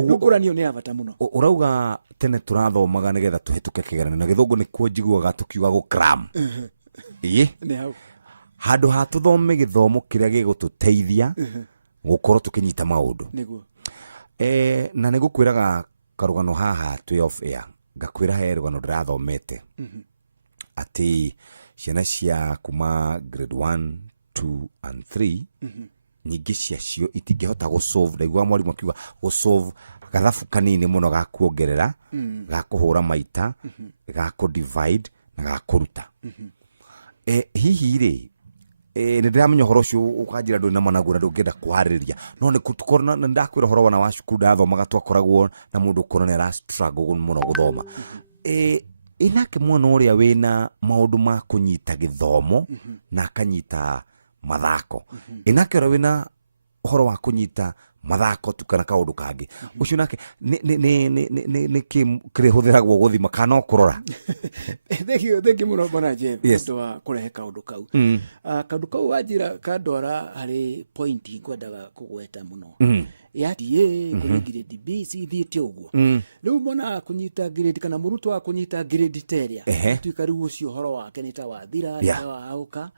nguranio ni avata muno urauga tene turathomaga nigetha tuhituke kigeranio na githungu ni kuo njiguaga tukiuga gu cram ni hau handu ha tuthome githomo kiria gigututeithia gukorwo tukinyita maundu niguo na nigukwiraga karugano haha twi off air ngakwira he rugano ndirathomete ati ciana cia kuma grade 1 2 and 3 nyingi ciacio itingihota gusolve ndaigua mwarimu akiuga gusolve gathabu kanini muno ga kuongerera ga kuhura maita ga ku divide na ga kuruta hihi ri ni ndiramenya horo cio ukanjira ndu na managura ndungenda kwaririria no ni kutukorana na ndakwira horo wana wa cukuru ndathomaga twakoragwo na mundu ukorona ra struggle muno guthoma inake mwana uria wina maundu ma kunyita githomo na akanyita mathako inake ora wina horo wa kunyita mathako tu kana kaundu kangi ucio nake ni kirihũthĩragwo gũthima kana kurora. Thengio muno bwana Jeff ndo wa kurehe kaundu kau. Kaundu kau wajira kandwara hari point ngwendaga kugweta muno. Yati kuri grade B C thiĩte ũguo. Rĩu mbona kunyita grade kana mũrutwo wa kunyita grade teria. Tuika rĩu ũcio horo wake nĩ ta wathira na wa auka.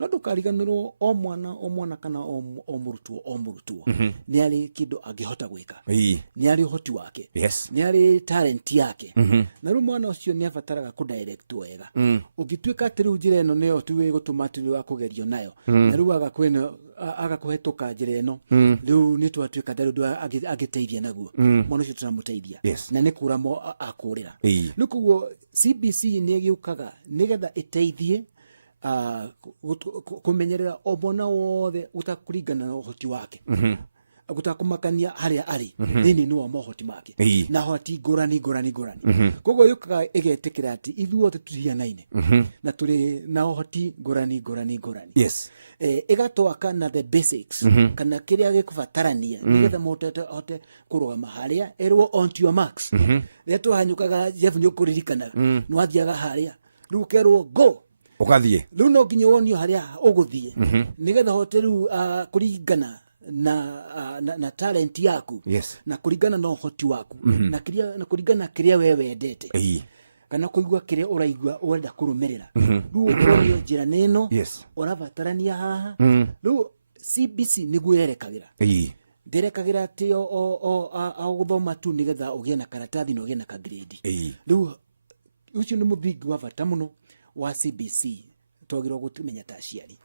No ndũkariganĩrwo o mwana kana o mũrutwo. Nĩ ari kindu angĩhota gwika. Nĩ ari ũhoti wake. Nĩ ari talent yake. Na rĩu mwana ũcio nĩ abataraga ku direct wega. Ũngĩtuĩka atĩ rĩu njĩra ĩno nĩyo tuwe gũtũma tu wa kũgerio nayo. Na rĩu agakũhetũka njĩra ĩno. Rĩu nĩ twatuĩka ndarũ agĩteithia naguo. Mwana ũcio tũramũteithia. Na nĩ kuramo akũrĩra. Nĩ kuguo CBC nĩ gĩũkaga nĩgetha ĩteithie kumenyerera obona wothe utakũringana na ũhoti wake. Gutakumakania haria ari nini ni wa mohoti make na hoti ngurani. Koguo yukaga igetikira ati ithuothe tuhianaine na turi na hoti ngurani. Igatwaka na the basics kana kiria gikubatarania nigetha motete hote kurugama haria erwo on to your marks. Reto hanyukaga Jeff ni ukuririkana nwathiaga haria riu kerwo go ugathie riu no nginya wonio haria uguthie nigetha hote riu kuringana na talent yaku na kuringana na uhoti waku na kuringana kiria wewe wendete kana kuigua kiria uraigua wenda kurumirira riu uronio njira neno urabatarania haha riu CBC niguo yerekagĩra ndirekagira ati o guthoma tu nigetha ugie na karatathi no ugie na ka grade riu ucio ni muthingi wa bata muno wa CBC twagirwo gutumenya ta aciari.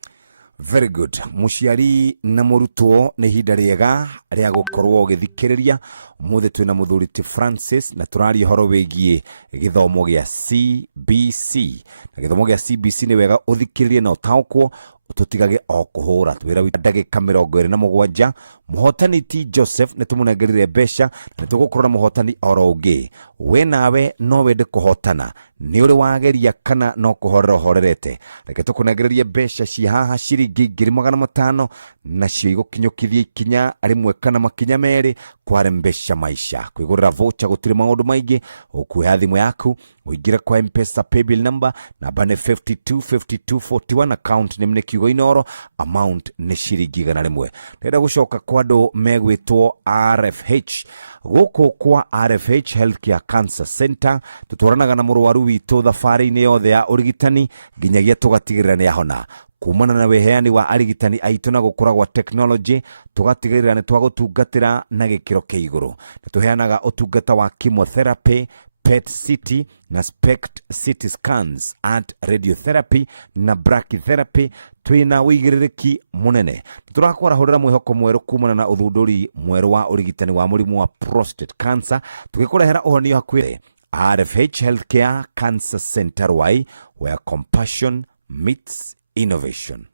Very good. Muciari na murutwo ni hinda riega ria gukorwo githikiriria muthe twina muthuri ti Francis na turari horo wigie githomo gia CBC na githomo gia CBC ni wega uthikiririe na utaukwo tutigage o kuhura twira wita ndagika 27 muhotani ti Joseph ne tumunegerire besha ne tugukorora muhotani oro ungi we nawe no wende kuhotana ni uri wageria kana no kuhorera horerete reke tukunegererie besha ci haha ciringi 500 na cio igukinyukithia ikinya rimwe kana makinya meri kware mbesha maisha kwigurira voucher gutire maundu maingi ukuhe thimu yaku uingira kwa M-Pesa paybill number namba ni 525241 account name ni kiugo inoro amount ni ciringi 100 ndenda gucoka kwa andu megwitwo RFH guku kwa RFH Healthcare Cancer Center tutwaranaga na murwaru witu thabari-ini yothe ya urigitani nginyagia tugatigirira ni ahona kumana na weheani wa arigitani aitu na gukura gwa technology tugatigirira ni twagutungatira na gikiro kiiguru tuheanaga utungata wa chemotherapy PET CT na SPECT CT scans and radiotherapy na brachytherapy twina wigiririki munene turakora horera mwihoko mweru kumana na uthunduri mweru wa urigitani wa murimu wa prostate cancer tugikorehera uhonio hakwire RFH Healthcare Cancer Center where compassion meets innovation.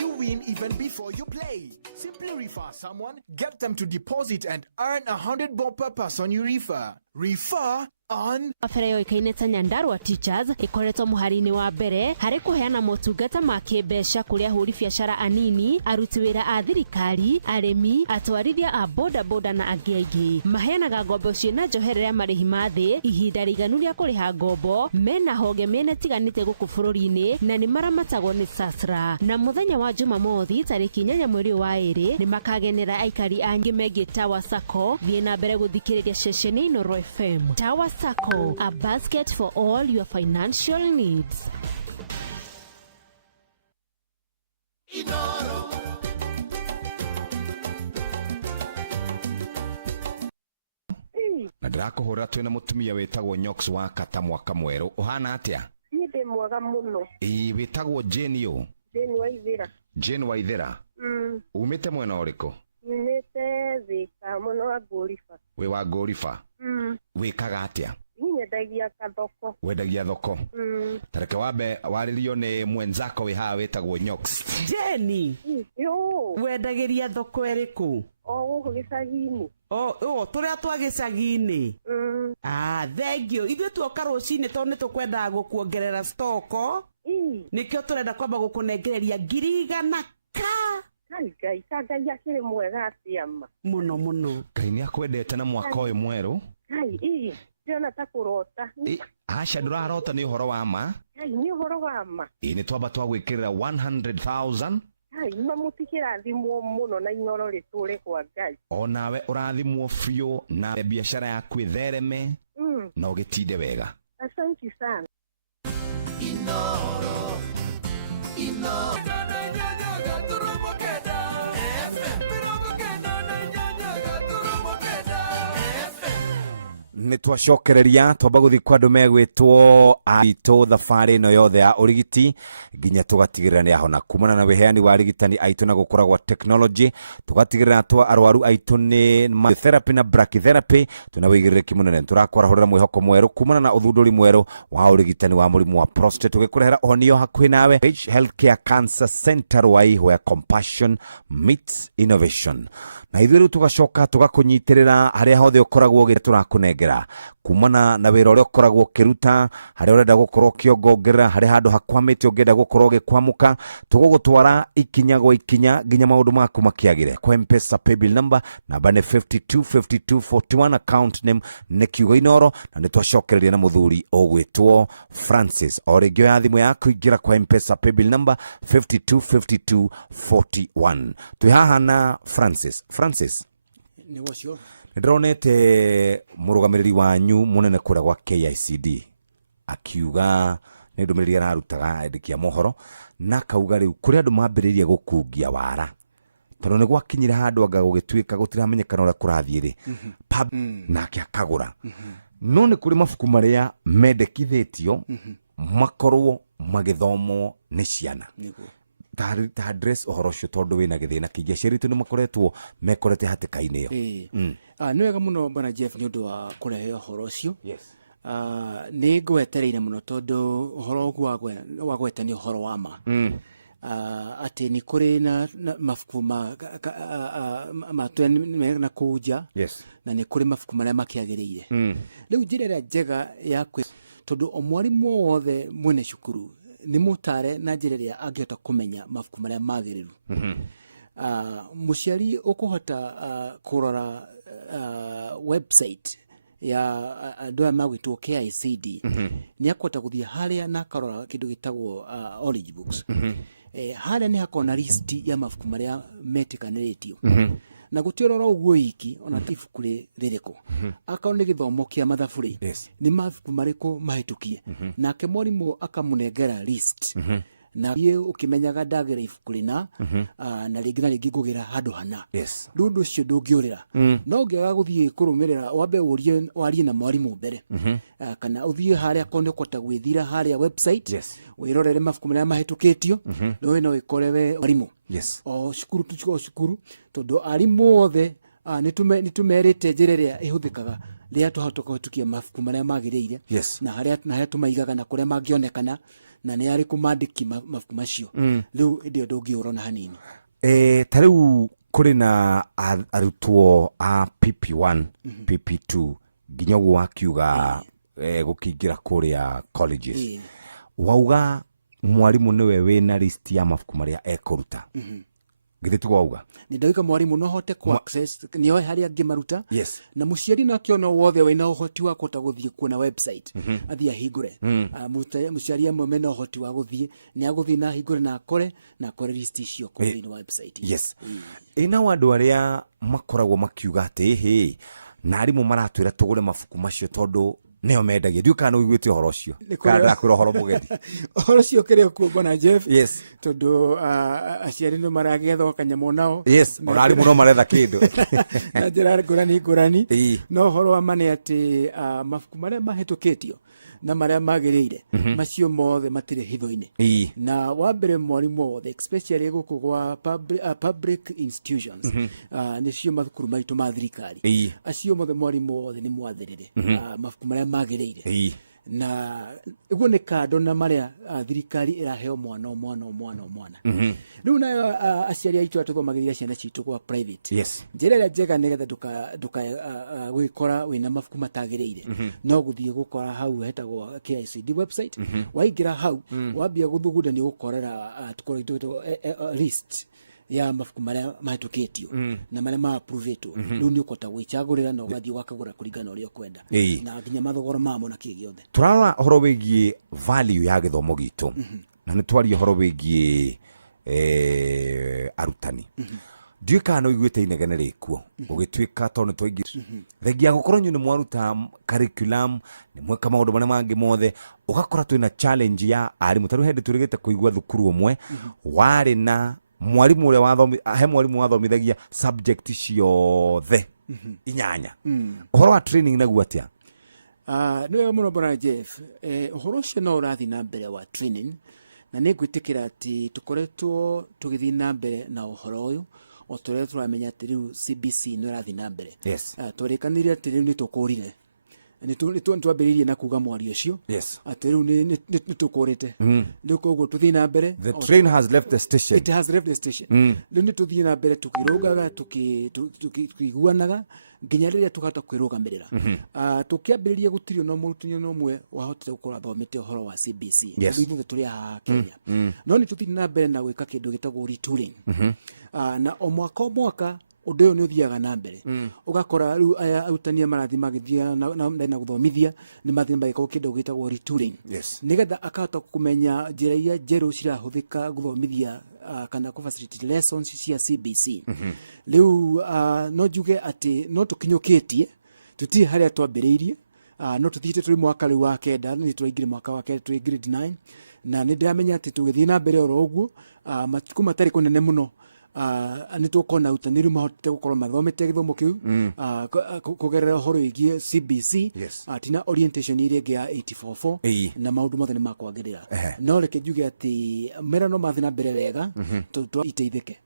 You win even before you play. Simply refer someone, get them to deposit and earn 100 bob per person you refer. Refer on Afereyo ikaine ta Nyandarua Teachers ikoretwo muhari-ini wa mbere hari kuheana motungata ma kĩmbeca kũrĩ ahũri biacara anini, aruti wĩra a thirikari, arĩmi, atwarithia a boda na angĩ aingĩ. Maheanaga ngombo ciĩna njoherera ya marĩhi ma thĩ, ihinda rĩiganu rĩa kũrĩha ngombo, mena honge mĩena ĩtiganĩte gũkũ bũrũri-inĩ na nĩ maramatagwo nĩ SASRA. Na mũthenya wa Jumamothi tarĩki 8 mweri wa 2 nĩ makagenera aikari angĩ megiĩ Tower Sacco. Thiĩ na mbere gũthikĩrĩria ceceni Inoro FM. Tower Sacco, a basket for all your financial needs. Inoro. Na ndirakuhura twina mutumia wetagwo Nyox wa Kata mwaka mweru uhana atia? Niĩ mwega muno. Wetagwo Jane yo? Jane Waithera. Jane Waithera. Umite mwena uriko? Umite Thika muno wa Gorifa. We wa Gorifa? Wikaga atia? Wendagia thoko. Wendagia thoko? Tareke wambe waririo ni mwenzako we haha wetagwo Nyox. Jeni. Yo. Wendagiria thoko eriku? Guku gicagi-ini. Turia twa gicagi-ini. Thengio. Ithuĩ tuoka rũcinĩ tondũ nĩtũkwendaga gũkuongerera stoko. Nikĩo tũrenda kwamba gũkũnengereria 100,000 ka. Ngai Ngai akĩrĩ mwega atĩa ma muno muno Ngai nĩ akwendete na mwaka ũyũ mwerũ Ngai ndĩrona ta kũrota aca ndũrarota nĩ ũhoro wa ma Ngai nĩ ũhoro wa ma nĩ twamba twagwĩkĩrĩra 100,000 Ngai mamũtikĩrathimwo mũno na inoro rĩtũre kwa Ngai onawe ũrathimwo biũ na biacara yaku ĩthereme na ũgĩtinde wega Asante sana Inoro nĩ twacokereria twamba gũthiĩ kwa andũ megwĩtwo aitũ thabarĩ ĩno yothe ya ũrigiti nginya tũgatigĩrĩra nĩ ahona kumana na wĩheani wa arigitani aitũ na gũkũra gwa technology tũgatigĩrĩra arwaru aitũ nĩ therapy na brachytherapy tuna wĩigĩrĩrĩki mũnene tũrakwarahũrĩra mwĩhoko mwerũ kumana na ũthundũri mwerũ wa ũrigitani wa mũrimũ wa prostate tũgĩkũrehera ũhonio hakuhĩ nawe Healthcare Cancer Center Rwai where compassion meets innovation na ithuĩ rĩu tũgacoka tũgakũnyitĩrĩra harĩa hothe ũkoragwo tũrakũnengera kumana na wĩra ũrĩa ũkoragwo ũkĩruta harĩa ũrenda gũkorwo ũkĩongongerera harĩa handũ hakwamĩte ũngĩenda gũkorwo ũgĩkwamũka tũgũgũtwara ikinya gwa ikinya nginya maũndũ maku makĩagĩre kwa M-Pesa paybill number namba nĩ 525241 account name nĩ kiugo Inoro na nĩ twacokereria na mũthuri ũgwĩtwo Francis o rĩngĩ ya thimũ yaku ingĩra kwa M-Pesa paybill number 525241 twĩ haha na Francis nĩ wacio ndĩronete mũrũgamĩrĩri wanyu mũnene kũrĩa gwa KICD akiuga nĩ ndũmĩrĩri ararutaga andĩki a mohoro na kauga rĩu kũrĩ andũ mambĩrĩirie gũkungia wara tondũ nĩ gwakinyire handũ anga gũgĩtuĩka gũtiramenyekana ũrĩa kũrathiĩ rĩ nake akagũra no nĩ kũrĩ mabuku marĩa mendekithĩtio makorwo magĩthomwo nĩ ciana ta address ũhoro ũcio tondũ wĩna gĩthĩna kĩingĩ aciari aitũ nĩ makoretwo mekorete hatĩka-inĩ ĩyo nĩ wega mũno bwana Jeff nĩ ũndũ wa kũrehe ũhoro ũcio nĩ ngwetereire mũno tondũ ũhoro wa gwetania ũhoro wa ma atĩ nĩ kũrĩ na mabuku na kũnja na nĩ kũrĩ mabuku marĩa makĩagĩrĩire rĩu njĩra ĩrĩa njega ya tondũ o mwarimũ wothe mwene cukuru nĩ mũtare na njĩra ĩrĩa angĩhota kũmenya mabuku marĩa magĩrĩru mũciari ũkũhota kũrora website ya andũ aya magwĩtwo KICD nĩ akũhota gũthiĩ harĩa na akarora kĩndũ gĩtagwo Orange Books harĩa nĩ hakorwo na list ya mabuku marĩa metĩkanĩrĩtio na gũtiorora ũguo iki ona ibuku rĩrĩkũ akorwo nĩ gĩthomo kĩa mathabu rĩ nĩ mabuku marĩkũ mahĩtũkie nake mwarimũ akamũnengera list na ũkĩmenyaga ndagĩra ibuku rĩna na rĩngĩ na rĩngĩ ngũgĩra handũ hana rĩu ũndũ ũcio ndũngĩũrĩra no ũngĩaga gũthiĩ kũrũmĩrĩra wambe warie na mwarimũ mbere kana ũthiĩ harĩa akorwo nĩ ũkũhota gwĩthira harĩa website wĩrorere mabuku marĩa mahĩtũkĩtio no wĩkore we mwarimũ o cukuru tondũ arimũ othe nĩ tũmerĩte njĩra ĩrĩa ĩhũthĩkaga rĩrĩa twahota kũhĩtũkia mabuku marĩa magĩrĩire na harĩa tũmaigaga na kũrĩa mangĩonekana na nĩ arĩ kũmandĩki mabuku macio rĩu ĩndĩ ndũngĩũra na hanini ta rĩu kũrĩ na arutwo a PP1 PP2 nginya ũguo wakiuga gũkĩingĩra kũrĩa colleges wauga mwarimũ nĩwe wĩna list ya mabuku marĩa ekũruta githĩ tu wauga nĩ ndauga mwarimũ no hote ku access nĩoe harĩa angĩmaruta na mũciari no akĩona wothe wĩna ũhoti wa kũhota gũthiĩ kuona website athiĩ ahingũre mũciari amwe mena ũhoti wa gũthiĩ nĩ agũthiĩ na ahingũre na akore list icio kũrĩ website ĩna andũ arĩa makoragwo makiuga atĩ hĩ na arimũ maratwĩra tũgũre mabuku macio tondũ nĩo mendagia ndiũ kana ũiguĩte ũhoro ũcio kana ndakwĩra ũhoro mũgeni ũhoro ũcio ũkĩrĩ kuo bwana Jeff tondũ aciari nĩ maragetha kanyamũ nao ona arimũ no maretha kĩndũ na njĩra ngũrani no ũhoro wa ma nĩ atĩ mabuku marĩa mahĩtũkĩtio na marĩa magĩrĩire macio mothe matirĩ hitho-inĩ na wambere mwarimũ wothe especially gũkũ gwa public institutions nĩcio mathukuru maitũ ma thirikari acio mothe mwarimũ wothe nĩ mwathĩrĩre mabuku marĩa magĩrĩire na ũguo nĩ kando na marĩa thirikari ĩraheo mwana rĩu nayo aciari aitũ atũthomagĩria ciana citũ gwa private njĩra ĩrĩa njega nĩgetha ndũkagwĩkora wĩna mabuku matagĩrĩire no gũthiĩ gũkora hau hetagwo KICD website waingĩra hau wambia gũthugunda nĩ ũgũkorera list ya mabuku maria mahetũkĩtio na maria ma-approvetwo rĩu nĩ ũkũhota gwĩcagũrĩra na ũgathiĩ wakagũra kũringana ũrĩa ũkwenda na nginya mathogora mamo na kĩ gĩothe. Tũrarora ũhoro wĩgiĩ value ya gĩthomo gitũ na nĩ twaria ũhoro wĩgiĩ arutani. Ndiũĩ kana no iguĩte inegene rĩkuo ũgĩtuĩka tondũ nĩ twaingĩ thengia gũkorwo inyuĩ nĩ mwaruta curriculum nĩ mweka maũndũ marĩa mangĩ mothe ũgakora twĩna challenge ya arimũ. Tarĩu hĩndĩ tũrĩgĩte kũigua thukuru ũmwe warĩ na mwarimu ũrĩa he mwarimu wathomithagia subject ciothe 8. Ũhoro wa training naguo atĩa? Nĩ wega mũno Bwana Jeff, ũhoro ũcio no ũrathiĩ na mbere wa training na nĩ ngwĩtĩkĩra atĩ tũkoretwo tũgĩthiĩ na mbere na ũhoro ũyũ o tũrĩa tũramenya atĩ rĩu CBC nĩ ũrathiĩ na mbere. Twarĩkanĩire atĩ rĩu nĩ tũkũrire nĩ twambĩrĩirie na kuga mwario ũcio atĩ rĩu nĩ tũkũrĩte rĩu koguo tũthiĩ na mbere. The train has left the station. It has left the station. Rĩu nĩ tũthiĩ na mbere tũkĩrũgaga tũkĩiguanaga nginya rĩrĩa tũkahota kwĩrũgamĩrĩra. Tũkĩambĩrĩria gũtirĩ na mũrutani ũmwe wahotire gũkorwo athomete ũhoro wa CBC ithuothe tũrĩ haha Kenya, no nĩ tũthiĩ na mbere na gwĩka kĩndũ gĩtagwo retooling na o mwaka o mwaka ũndũ ũyũ nĩ ũthiaga na mbere ũgakora rĩu aya arutani marathiĩ magĩthiĩ na gũthomithia nĩ mathiĩ magĩka kĩndũ gĩtagwo retooling nĩgetha akahota kũmenya njĩra iria njerũ cirahũthĩka gũthomithia kana kũ-facilitate lessons cia CBC. Rĩu no njuge atĩ no tũkinyũkĩtie tũtirĩ harĩa twambĩrĩirie no tũthiĩte tũrĩ mwaka rĩu wa 9 nĩ tũraingĩre mwaka wa 9 tũrĩ grade 9 na nĩ ndĩramenya atĩ tũgĩthiĩ na mbere oro ũguo matukũ matarĩ kũnene mũno nĩ tũkona utanĩri mahotete gũkorwo mathomete gĩthomo kĩu kũgerera ũhoro wĩgiĩ CBC tina orientation iria ĩngĩ ya 844 na maũndũ mothe nĩ makwagĩrĩra no reke njuge atĩ mera no mathiĩ na mbere wega iteithĩke.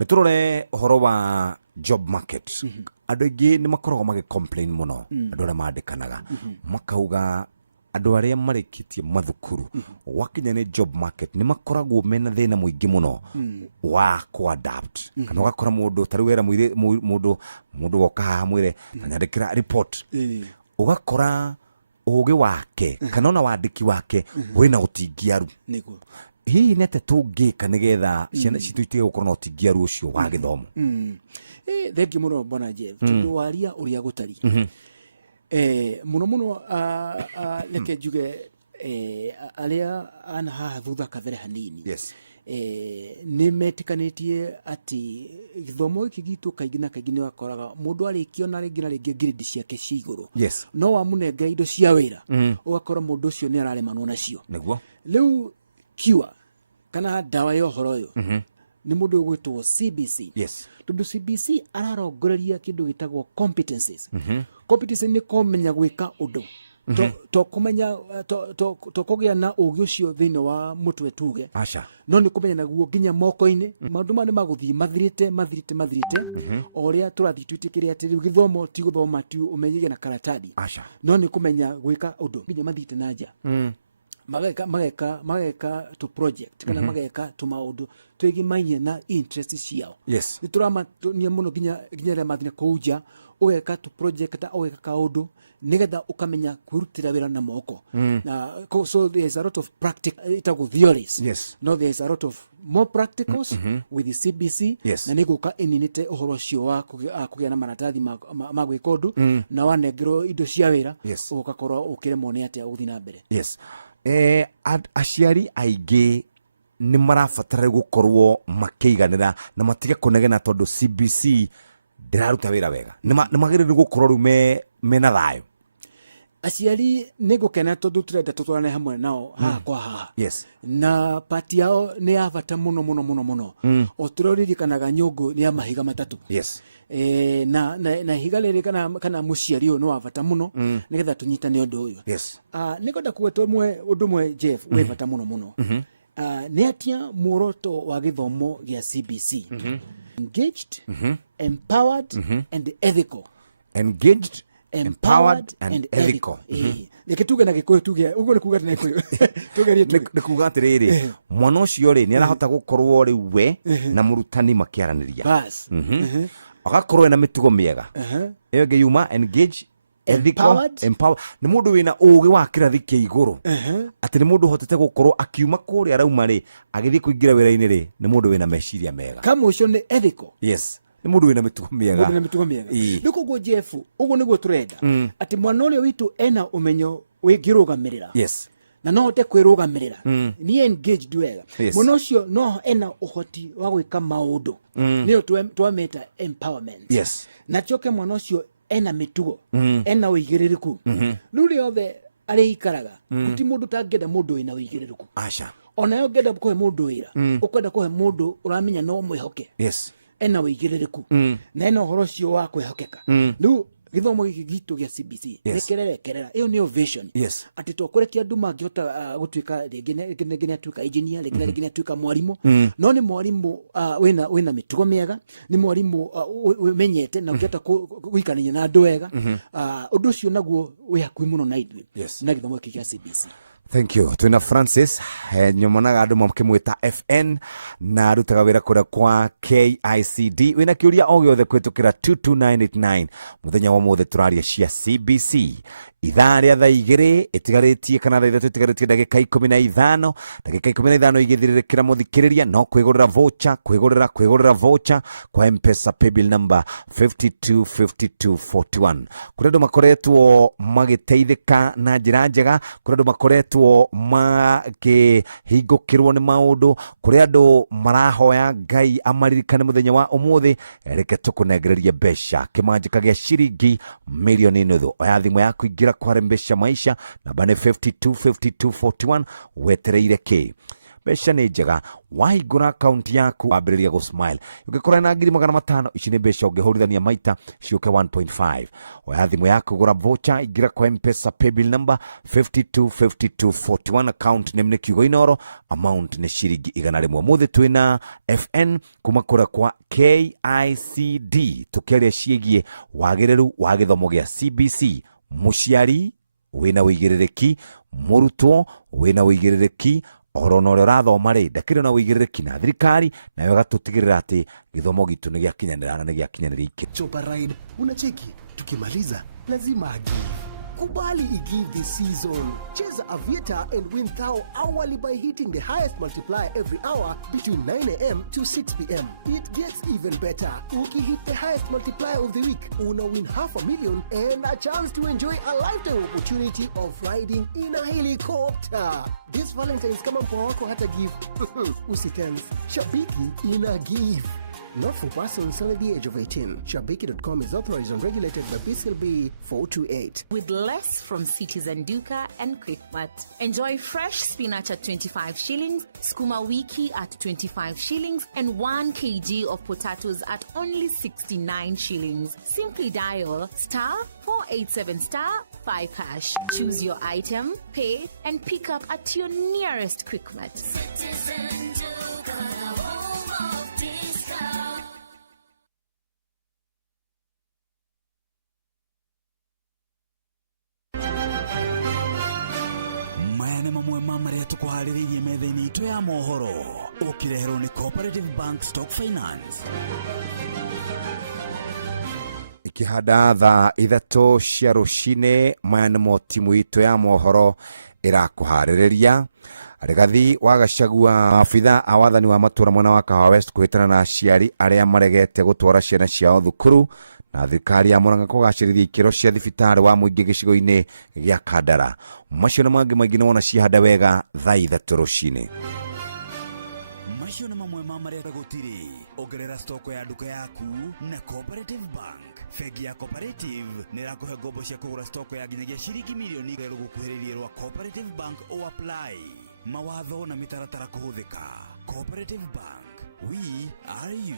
Nĩ tũrore ũhoro wa job market. Andũ aingĩ nĩ makoragwo magĩ-complain mũno andũ arĩa mandĩkanaga makauga andũ arĩa marĩkĩtie mathukuru wakinya nĩ job market nĩ makoragwo mena thĩna mũingĩ mũno wa ku-adapt kana ũgakora mũndũ tarĩu wera mũndũ woka haha mwĩre nyandĩkĩra report ũgakora ũgĩ wake kana ona wandĩki wake wĩna ũtingiaru. Hihi nĩ atĩa tũngĩka nĩgetha ciana citũ itige gũkorwo na ũtingiaru ũcio wa gĩthomo? Thengiũ mũno Bwana Jeff, tondũ waria ũrĩa gũtari muno muno reke njuge arĩa ana haha thutha kabere hanini nĩ metĩkanĩtie atĩ gĩthomo gĩkĩ gitũ kaingĩ na kaingĩ nĩ wakoraga mũndũ arĩkio na rĩngĩ na rĩngĩ grade ciake cia igũrũ no wamũnengera indo cia wĩra ũgakora mũndũ ũcio nĩ araremanwo nacio. Rĩu kiwa kana ndawa ya ũhoro ũyũ nĩ mũndũ ũgwĩtwo CBC tondũ CBC ararongoreria kĩndũ gĩtagwo competencies. Competency nĩ kũmenya gwĩka ũndũ to kũmenya to kũgĩa na ũgĩ ũcio thĩinĩ wa mũtwe tuge no nĩ kũmenya naguo nginya moko-inĩ maũndũ maya nĩ magũthiĩ mathirĩte o ũrĩa tũrathiĩ twĩtĩkĩre atĩ rĩu gĩthomo ti gũthoma tu ũmenyege na karatathi no nĩ kũmenya gwĩka ũndũ nginya mathiĩte na nja mageka to project kana mageka to maũndũ twĩgimainie na interest ciao. Nĩ tũramatonia mũno nginya rĩrĩa mathiĩ kũu nja ũgeka to project ta ũgeka kaũndũ nĩgetha ũkamenya kwĩrutĩra wĩra na moko. So there is a lot of practical itagwo theories no there is a lot of more practicals with the CBC na nĩ gũka ĩninĩte ũhoro ũcio wa kũgĩa na maratathi ma gwĩka ũndũ na wanengerwo indo cia wĩra ũgakorwo ũkĩremwo nĩ atĩa gũthiĩ na mbere. Aciari aingĩ nĩ marabatara gũkorwo makĩiganĩra na matige kũnegena tondũ CBC ndĩraruta wĩra wega nĩ magĩrĩire gũkorwo rĩu mena thayũ. Aciari nĩ gũkena tondũ tũrenda tũtwarane hamwe nao haha kwa haha na pati yao nĩ ya bata mũno o tũroririkanaga nyũngũ nĩ ya mahiga matatũ na higa rĩrĩ kana mũciari ũyũ nĩ wa bata mũno nĩgetha tũnyitane ũndũ ũyũ. Nĩ kwenda kũgweta ũndũ ũmwe Jeff wĩ bata mũno nĩ atĩa muoroto wa gĩthomo gĩa CBC engaged empowered and ethical. Engaged, empowered and ethical. Reke tuge na Gĩkũyũ tuge ũguo nĩ kuga atĩ nĩ kuga atĩrĩrĩ mwana ũcio rĩ nĩ arahota gũkorwo rĩu we na mũrutani makĩaranĩria agakorwo na mĩtugo mĩega ĩyo ĩngĩ yuma engage ethical empowered ni mundu wina ugi wa kirathi kia iguru ati ni mundu hotete gukorwo akiuma kuri arauma ri agithii kuingira wira-ini ri ni mundu wina meciria mega kama ucio ni ethical yes ni mundu wina mitugo miega niko go Jeff ugo niguo turenda ati mwana uria witu ena umenyo wingirugamirira yes na no hote kwirugamirira ni engaged wega mwana ucio no ena uhoti wa gwika maundu niyo twameta empowerment yes na choke mwana ucio ena mitugo ena uigiririku ruri othe ari ikaraga guti mundu tangenda mundu ina uigiririku acha ona yo ngenda kuhe mundu wira ukenda kuhe mundu uramenya no mwihoke yes ena uigiririku na ena horo cio wa kwihokeka riu githomo giki gitu gya CBC rekerera iyo niyo vision ati twakurekia andu mangihota gutuika ringi atuika engineer ringi atuika mwarimu no ni mwarimu wina mitugo miega ni mwarimu umenyete na ungihota guikanania na andu wega undu ucio naguo wi hakui muno na ithui na githomo giki gya CBC. Thank you. Twina Francis nyomonaga andu makimwita FN na arutaga wira kuria kwa KICD wina kiuria o giothe kwitukira 22989 muthenya wa mothe turaria cia CBC ithaa ria thaa igiri itigaritie kana thaa ithatu itigaritie ndagika 15 ndagika 15 igithiririkira muthikiriria no kwigurira voucher kwigurira voucher kwa M-Pesa paybill number 525241 kuri andu makoretwo magiteithika na njira njega kuri andu makoretwo makihingukirwo ni maundu kuri andu marahoya Ngai amaririkane muthenya wa umuthi reke tukunengererie mbeca kimanjika gia ciringi milioni nuthu oya thimu yaku ingira kwarembesha maisha namba ni 525241 wetereire ki mbeca ni njega wahingura account yaku wambiriria go smile ungikora na 500 ici ni mbeca ungihurithania maita ciuke 1.5 oya thimu yaku gura voucher ingira kwa M-Pesa paybill number 525241 account name ni Kiugo Inoro amount ni ciringi 100 muthe twina FN kuma kura kwa KICD tukeria ciegie wagiriru wa githomo gia CBC muciari wina uigirereki murutwo wina uigirereki orono rathoma ri ndakire na uigirereki na thirikari nayo gatutigirira ati githomo gitu ni giakinyanira na ni giakinyanira iki Chopa Ride unacheki tukimaliza lazima Kubali igive this season. Cheza Aviator and win thou hourly by hitting the highest multiplier every hour between 9 a.m. to 6 p.m. It gets even better. Uki hit the highest multiplier of the week, una win $500,000 and a chance to enjoy a lifetime opportunity of riding in a helicopter. This Valentine's kama mpoa wako hata give. Usitense. Shabiki ina give. Not for persons under the age of 18. Shabiki.com is authorized and regulated by BCLB 428. With less from Citizen Duka and Quickmart. Enjoy fresh spinach at 25 shillings, skuma wiki at 25 shillings, and 1 kg of potatoes at only 69 shillings. Simply dial *487*5#. Choose your item, pay, and pick up at your nearest Quickmart. Citizen Duka, home of discount. Maya mamwe maria tukuhaririirie metha-ini itu ya mohoro ukireherwo ni Cooperative Bank Stock Finance. Ikihanda thaa ithatu cia rucini maya nimo timu itu ya mohoro irakuhaririria Rigathi wa Gachagua abitha a wathani wa matura mwena wa Kahawa West kuhitana na aciari aria maregete gutwara ciana ciao thukuru na thirikari ya Murang'a kugacirithia ikiro cia thibitari wa muingi gicigo-ini gia Kandara. Macio na mangi maingi wona cihanda wega thaa ithatu rucini. Macio na mamwe maria gutiri ongerera stoko ya duka yaku na Cooperative Bank. Fegi ya Cooperative nirakuhe ngombo cia kugura stoko ya nginyagia ciringi milioni rero gukuhiriria rwa Cooperative Bank o apply. Mawatho na mitaratara kuhuthika. Cooperative Bank, we are you.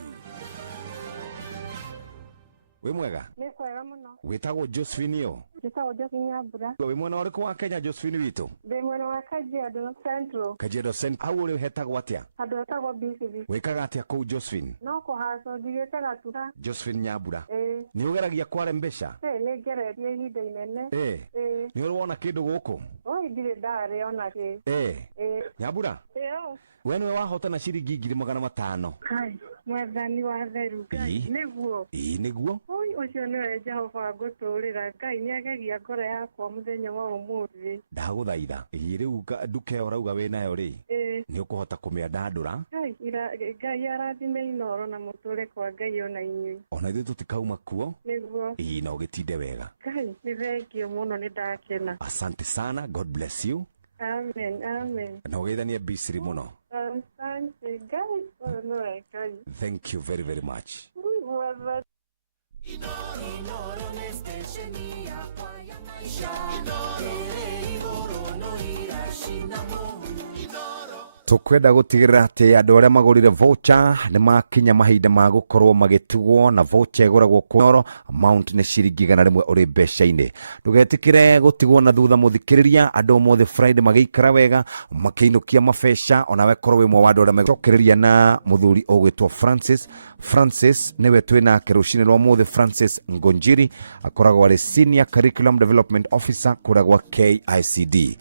We mwega? Ni kwega muno. Witagwo Josephine yo? Witagwo Josephine Nyambura. We mwana uriku wa Kenya Josephine witu? Be mwana wa Kajiado Central. Kajiado Central. Au uri hetagwo atia? Hado hetagwo BCB. Wikaga atia kuu Josephine? No kuhaso ndigite gatuka. Josephine Nyambura. Ni ugeragia kware mbeca? Ni ngererie ihinda inene. Ni urwona kindu guku? Ndire ndare ona ki. Nyambura? We niwe wahotana ciringi 500,000. Hai, mwathani wa theru Ngai niguo. Niguo. Oi ucio niwe Jehova nguturira Ngai niage ndeithagia ngoro yakwa muthenya wa umuthi. Ndaguthaitha riu nduka ĩyo urauga wĩ nayo rĩ nĩ ũkũhota kũmĩandandũra. Ngai arathime Inoro na mũtũre kwa Ngai ona inyuĩ. Ona ithuĩ tũtikauma kuo nĩguo na ũgĩtinde wega. Ngai nĩ thengio mũno nĩ ndakena. Asante sana, God bless you. Amen, amen. Na ũgeithanie Bisri mũno. Asante Ngai no Ngai. Thank you very very much. Inoro nĩ station yakwa ya maisha. Ĩrĩ igũrũ no iracina mũhu. Tukwenda gutigirira ati andu aria magurire voucher ni makinya mahinda ma gukorwo magitugwo na voucher iguragwo Inoro. Amount ni ciringi 100 uri mbeca-ini. Ndugetikire gutigwo na thutha muthikiriria. Andu mothe Friday magikara wega makiinukia mabesha onawe korwo wi mwe wa andu aria magicokeriria na muthuri ogwitwo Francis niwe twina kerushini rwa mothe. Francis Ngonjiri akoragwo ari Senior Curriculum Development Officer kuragwa KICD.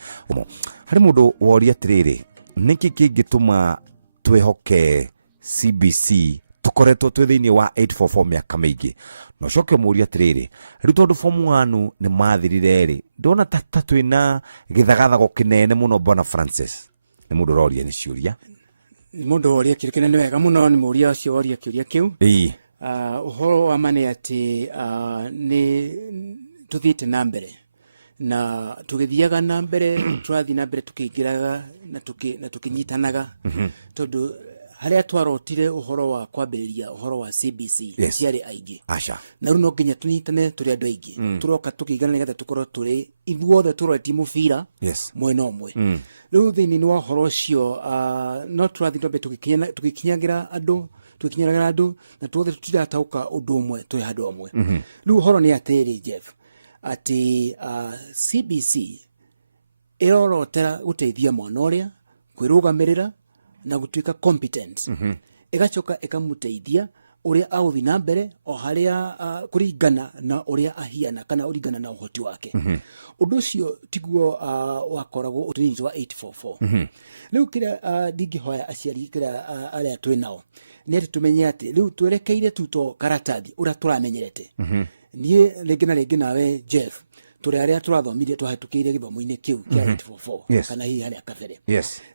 Hari mundu woria atiriri niki kingituma twihoke CBC tukoretwo twi thiini wa 844 miaka mingi no coke muria atiriri riu tondu form 1 ni mathirire ri ndona ta twina githagathago kinene muno. Bwana Francis ni mundu roria ni ciuria mundu woria kiru kinene wega muno ni muria ucio woria kiuria kiu uhoro wa mane ati ni tuthite na mbere na tugithiaga na mbere turathi na mbere tukingiraga na tukinyitanaga tondu haria twarotire uhoro wa kwambiriria uhoro wa CBC ciari aingi na runo nginya tunyitane turi andu aingi turoka tukigana nigetha tukorwo turi ithuothe turoti mubira mwena umwe. Riu thiini ni uhoro ucio no turathi na mbere tugikinyagira andu na tuothe tutiratauka undu umwe turi handu umwe. Riu uhoro ni atiri Jeff ati CBC irorotera guteithia mwana uria kwirugamirira na gutuika competent igacoka ikamuteithia uria authi na mbere o haria kuringana na uria ahiana kana uringana na uhoti wake. Undu ucio tiguo wakoragwo utinzi wa 844. Riu kira ndingihoya aciari kira aria twinao ni ati tumenye ati riu twerekeire tuto karatathi uria turamenyerete. Nie rĩngĩ nawe Jeff turi aria turathomithia twahetũkĩire gĩthomo-inĩ kĩu kĩa 844 kana hihi harĩa kabere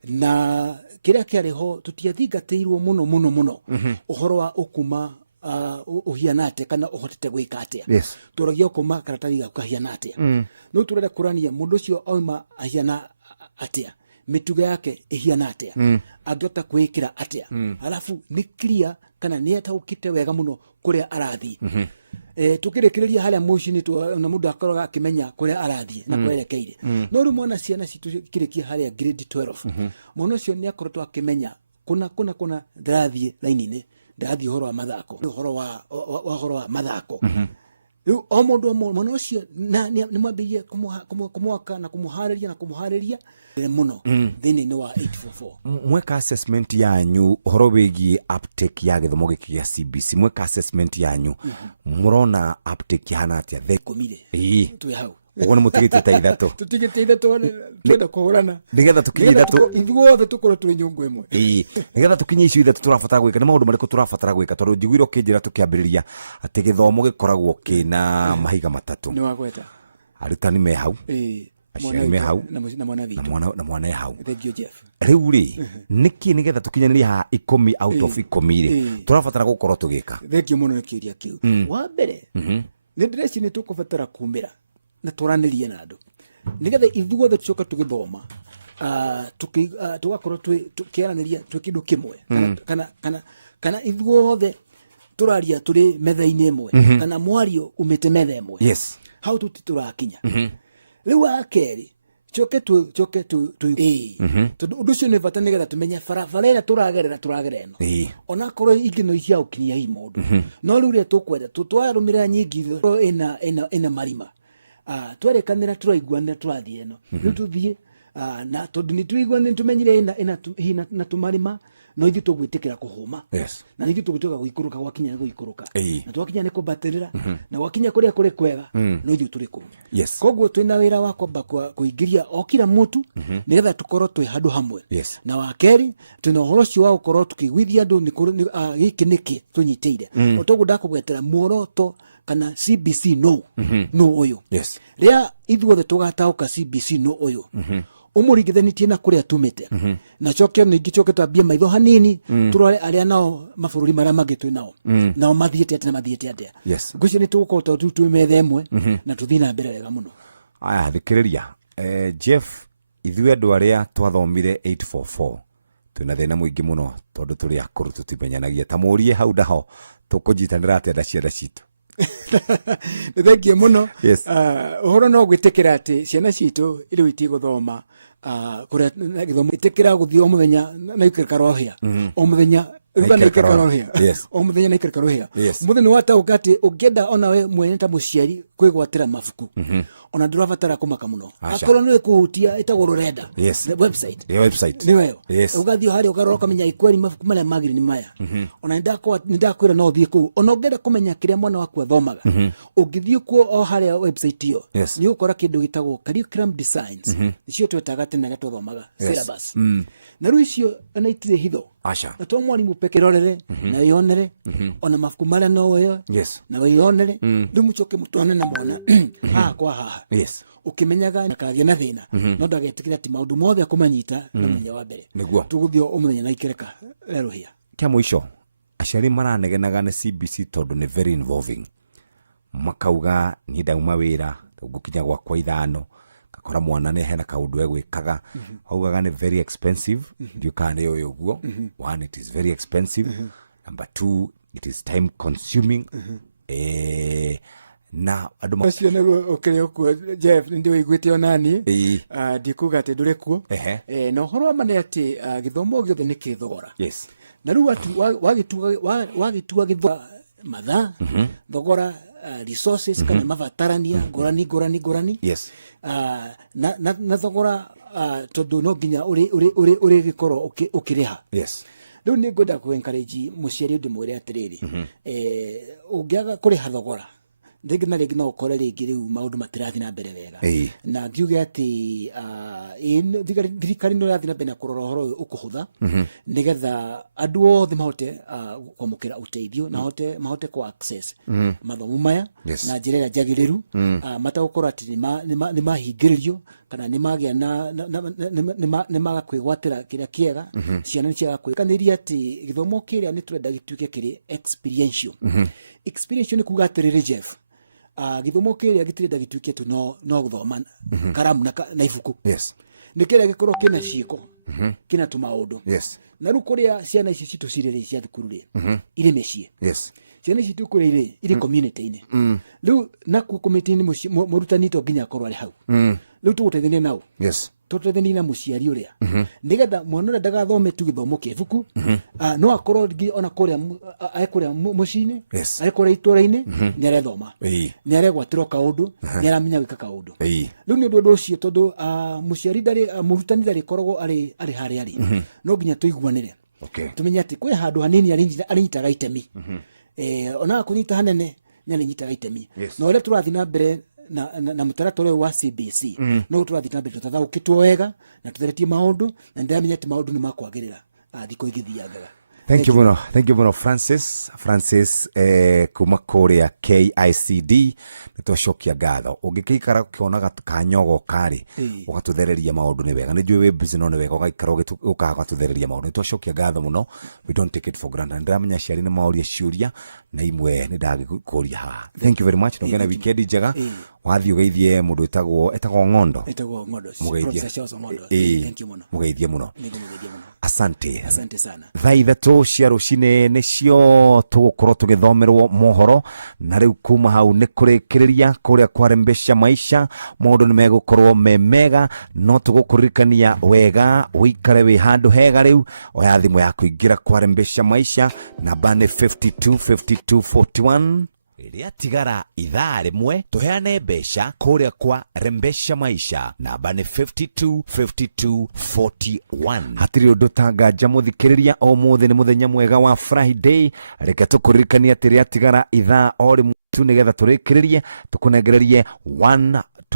na kĩrĩa kĩarĩ ho tũtiathingatĩirwo mũno ũhoro wa ũkuma uhiana atia kana uhotete gwĩka atia tũragia ũkuma karatathi gaku kahiana atia no tũrenda kũrania mũndũ ũcio oima ahiana atia mitugo yake ihiana atia angĩhota kwĩkĩra atia alafu nĩ clear kana nĩ ataũkĩte wega mũno kũrĩa arathi tukirekereria haria mucini na mundu akoroga akimenya kuria arathie na kwerekeire no ru mwana ciana citu kirekia haria grade 12 mwana ucio ni akorotwo akimenya kuna ndathie laini-ini ndathie horo wa mathako horo wa mathako riu o mundu mwana ucio ni mwambirie kumwaka na kumuhariria muno thini-ini wa 844. Mweka assessment yanyu horo wigi uptake ya githomo giki gya CBC mweka assessment yanyu murona uptake hana atia thekomire tu hau ugo mutigite ta ithatu tutigite ithatu twenda kuhurana nigetha tukinye ithatu ithuothe tukorwo turi nyungu imwe nigetha tukinye icio ithatu turabatara gwika ni maundu mariko turabatara gwika tondu njiguire kinjira tukiambiriria ati githomo gikoragwo kina mahiga matatu ni wagweta arutani me hau aciari me hau na mwana hau riu ri niki nigetha tukinyaniria ha 10 out of 10 ri turabatara gukorwo tugika thengio muno kiuria kiu wa mbere ni ndresi ni tukubatara kumira na turanirie na andu nigetha ithuothe tucoka tugithoma tugakorwo tukiaraniria twi kindu kimwe kana ithuothe turaria turi metha-ini imwe kana mwario umite metha imwe hau tutiturakinya riu akeri choke tu tondu undu ucio ni bata nigetha tumenye barabara ĩrĩa turagerera eno ona korwo ingĩ no cia ũkinyia hii mũndũ no riu rĩa tũkwenda twarũmĩrĩra nyingi ĩna marima twerekanĩra turaiguanĩra tũrathiĩ eno riu tuthiĩ na tondu nĩ tũiguanĩra tumenyire ĩna tũmarima no ithu tugwitikira kuhuma na ithu tugituka guikuruka gwakinya ni guikuruka na twakinya ni kubatirira na gwakinya kuria kuri kwega no ithu turi ku koguo twina wira wa kwamba kuingiria o kila mutu nigetha tukorwo twi handu hamwe na wakeri twina uhoro cio wa gukorwo tukigwithia andu ni giki niki tunyiteire otogu ndakubwetera muoroto kana CBC no no uyu ria ithuothe tugatauka CBC no uyu umuringithanitie na kuria tumite na coke ningi coke twambie maitho hanini turore aria nao mabururi maria mangi twi nao nao mathiete atia na mathiete atia ngucio ni tugukota tu methe emwe na tuthina mbere wega muno. Aya thikiriria Jeff ithuĩ andũ arĩa twathomire 844 twĩna thĩna mũingĩ mũno tondũ tũrĩ akũrũ tũtimenyanagia ta mũrie hau ndaho tũkũnyitanĩra atĩa ciana citũ. Thengie muno uhoro no gwitikira ati ciana citu iri itigũthoma kuria githomo itikira guthii o muthenya na ikirika rohia o muthenya ruga na ikirika rohia o muthenya na ikirika rohia muthenya watauka ati ungienda ona we mwene ta muciari kwigwatira mabuku ona ndurabatara kumaka muno akorwo ni kuhutia itagwo rurenda website ni wewe ugathio hari ugaroka menya ikweri mabuku maria magiri ni maya ona ndakwira no thie ku ona ungenda kumenya kiria mwana waku athomaga ungithio ku o hari website iyo ni ukora kindu gitagwo curriculum designs icio twetaga tena gatothomaga syllabus na ruicio ana itire hitho na to mwalimu pekerorere na yonere ona mabuku maria no wewe na yonere ndumucoke mutwane na mwana kwa haha ukimenyaga nakagĩa na thina no ndagetikira ati maundu mothe akumanyita na munya wa mbere tuguthio umuthenya na ikereka leruhia kia mwisho aciari maranegenaga na CBC tondu ni very involving makauga ni ndauma wira ngukinya gwakwa ithano gakora mwana ne hena kaundu egwikaga augaga ni very expensive ndiukane uyu guo one it is very expensive number two it is time consuming na andu macio nego ukire ku Jeff ndio igwite onani ndikuga ati ndure ku no horo mane ati githomo giothe ni kithogora na ru ati wagituga githogora matha thogora resources kana mabatarania ngorani na thogora tondu no nginya uri gikoro ukiriha riu ni ngwenda ku encourage muciari ndi mwire atiriri ungiaga kuriha thogora ndigi na rigina ukore ringi riu maundu matirathi na mbere wega na ngiuge ati thirikari no yathi na mbere kurora horo ukuhutha nigetha andu othe mahote kwamukira uteithio na mahote ku access mathomo maya na njira ya njagiriru matagukora ati ni mahingiririo kana ni magia ni maga kwigwatira kiria kiega ciana cia kwikaniria ati githomo kiria ni turenda gituike kiri experiential experiential ni kuga atiriri Jeff githomo kiria gitirenda gituike tu no guthoma karamu na ibuku nikiria gikorwo kina ciiko kina tumaundu na ru kuria ciana ici citu cirire cia thukuru ri iri mecii ciana ici tu kuria iri community ini ru na ku community ni murutani to nginya korwo ari hau ru tuguteithania nao tuteithania na muciari uria nigetha mwana ndagathome tu githomo kia ibuku no akorwo ona kuria akuria mucini akuria ituraini ni arethoma ni aregwatirwo kaundu ni aramenya gwika kaundu riu ni undu ucio tondu muciari ndari murutani ndari korwo ari hari ari no nginya tuiguanire tumenye ati kwi handu hanini arinyitaga itemi ona kunyita hanene ni arinyitaga itemi no ule turathi na mbere na mutaratara wa CBC no turathi na mbere tuthaukitwo wega na tutheretie maundu na ndamenya ati maundu ni makwagirira thiko igithiaga. Thank you muno Francis kuma kuria KICD nitwacokia ngatho ungikikara ukionaga kanyogo kari ugatuthereria maundu ni wega nijue we busy no ni wega ugaikara ugatuthereria maundu nitwacokia ngatho muno we don't take it for granted ndamenya ciari ni mauria ciuria na imwe ni ndagikuria ha. Thank you very much no ngena weekend njega wathi ugeithie mundu etagwo Ngondo mugeithie thank you muno mugeithie muno asante sana thaithatu cia rucine nicio tugukorwo tugithomerwo mohoro na riu kuma hau ni kurikiriria kuria kwarembesha maisha maundu ni megukorwo memega no tugukuririkania wega wikare wi handu hega riu oya thimu yaku ingira kwarembesha maisha namba ni 525241 iria tigara ithaa rimwe tuheane mbeca kuria kwa rembesha maisha namba ni 525241 hatiri undu tanganja muthikiriria o muthi ni muthenya mwega wa Friday reke tukuririkania ati ria tigara ithaa o rimwe tu nigetha turikiririe tukunegererie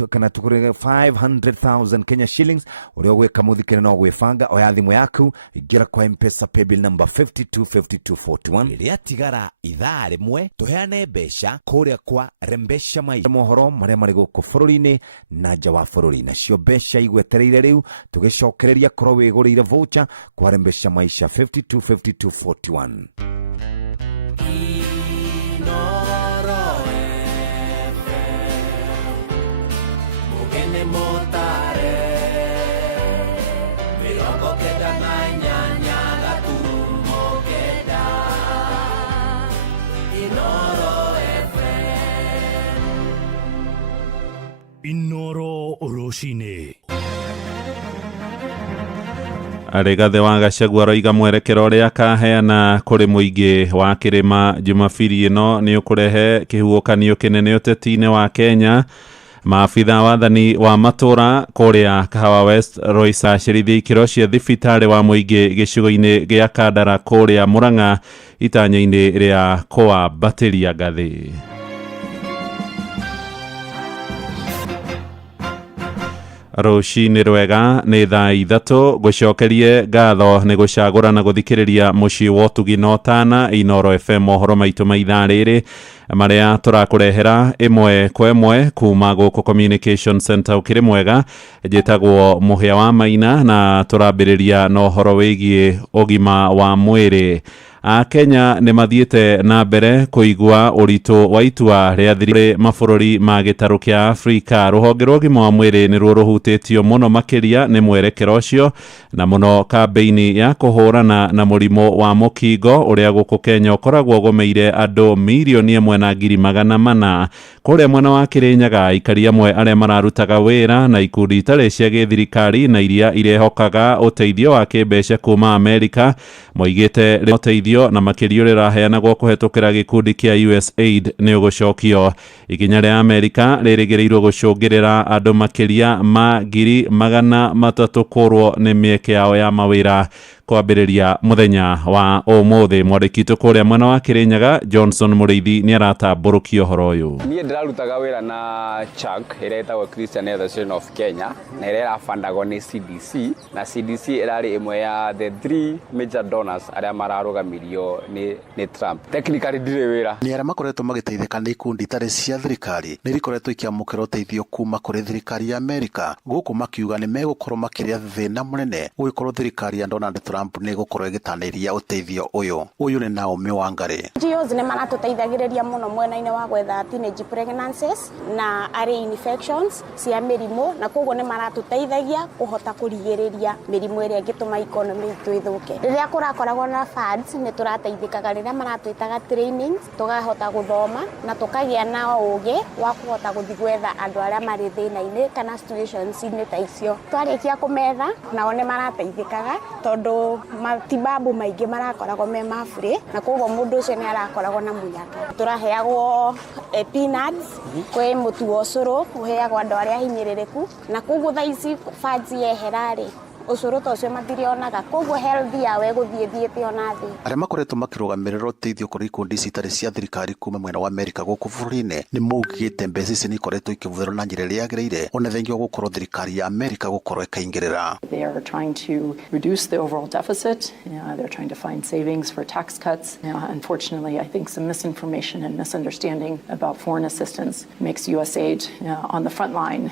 kana tukure 500,000 Kenya shillings uria gwika muthikire no gwibanga oya thimu yaku ingira kwa M-Pesa paybill number 525241 iria tigara ithaa rimwe tuheane mbeca kuria kwa Rembesha Maisha mohoro maria mari guku bururi-ini na nja wa bururi nacio mbeca igwetereire riu tugicokereria korwo wigurire voucher kwa Rembesha Maisha 525241 Mugene motare mirongo kenda na inyanya gaturumo kenda Inoro FM Inoro Oroshine Arigathe wa Gachagua roiga mwerekero ria kaheana kuri muingi wa kirima Jumapili ino ni ukurehe kihuokanio kinene uteti-ini wa Kenya. Maafitha wathani wa matura kuria Kahawa West roicacirithia ikiro cia thibitari wa muingi gicigo-ini gia Kandara kuria Murang'a itanya-ini ria kwambatiria ngathi. Rucini rwega ni thaa 3 gucokerie ngatho ni gucagura na guthikiriria mucii wa utugi na utana Inoro FM mohoro maitu maithaa riri maria turakurehera imwe kwa imwe kuma guku Communication Center ukiri mwega njitagwo Muhia wa Maina na turambiriria no horo wigie ugima wa mwiri. Kenya ni mathiete na mbere kuigua uritu wa itua ria thirikari mabũrũri ma gĩtarũ kĩa Afrika. Rũhonge rwa ũgima wa mwĩrĩ nĩ ruo rũhutĩtio mũno makĩria nĩ mwerekero ũcio na mũno kambeini ya kũhũrana na mũrimũ wa mũkingo ũrĩa gũkũ Kenya ũkoragwo ũgũmĩire andũ milioni 1.4 kũrĩa mwena wa Kĩrĩnyaga. Aikari amwe arĩa mararutaga wĩra na ikundi itarĩ cia gĩthirikari na iria irehokaga ũteithio wa kĩmbeca kuma Amerika moigĩte ũteithio na makirio riraheanagwo kuhetukira gikundi kia USAID ni ugucokio. Ikinya ria Amerika ririgirirwo gucungirira andu makiria ma 300,000 kurwo ni mieke yao ya mawira kwambiriria muthenya wa umuthi. Mwandiki kuria mwena wa Kirinyaga Johnson Muriithi ni aratamburukio horo uyu. Niĩ ndirarutaga wĩra na CHAK ĩrĩa ĩtagwo Christian Association of Kenya na ĩrĩa ĩrafandagwo nĩ CDC na CDC ĩrarĩ ĩmwe ya the 3 major donors arĩa mararũgamirio nĩ Trump. Technically ndirĩ wĩra. Nĩ arĩa makoretwo magĩteithĩka nĩ ikundi itarĩ cia thirikari nĩ ikoretwo ikiamũkĩra ũteithio kuma kũrĩ thirikari ya Amerika. Gũkũ makiuga nĩ megũkorwo makĩria thĩna mũnene gũgĩkorwo thirikari ya Donald Trump nĩ gũkorwo ĩgĩtanĩria ũteithio ũyũ. Ũyũ nĩ Naomi Wangari. NGOs nĩ maratũteithagĩrĩria mũno mwena-inĩ wa gwetha teenage pregnancies na early infections cia mĩrimũ na koguo nĩ maratũteithagia kũhota kũrigĩrĩria mĩrimũ ĩrĩa ĩngĩtũma economy itũ ĩthũke. Rĩrĩa kũrakoragwo na funds nĩ tũrateithĩkaga rĩrĩa maratwĩtaga trainings tũkahota gũthoma na tũkagĩa na ũũgĩ wa kũhota gũthiĩ gwetha andũ arĩa marĩ thĩna-inĩ kana situations-inĩ ta icio. Twarĩkia kũmetha nao nĩ marateithĩkaga tondũ matibabu maingĩ marakoragwo me mabure na koguo mũndũ ũcio nĩ arakoragwo na mũnyaka. Tũraheagwo peanuts kwĩ mũtu wa ũcũrũ ũheagwo andũ arĩa hinyĩrĩrĩku na koguo thaa ici funds yeherarĩ ũcũrũ ta ũcio matirionaga koguo health yao ĩgũthiĩte ona thĩ. Arĩa makoretwo makĩrũgamĩrĩra ũteithio kũrĩ ikundi citarĩ cia thirikari kuma mwena wa Amerika gũkũ bũrũri-inĩ nĩ maugĩte mbeca ici nĩ ikoretwo ikĩhũthĩrwo na njĩra ĩrĩa yagĩrĩire ona thengia gũkorwo thirikari ya Amerika gũkorwo ĩkaingĩrĩra. They are trying to reduce the overall deficit. They're trying to find savings for tax cuts. Unfortunately, I think some misinformation and misunderstanding about foreign assistance makes USAID on the front line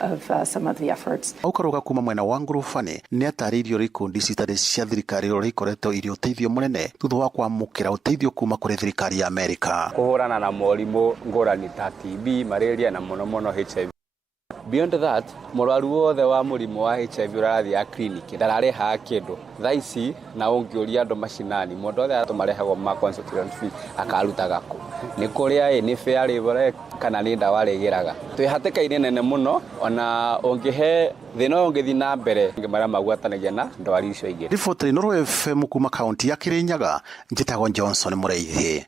of some of the efforts. Aukaruga kuma mwena wa ngurubani nĩ atarĩirio rĩ ikundi citarĩ cia thirikari ũrĩa ikoretwo irĩ ũteithio mũnene thutha wa kwamũkĩra ũteithio kuma kũrĩ thirikari ya Amerika kũhũrana na morimũ ngũrani ta TB, malaria na mũno HIV. Beyond that, mũrwaru wothe wa mũrimũ wa HIV ũrathiaga kliniki ndararĩhaga kĩndũ. Thaa ici na ũngĩũria andũ macinani mũndũ othe atũmarehagwo ma consultation fee akarutaga kũ. Nĩ kũrĩa nĩ fair labor kana nĩ ndawa rĩgĩraga. Twĩ hatĩka-inĩ nene mũno ona ũngĩhe thĩna ũngĩthiĩ na mbere marĩa magwatanagia na ndwari icio ingĩ. Riboti Inoro FM kuma kaunti ya Kirinyaga njĩtagwo Johnson Mũreithi.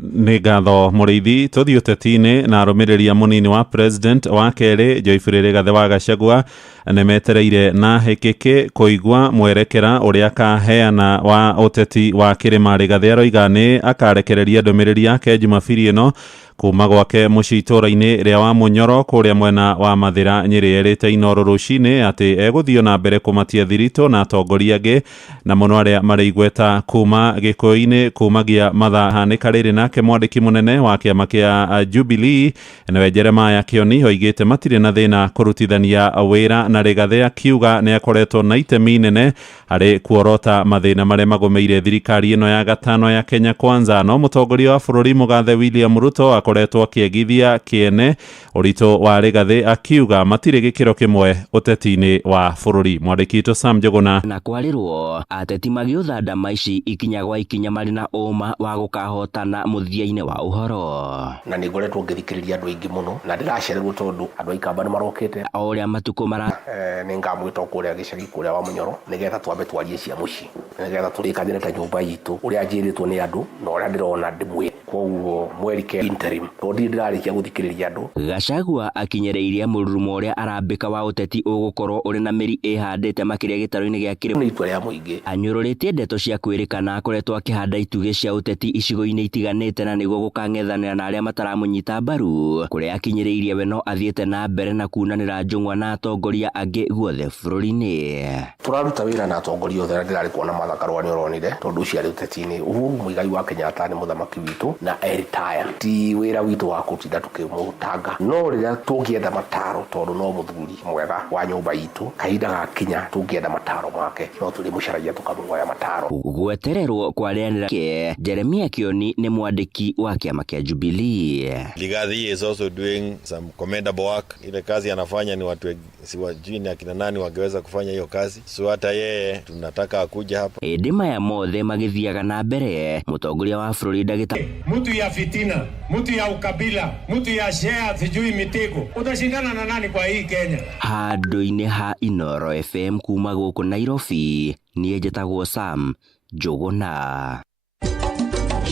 Nĩ ngatho Mũreithi. Tũthiĩ ũteti-inĩ na arũmĩrĩria mũnini wa president wa kerĩ Joyfrey Rigathĩ wa Gachagua nemetereire na hekeke kuigwa mwerekera uria kaheana wa uteti wa Kirima Rigathi aroiga ni akarekereria ndomereri yake Jumapili ino kuma gwake mucii itura-ini ria wa Munyoro kuria mwena wa Mathira Nyeri. Erite Inooro rucini ati eguthio na mbere kumatia thirito na atongoria angi na muno aria maraigweta kuma gikuyu-ini kumagia matha hanika riri. Nake mwandiki munene wa kiama kia Jubilee niwe Jeremiah Kioni oigite matire na thina kurutithania wira na Rigathi, akiuga ni akoretwo na itemi nene hari kuorota mathina maria magomeire thirikari ino ya gatano ya Kenya Kwanza. No mutongoria wa bururi Mugathe William Ruto akoretwo akiegithia kiene urito wa Rigathi, akiuga matire gikiro kimwe uteti-ini wa bururi. Mwandiki to Sam Njuguna na kwarirwo ateti magiutha ndama ici ikinya gwa ikinya mari na uma wa gukahotana muthia-ini wa uhoro. Na nigoretwo ngithikiriria andu aingi muno na ndiracererwo tondu andu aikamba ni marokete oria matuko mara ningamwita kuria gicagi kuria wa Munyoro nigetha twambe twarie cia muci nigetha turikanire ta nyumba yitu uria njiritwo ni andu na uria ndirona ndimwe koguo mwerike interim todi ndirarikia guthikiriria andu. Gachagua akinyereiria mururumo uria arambika wa uteti ugukorwo uri na miri ihandite makiria gitaro-ini gia Kirima. Ni itua ria muingi anyururitie ndeto cia kwirikana akoretwo akihanda ituge cia uteti icigo-ini itiganite na niguo gukang'ethanira na aria mataramunyita mbaru, kuria akinyereirie we no athiete na mbere na kunanira njung'wa na atongoria angi guothe bururi-ini. Turaruta wira na atongoria othe ndirari kuona mathakarwa ni uronire tondu cia uteti-ini. Uhuru Muigai wa Kenyatta ni muthamaki witu na retire, ti wira witu wa kutinda tukimutanga, no riria tungienda mataro tondu no muthuri mwega wa nyumba yitu kahinda gakinya tungienda mataro make no tuli mucaragia tukamuoya mataro. Gwetererwo kwaranira ke Jeremiah Kioni ni mwandiki wa kiama kia Jubilee. Rigathi is also doing some commendable work. Ile kazi anafanya ni watu siwajui ni akina nani wangeweza kufanya hiyo kazi, so hata yeye tunataka akuja hapa. Edema ya mothe magithiaga na mbere, mutongoria wa bururi Ndagĩtarĩ mtu ya fitina, mtu ya ukabila, mtu ya share sijui mitego, utashindana na nani kwa hii Kenya? Handũ-inĩ ha Inooro FM kuma gũkũ Nairobi, niĩ njĩtagwo Sam Njuguna.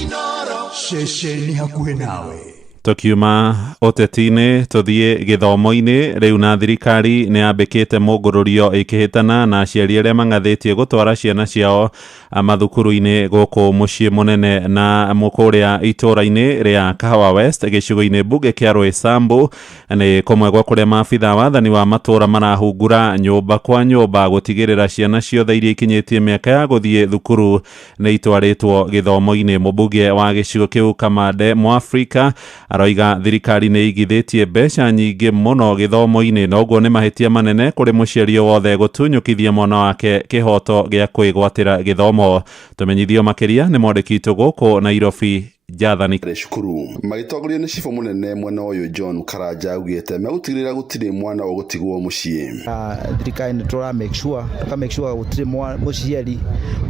Inooro ceceni hakuhĩ nawe. Tukiuma uteti-ini tuthie githomo-ini. Riu na thirikari ni yambikite mungururio ikihitana na aciari aria mang'athitie gutwara ciana ciao mathukuru-ini guku mucii munene na mukuria itura-ini ria Kahawa West gicigo-ini bunge kia Roysambu. Ni kumwe gwa kuria maabitha wathani wa matura marahungura nyumba kwa nyumba gutigirira ciana ciothe iria ikinyitie miaka ya guthie thukuru ni itwaritwo githomo-ini. Mubunge wa gicigo kiu Kamande Mwafrika aroiga thirikari ni igithitie mbeca nyingi muno githomo-ini, noguo ni mahitia manene kuri muciari wothe gutunyukithia mwana wake kihoto gia kwigwatira githomo. Tumenyithio makiria ni mwandiki guku Nairobi Jathani Cukuru magitongorio ni cifo munene mwena uyu John Karanja augite megutigirira gutiri mwana wa gutigwo mucii. Thirikari ni tura make sure gutiri muciari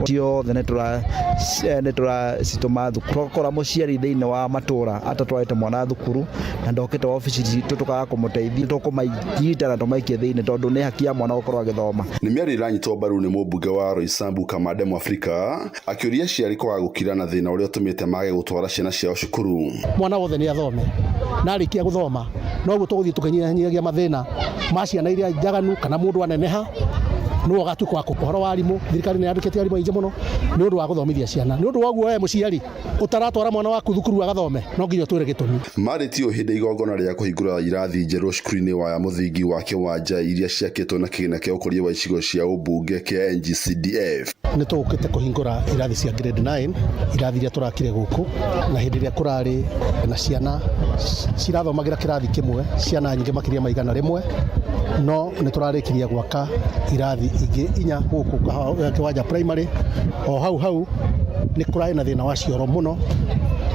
tio thene tura sitoma thukuru kora muciari thiini wa matura atatwarite mwana thukuru na ndokite office citu tukaga kumuteithia tukumaigita na tumaikie thiini tondu ni haki ya mwana gukorwo agithoma. Ni miari iranyitwo mbaru ni mubunge wa Roysambu Kamande Mwafrika akiuria ciari kwaga gukira na thina uria utumite mage gutwara ciana ciao cukuru. Mwana wothe ni athome na arikia guthoma no gutuguthie tukanyihanyihagia mathina ma ciana iria njaganu kana mundu aneneha no gatuko akuporo warimu. Thirikari ni yandikite arimu aingi muno ni undu wa guthomithia ciana. Ni undu waguo we muciari utaratwara mwana waku thukuru agathome no nginya twire gitumi. Maritio hindi igongona ria kuhingura irathi njeru cukuru-ini wa muthingi wa Kiwanja iria ciakitwo na kigina kia ukoria wa icigo cia ubunge kia NGCDF. Ni tugukite kuhingura irathi cia grade 9 irathi iria turakire guku na hindi iria kurari na ciana cirathomagira kirathi kimwe ciana nyingi makiria maigana rimwe no ni turarikiria gwaka irathi ingi inya guku Kiwanja primary o hau ni kurai na thina wa cioro muno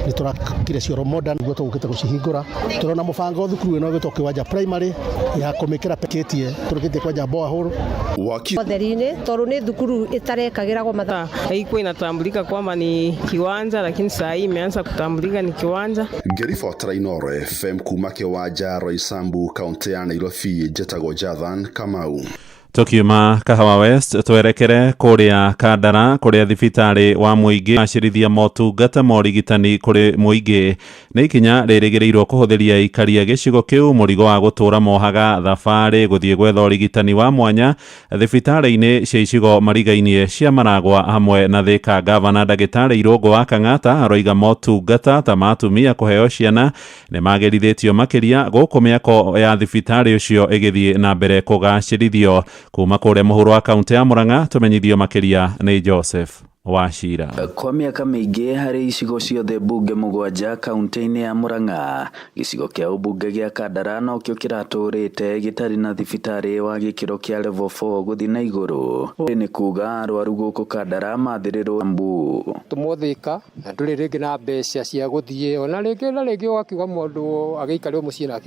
ni turakire cioro modern gwe tugukite gucihingura. Turona mubango thukuru ino gwitwo Kiwanja primary ya kumikira peketie turukite kwanja boahuru waki otherini toru ni thukuru itarekagiragwo mathaa. Haikuwa inatambulika kwamba ni kiwanja, lakini saa hii imeanza kutambulika ni kiwanja. Ngiribotera Inooro FM kuma Kiwanja Roysambu kaunti ya Nairobi, njĩtagwo Jathan Kamau. Tukiuma Kahawa West twerekere kuria Kandara kuria thibitari wa muingi acirithia motungata morigitani kuri muingi ni ikinya ririgirirwo kuhuthiria ikaria gicigo kiu murigo wa gutura mohaga thabari guthie gwetha urigitani wa mwanya thibitari-ini cia icigo marigainie cia Maragwa hamwe na Thika. Gavana Ndagitari Irungu wa Kang'ata aroiga motungata ta matumia kuheo ciana ni magerithitio makiria guku miako ya thibitari ucio igithie na mbere kugacirithio. Kuma kuria muhuro wa kaunti ya Murang'a tumenyithio makiria ni Joseph Wachira. Kwa miaka miingi hari icigo ciothe bunge mugwanja kaunti-ini ya Murang'a gicigo kia ubunge gia Kandara no kio kiraturite gitari na thibitari wa gikiro kia level 4 guthi na iguru. Ni kuga arwaru guku Kandara mathirirwo mbu tumuthika na nduri ringi na mbeca cia guthie ona ringi wakiuga mundu ageikarwo mucii na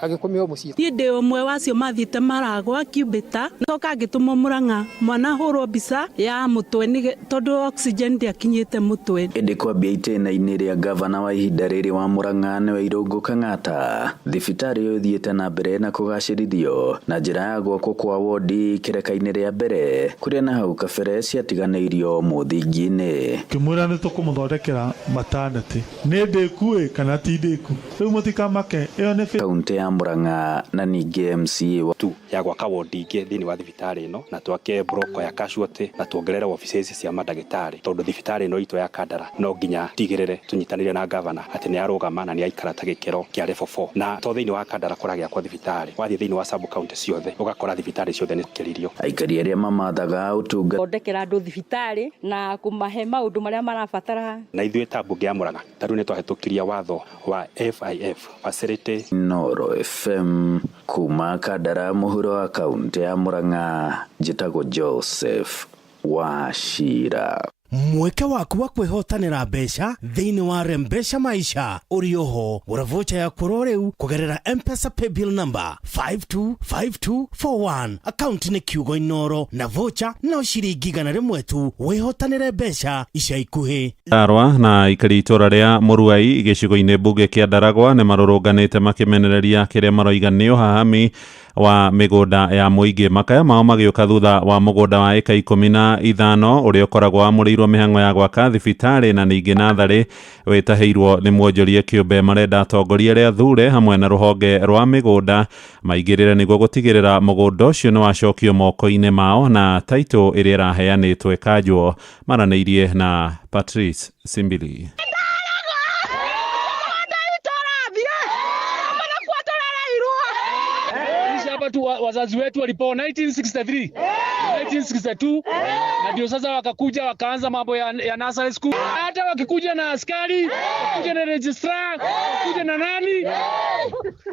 agikomio mucii. Ni ndi umwe wacio mathiite Maragwa Kibita toka agituma Murang'a mwana hurwo mbica ya mutwe ni tondu oxygen ndiakinyite mutwe. Indi kwambia itena-ini ria gavana wa ihinda riri wa Murang'a niwe Irungu Kang'ata thibitari yo thiete na mbere na kugacirithio na njira ya gwakwo kwa wodi kireka-ini ria mbere kuria na hau kabere ciatiganeirio muthingi-ini. Kimwira ni tukumuthondekera maternity ni ndiku kana ti ndiku riu mutikamake iyo ni kaunti ya Murang'a na ningi MC tu ya gwaka wodi ingi thini wa thibitari ino na twake broko ya casualty na tuongerere offices cia madagitari tondu thibitari no ito ya Kandara no nginya tigirire tunyitanire na gavana ati ni arugama na ni aikara ta gikero kia level 4 na to thiini wa Kandara kuragia kwa thibitari wathi thiini wa sub county ciothe ugakora thibitari ciothe ni kiririo. Aikari aria mamathaga utunga thondekera andu thibitari na kumahe maundu maria marabatara na ithuĩ ta mbunge ya Murang'a taru ni twahitukiria watho wa FIF facility. Noro FM kuma Kandara muhuro wa kaunti ya Murang'a njitagwo Joseph Wachira. Mweke waku wa kwihotanira mbeca thiini wa Rembesha Maisha uri oho gura voucher ya kuroreu kugerera M-Pesa paybill number 525241 account ni kiugo Inoro na voucher no ciringi 100 tu wihotanire mbeca ica ikuhi. Arwa na ikari itura ria Muruai gicigo-ini bunge kia Ndaragwa ni marurunganite makimenereria kiria maroiga ni uhahami wa migunda ya muingi. Makaya mao magiuka thutha wa mugunda wa eka 15 uria ukoragwo amurirwo mihango ya gwaka thibitari na ningi nathari witaheirwo ni mwonjoria kiumbe marenda atongoria ria thure hamwe na ruhonge rwa migunda maigirire niguo gutigirira mugunda ucio ni wacokio moko-ini mao na title iria iraheanitwo ikanjwo. Maraneirie na Patrice Simbili. Wazazi wetu walipo 1963 1962 na ndio sasa wakakuja wakaanza mambo ya nursery school. Hata wakikuja na askari, wakikuja na registrar, wakikuja na nani,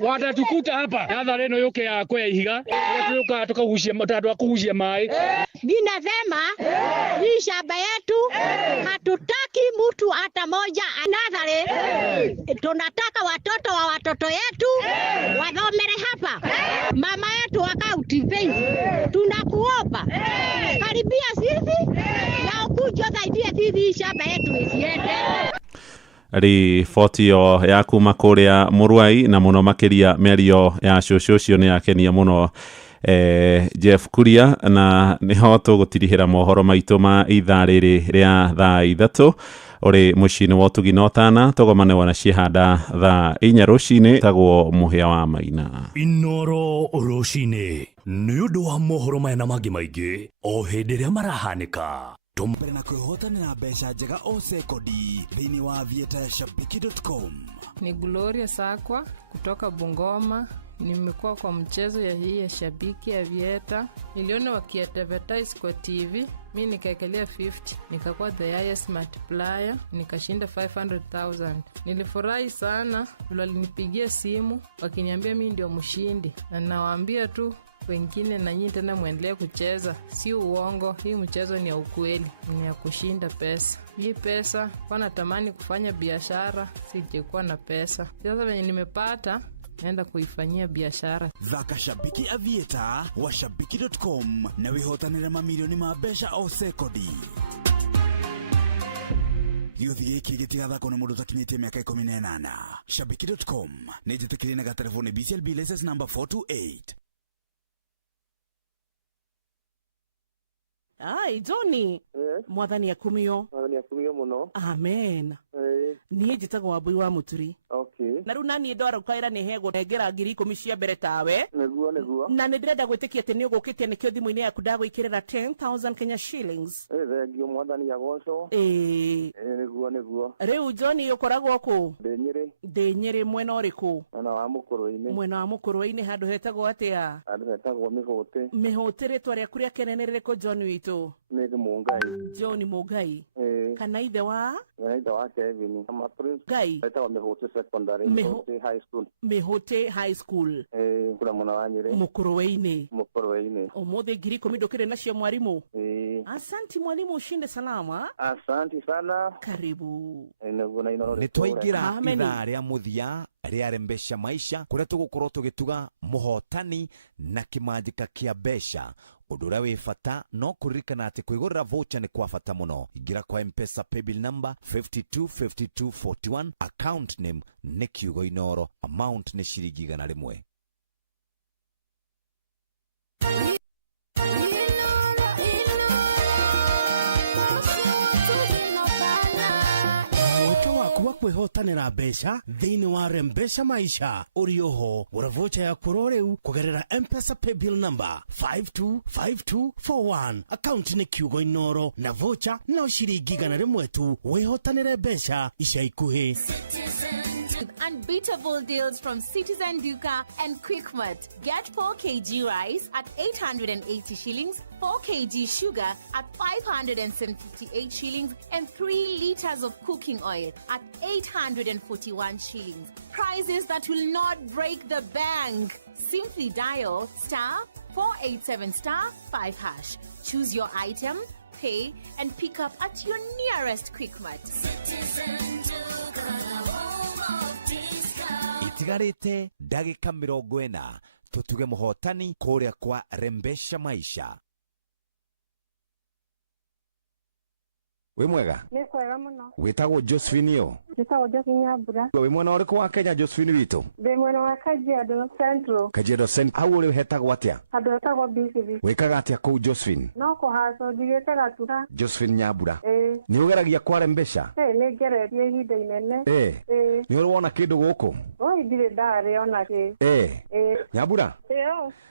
watatukuta hapa hadha reno yoke ya kwa ihiga tuka tukahushia matatu akuhushia mai. Ninasema hii shamba yetu hatutaki mtu hata moja nadhare. Tunataka watoto wa watoto yetu wathomere hapa. Mama yetu wakauti vei tunakuomba karibia sisi na ukuja saidia sisi shamba yetu isiende. Riboti yo ya kuma kuria Muruai na muno makiria merio ya shoshocio ni yakenia muno Jeff Kuria na niho tugutirihira mohoro maitu ma ithaa riri ria thaa 3 uri mucini wa Tuginotana tugomane wana cihanda thaa 4 rucini tagwo muhia wa Maina. Inoro rucini ni undu wa mohoro maya na mangi maingi o hindi ria marahanika. Tumbere na kwihotanira mbeca njega o sekodi thiini wa Avieta ya Shabiki.com. Ni Gloria Sakwa kutoka Bungoma. Nimekuwa kwa mchezo ya hii ya Shabiki ya Avieta. Niliona wakiadvertise kwa TV. Mimi nikaekelea 50. Nikakuwa the highest multiplier. Nikashinda 500,000. Nilifurahi sana. Walinipigia simu wakiniambia mimi ndio mshindi. Na nawaambia tu wengine na nyinyi tena muendelee kucheza. Si uongo, hii mchezo ni ya ukweli. Ni ya kushinda pesa. Hii pesa kwa natamani kufanya biashara, sijekuwa na pesa. Sasa venye nimepata naenda kuifanyia biashara. Thaka Shabiki Avieta wa Shabiki.com na wihotanire mamilioni ma mbeca o sekodi. Gĩuthi gĩkĩ gĩtigathakwo nĩ mũndũ ũtakinyĩtie mĩaka 18. Shabiki.com nĩ njĩtĩkĩrie na gatelefoni BCLB license number 428. Ai, Johnny. Mwathani akumio. Mwathani akumio muno. Amen. Niĩ njĩtagwo Wambui wa Mũturi. Okay. Na rĩu naniĩ ndwara ũkaĩra nĩ hegwo nengera 10,000 cia mbere tawe. Nĩguo. Na nĩ ndĩrenda gwĩtĩkia atĩ nĩ ũgũkĩtie nĩkĩo thimũ-inĩ yaku ndagwĩkĩrĩra 10,000 Kenya shillings. Thengio Mwathani agocwo. Nĩguo. Rĩu Johnny ũkoragwo kũ? Ndĩ Nyĩrĩ. Mwena ũrĩkũ? Mwena wa Mũkũrũ-inĩ. Mwena wa Mũkũrũ-inĩ handũ hetagwo atĩa? Handũ hetagwo Mĩhũtĩ. Mĩhũtĩ rĩtwa rĩaku rĩa kene nĩ rĩrĩkũ John witũ? Nĩ Mũngai. John Mũngai. Kana ithe wa? Ithe wa Kevin. Ngai. Hetagwo Mĩhũtĩ Secondary. Mĩhũtĩ High School. Mĩhũtĩ High School. Kũrĩa mwena wa Nyĩrĩ. Mũkũrũ-inĩ. Ũmũthĩ 10,000 ndũkĩrĩ nacio mwarimu? Asanti mwalimu, ushinde salama. Asanti sana. Karibu. Nĩ twaingĩra ithaa rĩa mũthia rĩa Rembesha Maisha kũrĩa tũgũkorwo tũgĩtuga mũhotani na kĩmanjĩka kĩa mbeca. Ũndũ ũrĩa wĩ bata no kũririkana atĩ kwĩgũrĩra voucher nĩ kwa bata mũno. Ingĩra kwa M-Pesa paybill number 525241, account name nĩ Kiugo Inoro, amount nĩ ciringi 100. Kuwa kwihotanira mbeca thiini wa Rembesha Maisha uri oho ura voucher ya kuroreu kugerera M-Pesa paybill number 525241, account ni Kiugo Inoro, na voucher no ciringi 100 tu wihotanire mbeca ica ikuhi. Unbeatable deals from Citizen Duka and Quickmart. Get 4 kg rice at 880 shillings, 4 kg sugar at 558 shillings, and 3 liters of cooking oil at 841 shillings. Prices that will not break the bank. Simply dial *487*5#. Choose your item, pay, and pick up at your nearest Quickmart. Itigarite ndagĩka 40 tutuge mũhotani kũrĩa kwa Rembesha Maisha. We mwega? Nĩ kwega mũno. Wĩtagwo Josephine yo? Wĩtagwo Josephine Nyambura. We mwena ũrĩkũ wa Kenya Josephine witũ? Ndĩ mwena wa Kajiado Central. Kajiado Central. Hau ũrĩ hetagwo atĩa? Handũ hetagwo BCB. Wĩkaga atĩa kũu Josephine? No kũhaco ndigĩte Gatura. Josephine Nyambura. Nĩ ũgeragia kwa Rembesha? Nĩ ngeretie ihinda inene. Nĩ ũrona kĩndũ gũkũ? Oi ndirĩ ndarĩ ona kĩ. Nyambura?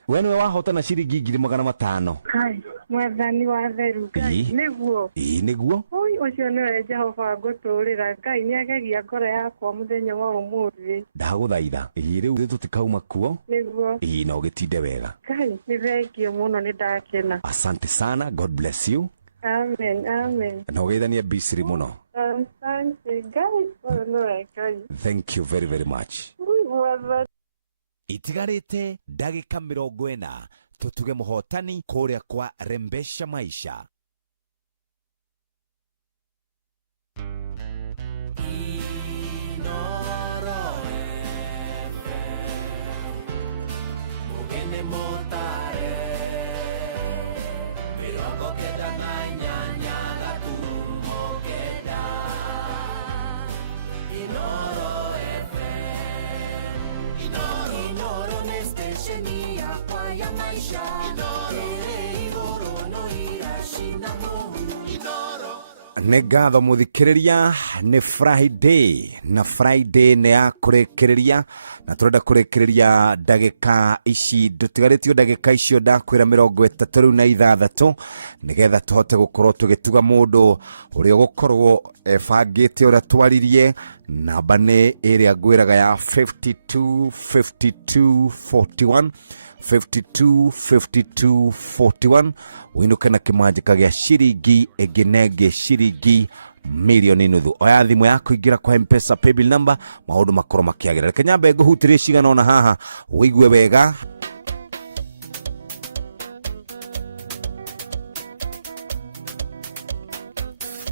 We nĩwe wahotana ciringi 500. Hai, Mwathani wa theru. Nĩguo. Nĩguo. Oi ũcio nĩwe Jehova ngũtũrĩra. Ngai nĩagegia ngoro yakwa mũthenya wa ũmũthĩ. Ndagũthaitha. Rĩu tũtikauma kuo. Nĩguo. Na ũgĩtinde wega. Ngai nĩ thengio mũno nĩ ndakena. Asante sana. God bless you. Amen. Na ũgeithanie Bisiri mũno. Asante. Ngai nĩwe Ngai. Thank you very very much. Itigarite ndagĩka 40 tutuge mũhotani kũrĩa kwa Rembesha Maisha. Inoro Mugene Motare Mirongo kenda na inyanya gaturumo kenda. Inoro Inoro nĩ station yakwa ya maisha. Ĩrĩ igũrũ no iracina mũhu. Inoro Nĩ ngatho mũthikĩrĩria, nĩ Friday na Friday nĩ ya kũrĩkĩrĩria, na tũrenda kũrĩkĩrĩria ndagĩka ici. Ndũtigarĩtio ndagĩka icio ndakwĩra 36 nĩgetha tũhote gũkorwo tũgĩtuga mũndũ ũrĩa ũgũkorwo ebangĩte ũrĩa twaririe. Namba nĩ ĩrĩa ngwĩraga ya 525241, 525241. Uinuke na kĩmanjĩka gĩa ciringi ĩngĩ ciringi milioni nuthu. Oya thimũ yaku ingira kwa M-Pesa paybill number, maũndũ makorwo makĩagĩra. Reke nyambe ngũhutirie cigana ona haha ũigue wega.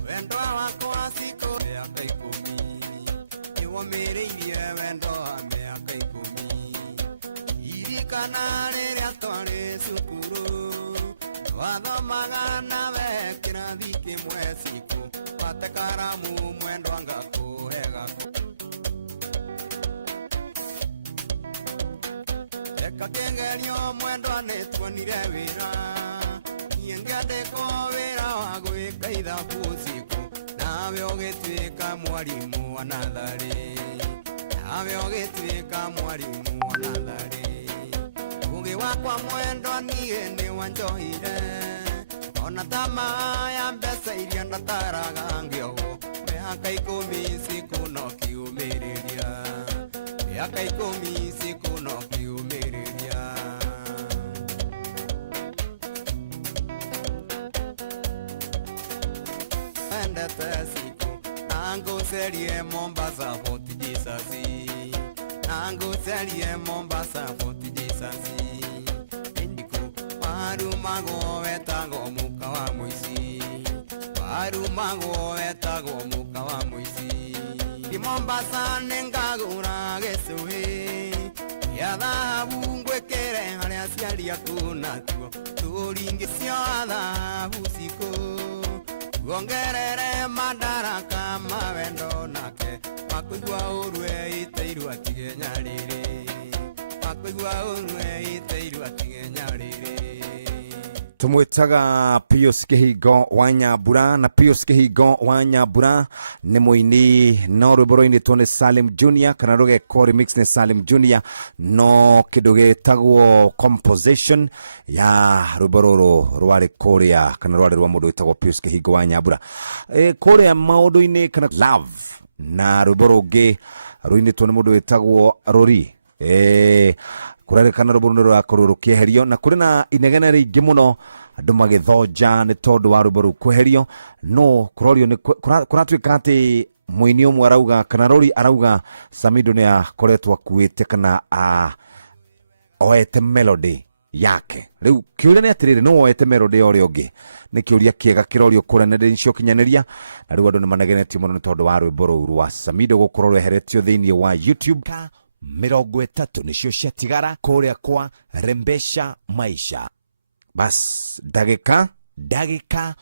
Wendo wakwa siko mĩaka 10 nĩwomĩrĩirie wendo wa mĩaka 10. Irikana rĩrĩa twarĩ cukuru wathomaga nawe kĩrathi kĩmwe siku pate karamu mwendwa ngakũhega. Eka kĩgerio mwendwa nĩtuonire wĩra niĩ ngĩandĩkwo ithabu usiku nawe ugituika mwarimu wa natharĩ nawe ugituika mwarimu wa natharĩ ugi wakwa mwendwa niĩ nĩ wanjohire ona tamaa ya mbeca iria ndataraga ngĩohwo mĩaka 10 siku no kiumĩrĩria mĩaka 10 siku no kiumĩrĩria endete siku nangucerie Mombasa Fort Jesus nangucerie Mombasa Fort Jesus indiko marumago wetago muka wa muici marumago wetago muka wa muici di Mombasa nengagura gesuhi ya dhahabu ngwekere harĩa aciari aku natuo turingi cio dhahabu siku Gongerere madaraka mawendo nake makuigwa urwe iteiru atige nyariri makuigwa urwe iteiru atige nyariri tumwitaga Pius Kihingo wa Nyambura na Pius Kihingo wa Nyambura nĩ mũini no rwĩmbo rũinĩtwo nĩ Salim Junior kana rũgekwo remix nĩ Salim Junior no kĩndũ gĩtagwo composition ya rwĩmbo rũrũ rwarĩ kũrĩa kana rwarĩ rwa mũndũ wĩtagwo Pius Kihingo wa Nyambura kũrĩa maũndũ-inĩ kana love na rwĩmbo rũngĩ rũinĩtwo nĩ mũndũ wĩtagwo Rori kurerekana rũbũrũ nĩ rũrakorwo rũkĩeherio na kũrĩ na inegene rĩingĩ mũno andũ magĩthonja nĩ tondũ wa rũbũrũ rũu kweherio no kũrorio nĩ kũratuĩka atĩ mũini ũmwe arauga kana Rori arauga Samido nĩ akoretwo akuĩte kana oete melody yake rĩu kĩũria nĩ atĩrĩrĩ no woete melody ya ũrĩa ũngĩ nĩ kĩũria kĩega kĩrorio kũrĩa nenda-inĩ cia ũkinyanĩria na rĩu andũ nĩ manegenetio mũno nĩ tondũ wa rwĩmbo rũu rwa Samido gũkorwo rweheretio thĩinĩ wa YouTube 30 nĩcio ciatigara kũrĩa kwa Rembesha Maisha bas ndagĩka 30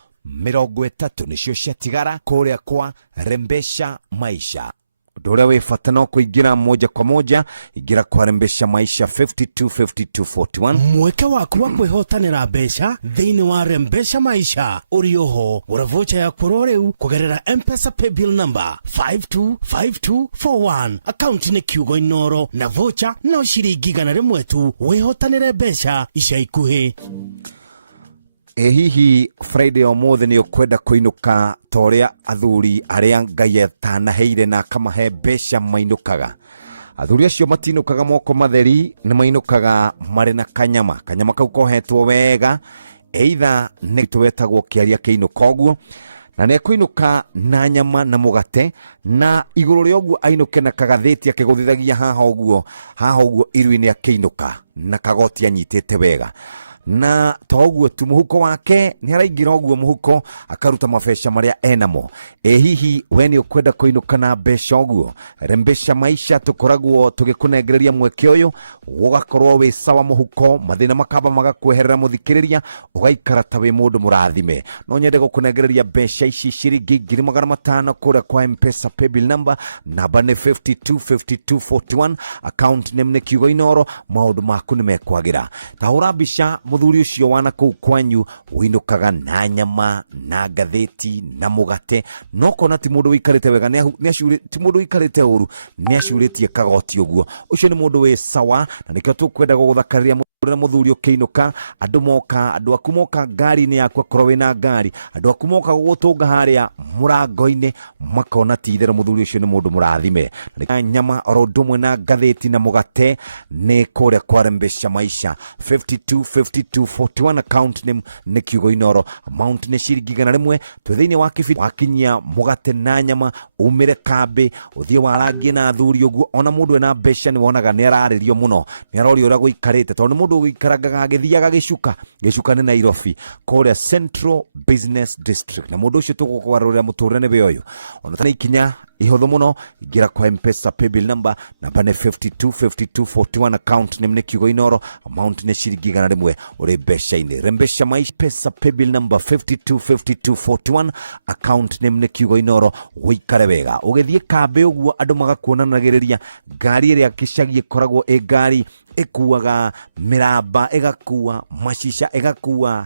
nĩcio ciatigara kũrĩa kwa Rembesha Maisha ũndũ ũrĩa wĩ bata no kũingĩra moja kwa moja ingĩra kwa Rembesha Maisha 525241 mweke waku wa kwĩhotanĩra mbeca thĩinĩ wa Rembesha Maisha ũrĩ oho ũra vocha ya kũrwo rĩu kũgerera M-Pesa paybill number 525241 account nĩ kiugo inoro na vocha no ciringi 100 tu wĩhotanĩre mbeca ica ikuhĩ hihi Friday ũmũthĩ nĩ ũkwenda kũinũka ta ũrĩa athuri arĩa Ngai atanaheire na akamahe mbeca mainũkaga athuri acio matinũkaga moko matheri nĩ mainũkaga marĩ na kanyama kau kohetwo wega either nĩ twetagwo kĩaria kĩinũka ũguo na nĩ ekũinũka na nyama na mũgate na igũrũ rĩa ũguo ainũke na kagathĩti akĩgũthithagia haha ũguo iru-inĩ akĩinũka na kagoti anyitĩte wega na toguo tu muhuko wake ni araingira oguo muhuko akaruta mabesha maria enamo hihi we ni ukwenda kuinuka na besha oguo Rembesha Maisha tukoragwo tugikunengereria mweke uyu ugakorwo wi sawa muhuko mathina makamba magakweherera muthikiriria ugaikara ta wi mundu murathime no nyende gukunengereria besha ici ciringi 500 kuria kwa M-Pesa paybill number namba ni 525241 account name ni kiugo inoro maundu maku ni mekwagira tahura bisha muthuri ucio wana kuu kwanyu winukaga na nyama na gatheti na mugate no kona ti mundu wikarite wega ti mundu wikarite uru ni acuritie kagoti uguo ucio ni mundu we sawa na nikio tukwenda guthakaria na muthuri ukiinuka andu moka andu akumoka ngari ni yakwa korwe na ngari andu akumoka gugutunga haria murango-ini makona ti itherũ muthuri ucio ni mundu murathime nyama orodumwe na gatheti na mugate ni kuria kwa Rembesha Maisha 525241 account name ni kiugo inoro amount ni ciringi 100 twithini wa kibindi wakinyia mugate na nyama umire kambi uthie warangie na athuri uguo ona mundu ena mbeca ni wonaga ni araririo muno ni arorio ura guikarite tondu mundu guikaraga agithiaga gicuka ni Nairobi kuria Central Business District na mundu ucio tugukwarurira muturane be uyu ona tani ikinya ihotho muno ingira kwa M-Pesa paybill number namba ni 525241 account name ni kiugo inoro amount ni ciringi 100 uri besha-ini Rembesha Maisha pesa paybill number 525241 account name ni kiugo inoro wikare wega ugithie kambe uguo andu magakuonanagiriria ngari ĩrĩa gĩcagi ĩkoragwo ngari ĩkuaga miramba ĩgakua macica ĩgakua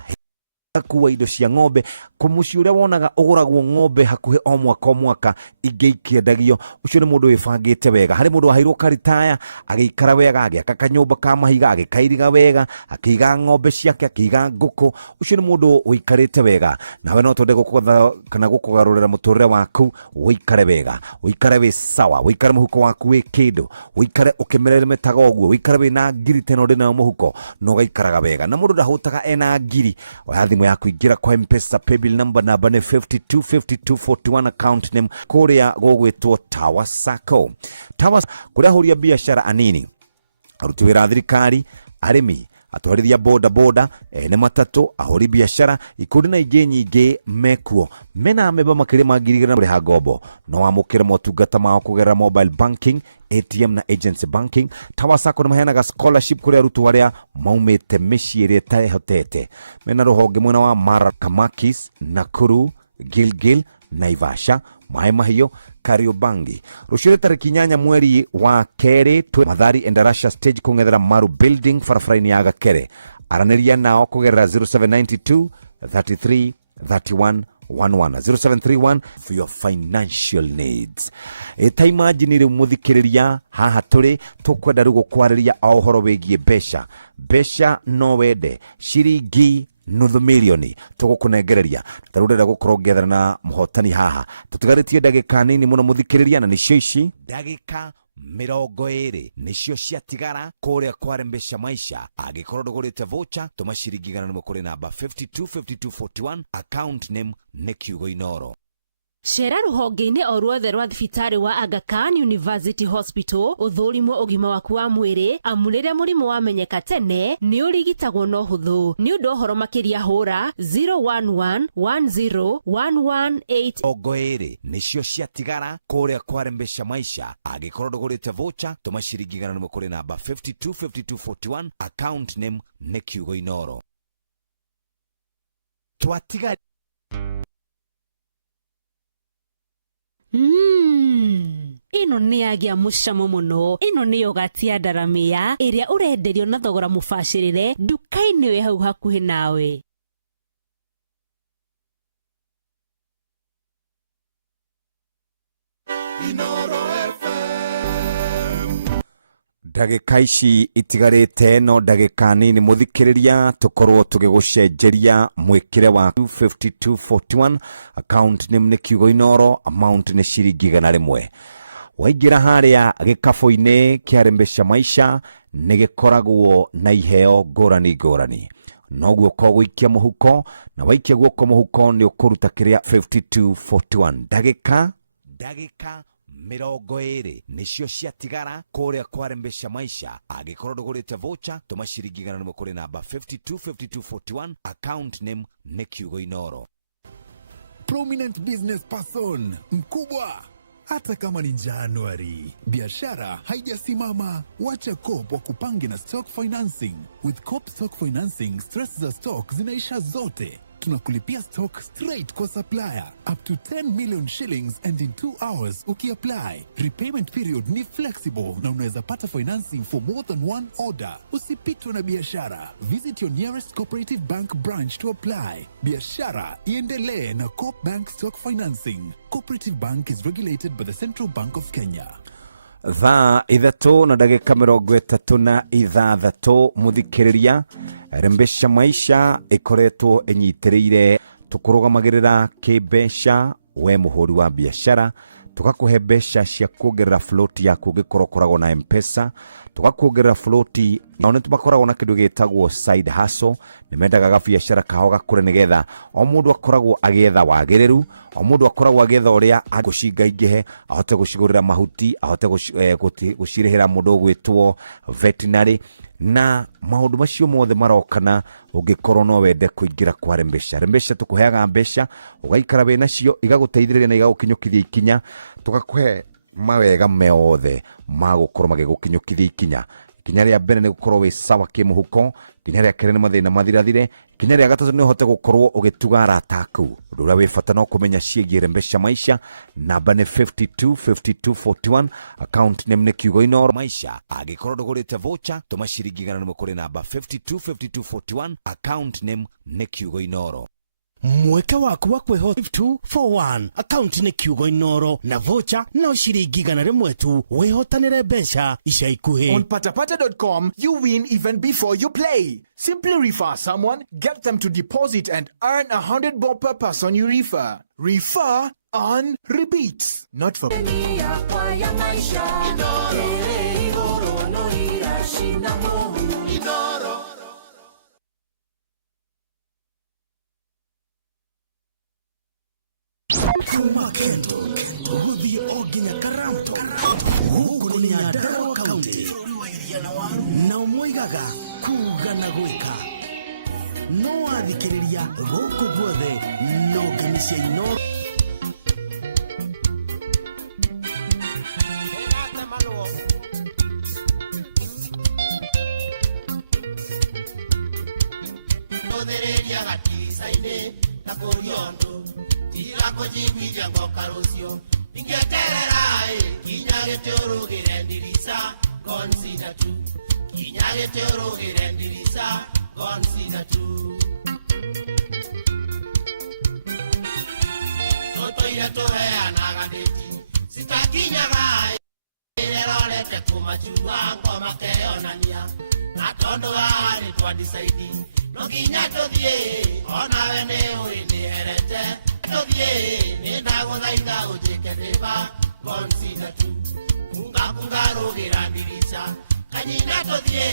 kuwa indo cia ng'ombe kumuci uria wonaga uguragwo ng'ombe hakuhe o mwaka ingĩ ikĩendagio. Ucio nĩ mũndũ wĩbangĩte wega. Harĩ mũndũ waheirwo karitaya agĩikara wega, agĩaka kanyũmba ka mahiga, agĩkairiga wega, akĩiga ng'ombe ciake, akĩiga ngũkũ. Ucio nĩ mũndũ wĩikarĩte wega. Nawe no twende gũkũtha kana gũkũgarũrĩra mũtũrĩre waku wĩikare wega, wĩikare wĩ sawa, wĩikare mũhuko waku wĩ kĩndũ, wĩikare ũkĩmeremetaga ũguo, wĩikare wĩna ngiri teno ndĩ nayo mũhuko no gaikaraga wega. Na mũndũ ndahũtaga ena ngiri wa thimũ yaku ingĩra kwa M-Pesa paybill number nĩ 525241 account name kũrĩa gũgwĩtwo Tower Sacco. Tower kũrĩa ahũria biashara anini, aruti wĩra a thirikari, arĩmi, atwarithia boda ene matatu, ahũri biashara, ikundi na ingĩ nyingĩ mekuo. Mena ameba makĩria ma ngiri igĩrĩ na kũrĩha ngombo no wamũkĩre motungata mao kũgerera mobile banking, ATM na agency banking. Tower Sacco nĩ maheanaga scholarship kũrĩ arutwo arĩa maumĩte mĩciĩ ĩrĩa ĩtehotete. Mena rũhonge mwena wa Maramakis, Nakuru, Gilgil, Naivasha, Mai Mahiũ, Kariobangi. Rũciũ tarĩki 8 mweri wa kerĩ Mathari Endarasha stage kũng'ethera Maru building barabara-inĩ ya Gakere. Aranĩria nao kũgerera 0792 33 31 11 0731 for your financial needs. Ta imagine rĩu mũthikĩrĩria haha tũrĩ tũkwenda rĩu gũkwarĩria o ũhoro wĩgiĩ mbeca no wende ciringi nuthu milioni tũgũkũnengereria. Tarĩu ndĩrenda gũkorwo ngĩethana na mũhotani haha. Tũtigarĩtie ndagĩka nini mũno mũthikĩrĩria, na nĩcio ici ndagĩka 20 nĩcio ciatigara kũrĩa kwa Rembesha Maisha. Angĩkorwo ndũgũrĩte voucher tũma ciringi 100 kũrĩ namba 525241 account name nĩ Kiugo Inoro. Cera rũhonge-inĩ o ruothe rwa thibitarĩ wa Aga Khan University Hospital ũthũrimwo ũgima waku wa mwĩrĩ, amu rĩrĩa mũrimũ wamenyeka tene nĩ ũrigitagwo na ũhũthũ. Nĩ ũndũ ũhoro makĩria hũra 011101118. Ogoere nĩcio ciatigara kũrĩa kwa Rembesha Maisha. Angĩkorwo ndũgũrĩte voucher tũma ciringi 100 kũrĩ namba 525241 account name nĩ Kiugo Inoro. Twatiga ino nĩ yagĩa mũcamo mũno. Ino nĩ yogati ya Daramia ĩrĩa ũrenderio na thogora mũbacĩrĩre nduka-inĩ wĩ hau hakuhĩ nawe. Inoro FM. Ndagĩka ici itigarĩte no ndagĩka nini mũthikĩrĩria tũkorwo tũgĩgũcenjeria mwĩkĩre wa 5241 account name nĩ Kiugo Inoro, amount nĩ ciringi 100. Waingĩra harĩa gĩkabũ-inĩ kĩa Rembesha Maisha nĩ gĩkoragwo na iheo ngũrani. Noguo ko gũikia mũhuko, na waikia guoko mũhuko nĩ ũkũruta kĩrĩa 5241. Ndagĩka 20 nĩcio ciatigara kũrĩa kwa Rembesha Maisha. Angĩkorwo ndũgũrĩte voucher tũma ciringi 100 kũrĩ namba 525241 account name nĩ Kiugo Inoro. Prominent business person mkubwa. Hata kama ni Januari, biashara haijasimama. Wacha Coop wakupange na stock financing. With Coop stock financing, stress za stock zinaisha zote. Tunakulipia stock straight kwa supplier up to 10 million shillings and in 2 hours ukiapply. Repayment period ni flexible na unaweza pata financing for more than one order. Usipitwe na biashara. Visit your nearest cooperative bank branch to apply. Biashara iendelee na Coop Bank Stock Financing. Cooperative Bank is regulated by the Central Bank of Kenya. Thaa 3:36 mũthikĩrĩria. Rembesha Maisha ĩkoretwo ĩnyitĩrĩire tũkũrũgamagĩrĩra kĩmbeca we mũhũri wa biashara, tũgakũhe mbeca cia kuongerera float yaku ũngĩkorwo ũkoragwo na M-Pesa, tũgakuongerera float. Na nĩ tũmakoragwo na kĩndũ gĩtagwo side hustle. Nĩ mendaga gabiacara kao gakũre nĩgetha o mũndũ akoragwo agĩetha wagĩrĩru, o mũndũ akoragwo agĩetha ũrĩa agũcinga ingĩhe, ahote gũcigũrĩra mahuti, ahote gũcirĩhĩra mũndũ ũgwĩtwo veterinary, na maũndũ macio mothe marokana ũngĩkorwo no wende kũingĩra kwa Rembesha. Rembesha tũkũheaga mbeca ũgaikara wĩ nacio, igagũteithĩrĩria na igagũkinyũkithia ikinya. Tũgakũhe mawega mothe ma gũkorwo magĩgũkinyũkithia ikinya. Ikinya rĩa mbere nĩ gũkorwo wĩ sawa kĩmũhuko, kinya rĩa kerĩ nĩ mathĩna mathirathire, kinya rĩa gatatũ nĩ ũhote gũkorwo ũgĩtuga arata aku. Ũndũ ũrĩa wĩ bata no kũmenya ciĩgiĩ Rembesha Maisha. Namba nĩ 525241, account name nĩ Kiugo Inoro Maisha. Angĩkorwo ndũgũrĩte voucher, tũma ciringi 100 kũrĩ namba 525241, account name nĩ Kiugo Inoro. Mweke waku wa kwĩho 5241, account nĩ Kiugo Inoro, na voucher no ciringi 100 tu. Wĩhotanĩre mbeca ica ikuhĩ. On patapata.com, you win even before you play. Simply refer someone, get them to deposit and earn 100 bob per person you refer. Refer on repeat. Not for Kuma Kendo, Ruthi Oginya Karamto, huku ni Nyandarua County, na umwigaga kuga na gwika. No athikiriria gũkũ guothe no nganisha Inoro. Ndothereria gatirica-inĩ na kũriondu tira kũjiguithia ngoka rũciũ ingĩeterera kinya gĩtĩũrũgĩre ndirica consider tu kinya gĩtĩũrũgĩre ndirica consider tu tũtũire tũheanaga ndĩti citakinyaga ĩrerorete kũmachua ngoma keyonania na tondũ haha nĩ twandicaidi no nginya tũthiĩ onawe nĩ ũĩ nĩherete tũthiĩ nĩ ndagũthaitha ũnjĩke ndĩba consider tu kunga rũgĩra ndirica kanyina tũthiĩ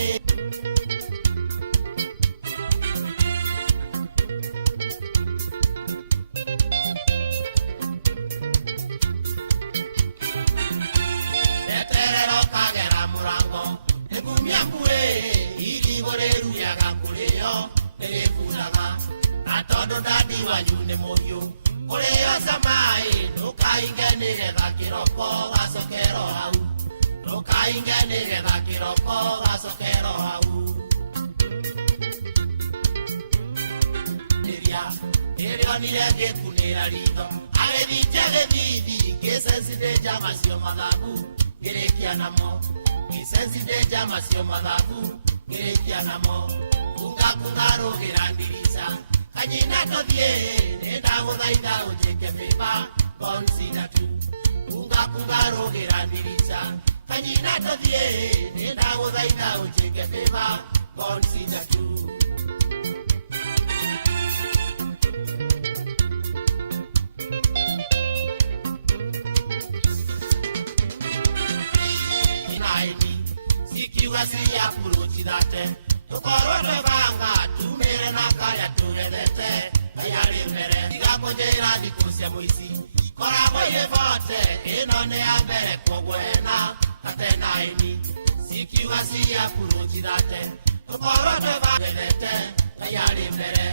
eterero kagera mũrango nĩkumia mbuĩ irigũ rĩruyaga kũrĩo nĩrĩkunaga na tondũ ndandi wanyu nĩ mũhiũ kũrĩo camaĩ ndũkainge nĩgetha kĩroko gacokero hau ndũkainge nĩgetha kĩroko gacokero hau nĩrĩonire ngĩkunĩra ritho agĩthinja gĩthithi ngĩcensithĩ njama cio mathabu ngĩrĩkia namo ngĩcensithĩ njama cio mathabu ngĩrĩkia namo kunga rũgĩra ndirica kanyina tũthiĩ nĩ ndagũthaitha ũnjĩke mĩba consider tu kunga rũgĩra ndirica kanyina tũthiĩ nĩ ndagũthaitha ũnjĩke mĩba consider tu sikiuga ciakurutithate tukorwo twebanga tumĩre na karĩa tũgethete kayarĩ mbere igakũnjĩra thikũ cia mũici koragwo irĩ bote ĩno nĩ ya mbere kwoguo hena katenaini sikiuga ciakurutithate tukorwo twebangethete kayarĩ mbere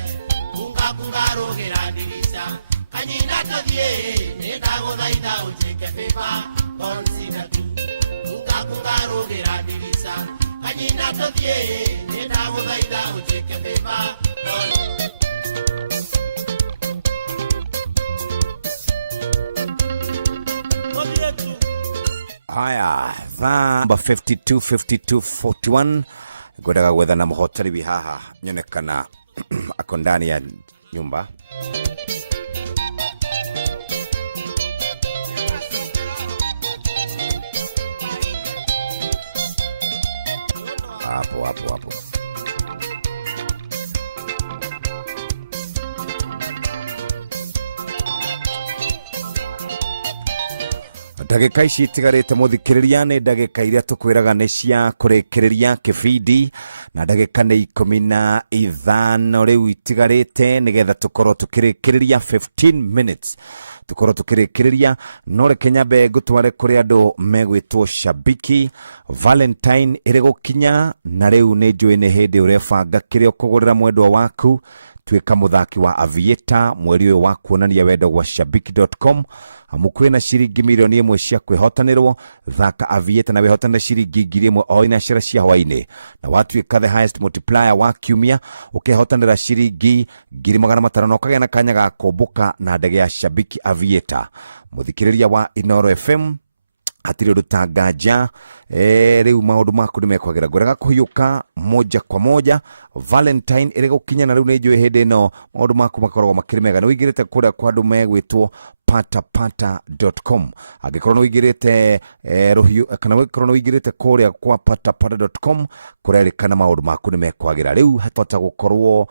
kunga rũgĩra ndirica kanyina tũthiĩ nĩ ndagũthaitha ũnjĩke bĩba consider tu kunga rũgĩra ndirica kanyina tũthiĩ nĩ ndagũthaitha ũnjĩke bĩba Haya, namba 525241 ngwendaga gwetha na mũhotani wi haha nyonekana ako ndani ya nyumba. Hapo. Ndagĩka ici itigarĩte mũthikĩrĩria nĩ ndagĩka iria tũkwĩraga nĩ cia kũrĩkĩrĩria kĩbindi na ndagĩka nĩ 15 rĩu itigarĩte nĩgetha tũkorwo tũkĩrĩkĩrĩria 15 minutes tukorwo tukirikiriria no reke nyambe ngutware kuri andu megwitwo Shabiki. Valentine iri gukinya na riu ni njui ni hindi urebanga kiria ukugurira mwendwa waku tuika muthaki wa Aviator mweri uyu wa kuonania wendo gwa shabiki.com amukwe na shiringi milioni 1 cia kwihotanirwo thaka Aviator na wihotana shiringi 1,000 o ina shira cia hwaini na watuika the highest multiplier wa kiumia ukihotanira shiringi 500 ukagea na kanya ga komboka na ndege ya Shabiki Aviator. Muthikiriria wa Inoro FM atiri rutanganja riu maundu maku nimekwagira ngorega kuhiuka moja kwa moja Valentine iri gukinya na riu ni njui hindi no maundu maku makoragwo makirimega ni wigirite kuria kwa andu megwitwo patapata.com agikorwo ni wigirite ruhiu kana wikorwo ni wigirite kuria kwa patapata.com kurerikana maundu maku nimekwagira riu hatota gukorwo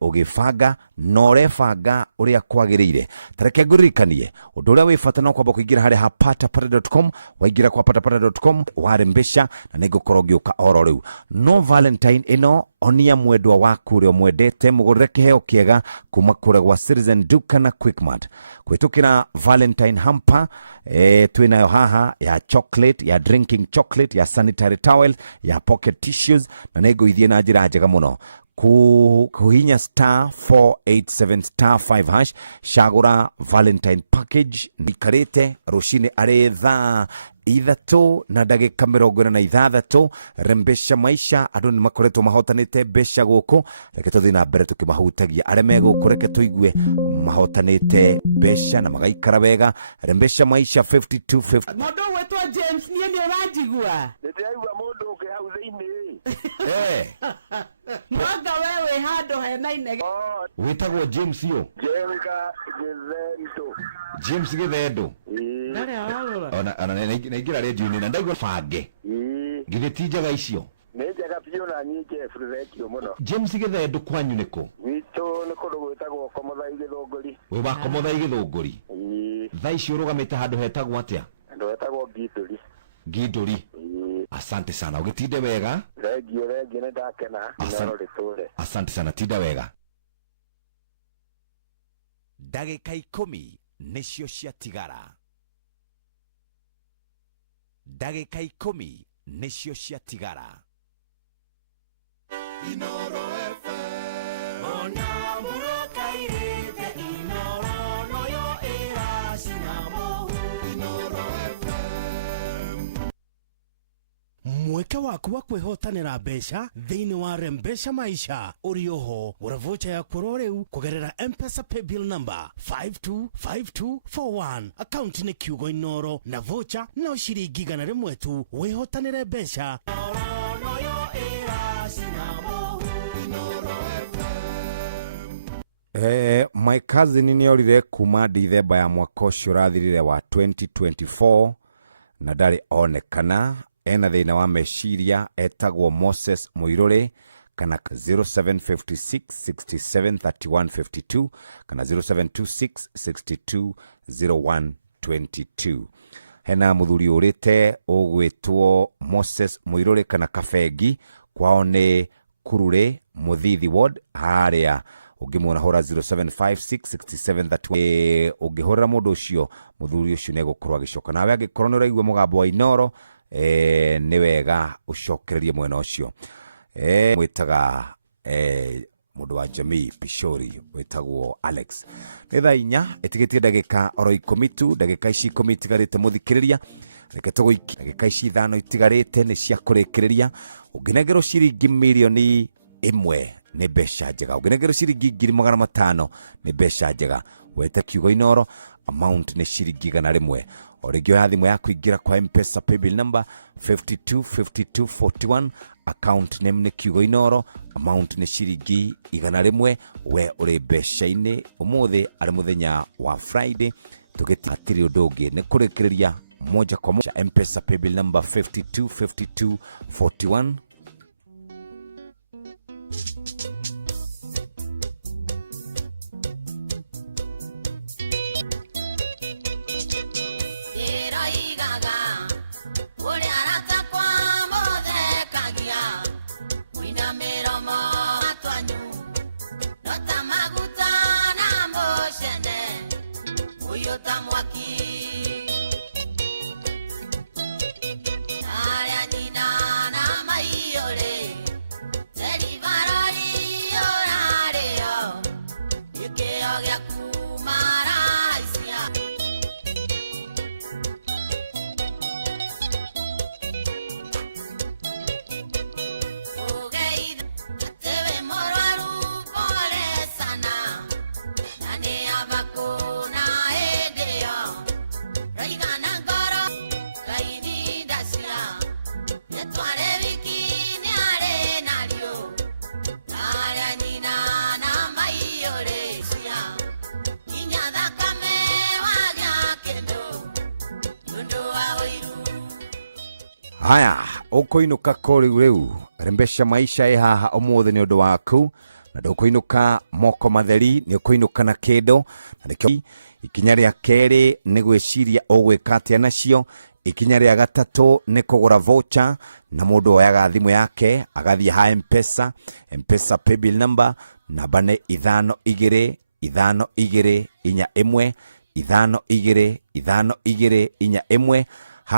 ugifanga no refanga uria kwagirire tareke nguririkanie undu uria wifata no kwamba kuingira hari ha patapata.com waingira kwa patapata.com warembesha na nigukorwo ngiuka oro riu no Valentine ino onia mwendwa waku uria mwendete mugurire kiheo kiega kuma kure gwa Citizen Duka na Quickmart kwitukira Valentine hamper twinayo haha ya chocolate ya drinking chocolate ya sanitary towel ya pocket tissues na niguithie na njira njega muno kuhinya star 487 star 5 hash shagura Valentine package nikarete rushine aretha ithatu na ndagika 46 rembesha maisha andu ni makoretwo mahotanite besha guku reke tuthi na mbere tukimahutagia areme guku reke tuigue mahotanite besha na magaikara wega rembesha maisha 5250 mondo wetwa James nie ni urajigua ndiraigua mundu ungi hau thiini mwanga wewe hado hena inege witagwo James yo James Githendo ndare ararora ona naingira radio ni na ndaigua fange ngithitijaga icio nejega pio na nyike frezekio muno James Githendo kwanyu niko wito niko gwitagwo komotha igithunguri we ba komotha igithunguri tha icio rugamite handu hetagwo atia ndo hetagwo Gidori asante sana ugitinde wega regio ne ndakena nero ritore asante sana tinda wega ndagika 10 nicio cia tigara ndagika 10 nicio cia tigara Inoro FM ona muroka irite Inoro noyo erasinamo Inoro FM mweke waku wa kwihotanira mbeca thiini wa Rembesha Maisha uri oho uravocha ya kuroreu kugerera M-Pesa paybill number 525241 account ni kiugo Inoro na vocha no shiringi 100 tu wihotanire mbeca my cousin ni orire kuma Dithemba ya mwaka ucio rathirire wa 2024 na ndari onekana ena thina wa meciria etagwo Moses Muirore kana 0756 673152 kana 0726 620122 hena muthuri urite ugwitwo Moses Muirore kana Kafegi kwao ni Kurure Muthithi ward haria ungimona hora 07566731 ungihorera mundu ucio muthuri ucio negukorwo agicoka nawe agikorwo ni uraigua mugambo wa Inoro ni wega ucokererie mwena ucio mwitaga mundu wa jamii Pishori witagwo Alex ni thaa 4 itigitie ndagika oro 10 tu ndagika ici 10 itigarite muthikiriria reke tuguiki ndagika ici 5 itigarite ni cia kurikiriria unginegero shiringi milioni 1 ni besha njega unginegero shiringi 500 ni besha njega wete kiugo Inoro amount ni shiringi 100 origio ya thimu yaku ingira kwa M-Pesa paybill number 525241 account name ni kiugo Inoro amount ni shiringi 100 we uri besha-ini umuthi ari muthenya wa Friday tugitatiri undugi ni kurikiria moja kwa moja M-Pesa paybill number 525241 Aria nina na mai ore, Deli Varori. haya ukoinuka kuri riu rembesha maisha haha umuthi ni undu waku na ndukuinuka moko matheri ni ukuinuka na kindu na nikio ikinya ria keri ni gwiciria ugwika atia nacio ikinya ria gatatu ni kugura voucher na mundu oyaga thimu yake agathie ha mpesa paybill number namba ni 525241 525241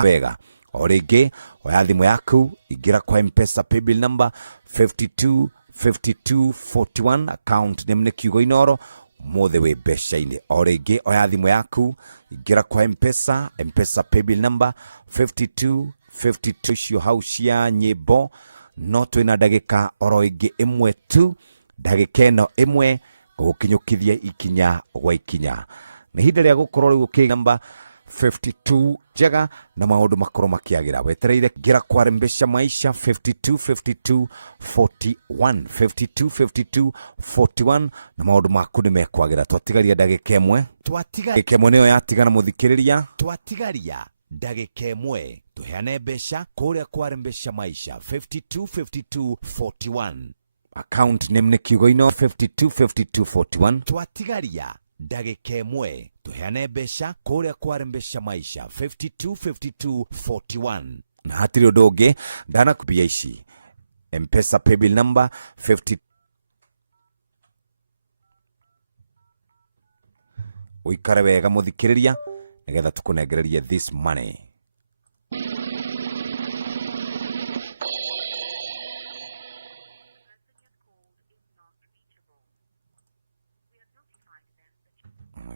wega o ringi oya thimu yaku ingira kwa mpesa paybill number 525241 account name ni kiugo inoro mothe we beshaine o ringi oya thimu yaku ingira kwa mpesa paybill number 5252 cio house ya nyimbo no twina ndagika oro ingi imwe tu ndagika ino imwe gukinyukithia ikinya gwa ikinya ni hinda ria gukorwo riu ki number 52 jega na maundu makoro makiagira wetereire gira kwa rembesha maisha 525241 na maundu maku ni mekwagira twatigaria ndagika imwe niyo yatigana muthikiriria twatigaria ndagika imwe tuheane mbeca kuria kwa rembesha maisha 525241 account name ni kiugo ino 525241 twatigaria ndagika imwe tuheane mbeca kuria kwa rembesha maisha 525241 na hatiri undu ungi ndana kupia ici mpesa paybill number 50 uikare wega muthikiriria nigetha tukunengererie this money.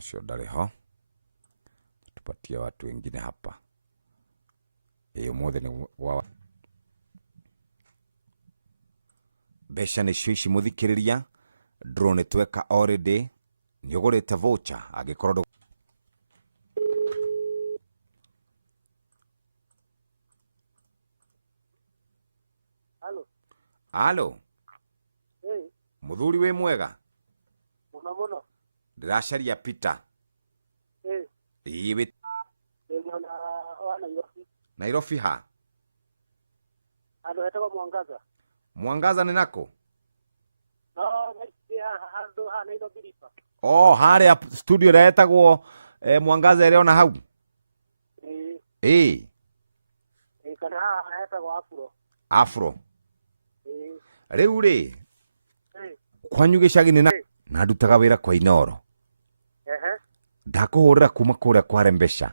Sio ndari ho tupatie watu wengine hapa mothe ni wa besha ni shishi muthikiriria drone tweka already ni ugurite voucher agikorwo Halo muthuri we mwega muno ndiracaria Peter iwe Nairobi ha ando etwa Mwangaza ni nako ando ha Nairobi ripa haria studio retagwo Mwangaza ere ona hau kana etagwo Afro riu ri kwanyu gicagi ni na ndutaga wira kwa Inoro ndakuhurira kuma kuria kwa rembesha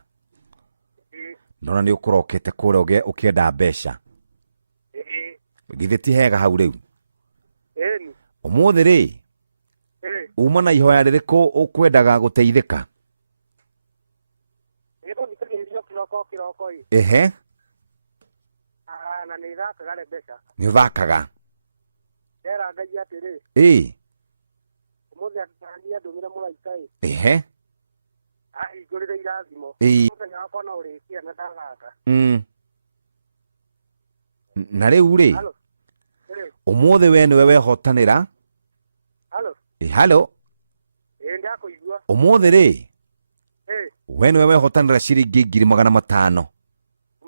ndona ni ukurokete kuria ukienda mbeca githeti hega hau riu umuthi ri uma na ihoya ririku ukwendaga guteithika na ni thakaga rembesha ni thakaga era ngaji atiri umuthi atania ndumira muraika igurire irathimo muthenya wakwa no urikia na ndathaka na riu ri umuthi we niwe wehotanira halo ndakuigua umuthi ri we niwe wehotanira ciringi 500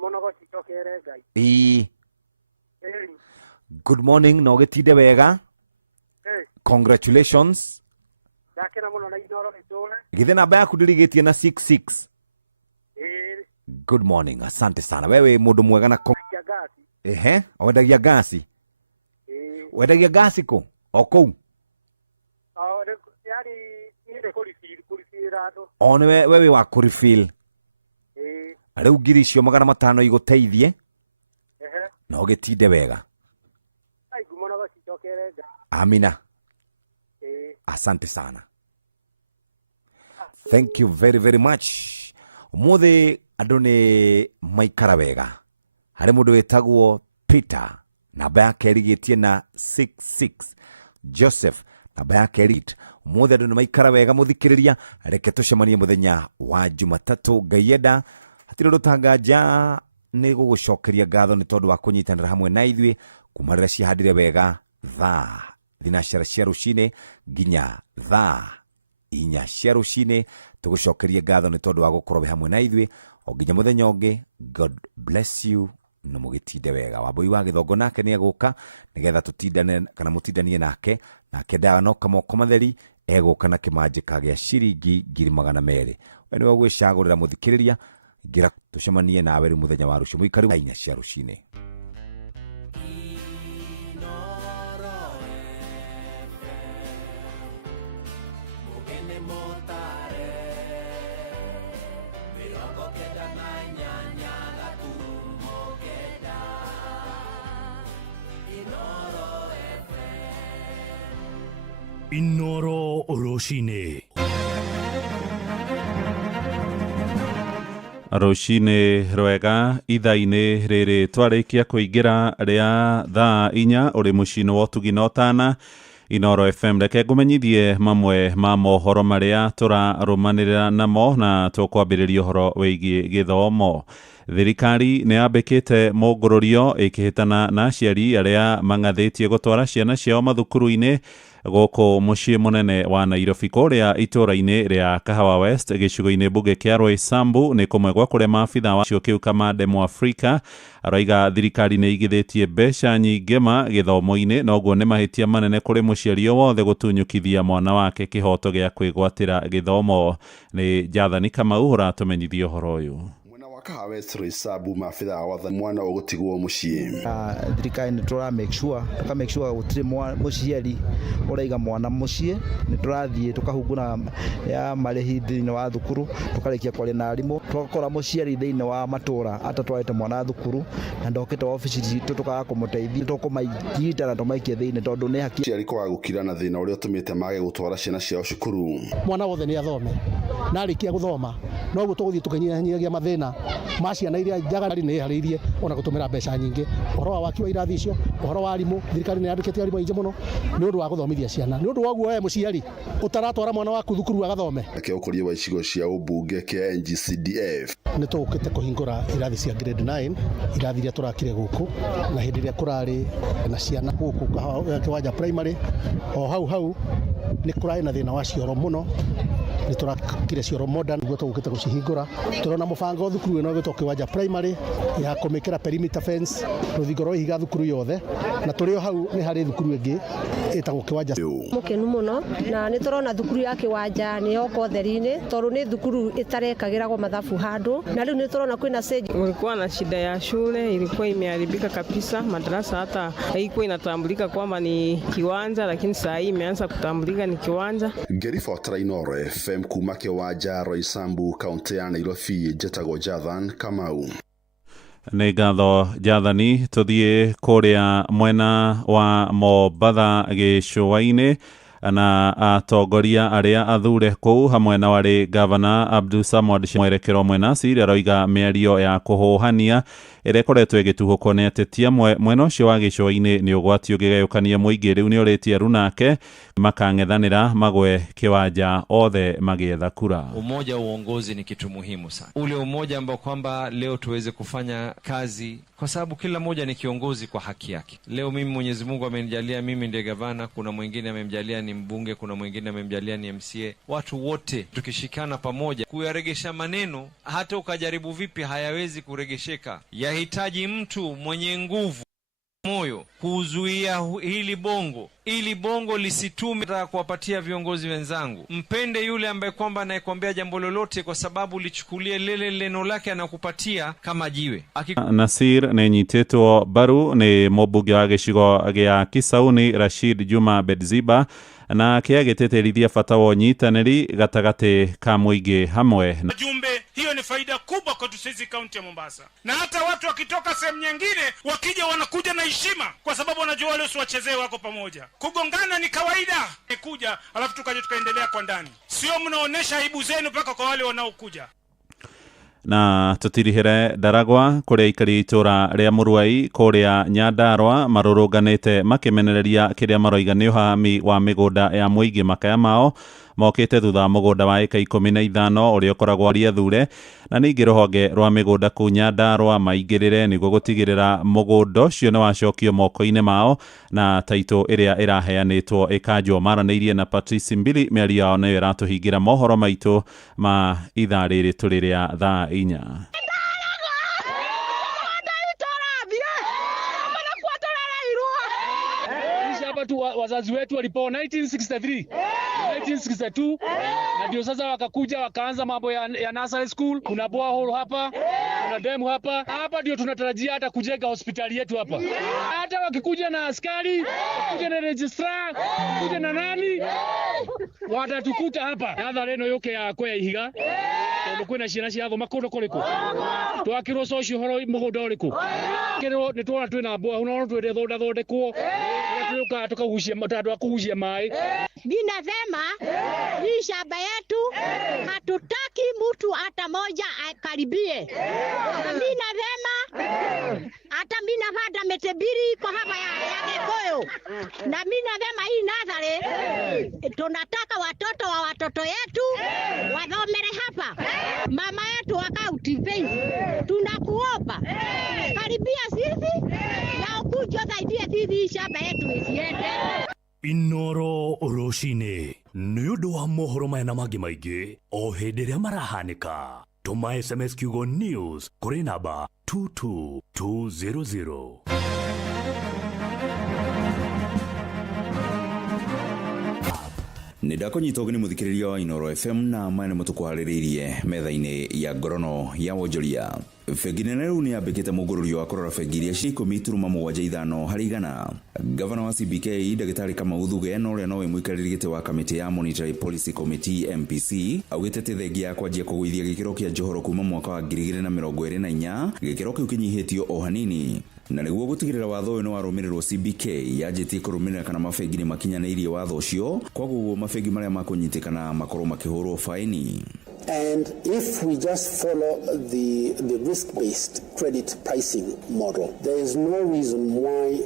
muno gocitokere ngai good morning no gitinde wega congratulations ndakena muno na Inoro ritule githe namba yaku ndirigitie na 66 good morning asante sana wewe mundu mwega na wendagia gasi wendagia gasi ko okou yani ile kurifira ndo one wewe wa kurifil riu ngiri icio 500 iguteithie no gitinde wega aigumona gocitokerega amina asante sana thank you very very much umuthi andu ni maikara wega hari mundu wetagwo Peter namba yake erigitie na 66 Joseph namba yake erit umuthi andu ni maikara wega muthikiriria reke tucemanie muthenya wa Jumatatu ngaienda hatire rutanganja ni gugucokeria ngatho ni tondu wa kunyitanira hamwe na ithwi kumarira cihandire wega thinashara cia rucine nginya 4 cia rucine tugucokeria ngatho ni tondu wa gukorwo hamwe na ithwi o nginya muthenya ungi. God bless you no mugitinde wega. Wambui wa Githongo nake ni eguka nigetha tutindane kana mutindanie nake ndano kamoko matheri eguka na kimanjika gya ciringi 200,000. We ni wagwicagurira muthikiriria ngira tucemanie nawe ri muthenya wa rucio muikaru 4 cia rucini. Inoro Roshine. Roshine rwega ithainĩ rĩrĩ twarĩkia kũingĩra rĩa thaa 4 ũrĩ mũciĩ wa Ũtugi na Ũtana. Inoro FM reke ngũmenyithie mamwe ma mohoro marĩa tũrarũmanĩrĩra namo na tũkwambĩrĩria ũhoro wĩgiĩ gĩthomo. Thirikari nĩ yambĩkĩte mũngũrũrio ĩkĩhĩtana na aciari arĩa mang'athĩtie gũtwara ciana ciao mathukuru-inĩ gũkũ mũciĩ mũnene wa Nairobi kũrĩa itũũra-inĩ rĩa Kahawa West gĩcigo-inĩ mbunge kĩa Roysambu nĩ kũmwe gwa kũrĩa maabitha wa cio kĩu Kamande Mwafrika aroiga thirikari nĩ igithĩtie mbeca nyingĩ gĩthomo-inĩ na ũguo nĩ mahĩtia manene kũrĩ mũciari o wothe gũtunyũkithia mwana wake kĩhoto gĩa kwĩgwatĩra gĩthomo. Nĩ Jathani Kamau ũratũmenyithia ũhoro ũyũ. Kahawa West Roysambu maabitha wa mwana ũgũtigwo mũciĩ. Thirikari nĩ tũra make sure gũtirĩ mũciari ũraiga mwana mũciĩ. Nĩ tũrathiĩ tũkahunguna ya marĩhi thĩinĩ wa thukuru tũkarĩkia kwaria na arimũ tũgakora mũciari thĩinĩ wa matũra atatwarĩte mwana thukuru na ndokĩte ofici citũ tũkaga kũmũteithia tũkũmaigita na tũmaikie thĩinĩ tondũ nĩ haki ciari kwaga gũkira na thĩna ũrĩa ũtũmĩte mage gũtwara ciana ciao cukuru. Mwana wothe nĩ athome na arĩkia gũthoma no gũtũgũthiĩ tũkĩnyihanyihagia mathĩna ma ciana iria njagari nĩ harĩirie ona gũtũmĩra mbeca nyingĩ. Ũhoro wa waki wa irathi icio, ũhoro wa arimũ, thirikari nĩ yandĩkĩte arimũ aingĩ mũno nĩ ũndũ wa gũthomithia ciana. Nĩ ũndũ wa guo mũciari ũtaratwara mwana waku thukuru agathome. Reke ũkũria wa icigo cia ũmbunge kĩa NGCDF. Nĩ tũgũkĩte kũhingũra irathi cia grade 9 irathi iria tũrakire gũkũ na hĩndĩ ĩrĩa kũrarĩ na ciana gũkũ kĩwanja primary o hau nĩ kũrarĩ na thĩna wa cioro mũno. Nĩ tũrakire cioro modern nĩguo tũgũkĩte gũcihingũra. Tũrona mũbango thukuru ĩno ĩgĩtwo kĩwanja primary ya kũmĩkĩra perimeter fence rũthingo rwa ihiga thukuru yothe na tũrĩ o hau nĩ harĩ thukuru ĩngĩ ĩtagwo kĩwanja. Mũkenu mũno na nĩ tũrona thukuru ya kĩwanja nĩ yoko ũtheri-inĩ tondũ nĩ thukuru ĩtarekagĩragwo mathabu handũ na rĩu nĩ tũrona kwĩna stage. Kulikuwa na shida ya shule, ilikuwa imeharibika kabisa, madarasa hata haikuwa inatambulika kwamba ni kiwanja, lakini saa hii imeanza kutambulika ni kiwanja. Ngĩribotera Inoro FM kuma kĩwanja Roysambu kaunti ya Nairobi njĩtagwo Jathan Kamau. Nĩ ngatho Jathani. Tũthiĩ kũrĩa mwena wa Mombatha gĩcũa-inĩ na atongoria arĩa athure kũu hamwe na warĩ gavana Abdulsamad mwerekero mwena Siri aroiga mĩario ya kũhũhania ĩrĩa ĩkoretwo ĩgĩtuhũkwo nĩ ateti amwe mwena ũcio wa gĩcũa-inĩ nĩ ũgwati ũngĩgayũkania mũingĩ. Rĩu nĩ ũrĩtie runake makang'ethanĩra magwe kiwanja othe magĩetha kura. Umoja wa uongozi ni kitu muhimu sana, ule umoja ambao kwamba leo tuweze kufanya kazi kwa sababu kila mmoja ni kiongozi kwa haki yake. Leo mimi Mwenyezi Mungu amenijalia mimi ndiye gavana, kuna mwingine amemjalia ni mbunge, kuna mwingine amemjalia ni MCA. Watu wote tukishikana pamoja kuyaregesha maneno, hata ukajaribu vipi hayawezi kuregesheka. Yahitaji mtu mwenye nguvu moyo kuzuia ili bongo lisitume kuwapatia viongozi wenzangu. Mpende yule ambaye kwamba anayekwambia jambo lolote kwa sababu lichukulie lele neno lake anakupatia kama jiwe. Nasir nĩ nyitĩtwo mbaru nĩ mũmbunge wa gĩcigo gĩa Kisauni Rashid Juma Bedziba na kĩagĩtĩtĩrithia bata wa ũnyitanĩri gatagatĩ ka mũingĩ hamwe. Jumbe hiyo ni faida kubwa kwa sisi kaunti ya Mombasa, na hata watu wakitoka sehemu nyingine wakija wanakuja na heshima kwa sababu wanajua wale usiwachezee wako pamoja. Kugongana ni kawaida, kuja alafu tukaendelea kwa ndani, sio mnaonesha aibu zenu mpaka kwa wale wanaokuja. Na tutirihere Ndaragwa kũrĩa aikari itũra rĩa Mũruai kũrĩa Nyandarua marũrũnganĩte makĩmenereria kĩrĩa maroiga nĩ ũhami wa mĩgũnda ya mũingĩ makaya mao mokĩte thutha mũgũnda wa eka 15 ũrĩa ũkoragwo arĩ athure na ningĩ rũhonge rwa mĩgũnda kũu Nyandarua maingĩrĩre nĩguo gũtigĩrĩra mũgũnda ũcio nĩ wacokio moko-inĩ mao na taitũ ĩrĩa ĩraheanĩtwo ĩkanjwo. Maranĩirie na Patrice Mbili, mĩario yao nĩyo ĩratũhingĩra mohoro maitũ ma ithaa rĩrĩ tũrĩ rĩa thaa 4. wazazi wetu walipo 1963, 1962 na ndio sasa wakakuja wakaanza mambo ya nursery school. Kuna borehole hapa, kuna dam hapa ndio tunatarajia hata kujenga hospitali yetu hapa. Hata wakikuja na askari, wakikuja na registrar, wakikuja na nani, watatukuta hapa. Nadha reno yoke ya kwa ihiga. Tondu kwina ciana ciago makono kuriku. Twakirwo socio horo mugunda uriku. Kirwo ni twona twina boa huno twende thondekwo. Tuka tukahushia matatu akuhushia mai. Mimi nasema hii shamba yetu hatutaki mtu hata moja akaribie. Mimi nasema hata mimi napanda metebiri kwa hapa ya Gikuyu. Na mimi nasema hii Nazare tunataka watoto wa watoto yetu wasomere hapa. Mama yetu wakauti pei. Tunakuomba karibia sisi na ukuje saidia sisi shamba yetu isiende. Inoro Roshine nĩ ũndũ wa mohoro maya na mangĩ maingĩ o hĩndĩ ĩrĩa marahanĩka. Tũma SMS kiugo news kũrĩ namba 22200. Nĩ ndakũnyita ũgeni mũthikĩrĩria wa Inoro FM na maya nĩ mũtũkũharĩrĩirie metha-inĩ ya ngorono ya wonjoria. Bengi nene rĩu nĩ yambĩkĩte mũngũrũrio wa kũrora bengi iria ciĩ 10.75 harĩ igana. Gavana wa CBK Ndagĩtarĩ Kamau Thuge na ũrĩa nowe mũikarĩri gĩtĩ wa kamĩtĩ ya Monetary Policy Committee MPC augĩte atĩ thengia ya kwanjia kũgũithia gĩkĩro kĩa njohoro kuma mwaka wa 2024 gĩkĩro kĩu kĩnyihĩtio o hanini. Na nĩguo gũtigĩrĩra watho ũyũ nĩ warũmĩrĩrwo, CBK yanjĩtie kũrũmĩrĩra kana mabengi nĩ makinyanĩirie watho ũcio, koguo mabengi marĩa makũnyitĩkana makorwo makĩhũrwo faini. And if we just follow the risk-based credit pricing model, there is no reason why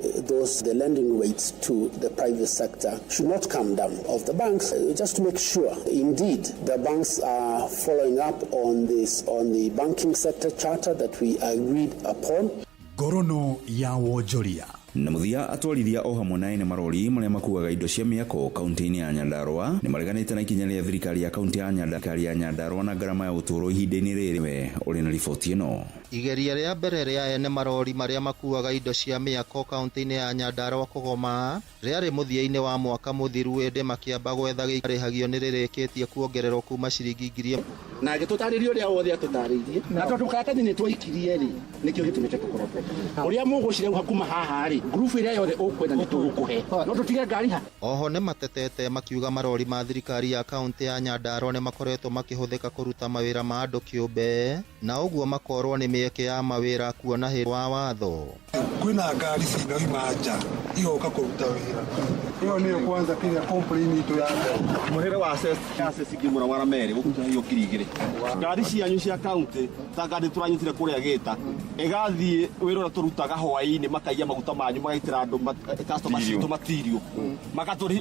the lending rates to the private sector should not come down of the banks, just to make sure indeed the banks are following up on the banking sector charter that we agreed upon. Ngorono ya wonjoria. Na muthia atwarithia o hamwe na ene marori marĩa makuaga indo cia mĩako kaunti-inĩ ya Nyandarua nĩ mareganĩte na ikinya rĩa thirikari ya kaunti ya Nyandarua na ngarama ya ũtũũro ihinda-inĩ rĩrĩ. We ũrĩ na riboti ĩno. Igeria rĩa mbere rĩa ene marori marĩa makuaga indo cia mĩako kaunti-inĩ ya Nyandarua kũgoma rĩarĩ mũthia-inĩ wa mwaka mũthiru, ĩndĩ makĩamba gwetha gĩkarĩhagio nĩ rĩrĩkĩtie kuongererwo kuma ciringi ngiri na agĩtũtarĩria ũrĩa wothe atũtarĩirie na tondũ karatathi nĩ twaikirie rĩ nĩkĩo gĩtũmĩte tũkorope ũrĩa mũgũcireuha kuma haha rĩ grupu ĩrĩa yothe ũkwenda nĩ tũgũkũhe no tũtige ngari ha. Oho nĩ matetete makiuga marori ma thirikari ya kaunti ya Nyandarua nĩ makoretwo makĩhũthĩka kũruta mawĩra ma andũ kĩũmbe na ũguo makorwo nĩ mĩeke ya mawĩra kuona hĩndĩ wa watho. Kwĩna ngari cinauma nja igoka kũruta wĩra. Hiyo nĩyo kwanza kile complain itu ya muhere wa access ngimura wara mere gũkuta hiyo kirigire. Ngari cianyu cia county ta ngari turanyitire kũrĩa gĩta ĩgathiĩ wĩra ũrĩa tũrutaga hwaĩ-inĩ makaiya maguta manyu magaitĩra andũ customer citũ material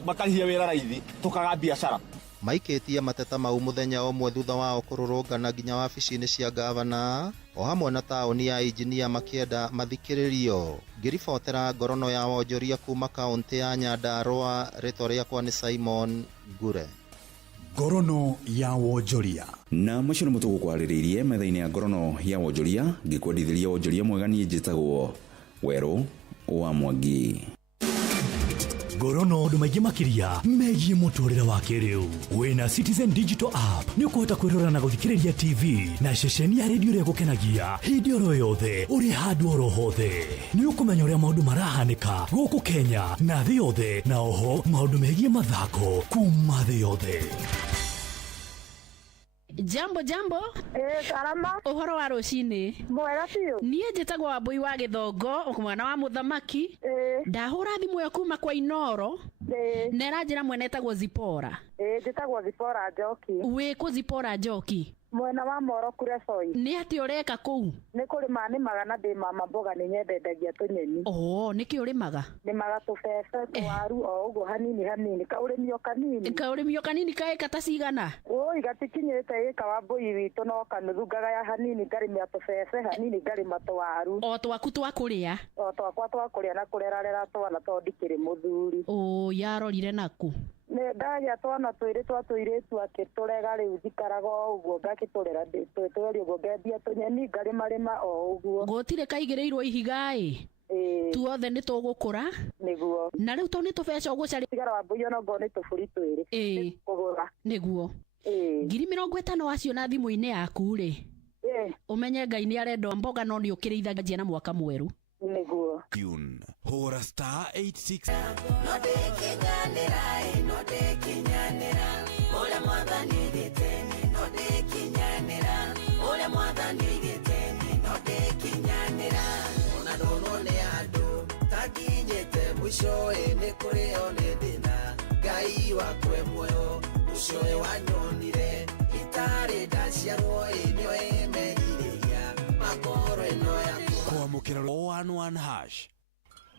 makarĩhia wĩra raithi tũkaga biacara. Maikĩtie mateta mau mũthenya ũmwe thutha wao kũrũrũngana nginya wabici-inĩ cia gavana o hamwe na taũni ya injinia makĩenda mathikĩrĩrio. Ngĩribotera ngorono ya wonjoria kuma kaunti ya Nyandarua, rĩtwa rĩakwa nĩ Simon Ngure. Ngorono ya wonjoria. Na macio nĩ mũtũgũkwarĩrĩirie metha-inĩ ya ngorono ya wonjoria, ngĩkwendithĩria wonjoria mwega. Niĩ njĩtagwo Werũ wa Mwangi. Ngorono ũndũ maingĩ makĩria megiĩ mũtũũrĩre wa kĩrĩu. Wĩna Citizen Digital App nĩ ũkũhota kwĩrora na gũthikĩrĩria TV na ceceni ya redio ĩrĩa gũkenagia hĩndĩ oro yothe ũrĩ handũ oro hothe. Nĩ ũkũmenya ũrĩa maũndũ marahanĩka gũkũ Kenya na thĩ yothe, na oho maũndũ megiĩ mathako kuma thĩ yothe. Jambo. Karama. Ũhoro wa rũcinĩ. Mwega biũ. Niĩ njĩtagwo Wambui wa Gĩthongo, mwana wa mũthamaki. Ndahũra thimũ yo kuma kwa Inoro. Na ĩranjĩra mwene etagwo Zipora. Njĩtagwo Zipora Njoki. Wĩ kũ Zipora Njoki? Mwena wa Moro kũrĩa Soi. Nĩ atĩ ũreka kũu? Nĩ kũrĩma nĩmaga na ndĩ mama mboga nĩ nyendendagia tũnyeni. Nĩkĩ ũrĩmaga? Nĩmaga tũbebe, tũwaru o ũguo hanini. Kaũrĩmi o kanini ka ĩka ta cigana? Oi gatikinyĩte ĩka Wambui witũ no kanuthu ngagaya hanini, ngarĩmia tũbebe hanini, ngarĩma tũwaru. O twaku twa kũrĩa? O twakwa twa kũrĩa na kũrerarera twana tondũ ndikĩrĩ mũthuri. Yarorire naku? Nĩ ndagĩa twana twĩrĩ twa tũirĩtu akĩtũrega rĩu thikaraga o ũguo ngakĩtũrera twĩtũrĩ ũguo ngendia tũnyeni ngarĩmarĩma o ũguo. Gũtirĩ kaigĩrĩirwo ihiga ĩ? tuothe nĩ tũgũkũra nĩguo na rĩu to nĩ tũbeca ũgũcaria tigara wa mbũi ona ngorwo nĩ tũbũri twĩrĩ kũgũra nĩguo 50,000 wacio na thimũ-inĩ yaku rĩ umenye Ngai nĩ arenda mboga no nĩ ũkĩrĩithagia na mwaka mwerũ nĩguo hũra star 86 no ndĩkinyanĩra no ndĩkinyanĩra ũrĩa mwathani gĩteni no ndĩkinyanĩra ũrĩa mwathani gĩteni no ndĩkinyanĩra ona ndonwo nĩ andũ takinyĩte mũico nĩ kũrĩ o nĩ thĩna Ngai wakwe muoyo ũcio wanyonire itarĩ ndaciarwo nĩo emerirĩria makoro ĩno yakwa kwamũkĩra 11#.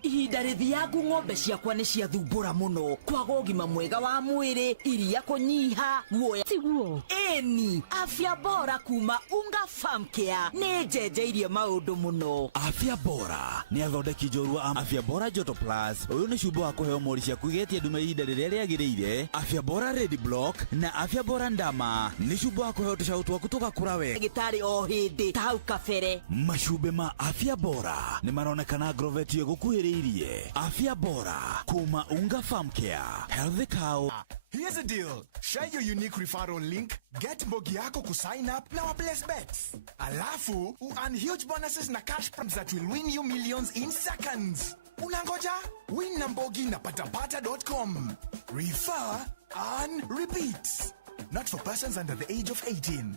ihinda rĩthiangu ng'ombe ciakwa nĩ ciathumbũra mũno kwaga ũgima mwega wa mwĩrĩ iria kũnyiha guoya tiguo ĩni afya bora kuma Unga Farm Care nĩ njenjeirie maũndũ mũno. Afya bora nĩ athondeki njorua Afya bora Joto Plus ũyũ nĩ cumbũ wa kũheo mori ciaku igetia ndume ihinda rĩrĩa rĩagĩrĩire. Afya bora Red Block na Afya bora Ndama nĩ cumbũ wa kũheo tũcaũ twaku tũgakũra wega ndagĩtarĩ o hĩndĩ ta hau kabere. Macumbe ma Afya bora nĩ maronekana Agrovet gũkuhĩrĩirie. Afya bora kuma Unga Farm Care, healthy cow. Here's the deal. Share your unique referral link, get mbogi yako ku sign up na place bets. Alafu, earn huge bonuses na cash prizes that will win you millions in seconds. Unangoja? Win na mbogi na patapata.com. Refer, earn, repeat. Not for persons under the age of 18.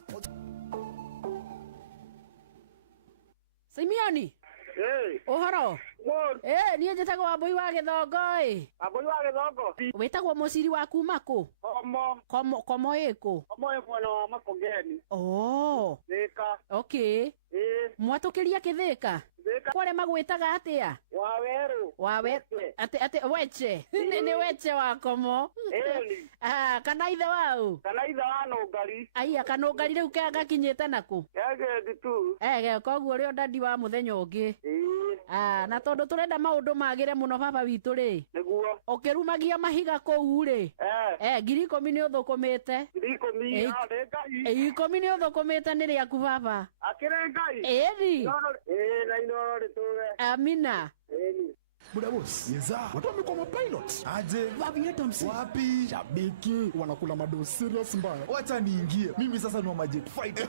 Simeoni. Uhoro. Niĩ njĩtagwo Wambui wa Gĩthongo Wambui wa Gĩthongo. Wĩtagwo mũciri wa kuma kũ? Komo ĩkũ? Komo ĩ mwena wa Makongeni. Thĩka. Okay. Mwatũkĩria Kĩthĩka? Kũrĩa magwĩtaga atĩa? Waweru. Ate Weche. Nĩ Weche wa Komo. Kana ithe wau? Kana ithe wa Nũngari. Aya Kanũngari rĩu gakinyĩte nakũ? Gegethi tu. Koguo rĩo ndandi wa mũthenya ũngĩ. Na tondũ tũrenda maũndũ magĩre mũno baba witũ rĩ. Nĩguo. Ũkĩrumagia mahiga kũu rĩ. 10,000 nĩ ũthũkũmĩte. 10,000 nĩ ũthũkũmĩte nĩ rĩaku baba. Akĩrĩ Ngai. Ĩthi. Na ino rĩtũwe. Amina. Buda boss. Yeza. Watu wamekuwa mapilot. Aje. Wavieta msi. Wapi? Shabiki. Wanakula mado serious mbaya. Wacha niingie. Mimi sasa ni wa majet fighter.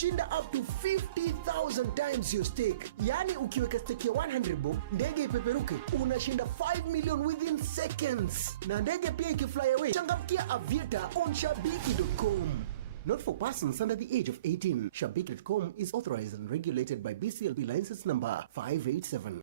Shinda up to 50,000 times your stake. Yani ukiweka stake ya 100 bob, ndege ipeperuke, unashinda 5 million within seconds. Na ndege pia ikifly away. Changamkia Avieta on shabiki.com. Not for persons under the age of 18. Shabiki.com is authorized and regulated by BCLB license number 587.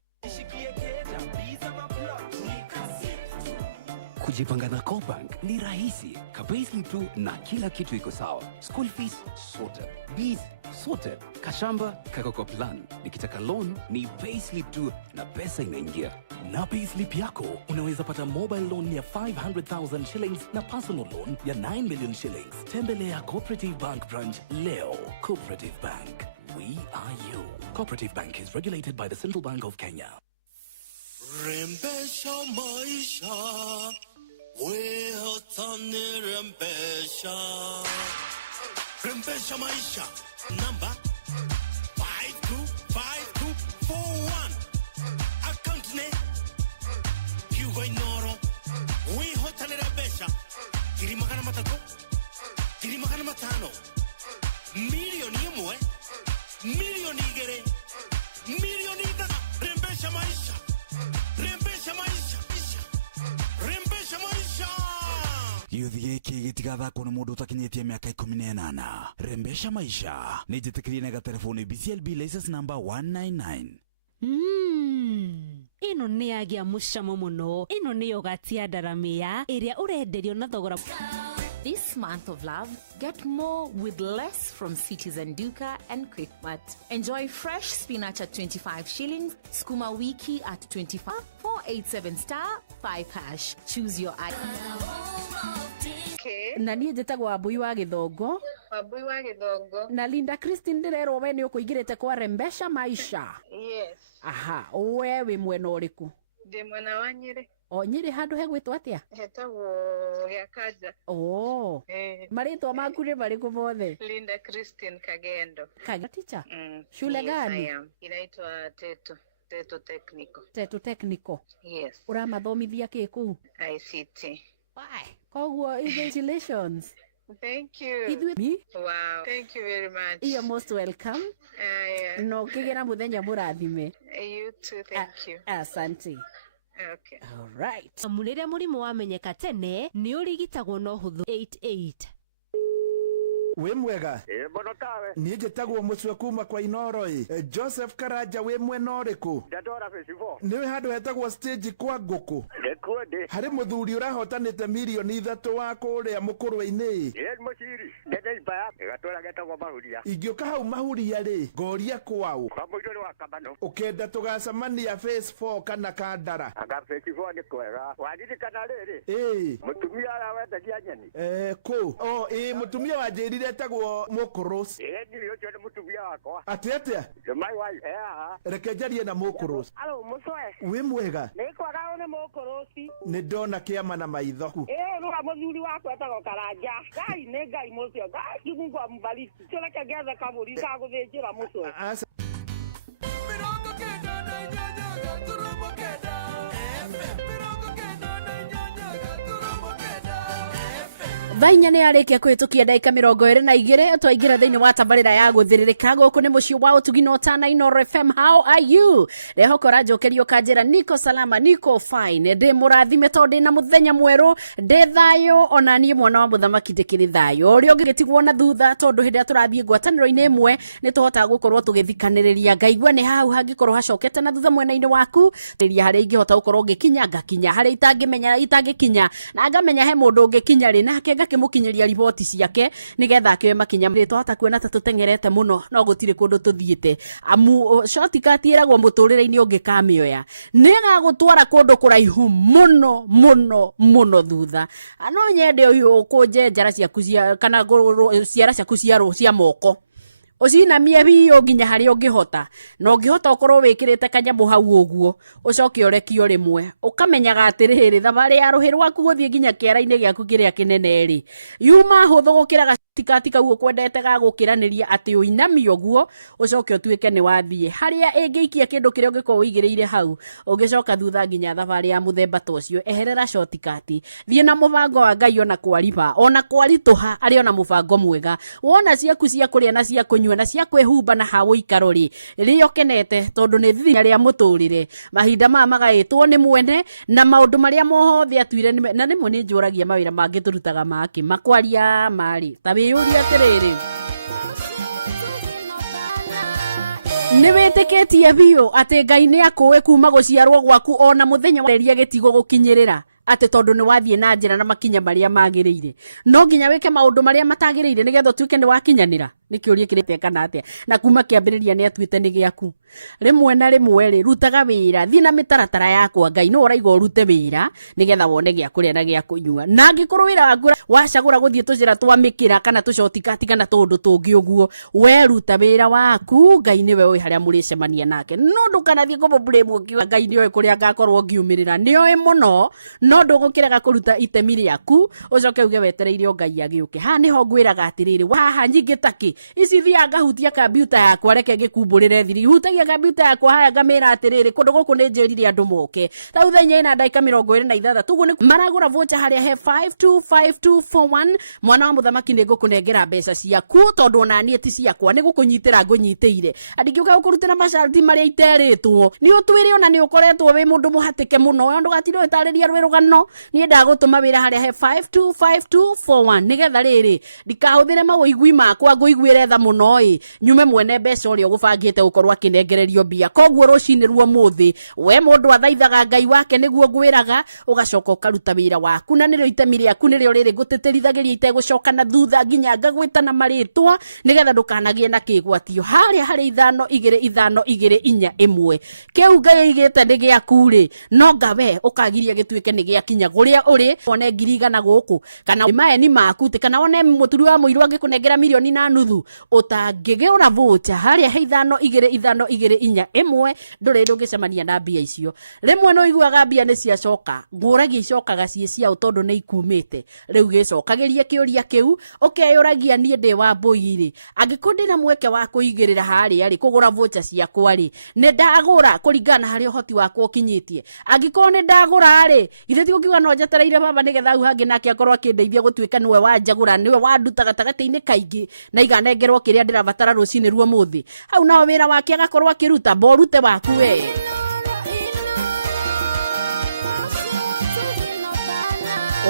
Kujipanga na Cobank ni rahisi. Kapayslip tu na kila kitu iko sawa. School fees sorted, bills sorted, kashamba kako kwa plan. Nikitaka loan ni payslip tu na pesa inaingia. Na payslip yako unaweza pata mobile loan ya 500,000 shillings na personal loan ya 9 million shillings. Tembelea Cooperative Bank branch leo. Cooperative Bank, we are you. Cooperative Bank is regulated by the Central Bank of Kenya. Rembesha maisha, wewe tani rembesha. Rembesha maisha, number 525241. Account name, Hugo Inoro. Wewe tani rembesha. Kirimagana matatu, kirimagana matano. Milioni mwe, milioni gere, milioni dada. Rembesha maisha. Gĩuthi gĩkĩ gĩtigathakwo nĩ mũndũ ũtakinyĩtie mĩaka 18. Rembesha maisha nĩ njĩtĩkĩrie na gatelefoni BCLB license number 199. Ĩno nĩ yagĩa mũcamo mũno. Ĩno nĩ yogati ya Daramia ĩrĩa ũrenderio na thogora. This month of love, get more with less from Citizen Duka and Quickmart. Enjoy fresh spinach at 25 shillings, Skuma Wiki at 25, 487*5#. Choose your item. Na niĩ njĩtagwo Wambui wa Gĩthongo. Wambui wa Gĩthongo. Na Linda Christine ndĩrerwo we nĩ ũkũingĩrĩte kwa Rembesha maisha. Yes. Aha, we wĩ mwena ũrĩkũ? Ndĩ mwena wa Nyĩrĩ. Nyĩrĩ handũ hegwĩtwo atĩa? Hetagwo Gĩakanja. Marĩtwa maku nĩ marĩkũ mothe? Linda Christine Kagendo. Teacher? Shule gani? Inaitwa Teto. Teto technical. Yes. Uramathomithia kĩ kũu? ICT. Why? Koguo congratulations. Thank you. Me? Wow. Thank you very much. You're most welcome. Yeah. No kĩgera mũthenya mũrathime. You too, thank you. Asante. Okay. All right. Mũrĩrĩa mũrimũ wamenyeka tene nĩ ũrigitagwo na ũhũthũ 88. We mwega Bono tawe niĩ njĩtagwo mũcwe kuma kwa Inoro Joseph Karanja we mwena ũrĩkũ? Ndandora Facebook nĩwe handũ hetagwo stage kwa ngũkũ Ndekuonde harĩ mũthuri ũrahotanĩte milioni 3 wa kũrĩa mũkũrũ-inĩ mũciri ndende ibaya gatwara getagwo mahuria ingĩũka hau mahuria rĩ ngoria kwao kwa mũndũ wa Kamano ũkenda tũgacemania phase 4 kana Kandara anga phase 4 nĩ kwega waririkana rĩrĩ mũtumia ara wendagia nyeni kũ mũtumia wanjĩrire etagwo Mũkũrũs nĩ ũcio nĩ mũtumia wakwa atĩa my wife reke njarie na Mũkũrũs alo mũcwe we mwega nĩ kwaga one Mũkũrũsi nĩ ndona kĩama na maitho rũga mũthuri wakwa etagwo Karanja Ngai nĩ Ngai mũcio Ngai Mungu ambariki tũreke gethe kaburi gagũthĩnjĩra mũcwe Thainya nĩ arĩkia kũhĩtũkia ndagĩka 22 twaingĩra thĩinĩ wa tabarĩra ya gũthĩrĩrĩka gũkũ nĩ mũciĩ wa ũtugi no tana Inoro FM. How are you? Rehokora njokerio kanjĩra niko salama niko fine ndĩ mũrathime tondũ ndĩna mũthenya mwerũ ndĩ thayũ ona niĩ mwana wa mũthamaki ndĩkĩrĩ thayũ ũrĩa ũngĩgĩtigwo na thutha tondũ hĩndĩ ĩrĩa tũrathiĩ ngwatanĩro-inĩ ĩmwe nĩ tũhotaga gũkorwo tũgĩthikanĩrĩria ngaigua nĩ hau hangĩkorwo hacokete na thutha mwena-inĩ waku rĩrĩa harĩa ingĩhota gũkorwo ngĩkinya ngakinya harĩa itangĩmenya itangĩkinya na ngamenya he mũndũ ũngĩkinya rĩ nake ngakĩmũkinyĩria riboti ciake nigetha akĩoe makinya rĩ twahota kuona ta tũtengerete mũno no gũtirĩ kũndũ tũthiĩte amu shortcut ĩragwo mũtũrĩre-inĩ ũngĩkamĩoya nĩ gagũtwara kũndũ kũraihu mũno mũno mũno thutha no nyende ũyũ ũkũnje njara ciaku kana ciara ciaku cia moko ucinamie biyo nginya harĩa ũngĩhota no ũngĩhota ũkorwo wĩkĩrĩte kanyamũ hau ũguo ũcoke ũrekio rĩmwe ũkamenyaga atĩrĩrĩ thabarĩ ya rũhĩ rwaku gũthiĩ nginya kĩara-inĩ gĩaku kĩrĩa kĩnene rĩ yuma hũthũ gũkĩra gatikati kau ũkwendete gagũkĩranĩria atĩ ũinamio ũguo ũcoke ũtuĩke nĩ wathiĩ harĩa ĩngĩikia kĩndũ kĩrĩa ũngĩkorwo ũigĩrĩire hau ũngĩcoka thutha nginya thabarĩ ya mũthemba ta ũcio eherera shortcut thiĩ na mũbango wa Ngai ona kwariba ona kwaritũha arĩ ona mũbango mwega wona ciaku cia kũrĩa na cia kũnyua na cia kwĩhumba na ha ũikaro rĩ rĩrĩa ũkenete tondũ nĩ thĩnya rĩa mũtũrĩre mahinda maya magaĩtwo nĩ mwene na maũndũ marĩa mothe atuire na rĩmwe nĩ njũragia mawĩra mangĩ tũrutaga make makwaria marĩ ta wĩyũria atĩrĩrĩ nĩ wĩtĩkĩtie biũ atĩ Ngai nĩ akũĩ kuma gũciarwo gwaku ona mũthenya wareria gĩtigo gũkinyĩrĩra ate tondu ni wathie na njira na makinya maria magiriire no nginya weke maundu maria matagiriire nigetha tuike ni wakinyanira nikiurie kirite kana atia na kuma kiambiriria ni atuite ni giaku rimwe na rimwe ri rutaga wira thi na mitaratara yakwa Ngai no uraiga urute wira nigetha wone gia kuria na gia kunyua na ngikorwo wira waku wacagura guthie tujira twamikira kana tucotikati kana tundu tungi uguo we ruta wira waku Ngai niwe oi haria muricemania nake no ndukanathie ko blame ukiwa Ngai ni oi kuria ngakorwo ngiumirira ni oi muno no ndugukiraga kuruta itemi riaku ucoke uge wetereire Ngai agiuke ha niho ngwiraga atiriri waha nyingitaki ici thia ngahutia computer yakwa reke gikumburire thiri hutagia computer yakwa haya ngamira atiriri kundu guku ni njirire andu moke tau thenya ina ndagika 26 tuguo ni maragura vocha haria he 525241 mwana wa muthamaki ni ngukunengera mbeca ciaku tondu ona nie ti ciakwa ni gukunyitira ngunyiteire andingiuka gukurutira masharti maria iteritwo ni utwire ona ni ukoretwo wi mundu muhatike muno yo ndugatiro itariria rwirugano ni ndagutuma wira haria he 525241 nigetha riri ndikahuthire mawigwi makwa nguiguire tha muno nyume mwene mbeca uria gubangite gukorwo akinengererio mbia koguo rucini ruo muthi we mundu athaithaga Ngai wake niguo ngwiraga ugacoka ukaruta wira waku na nirio itemi riaku nirio riri ngutiterithagiria itegucoka na thutha nginya ngagwita na maritwa nigetha ndukanagie na kigwatio haria hari 5-2-5-2-4-1 kiu Ngai igite ni giaku ri no ngawe ukagiria gituike ni giakinya guria uri one 100,000 guku kana maeni maku kana one muturi wa muiru angikunengera milioni na nuthu yaku utangigeona vote haria he 5-2-5-2-4 ndure ndungicemania na mbia icio rimwe no iguaga mbia ni ciacoka nguragia icokaga cie cia utondu ni ikumite riu gicokagiria kiuria kiu ukeyuragia nie ndi wa Mbui angikundi na mweke wa kuigirira haria ri kugura vote ciakwa ri ni ndagura kuringana hari uhoti wakwa ukinyitie angiko ni ndagura ri ithe ti ukiuga no njetereire baba nigetha u hangi nake akorwo akindeithia gutuika niwe wanjagura niwe wanduta gatagati-ini kaingi na iganengerwo kiria ndirabatara rucini ruo muthi hau nao wira wake agakorwo akiruta borute waku we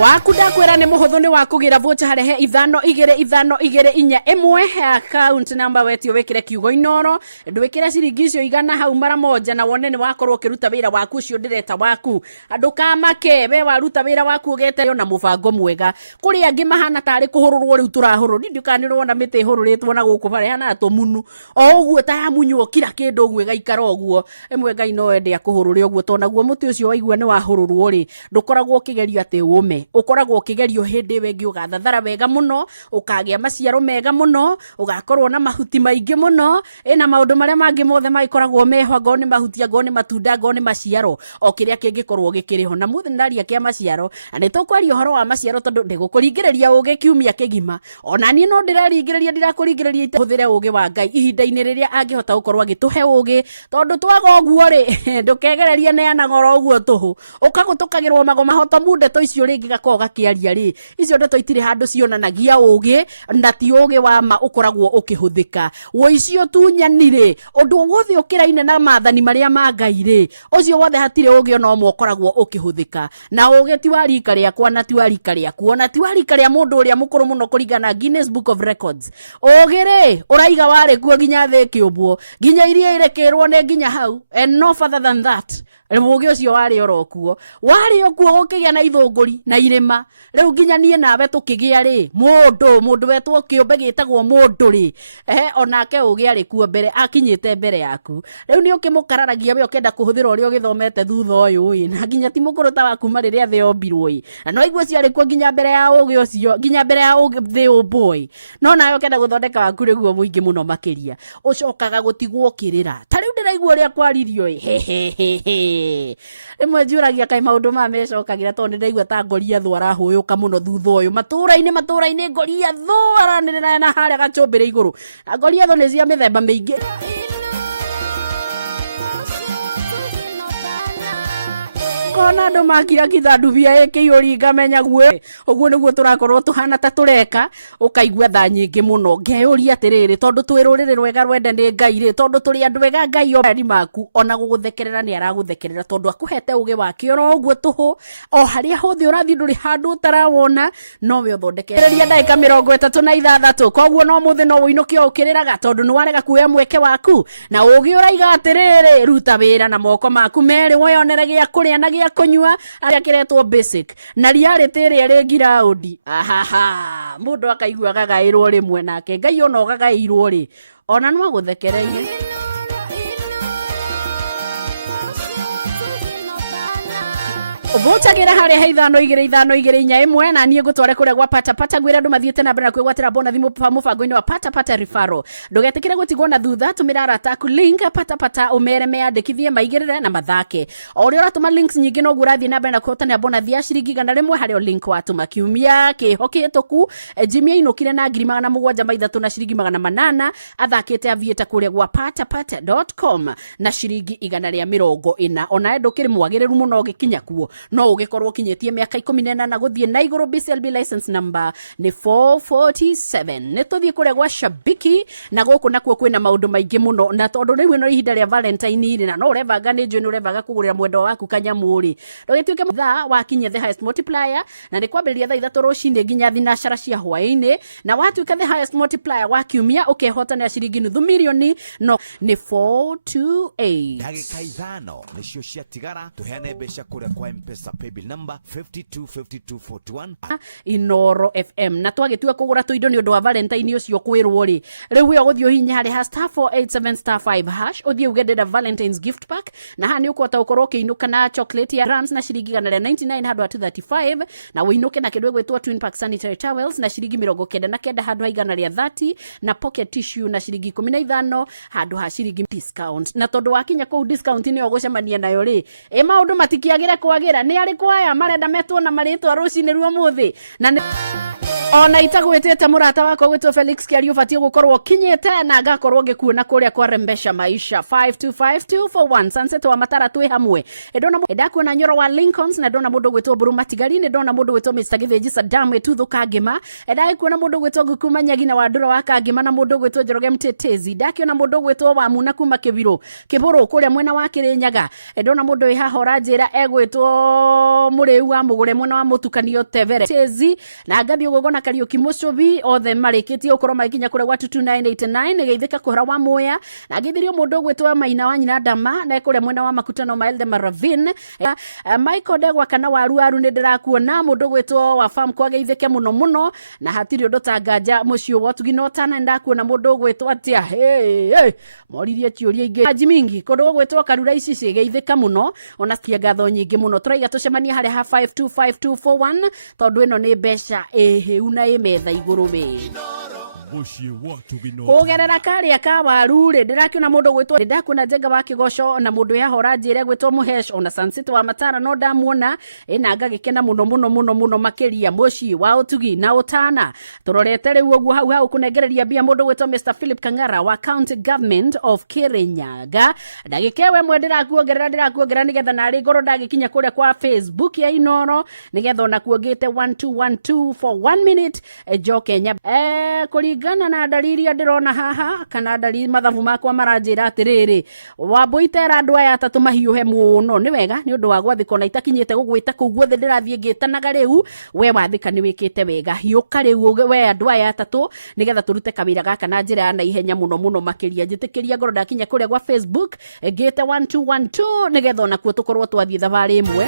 waku ndakwira ni muhuthu ni wakugira vote harehe 5-2-5-2-4 account number wetio wekire kiugo Inoro ndwikire ciringi icio igana hau mara moja na wone ni wakorwo kiruta wira waku ucio ndireta waku andu kamake we waruta wira waku ugete na mubango mwega kuri angi mahana tari kuhururwo riu turahuru ndiukanirwo na miti hururitwo na guku bare hana tumunu o uguo ta yamunywo kira kindu uguo gaikara uguo emwe Ngai no ende akuhurure uguo tonaguo muti ucio waigua ni wahururwo ri ndukoragwo ukigerio ati ume ukoragwo ukigerio hindi wengi ugathathara wega muno ukagia maciaro mega muno ugakorwo na mahuti maingi muno ina maundu maria mangi mothe maikoragwo meho ngo ni mahuti ngo ni matunda ngo ni maciaro o kiria kingikorwo gikiriho na muthi ndaria kia maciaro ani tukwaria horo wa maciaro tondu ndigukuringiriria ugi kiumia kigima ona ni no ndiraringiriria ndirakuringiriria itahuthire ugi wa Ngai ihinda-ini riria angihota gukorwo agituhe ugi tondu twaga uguo ri ndukegereria neana goro uguo tuhu ukagutukagirwo magoma hoto munde to icio ringi gakoga kiaria ri icio ndeto itire handu cionanagia ugi na ti ugi wa ma ukoragwo ukihuthika wo icio tunyanire undu wothe ukiraine na maathani maria ma Ngai ri ucio wothe hatire ugi ona omwe ukoragwo ukihuthika na ugi ti wa rika riakwa na ti wa rika riaku ona ti wa rika ria mundu uria mukuru muno kuringana Guinness Book of Records ugi ri uraiga wari kuo ginya the kiubwo ginya iria irekirwo ne ginya hau and no further than that Mugi ucio wari orokuo wari okuo ukigia na ithunguri na irima riu ginya nie nawe tukigia ri mundu wetwo kiumbe gitagwo mundu ri onake ugi ari kuo mbere akinyite mbere yaku riu ni ukimukararagia we ukenda kuhuthira uria ugithomete thutha uyu na ginya ti mukuru ta waku mariria the ombirwo na no igwo ciari kuo ginya mbere ya ugi ucio ginya mbere ya ugi the boy no nawe ukenda guthondeka waku riguo muingi muno makiria ucokaga gutigwo kirira ta riu ndiraigua uria kwaririo imwe njuragia kai maundu ma mecokagira tondu ndaigua ta ngoria thu arahuyuka muno thutha uyu maturaini ngoria thu aranirira na haria gacumbire iguru ngoria thu ni cia mithemba mingi kona andu makira kithandu bia ikiyuri ngamenya gwe uguo niguo turakorwo tuhana ta tureka ukaigua tha nyingi muno ngeyuri atiriri tondu twirurire rwega rwende ni Ngai ri tondu turi andu wega Ngai o maku ona guguthekerera ni araguthekerera tondu akuhete ugi wake oro uguo tuhu o haria hothi urathi nduri handu tarawona no we uthondekereria ndagika 36 koguo no muthi no uinukio ukiriraga tondu ni warega kuoya mweke waku na ugi uraiga atiriri ruta wira na moko maku meri woyonere gia kuria na gia kunyua aria kiretwo basic na reality ria ri ground mundu akaigua gagairwo rimwe nake Ngai ona gagairwo ri ona no guthekereire Votagira haria he 5-2-5-2-4 na nie gutware kuria gwa pata gwira andu mathiete na mbere na kwigwatira bona thimu mubango-ini wa pata referral ndugetikire gutigwo na thutha tumira arata aku link pata umere meandikithie maigirire na mathake oria uratuma links nyingi no gurathie na mbere na kuhotania bona thia ciringi 100 haria link watuma kiumia kihokituku Jimmy inukire na 700 na ciringi 800 athakite avieta kuria gwa patapata.com na ciringi 140 ona endukire mwagiriru muno gikinya kuo no ugikorwo kinyetie miaka 18 na guthie na iguru BCLB license number ni 447 nituthie kuria gwa Shabiki na guku nakuo kwina maundu maingi muno na tondu riu no ihinda ria Valentine iri na no urevaga ni njui urevaga kugurira mwendo waku kanyamuri ndugituike thaa wakinye the highest multiplier na ni kwambiriria thaa 3 rucini nginya thinacara cia hwaini na watuika the highest multiplier wa kiumia ukehotana ciringi nuthu milioni no ni 428 ndagika ithano nicio ciatigara tuhene mbeca kuria kwa M-Pesa M-Pesa paybill number 525241 Inoro FM na twagitua kugura tuindo ni undu wa Valentine ucio kwirwo ri riu yo guthio hinya hari *487*5# uthie ugedera Valentine's gift pack na hani ukota ukorwo kiinuka na chocolate ya grams na shilingi 99 hadu 35 na uinuke na kindu gwitwo twin pack sanitary towels na shilingi 99 hadu 130 na pocket tissue na shilingi 15 hadu ha shilingi discount na tondu wakinya ku discount ni ugucemania nayo ri maundu matikiagira kwagira ni ari kwaya marenda metwo na maritwa rucini ruo muthi na ona itagwetete murata wako gwitwo Felix Kiari ubatie gukorwo kinyete na agakorwo ngikuona kuria kwa rembesha maisha 525241 Sunset wa Matara twi hamwe ndakuona Nyoro wa Lincolns na ndona mundu gwitwo Buru Matigari ni ndona mundu gwitwo Mr Githinji Saddam Etuthu Kangima ndakuona mundu gwitwo Gukuma Nyagina wa Ndura wa Kangima na mundu gwitwo Njoroge Mtetezi ndakiona mundu gwitwo wa Muna kuma Kiburu kuria mwena wa Kirinyaga ndona mundu wi haha ranjira egwitwo Muriu wa Mugure mwena wa Mutukanio Tevere Tezi na ngathi ugogona Kariuki Mucobi othe marikitie ukorwo magikinya kure wa 22989 geithika kuhra wa Moya na githirio mundu gwitwa Maina wa Nyina Ndama na kure mwena wa Makutano Maelde Maravin Michael Degwa kana waru ni ndirakuona mundu gwitwa wa farm kwa geithike muno na hatiri undu tanganja mucio wotugino tana ndakuona mundu gwitwa atia moririe tiuria ingi aji mingi kundu gwitwa Karura ici geithika muno ona cia ngatho nyingi muno turaiga tucemania hari ha 525241 tondu ino ni besha una imetha iguru we muciĩ wa tugino kugerera karia ka waru ri ndirakiona mundu gwitwo ndakuna Njenga wa Kigosho na mundu yahora njire gwitwo Muhesh ona Sunset wa Matara no ndamuona ina ngagikena muno makiria muciĩ wa utugi na utana turorete riu uguo hau kunengereria bia mundu gwitwo Mr Philip Kangara wa County Government of Kirinyaga ndagikewe mwe ndirakuongerera nigetha nari ngoro ndagikinya kuria kwa Facebook ya Inoro nigetha ona kuongete 1212 for 1 minute Jo Kenya kuringana na dalili ndirona haha kana dalili mathabu makwa maranjira atiriri Wambuitera andu aya atatu mahiuhe muno ni wega ni undu wa gwathika na itakinyite gugwita ku guothe ndirathie ngitanaga riu we wathika ni wikite wega hiuka riu we andu aya atatu nigetha turute kawira gaka na njira na ihenya muno makiria njitikiria ngoro ndakinya kuria gwa Facebook ngite 1212 nigetha ona kuo tukorwo twathie thabari imwe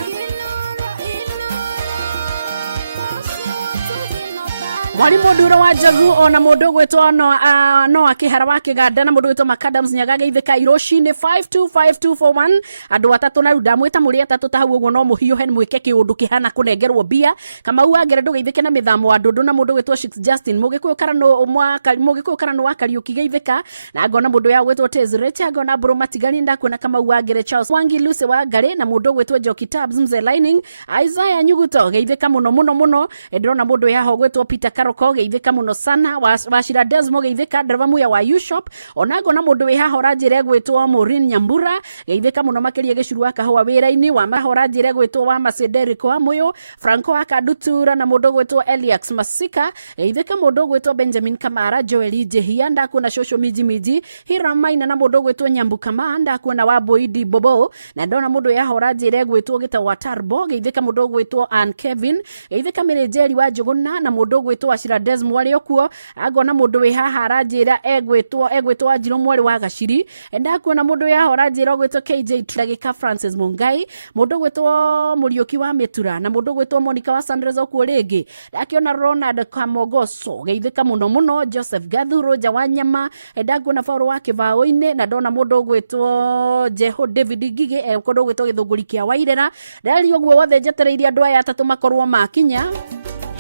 Mwalimu Nduro wa Jagu ona mundu gwitwo no akihara wa Kiganda na mundu gwitwo Macadams Nyagageithika Iroshi ni 525241 andu atatu na ndamwita muri atatu ta hau uguo no muhiuhe mwike kiundu kihana kunengerwo bia kama uagere ndugeithike na mithamo wa ndundu na mundu gwitwo Shix Justin mugikuyu karano wa Kariuki geithika na ngona mundu ya gwitwo Tezrecha ngona Buru Matigari ndakuona kama uagere Charles Wangi Lucy wa Ngare na mundu gwitwo Joki Tabs Mze Lining Isaiah Nyuguto geithika muno ndona mundu ya ho gwitwo Peter Karoko geithika muno sana washira Desmo geithika driver muya wa U-Shop onago na mundu wi haha ranjire gwitwo Maureen Nyambura geithika muno makiria gicuru aka hawa wira-ini wa mahora njire gwitwo wa Macederico wa Muyo Franco akadutura na mundu gwitwo Eliax Masika geithika mundu gwitwo Benjamin Kamara Joel Jehia ndakuona social miji Hiramaina na mundu gwitwo Nyambu Kama ndakuona wa Boidi Bobo na ndona mundu ya hora njire gwitwo Gitawa Tarbo geithika mundu gwitwo Ann Kevin geithika Mirejeri wa Juguna na mundu gwitwo Ashira Desmo ari okuo agona mundu wi haha ranjira egwitwo Anjiro mwari wa Gaciri ndakuona mundu ya hora njira gwitwo KJ Tragika Francis Mungai mundu gwitwo Muriuki wa Mitura na mundu gwitwo Monica wa Sandrezo okuo ringi ndakiona Ronald Kamogoso geithika muno Joseph Gathuro Jawanyama ndakuona Paulo wa Kivao-ini na ndona mundu gwitwo Jeho David Gige kundu gwitwo Githunguri kia Wairera ndari oguo wothe njetereirie andu aya atatu makorwo makinya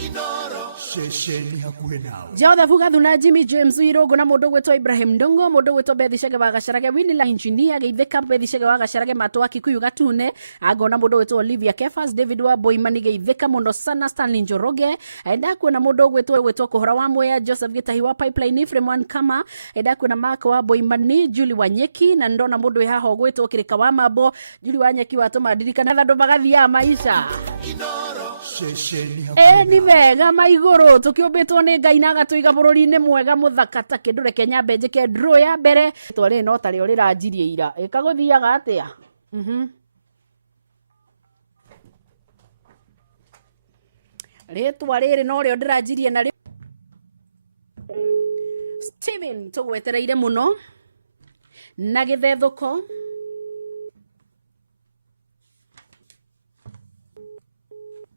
Inoro shesheni hakuhe nao Jothe Vugathu na Jimmy James Irogo na mundu gwitwo Ibrahim Ndongo mundu gwitwo Bethi Shege wa Gacarage Winila Engineer geithika Bethi Shege wa Gacarage Matwa Kikuyu Gatune agona mundu gwitwo Olivia Kefas David wa Boimani geithika muno sana Stanley Njoroge ndakuona mundu gwitwo Kuhora wa Moya Joseph Gitahi wa Pipeline Fremwan Kama ndakuona Mark wa Boimani Julie Wanyeki na ndona mundu haha gwitwo Kirika wa Mabo Julie Wanyeki watumadirika na ndu magathia maisha Inoro shesheni hakuhe ni wega maiguru tukiumbitwo ni Ngai na agatuiga bururi-ini mwega muthaka ta kindu reke nyambe njike draw ya mbere twari no tari uriranjirie ira ikaguthiaga atia ritwa riri no rio ndiranjirie na Steven tugwetereire muno na githethuko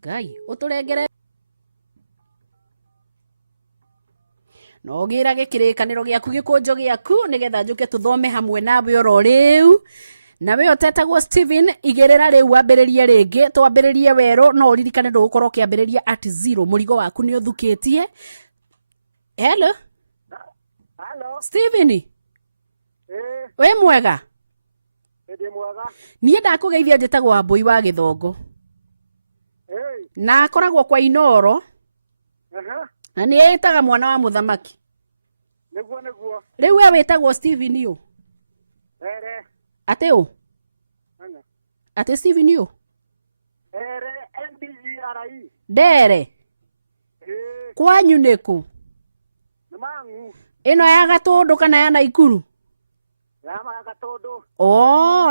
Ngai uturengere no gira gikirikaniro giaku gikunjo giaku nigetha njuke tuthome hamwe nawe oro riu nawe otetagwo Steven igerera riu wambiririe ringi twambiririe wero no uririkane ndugukorwo kiambiriria at 0 murigo waku ni uthukitie. Hello Steven we mwega niĩ ndakugeithia njĩtagwo Wambui wa Gĩthongo na akoragwo kwa Inoro na nĩ ĩtaga mwana wa mũthamaki rĩu we wĩtagwo Steven ũ atĩ ũ atĩ Steven ũ Ndere kwanyu nĩkũ ĩno ya Gatũndũ kana ya Naikuru?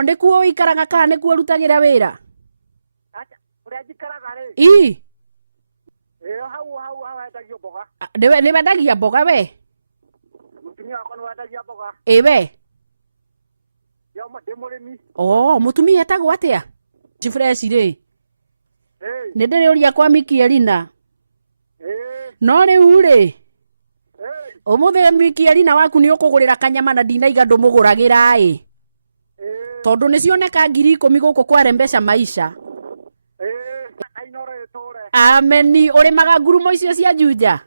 Nĩkuo ũikaraga kana nĩkuo ũrutagĩra wĩra? Nĩ wendagia mboga we? We mũtumia etagwo atĩa? Fresh rĩ nĩ ndĩrĩũria kwa Mikielina no rĩu rĩ ũmũthĩ Mikielina waku nĩ ũkũgũrĩra kanyama na ndinaiga ndũmũgũragĩra tondũ nĩ cioneka 10,000 gũkũ kwa Rembesha Maisha. Ameni ũrĩmaga ngurumo icio cia Juja?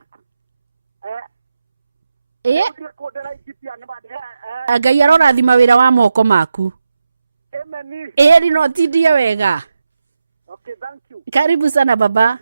Ngai arorathima wĩra wa moko maku. Eri no tindie wega. Karibu sana baba.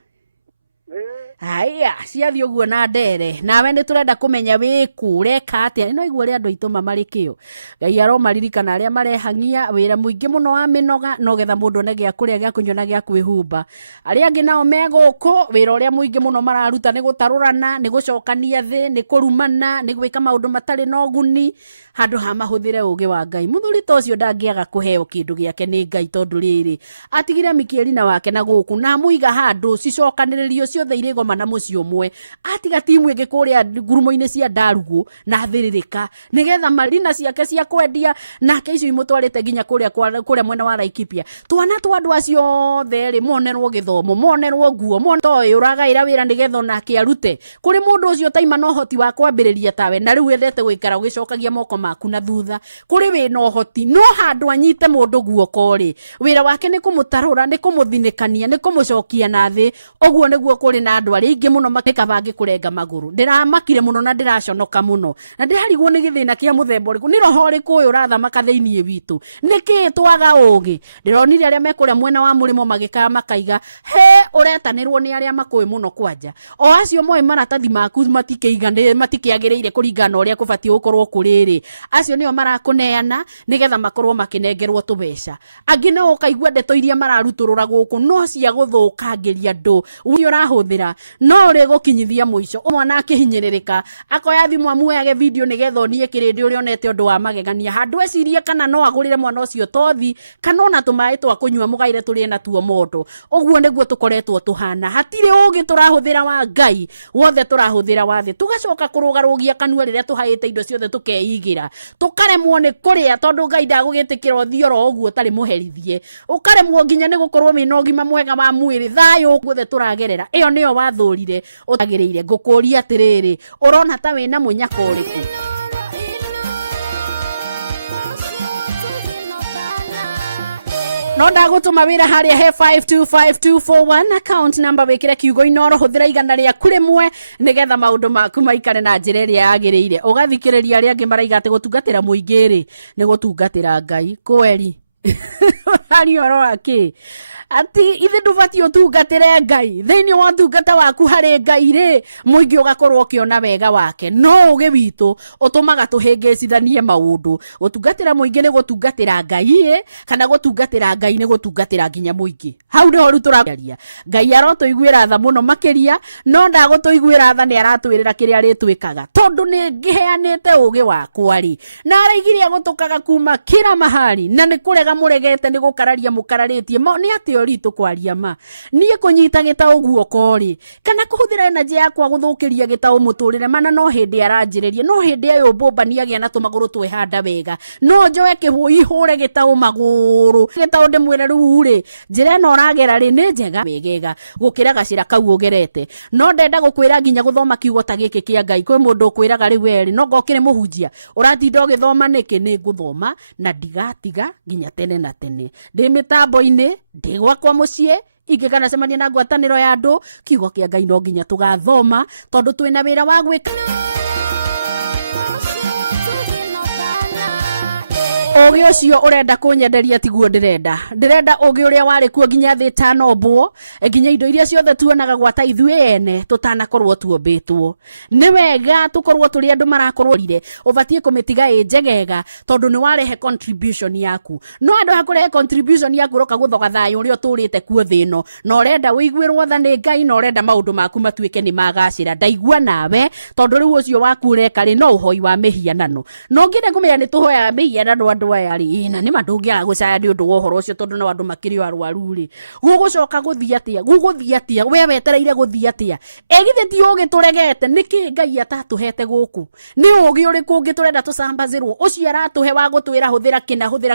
Haya ciathi uguo na Ndere nawe nĩ turenda kumenya wĩku ureka atia no igua ria andũ aitũ mamarĩ kĩo. Ngai aromaririkana arĩa marehangia wĩra mũingĩ mũno wa mĩnoga no getha mũndũ one gĩa kũrĩa gĩa kũnyua na gĩa kwĩhumba. Arĩa angĩ nao me gũkũ wĩra ũrĩa mũingĩ mũno mararuta nĩ gũtarũrana nĩ gũcokania thĩ nĩ kũrumana nĩ gwĩka maũndũ matarĩ na ũguni handũ ha mahũthĩre ũgĩ wa Ngai. Mũthuri ta ũcio ndangĩaga kũheo kĩndũ gĩake nĩ Ngai tondũ rĩrĩ atigire Mikielina wake na gũkũ na muiga handũ cicokanĩrĩrio ciothe irĩgoma na mũciĩ ũmwe atiga timu ĩngĩ kũrĩa ngurumo-inĩ cia Ndarugũ na Thĩrĩrĩka nĩgetha marina ciake cia kwendia nake icio imũtwarĩte nginya kũrĩa mwena wa Laikipia. Twana twa andũ acio othe rĩ monerwo gĩthomo monerwo nguo toĩ ũragaĩra wĩra nĩgetha onake arute kũrĩ mũndũ ũcio taima na ũhoti wa kwambĩrĩria tawe na rĩu endete gũikara ũgĩcokagia moko maku na thutha kũrĩ wĩna ũhoti no handũ anyite mũndũ guoko rĩ wĩra wake nĩ kũmũtarũra nĩ kũmũthinĩkania nĩ kũmũcokia na thĩ. Ũguo nĩguo kũrĩ na andũ arĩa ingĩ mũno makĩkabange kũrenga magũrũ. Ndĩramakire mũno na ndĩraconoka mũno na ndĩrarigwo nĩ gĩthĩna kĩa mũthemba ũrĩkũ nĩ roho ũrĩkũ ũyũ ũrathamaka thĩiniĩ witũ nĩkĩ twaga ũgĩ. Ndĩronire arĩa mekũrĩa mwena wa mũrĩmo magĩkaya makaiga ũretanĩrwo nĩ arĩa makũĩ mũno kwanja o acio moĩ maratathi maku matikĩagĩrĩire kũringana na ũrĩa kũbatiĩ gũkorwo kũrĩrĩ acio nĩo marakũneana nĩgetha makorwo makĩnengerwo tũbeca. Angĩ no ũkaigua ndeto iria mararutũrũra gũkũ no cia gũthũkangĩria andũ ũrĩa ũrahũthĩra no ũrĩ gũkinyithia mũico. Mwana akĩhinyĩrĩrĩka akoya thimũ amuoyage video nĩgetha onie kĩrĩndĩ ũrĩa onete ũndũ wa magegania handũ ecirie kana no agũrĩre mwana ũcio tothi kana ona tũmaĩ twa kũnyua mũgaire tũrĩe natuo mondo. Ũguo nĩguo tũkoretwo tũhana hatirĩ ũgĩ tũrahũthĩra wa Ngai wothe tũrahũthĩra wa thĩ tũgacoka kũrũgarũgia kanua rĩrĩa tũhaĩte indo ciothe tũkeigĩra tũkaremwo nĩ kũrĩa tondũ Ngai ndagũgĩtĩkĩra ũthioro ũguo tarĩ mũherithie ũkaremwo nginya nĩ gũkorwo wĩna ũgima mwega wa mwĩrĩ thayũ guothe tũragerera. Ĩyo nĩyo wathũrire ũtagĩrĩire ngũkũria atĩrĩrĩ ũrona ta wĩna mũnyaka ũrĩkũ? No ndagũtũma wĩra harĩa he 525241 account number wĩkĩre kiugo Inoro hũthĩra igana rĩaku rĩmwe nĩgetha maũndũ maku maikare na njĩra ĩrĩa yagĩrĩire. Ũgathikĩrĩria arĩa angĩ maraiga atĩ gũtungatĩra mũingĩ rĩ nĩ gũtungatĩra Ngai kweri. Hari ũhoro wake ati ithe ndũbatiĩ ũtungatĩre Ngai thĩinĩ wa ũtungata waku harĩ Ngai rĩ mũingĩ ũgakorwo ũkĩona wega wake no ũgĩ witũ ũtũmaga tũhĩngĩcithanie maũndũ. Gũtungatĩra mũingĩ nĩ gũtungatĩra Ngai kana gũtungatĩra Ngai nĩ gũtungatĩra nginya mũingĩ. Hau nĩho rĩu tũraria. Ngai arotũiguĩra tha mũno makĩria no ndagũtũiguĩra tha nĩ aratwĩrĩra kĩrĩa rĩtwĩkaga tondũ nĩ ngĩheanĩte ũgĩ wakwa rĩ na araigiria gũtũkaga kuma kĩra mahali na nĩ kũrega mũregete nĩ gũka mukararia mukararitie mo ni ati oritu kwaria ma nie kunyita gitau guoko ri kana kuhuthira energy yakwa guthukiria gitau muturire mana no hindi aranjiririe no hindi ayo bomba ni agia na tumaguru twihanda wega no njoe kihui hure gitau maguru gitau ndimwire riu ri njira no ragera ri ni njega wegega gukira gacira kau ugerete no ndenda gukwira nginya guthoma kiugo ta giki kia Ngai kwi mundu kwiraga riu eri no ngokire muhunjia uratinda ugithoma niki ni nguthoma na ndigatiga nginya tene na tene ndi mitambo-ini ndi gwakwa mucii ingikana cemania na ngwataniro ya andu kiugo kia Ngai no nginya tugathoma tondu twina wira wa gwika ogi ucio urenda kunyenderia tiguo ndirenda ogi uria wari kuo nginya thi tanombwo nginya indo iria ciothe tuonaga gwata ithuĩ ene tutanakorwo tuombĩtwo ni wega tukorwo turi andu marakorwo rire ubatie kumitiga njegega tondu ni warehe contribution yaku no andu hakurehe contribution yaku roka guthoga thayo uria turite kuo thino no urenda wiguirwo tha ni Ngai no urenda maundu maku matuike ni magacira ndaigua nawe tondu riu ucio waku ureka ri no uhoi wa mihianano no ngire kumenya ni tuhoya mihianano andu aya ri na ni mandungiara gucaya ni undu wa uhoro ucio tondu no andu makiri arwaru ri gugucoka guthia atia we wetereire guthia atia egithe ti ugi turegete niki Ngai atatuhete guku ni ugi uriku ungi turenda tucambazirwo ucio aratuhe wa gutwira huthira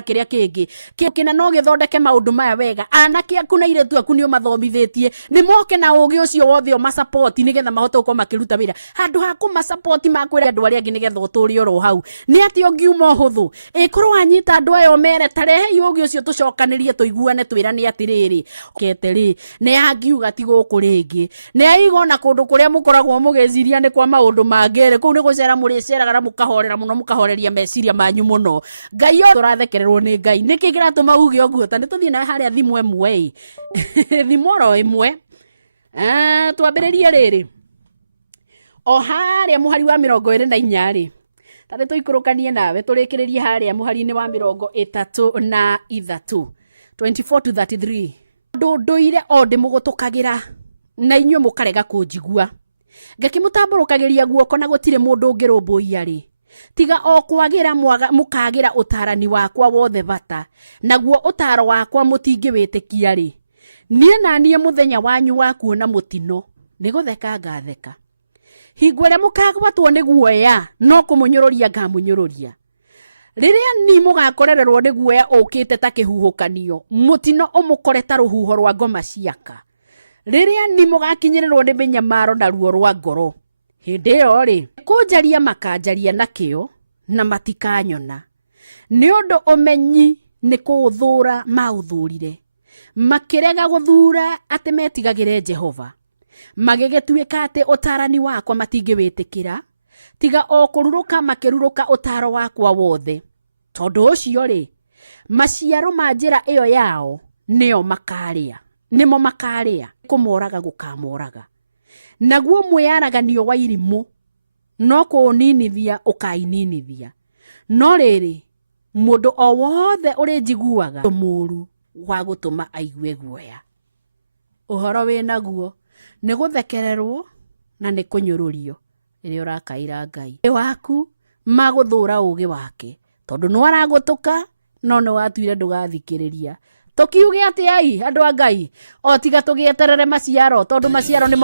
kiria kingi kina no githondeke maundu maya wega anake aku na iretu aku ni umathomithitie ni moke na ugi ucio wothe o support nigetha mahote gukorwo makiruta wira handu ha kuma support makwira andu aria angi nigetha uturi oro hau ni ati ungiuma huthu ikorwo anyita andu ayo mere tarehe ugi ucio tucokanirie tuiguane twirane atiriri keteri ne angiuga ti guku ringi ne aigona kundu kuria mukoragwo mugeciria ni kwa maundu mangere kuu ni gucera muri ceragara mukahorera muno mukahoreria meciria manyu muno Ngai turathekererwo ni Ngai niki kiratuma ugi oguo ta nituthie na haria thimu emwe thimoro imwe twambiririe riri o haria muhari wa 24 ri tare tuikurukanie nawe turikiririe haria muhari-ini wa 33 24 to 33 nduire o ndimugutukagira na inyu mukarega kunjigua ngakimutamburukagiria guoko na gutire mundu ngirumbuia ri tiga o kwagira mukagira utarani wakwa wothe bata naguo utaro wakwa mutingi witikia ri nie na nie muthenya wanyu wa kuona mutino ni gutheka ngatheka hingwere mukagwatwo ni guoya no kumunyururia ngamunyururia riria ni mugakorererwo ni guoya ukite ta kihuhukanio mutino umukore ta ruhuho rwa ngoma ciaka riria ni mugakinyirerwo ni minyamaro na ruo rwa ngoro hindi yo ri kunjaria makanjaria na kio na matikanyona ni undu umenyi ni kuthura mauthurire makirega guthura ati metigagire Jehova magigetuika ati utarani wakwa matingiwitikira tiga o kururuka makiruruka utaro wakwa wothe tondu ucio ri maciaro ma njira iyo yao nimo makaria kumoraga gukamoraga naguo mwiyaraganio wa irimu no kuninithia ukaininithia no riri mundu o wothe uri njiguaga muru wa gutuma aigue guoya uhoro wina guo ni guthekererwo na ni kunyururio riria urakaira Ngai waku maguthura ugi wake tondu no aragutuka no no watuire ndugathikiriria tukiuge ati ai andu a Ngai o tiga tugieterere maciaro tondu maciaro ni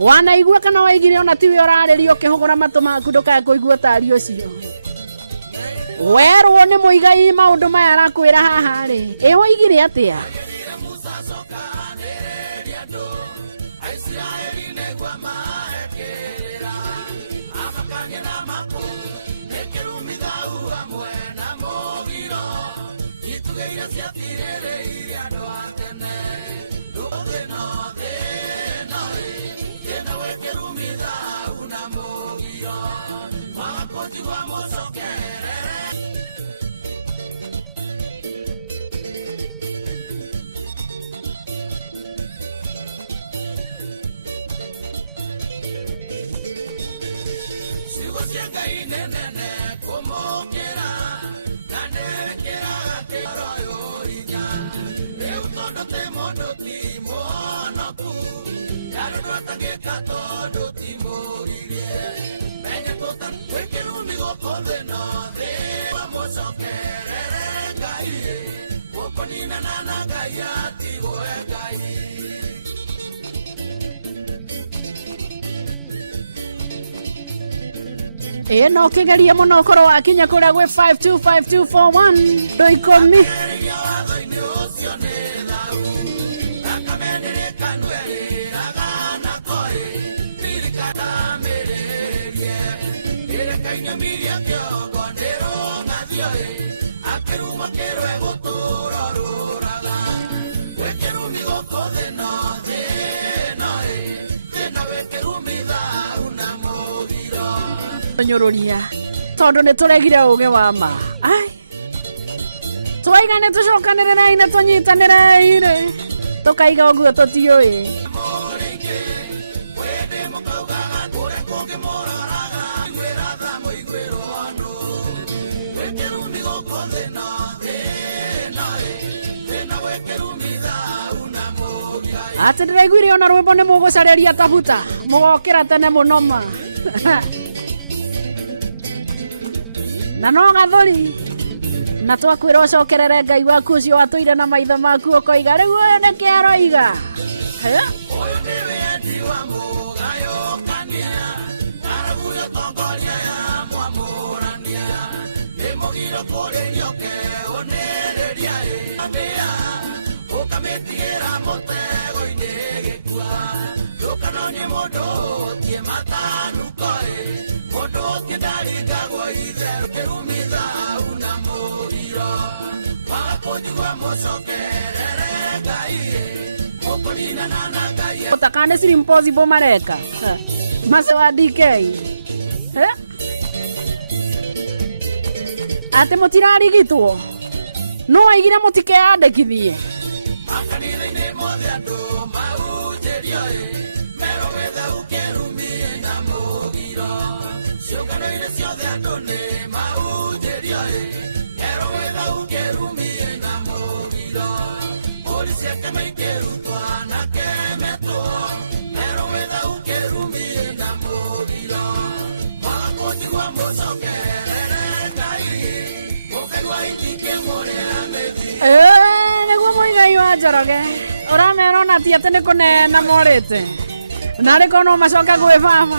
wanaigua kana waigire ona tiwe uraririo kihugura matu maku ndukae kuigua tari ucio werwo ni muigai maundu maya arakwira haha ri waigire atia no kigeria muno korwo wakinya kuria gwe 525241 ndoikomi nyururia tondu ni turegire uge wa ma ai twaigane tucokanire na ina tunyitanire ire tukaiga uguo tutiui ati ndiraiguire ona rwimbo ni mugucareria tabuta mugokira tene munoma na no gathuri na twakwira ucokerere Ngai waku ucio watuire na maitho maku ukoiga riu uyu ni kiaroiga uyu ni wendi wa mugayukania araguyo tongoria ya mwamurania ni mugiro kuririoke uniriria abia ukamitigira mutego-ini gikua ndukanonye mundu utie matanuko-i mundu utie ndarigagwo itherũ kĩrumitha una mũgiro waga kũnjigua mũcokerere Ngai mũkũninana na Ngai utakane siri impossible mareka mase wa DK ate mũtirarigitwo no waigire mũtikeandĩkithie makanitha-inĩ mothe andũ maunjĩrio-ĩ mero wetha ũkerumie na mũgiro ciũngano-inĩ ciothe andũ nĩ maunjĩrio-ĩ mero wetha ũkerumie na mũgiro mbũri ciake maingĩrutwo anake metwo mero wetha ũkerumie na mũgiro waga kũnjigua mũcokerere Ngai mũkegwa itingĩ mũrĩa mĩthiri niguo mũigai wa Njoroge ũramera ona ti atĩ nĩ kũneana morĩte na rĩko no macoke gwĩ baba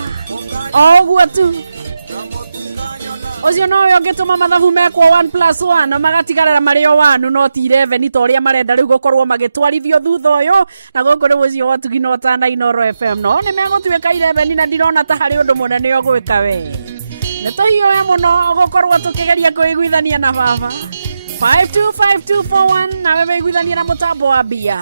o ũguo tu ũcio nowe ũngĩtũma mathabu mekwo 1+1 magatigarĩra marĩ o 1 no ti 11 ta ũrĩa marenda rĩu gũkorwo magĩtwarithio thutha ũyũ na gũkũ nĩ mũciĩ wa Ũtugi no ta na Inooro FM no nĩ megũtuĩka 11 na ndirona ta harĩ ũndũ mũnene ũgwĩka we nĩ tũhiũhe mũno gũkorwo tũkĩgeria kũiguithania na baba 525241 nawe weiguithania na mũtambo wa mbia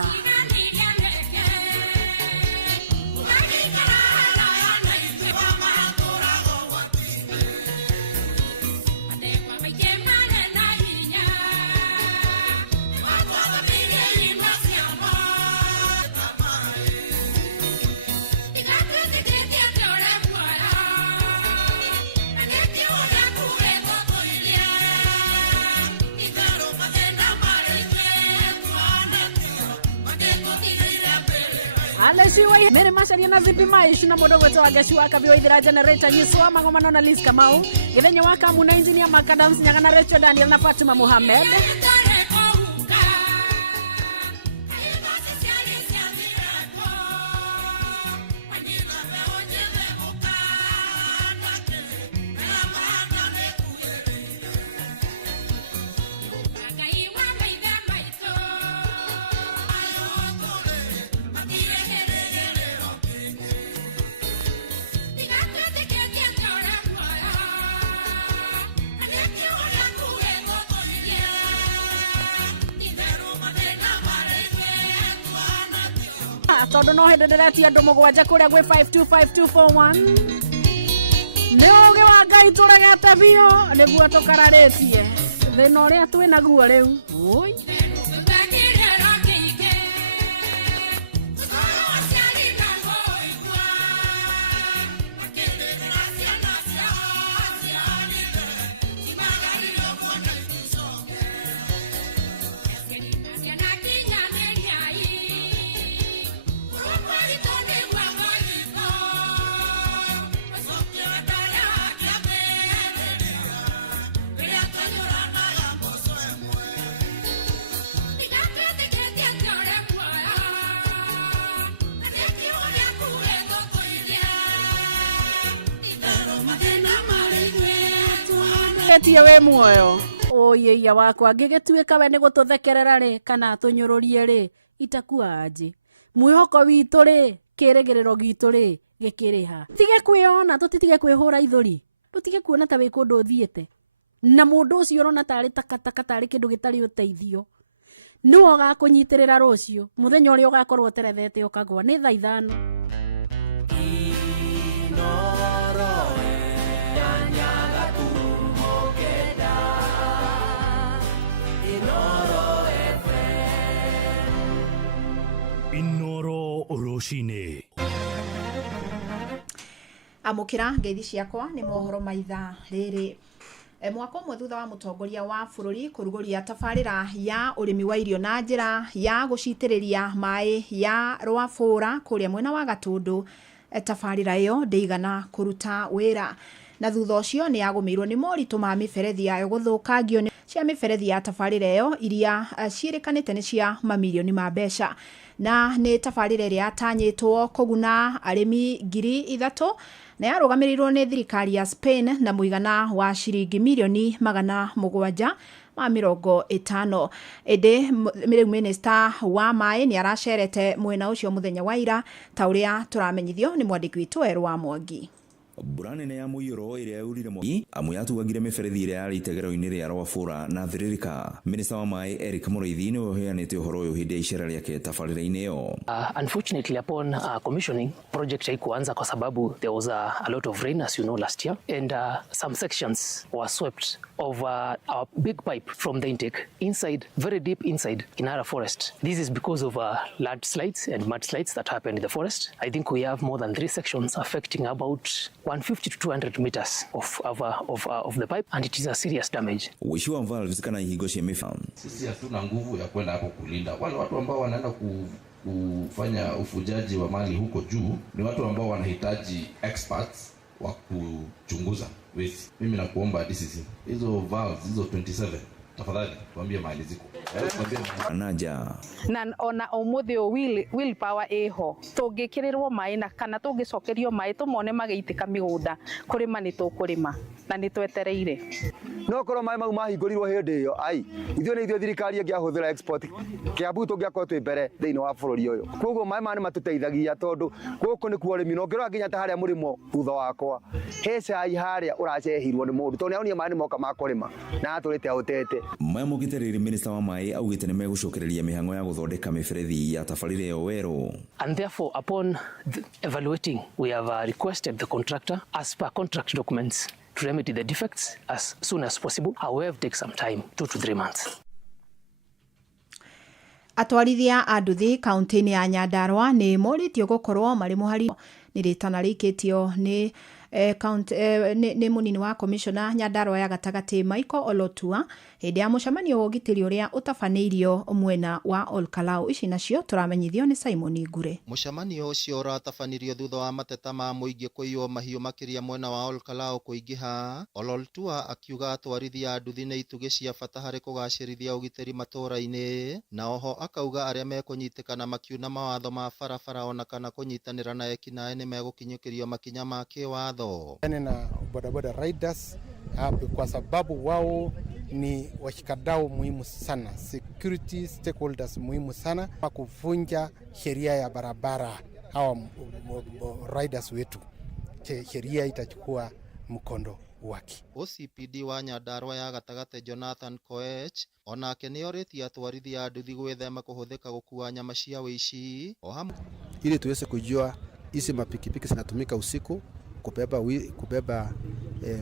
Alesiwe mere macaria na zipi maishi na mũndũ gwĩtwo Wangeci Kabio ithira generator nyiswa magomano na Liz Kamau githenya wa Kamu na engineer Makadams Nyaga na Rachel Daniel na Fatima Mohamed tondu no hĩndĩ ndĩretia andũ mũgwanja kũrĩa gwĩ 525241 nĩ ũgĩ wa Ngai tũregete biũ nĩguo tũkararĩtie thĩna ũrĩa twĩnaguo rĩu getie we muoyo oye ya wakwa ngigituika we ni gututhekerera ri kana tunyururie ri itakuwa aje mwihoko witu ri kirigiriro gitu ri gikiriha tige kwiona tutitige kwihura ithuri tutige kuona ta we kundu thiete na mundu ucio urona tari takataka tari kindu gitari uteithio no gakunyitirira rucio muthenya uri ugakorwo terethete ukagwa ni thaa 5 Inoro Oroshine. Amukira ngeithi ciakwa ni mohoro maitha riri mwaka umwe thutha wa mutongoria wa bururi kuruguria tabarira ya urimi wa irio na njira ya gucitiriria mai ya Rwafura kuria mwena wa Gatundu tabarira iyo ndeigana kuruta wira na thutha ucio ni yagumirwo ni moritu ma miberethi yayo guthukangio ni cia miberethi ya tabarira iyo iria ciirikanite ni cia mamilioni ma mbeca na ni tabarira iria yatanyitwo kuguna arimi 3,000 na yarugamirirwo ni thirikari ya Spain na muigana wa ciringi milioni 750 ede minister wa mai ni aracerete mwena ucio muthenya wa ira ta uria turamenyithio ni mwandiki witu Eru wa Mwangi. Mbura nene ya muiyuro iria yaurire mwangi amu yatugagire miberethi iria yari itegero-ini ria Rwafura na Thiririka. Minista wa mai Eric Mureithi ni uheanite uhoro uyu hindi ya icera riake tabarira-ini iyo. Unfortunately upon commissioning project haikuanza kwa sababu there was a lot of rain as you know last year and some sections were swept of our big pipe from the intake inside, very deep inside Kinara forest. This is because of landslides and mudslides that happened in the forest. I think we have more than 3 sections affecting about 150 to 200 meters of the pipe and it is a serious damage. Uishi wa valves kana ihigo cia mifa. Sisi hatuna nguvu ya kwenda hapo kulinda. Wale watu ambao wanaenda kufanya ufujaji wa mali huko juu ni watu ambao wanahitaji experts wa kuchunguza. Mimi nakuomba DCC hizo valves hizo 27 tafadhali tuambie mali ziko. Naja na ona umuthi will power eho tungikirirwo mai na kana tungicokerio mai tumone mageitika migunda kurima ni tukurima na ni twetereire no korwo mai mau mahingurirwo hindi iyo ai ithio ni ithio thirikari ngiahuthira export kiambu tungiakorwo twi mbere thiini wa bururi uyu koguo mai mani matuteithagia tondu guku ni kuo rimi no ngirora nginya ta haria murimo thutha wakwa heca ai haria uracehirwo ni mundu tondu aonia mai ni moka makurima na aturite autete mai mugitereri minister wa mai augite ni megucokereria mihango ya guthondeka miberethi ya tabarira iyo weru. And therefore upon evaluating we have requested the contractor as per contract documents to remedy the defects as soon as possible. However, take some time, 2 to 3 months. Atwarithia a nduthi kaunti-ini ya Nyandarua ni moritio gukorwo mari muhari ni ritana rikitio ni ni munini wa commissioner Nyandarua ya gatagati Michael Olotua hindi ya mucemanio wa ugitiri uria utafaneirio mwena wa Olkalau. Ici nacio turamenyithio ni Simon Ngure. Mucemanio ucio uratafanirio thutha wa mateta ma muingi kuiywo mahiu makiria mwena wa Olkalau kuingiha. Olotua akiuga atwarithia a nduthi ni itugi cia bata hari kugacirithia ugitiri matura-ini na oho akauga aria mekunyitikana makiuna mawatho ma barabara ona kana kunyitanira na ekinae ni megukinyikirio makinya ma kiwatho na bodaboda riders kwa sababu wao ni washikadau muhimu sana, security stakeholders muhimu sana kwa kuvunja sheria ya barabara. Hawa riders wetu sheria itachukua mkondo wake. OCPD wa Nyandarua ya gatagate Jonathan Koech onake ni oritie atwarithia a nduthi gwithema kuhuthika gukua nyama cia wici ili tuweze kujua hizi mapikipiki zinatumika usiku kubeba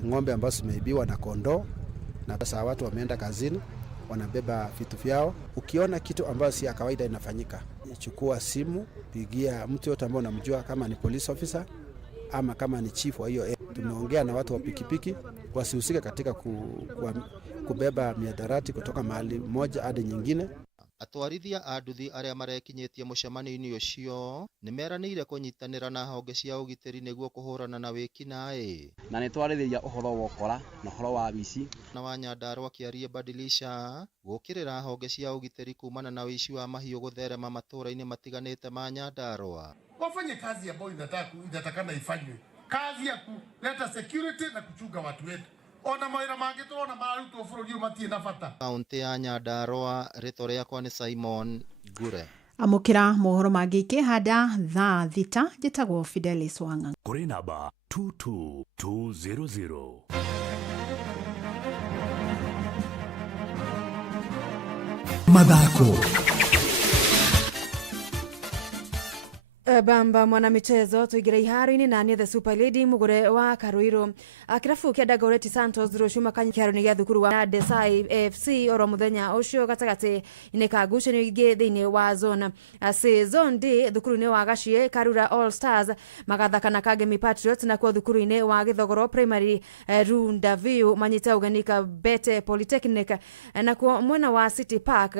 ng'ombe ambazo zimeibiwa na kondoo, na sasa watu wameenda kazini wanabeba vitu vyao. Ukiona kitu ambacho si ya kawaida inafanyika, chukua simu, pigia mtu yote ambaye unamjua, kama ni police officer ama kama ni chief wa hiyo. Tumeongea na watu wa pikipiki wasihusike katika kubeba miadarati kutoka mahali moja hadi nyingine. Atwarithia a nduthi aria marekinyitie mucemanio-ini ucio ni meranire kunyitanira na honge cia ugitiri niguo kuhurana na wikinae na ni twarithiria uhoro wa ukora na uhoro wa wici na wa Nyandarua kiarie badilisha gukirira honge cia ugitiri kumana na wici wa mahiu gutherema matura-ini matiganite ma Nyandarua. Wafanye kazi ambayo inatakana ifanywe, kazi ya kuleta security na kuchunga watu wetu. ona mawira mangi turona mararutwo bururi uyu matie na bata. Kaunti ya Nyandarua, rĩtwa rĩakwa nĩ Simon Gure. Amukira mohoro mangĩ ikĩhanda thaa thita njĩtagwo Fidelis Wanga. Kũrĩ namba 22200. Mathako. Bamba mwana michezo tuigire iharo-ini na ni the Super Lady mugure wa Karuiro kirabu kia Dagoretti Santos rushuma kanyikaro-ini gia thukuru wa Desai FC oro muthenya ucio gatagati ine kagucanio ingi thiini wa zone C zone D thukuru-ini wa Gacie Karura All Stars magathakana Kagemi Patriots na kwa thukuru-ini wa Githogoro Primary Runda View manyite uganika Bete Polytechnic na kwa mwena wa City Park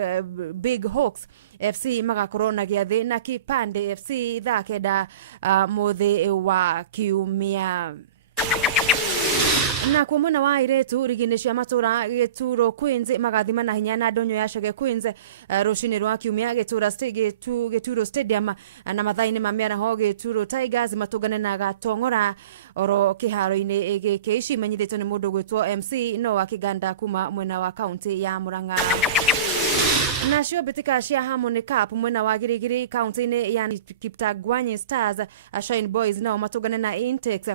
Big Hawks FC magakorwo na giathi na Kipande FC thaa kenda muthi wa kiumia. Na kwa mwena wa airetu rigine cia matura Gituro Queens magathima na hinya na Ndonyo ya Shage Queens rucini rwa kiumia Gituro Stadium na mathaini ma miaraho Gituro Tigers matungane na Gatongora oro kiharo-ini giki ici menyithitwo ni mundu gwitwo MC no wa Kiganda kuma mwena wa kaunti ya Murang'a. Na cio bitika cia Harmony Cup mwena wa Girigiri kaunti-ini ya Kiptagwanyi Stars Shine Boys nao matungane na Intex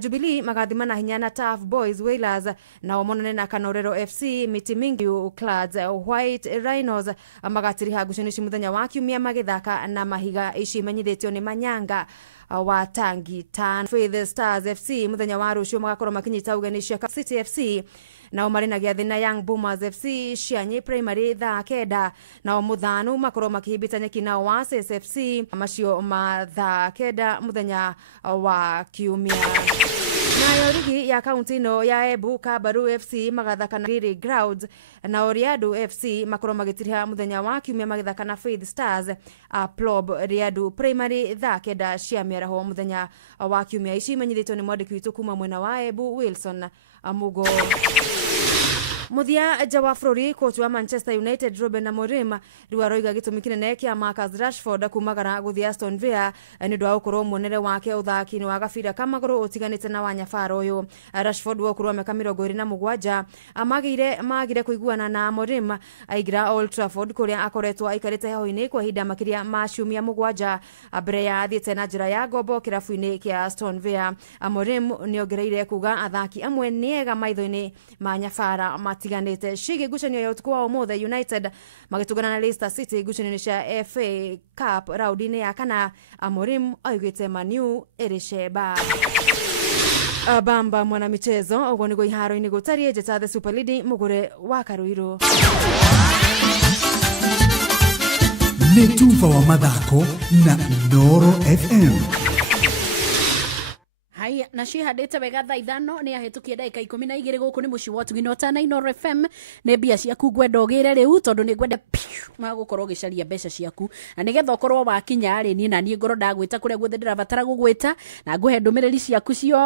Jubilee magathima na hinya na Tough Boys Whalers na omonane na Kanorero FC Miti Mingi Clads White Rhinos magatiriha gucini ci muthenya wa kiumia magithaka na Mahiga ici menyithitio ni Manyanga wa Tangi Tan. Faith Stars FC muthenya wa rucio magakorwo makinyita ugeni cia City FC na marina giathi na Young Boomers FC Cianyi Primary thaa kenda na muthanu makorwo makihibitanya kina Oasis FC macio ma thaa kenda muthenya wa kiumia. Na ligi ya kaunti no ya Embu Kabaru FC magathakana Riri Grounds na Oriadu FC makorwo magitiriha muthenya wa kiumia magithakana Faith Stars Plob Riadu Primary thaa kenda cia miaraho muthenya wa kiumia ici menyithitwo ni mwandiki witu kuma mwena wa Embu Wilson Amugo. Muthia jawa Flori coach wa Manchester United Ruben Amorim riwaroiga gitumi kinene kia Marcus Rashford kumagara guthia Aston Villa ni ndwa ukorwo muonere wake uthaki-ini wa gabira kamagoro utiganite na wanyabara uyu. Rashford wa kurwa miaka 27 magire kuiguana na Amorim aigira Old Trafford kuria akoretwo aikarite ho-ini kwa hinda makiria ma ciumia 7 mbere ya athiete na njira ya ngombo kirabu-ini kia Aston Villa. Amorim niongereire kuga athaki amwe niega maitho-ini ma nyabara tiganite shige gucanio ya utuku wa Omothe United magitugana na Leicester City gucanio cia FA Cup raudini ya kana. Amorim augite Manu erisheba bamba mwana michezo ogwo nigo iharo-ini gutarie jeta the Super League mugure wa Karuiro ni tufa wa mathako na Inoro FM. Hai na cihadite wega thaa ithano ni ahitukie ndagika 12 guku ni muci wa Tuginota na Inoro FM ni mbia ciaku gwenda ugire riu tondu ni gwenda magukorwo gicaria mbeca ciaku na nigetha ukorwo wakinya ri ni na ni ngoro ndagwita kuria guothe ndirabatara gugwita na nguhe ndumiriri ciaku cio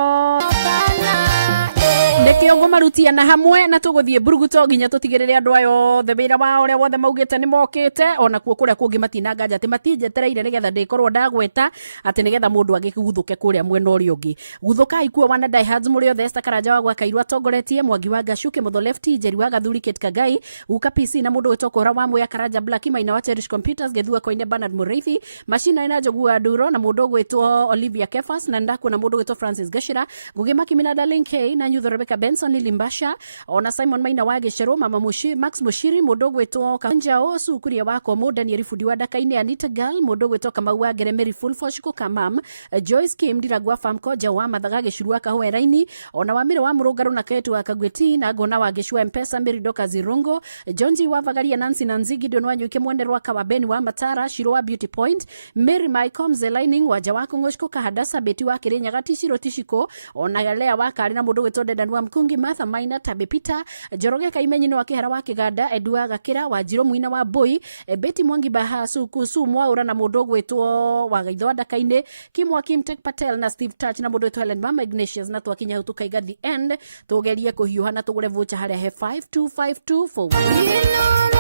ndeke ngo marutia na hamwe na tuguthie buruguto nginya tutigirire andu ayo the wira wa uria wothe maugite ni mokite ona kuo kuria kungi matinanga njati matinjetereire nigetha ndikorwo ndagweta ati nigetha mundu agikuguthuke kuria mwena uri ungi guthukai kuo wana diehards muri othe Esther Karanja wa gwa Kairwa tongoretie Mwangi wa Gashuke mutho lefty Njeri wa Gathuri Kate Kagai uka PC na mundu witokora wa Moya Karanja Black Maina wa Cherish Computers gethua koine Bernard Mureithi machina ina jogu wa Duro na mundu gwitwo Olivia Kefas na ndako na mundu gwitwo Francis Gashira Ngugima Kimina Darling K na Nyutho Rebecca Benson Limbasha ona Simon Maina wa Geshero Mama Mushi Max Mushiri mundu gwitwo Kanja Osu kuria wako mu Daniel Fudi wa Dakaine Anita Gal mundu gwitwo Kamau wa Geremeri Full Foshiko Kamam Joyce Kim Diragwa Famko Jawa Mathaga Geshurua Kahweraini ona Wamire wa Murungaru na Ketu wa Kagweti na Gona wa Geshua Mpesa Meri Doka Zirungo Jonji wa Vagaria Nancy Nanzigi Donwanyu Kemwende wa Kababeni wa Matara Shiro wa Beauty Point Mary Mycom Zelining wa Jawako Ngoshko Kahadasa Beti wa Kirenya Gati Shiro Tishiko ona Yalea wa Kari na mundu gwitwo Dedan wa Mkungi Martha Maina Tabipita Joroge Kaimenyi no wa Kihara wa Kiganda Edua Gakira wa Jiro Mwina wa Boy Beti Mwangi Bahasu Kusumu wa ura na mundu gwitwo wa Gaitho wa Dakaine Kimwa Kim Tek Patel na Steve Touch na mundu gwitwo Helen Mama Ignatius na twakinya tukaiga the end tugerie kuhiuha na tugure vocha haria he 52524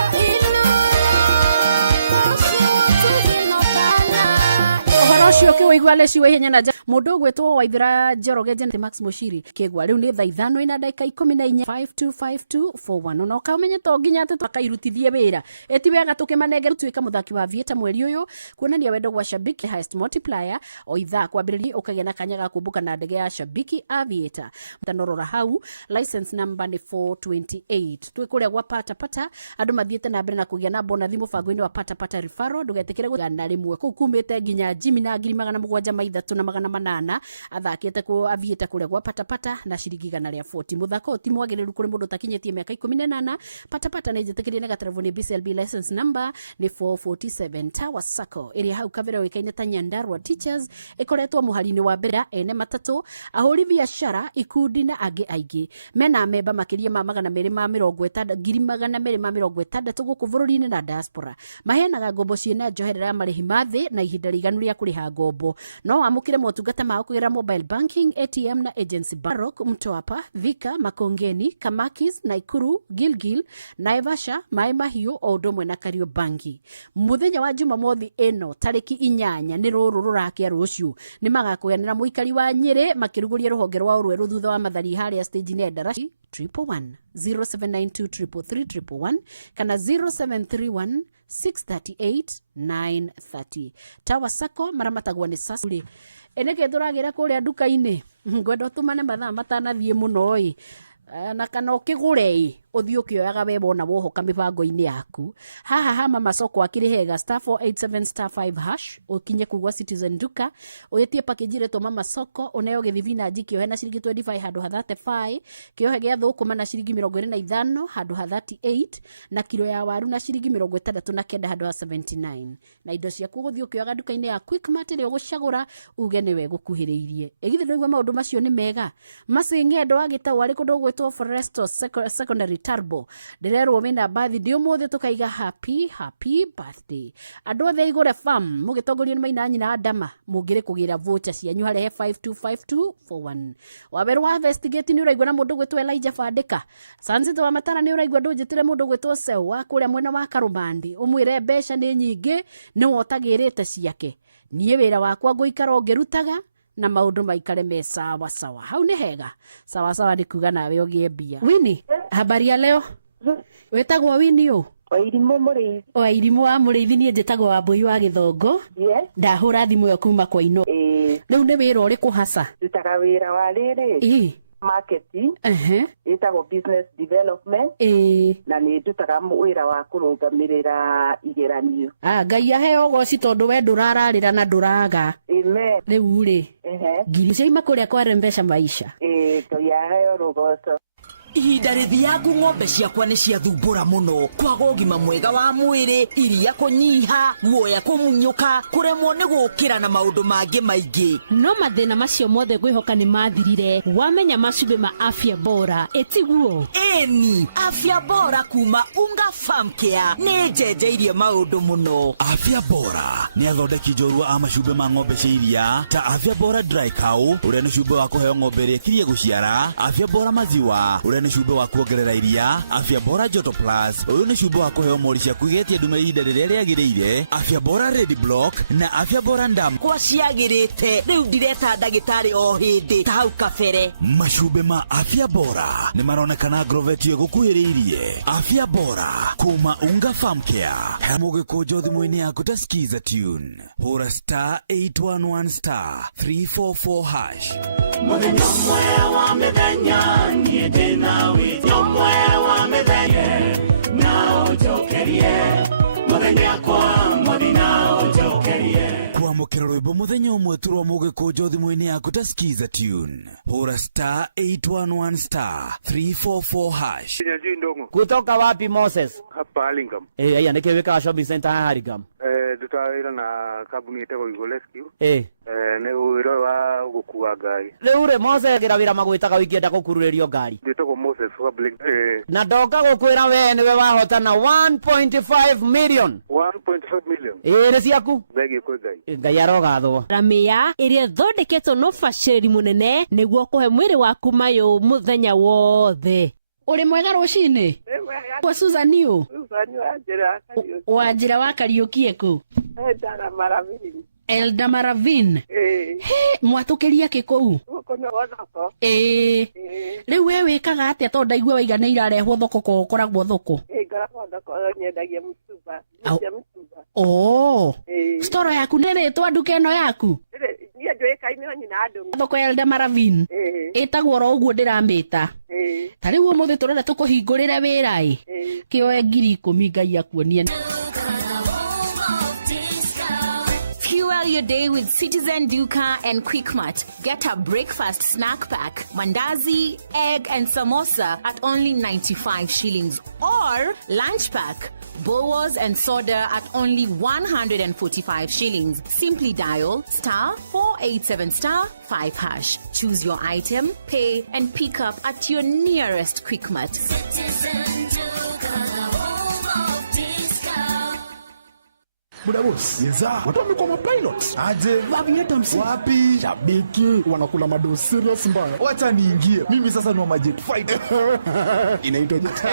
Horoshio kiwa igwale siwe henya na mundu gwetwo Waithira Njoroge Janet Max Mushiri kigwa riu ni thaa 5:14 525241 ona ukamenya to nginya ati takairutithie wira eti wega tukimanenge tuika muthaki wa Vieta mweri uyu kuonania wendo gwa Shabiki highest multiplier o ithaa kwambiriria ukagia na kanya ga kumbuka na ndege ya Shabiki Avieta mtanorora hau license number ni 428 twikuria gwa pata andu mathiete na mbere na kugia na bonathi mubango-ini wa pata referral ndugetekere gana rimwe ku kumite nginya Jimmy na 7,308 athakite ku Avieta kuria gwa pata na ciringi 140 muthako ti mwagiriru kuri mundu takinyetie miaka 18 pata ni jitekirie na gatarevoni BCLB license number ni 447 Tower Sacco iria hau kavera wikaine ta Nyandarua Teachers ikoretwo muharini wa mbere ene matatu ahuri biashara ikundi na angi aingi mena memba makiria ma 260 guku bururi-ini na diaspora maheanaga ngombo ciena njoherera ya marihi mathi na ihinda riganu ria kuriha ngombo no amukire motungata mao kugira mobile banking ATM na agency Barok Mtwapa Thika Makongeni Kamakis Naikuru Gilgil Naivasha Mai Mahiu o ndomwe na Kariobangi muthenya wa Jumamothi eno tariki 8 ni ruru rurakia ruciu ni magakuganira muikari wa Nyeri makiruguria ruhonge rwa urweru thutha wa mathari haria stage ne Darashi 111 0792333111 kana 0731638930 Tower Sacco maramatagwo ni sasuri eneke turagira kuria duka-ini ngwenda tumane mathaa matanathie muno na kana ukigure uthio kioyaga we bona wohoka mibango-ini yaku haha hama masoko akiri hega *487*5# ukinye kugwa Citizen Duka uyetie package ile to mama soko unayo githivina jikio hena ciringi 25 handu ha 35 kiohe gya thukuma na ciringi 25 handu ha 38 na kilo ya waru na ciringi 69 handu ha 79 na indo cia kuguthio kioyaga duka-ini ya Quickmart ile ugucagura uge niwe gukuhiriirie egithi ndogwa maundu macio ni mega masingendo agitawa ari kundu gwetwo Foresto Secondary Turbo ndirerwo mena birthday umuthi tukaiga happy birthday andu othe igure farm mugitongorio ni Mainanyi na Adama mungire kugira voucher cianyu harehe 525241 waberu wa investigate ni uraigwa na mundu gwetwo Elijah Fandika Sanzito wa Matara ni uraigwa ndujitire mundu gwetwo Seu wa kuria mwena wa Karumandi umwire mbeca ni nyingi ni wotagirite ciake nie wira wakwa nguikara ngirutaga na maundu maikare me sawa hau ni hega sawa ni kuga nawe ogie mbia Winnie habari ya leo wetagwo Winnie Wairimu Muriithi Wairimu wa Muriithi nie njitagwo wa Mbui wa Githongo ndahura thimu yo kuma kwa ino riu ni wira uriku hasa ndutaga wira wa riri marketing itagwo business development na ni ndutaga wira wa kurungamirira igeranio Ngai aheo goci tondu we ndurararira na nduraga amen riu ri ngiri cia imakuria kwa Rembesha Maisha to yaheo rugoco ihinda rithiangu ng'ombe ciakwa ni ciathumbura muno kwaga ũgima mwega wa mwĩrĩ iria kũnyiha guoya kũmunyũka kũremwo nĩ gũkĩra na maũndũ mangĩ maingĩ no mathĩna macio mothe ngwĩhoka nĩ mathirire wamenya macumbĩ ma Afya Bora etiguo eni Afya Bora kuma Unga Farm Care nĩ njenjeirie maũndũ mũno Afya Bora nĩ athondeki njorua a macumbĩ ma ng'ombe cia iria ta Afya Bora Dry Cow ũrĩa nĩ cumbĩ wa kũheo ng'ombe ĩrĩa ĩkirie gũciara Afya Bora Maziwa ũrĩa nĩ cumbĩ wa kuongerera iria Afya Bora Joto Plus ũyũ nĩ cumbĩ wa kũheo mori ciaku igetia ndume ihinda rĩrĩa rĩagĩrĩire Afya Bora Red Block na Afya Bora Ndam kwa ciagĩrĩte rĩu ndireta ndagĩtarĩ o hĩndĩ ta hau kabere macumbĩ ma Afya Bora nĩ maronekana Agrovet gũkuhĩrĩirie Afya Bora kuma Unga Farm Care he mũgĩkũnjo thimũ-inĩ yaku ta skiza tune hũra *811*344# mũthenya ũmwe wa mĩthenya niĩ ndĩnawe ũmwe wa mĩthenya na ũnjokerie mũthenya kwa mũthi na ũnjokerie kwamũkĩra rwĩmbo mũthenya ũmwe tu rwa mũgĩkũnjo thimũ-inĩ yaku ta skiza tune hũra *811*344# kutoka wapi Moses? Hapa Alingam. Aya nikiweka shopping center Alingam. Tutawira na kabuni itego Rescue. Ne wiro wa gukua ngari. Riure Moses gira wira magwitaga wikienda gukururerio ngari. Nditego Moses Public. Na ndoka gukwira we niwe wahota na 1.5 million. 1.5 million. Ni ciaku? Thegi kwa Ngai. Ngai arogathwo. Ramia iria thondeketwo no bacĩrĩri mũnene nĩguo kũhe mwĩrĩ waku mayũ mũthenya wothe. Uri mwega rucini? Kwa Suzanio? Suzanio Wanjira Kariuki. Wanjira wa Kariuki eku? Ndara Maravini. Elda Maravin. He, mwatukiria kikou. Riu we wikaga atia to ndaigua waigana irarehwo thoko ko koragwo thoko. Ngaragwo thoko nyendagia mutumba. Store yaku ndirĩtwa nduka ĩno yaku? Niĩ njũĩkaine na nyina andũ. Thoko ya Elda Maravin. Ĩtagwo ro ũguo ndĩramĩta. Ta rĩu ũmũthĩ tũrenda tũkũhingũrĩre wĩra kĩoe 10,000 Ngai akuonie. Fuel your day with Citizen Duka and Quickmart. Get a breakfast snack pack, mandazi, egg and samosa at only 95 shillings. Or lunch pack, bowls and soda at only 145 shillings. Simply dial *487*5#. Choose your item, pay and pick up at your nearest Quickmart. Citizen Duka, home of discount. Buda boss. Yeza. Watu wamekuwa mapilots. Aje. Wapi msi? Wapi? Shabiki. Wanakula mado serious mbaya. Wacha niingie. Mimi sasa ni wa majet fighter. Inaitwa jet.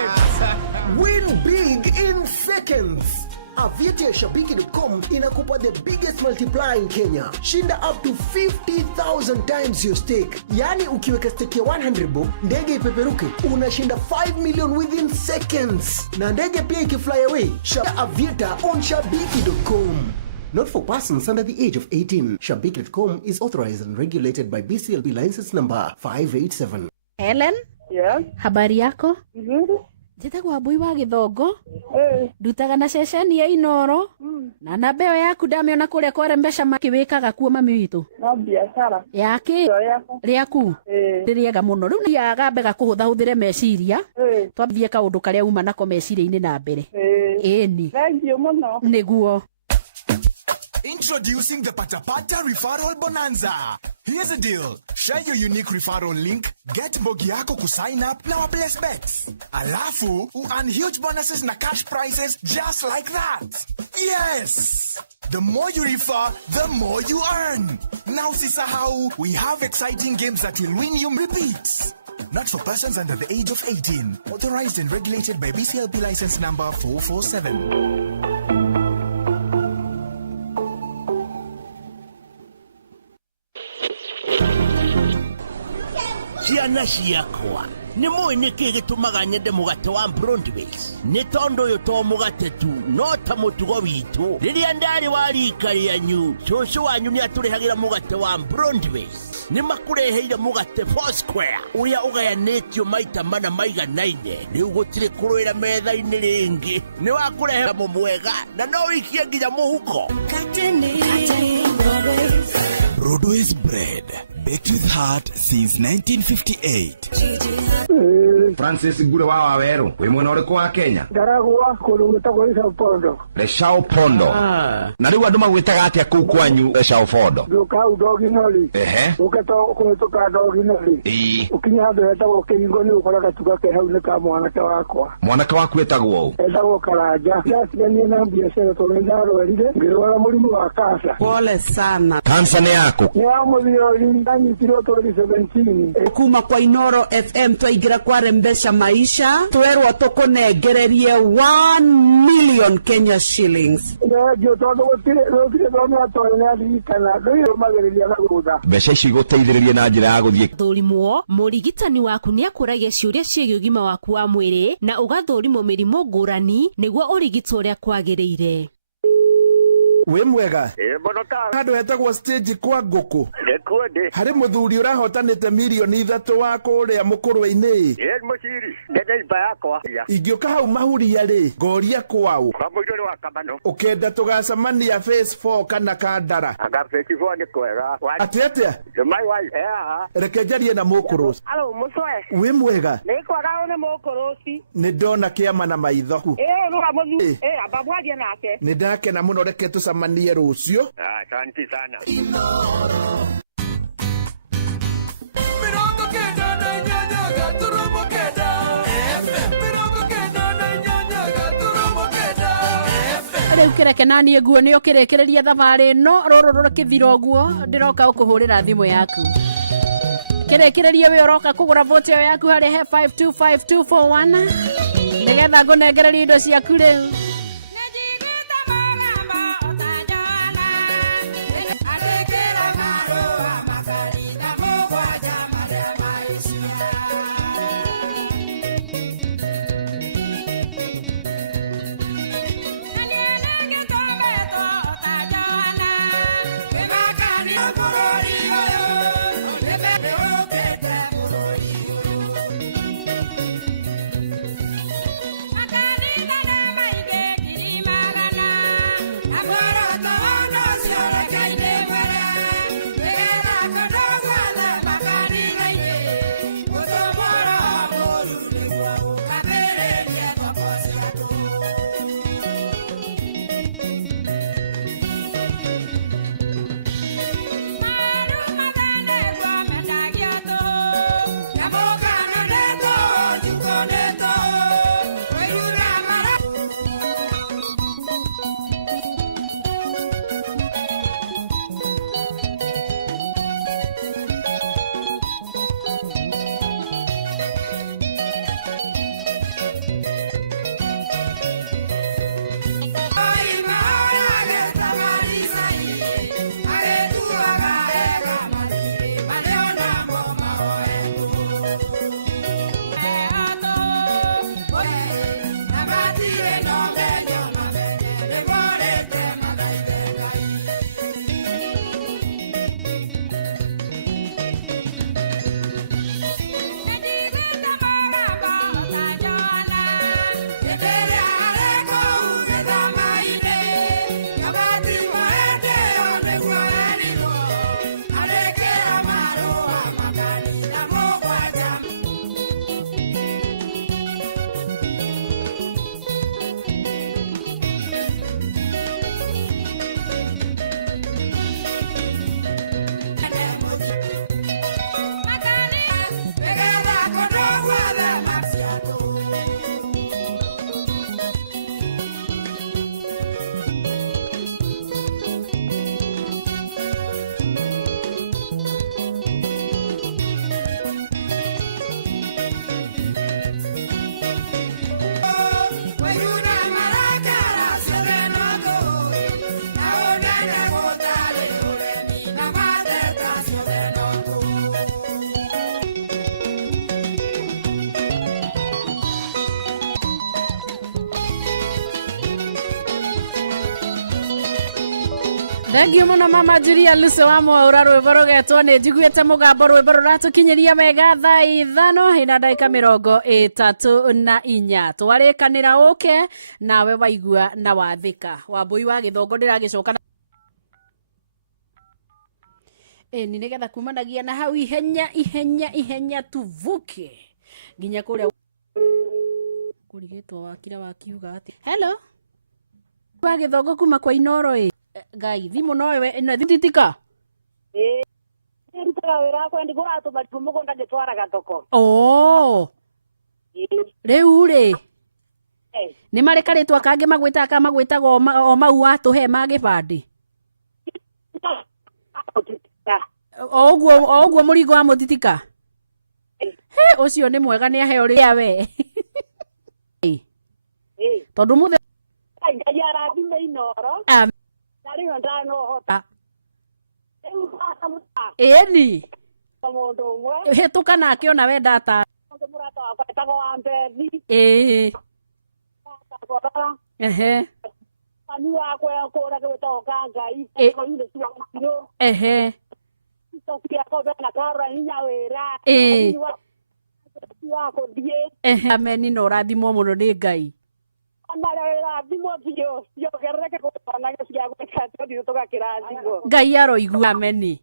Win big in seconds. Aviator ya Shabiki.com inakupa the biggest multiplier in Kenya. Shinda up to 50,000 times your stake. Yani ukiweka stake ya 100 bob, ndege ipeperuke, unashinda 5 million within seconds. Na ndege pia ikifly away, Shinda Aviator on Shabiki.com. Not for persons under the age of 18. Shabiki.com is authorized and regulated by BCLB license number 587. Helen? Yes. Habari yako? Nzuri. Njĩtagwo Mbui wa Gĩthongo. Ndutaga na ceceni ya Inoro. Na namba ĩyo yaku ndamĩona kũrĩa kware mbeca makĩwĩkaga kuo mami witũ. No biashara. Yake rĩaku rĩrĩega mũno. Rĩu nĩaga mbega kũhũthahũthĩre meciria. Twambie kaũndũ karĩa uma nako meciria-inĩ na mbere. Ĩni. Thank you mũno. Nĩguo. Introducing the Patapata Referral Bonanza. Here's the deal. Share your unique referral link, get Mbogi yako ku sign up na place bets. Alafu, earn huge bonuses na cash prizes just like that. Yes! The more you refer, the more you earn. Now sisahau, we have exciting games that will win you repeats. Not for persons under the age of 18. Authorized and regulated by BCLB license number 447. Ciana ciakwa nĩ mũĩ nĩkĩ gĩtũmaga nyende mũgate wa Broadways? Nĩ tondũ ũyũ to mũgate tu no ta mũtugo witũ. Rĩrĩa ndarĩ wa rika rĩanyu, cũcũ wanyu nĩ atũrehagĩra mũgate wa Broadways. Nĩ makũreheire mũgate Foursquare ũrĩa ũgayanĩtio maita mana maiganaine. Rĩu gũtirĩ kũrũĩra metha-inĩ rĩngĩ. Nĩ wakũrehe kamo mwega na no wikie nginya mũhuko. Broadway's bread, baked with heart since 1958. Francis Gure wa Waweru, we mwena ũrĩkũ wa Kenya? Ndaragwa kũndũ gwĩtagwo Reshao Pondo. Reshao Pondo. Na rĩu andũ magwĩtaga atĩa kũu kwanyu Reshao Pondo? Nduka hau Ndoginoli. Ũkĩhĩtũka Ndoginoli. Ũkinya handũ hetagwo Kĩhingo nĩ ũkoraga tuka ke hau nĩ ka mwanake wakwa. Mwanake waku etagwo ũũ? Etagwo Karanja. Ndatiganie na biacara tondũ ndarwarire ngĩrwara mũrimũ wa kansa. Pole sana. Kansa nĩ yaku? Nĩ ya mũthiori ndanyitirwo tondũ 17. Kuma kwa Inoro FM twaingĩra kwa Rembesha Maisha twerwo tũkũnengererie 1 million Kenya shillings. Ndio tondũ gũtirĩ thome atore nĩ aririkana ndũire magĩrĩria na gũtha. Mbeca ici igũteithĩrĩrie na njĩra ya gũthiĩ thũrimwo. Mũrigitani waku nĩ akũragia ciũria ciĩgiĩ ũgima waku wa mwĩrĩ na ũgathũrimwo mĩrimũ ngũrani nĩguo ũrigitwo ũrĩa kwagĩrĩire. We mwega. Mbonoka. Handũ hetagwo stage kwa ngũkũ. Ndekuonde. Harĩ mũthuri ũrahotanĩte milioni 3 wa kũrĩa mũkũrwe-inĩ. Mũciri. Ndende iba yakwa. Ingĩũka hau mahuria rĩ, ngoria kwao. Kwa mũndũ wa Kamano. Ũkenda tũgacemania phase 4 kana Kandara. Anga phase 4 nĩ kwega. Atĩa? My wife. Reke njarie na mũkũrũci. Alo, mũcwe. We mwega. Nĩ kwaga one mũkũrũci. Nĩ ndona kĩama na maitho. Nĩ amũthu. Ababwagia nake. Nĩ ndakena mũno, reke tũcemanie rũciũ. Asante sana. Rĩu kĩreke naniĩ nguo nĩ ũkĩrĩkĩrĩria thabarĩ ĩno rũrũ rũkĩthira ũguo ndĩroka ũkũhũrĩra thimũ yaku. Kĩrĩkĩrĩria wĩ ũroka kũgũra vote ĩyo yaku harĩ he 525241 nĩgetha ngũnengereria indo ciaku rĩu. Thengio muno mama Julia Luso wa Mwaura rwimbo rugetwo ni njiguite mugambo rwimbo ruratukinyiria mega thaa 5 ina ndagika 34 twarikanira uke nawe waigua na wathika Wambui wa Githongo ndiragicoka ni nigetha kumanagia na hau ihenya tuvuke nginya kuria kurigitwo wakira wakiuga ati hello wa Githongo kuma kwa Inoro Ngai thimu nowe ino thititika ndutaga wira kwendi kuratu matumugo ndagitwaraga thoko riu ri ni marekaritwa kange magwita ka magwitaga o mau watuhe magibandi oguo murigo wa mutitika he ucio ni mwega ni aheo ria we tondu muthe ngai arathime Inoro Nariyo ndano hota. Eni. Mundu umwe. Hituka nake ona we data. Mundu murata wakwa etagwo wa Mbethi. Mami wakwa yakora gwetagwo Kangai. Ko yule cia Kiro. Sofia ko bena kara hinya wira. Wako die. Ameni no rathimo muno ni Ngai. Ngai aroigua ameni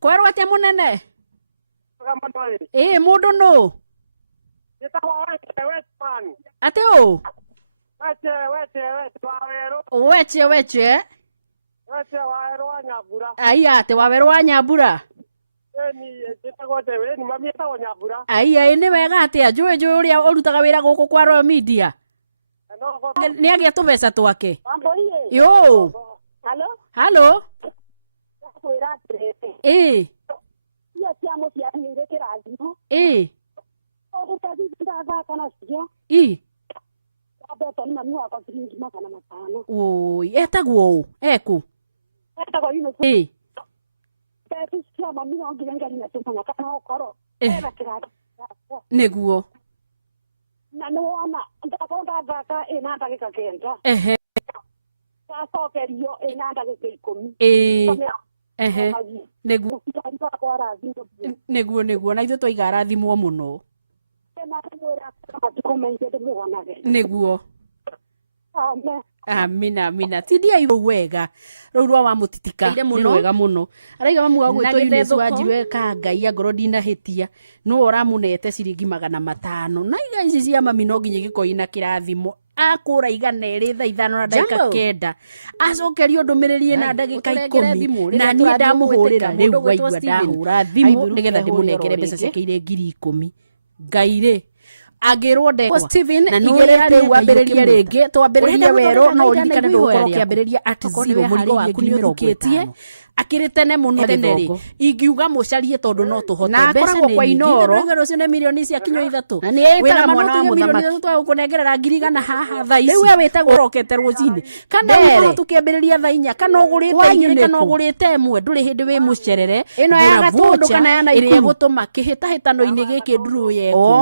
kwerwo atia munene mundu nu ati u weche ai ati Waweru wa Nyambura ai ni wega atia njui uria urutaga wira guku kwa Royal Media ni agia tubeca twake yo halo etagwo eku niguo na nuona ndakonda thaka ina ndagika kenda gacokerio ina ndagika 10 niguo na ithu twiga rathimwo muno niguo amina tidia iru wega rurwa wa mutitika ni wega muno araiga mamu wa gwitwo Yunesu wanjirwe ka Ngai angoro ndinahitia no oramunete ciringi 500 na iga ici cia mami no nginye gikoi na kirathimo akura igana iri thaa 5 na ndagika 9 acokerio ndumiriri na ndagika 10 na ni ndamuhurira riu waigua ndahura thimu nigetha ndimunengere mbeca ciake ire 10,000 Ngai ri agirwo ndekwa na nigerete wambiriria ringi twambiririe wero no uririkane ndukoro kiambiriria at 0 murigo waku ni uthukitie akiritene muno teneri ingiuga mucarie tondu no tuhote mbeca kwa Inoro rucio ni milioni cia kinyo 3 na ni eta mwana wa muthamaki twagukunengerera 100 haha thaa ici riu we witagwo rokete rucini kana no tukiambiriria thaa 4 kana ugurite nyine kana ugurite mwe nduri hindi wi mucerere ino ya gatundu kana ya naikuru gutuma kihitahitano-ini giki nduru yeku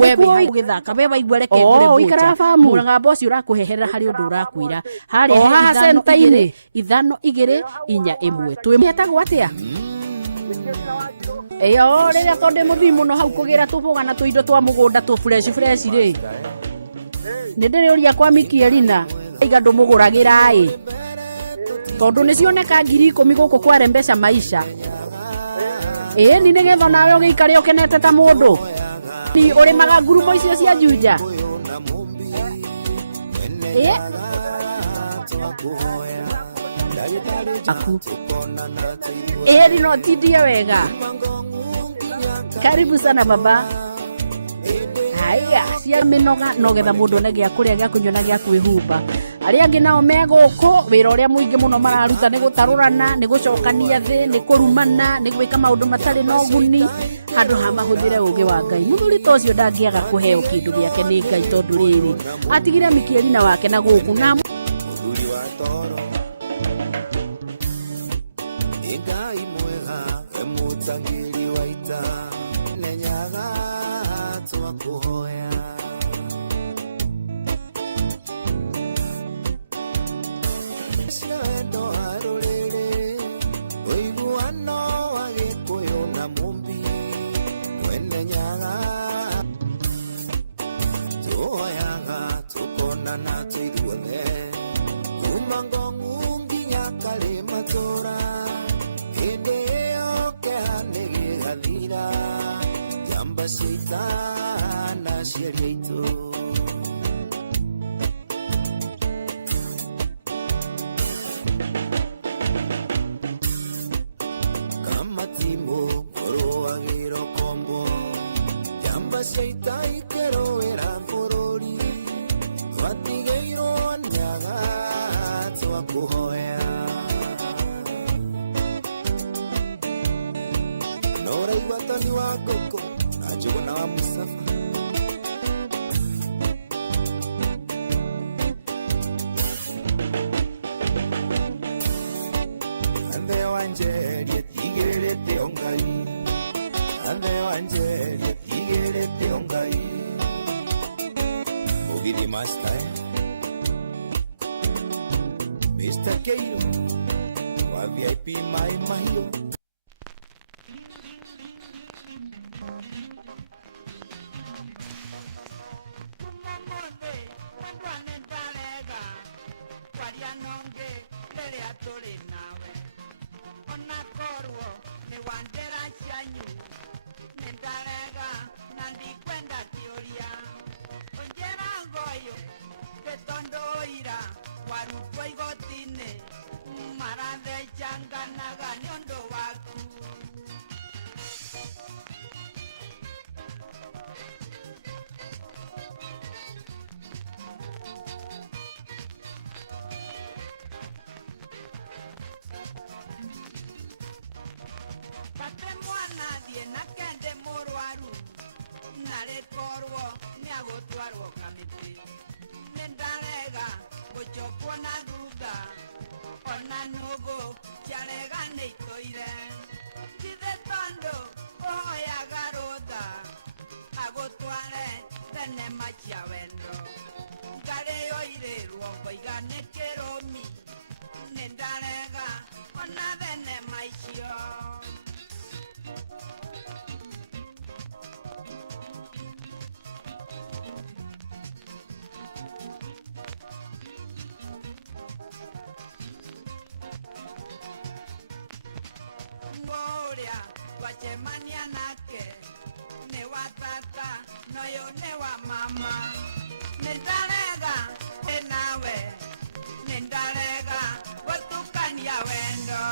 we ugithaka we waigua reke ndure wikara famu muraga bosi urakuheherera hari undu urakwira hari haha center-ini 5-2-4-1 twetagwo atia eyo riria tonde muthi muno hau kugira tubugana tuindo twa mugunda tu fresh ri ni ndiriuria kwa Mikielina iga ndumuguragira tondu ni cioneka 10,000 guku kwa Rembesha Maisha ni nigetha nawe ugiikare ukenete ta mundu ni urimaga ngurumo icio cia Juja aku no tidia wega karibu sana baba haya cia minoga no getha mundu ne gia kuria gia kunyona gia kwihumba ari angi nao meguku wira uria muingi muno mararuta ni gutarurana ni gucokania thi ni kurumana ni gwika maundu matari no guni handu ha mahuthire ugi wa Ngai muthuri to cio ndangiaga kuheo kindu giake ni Ngai tondu riri atigire Mikielina wake na guku na ciaitana ciaria itu kamatimu korowagiro kombo jamba ciaita ikerowera bururi twatigeirwo njaga twakuhoya noraigua toni wa ngũkũ na njũgũna wa Musafa Ande wanjerie tigĩrĩte o Ngai Ande wanjerie tigĩrĩte o Ngai Mũgithi Master Mr. Keiro wa VIP Mai Mahiũ Wachemania nake ne watata noyo ne wa mama nendalega enawe nendalega watukania wendo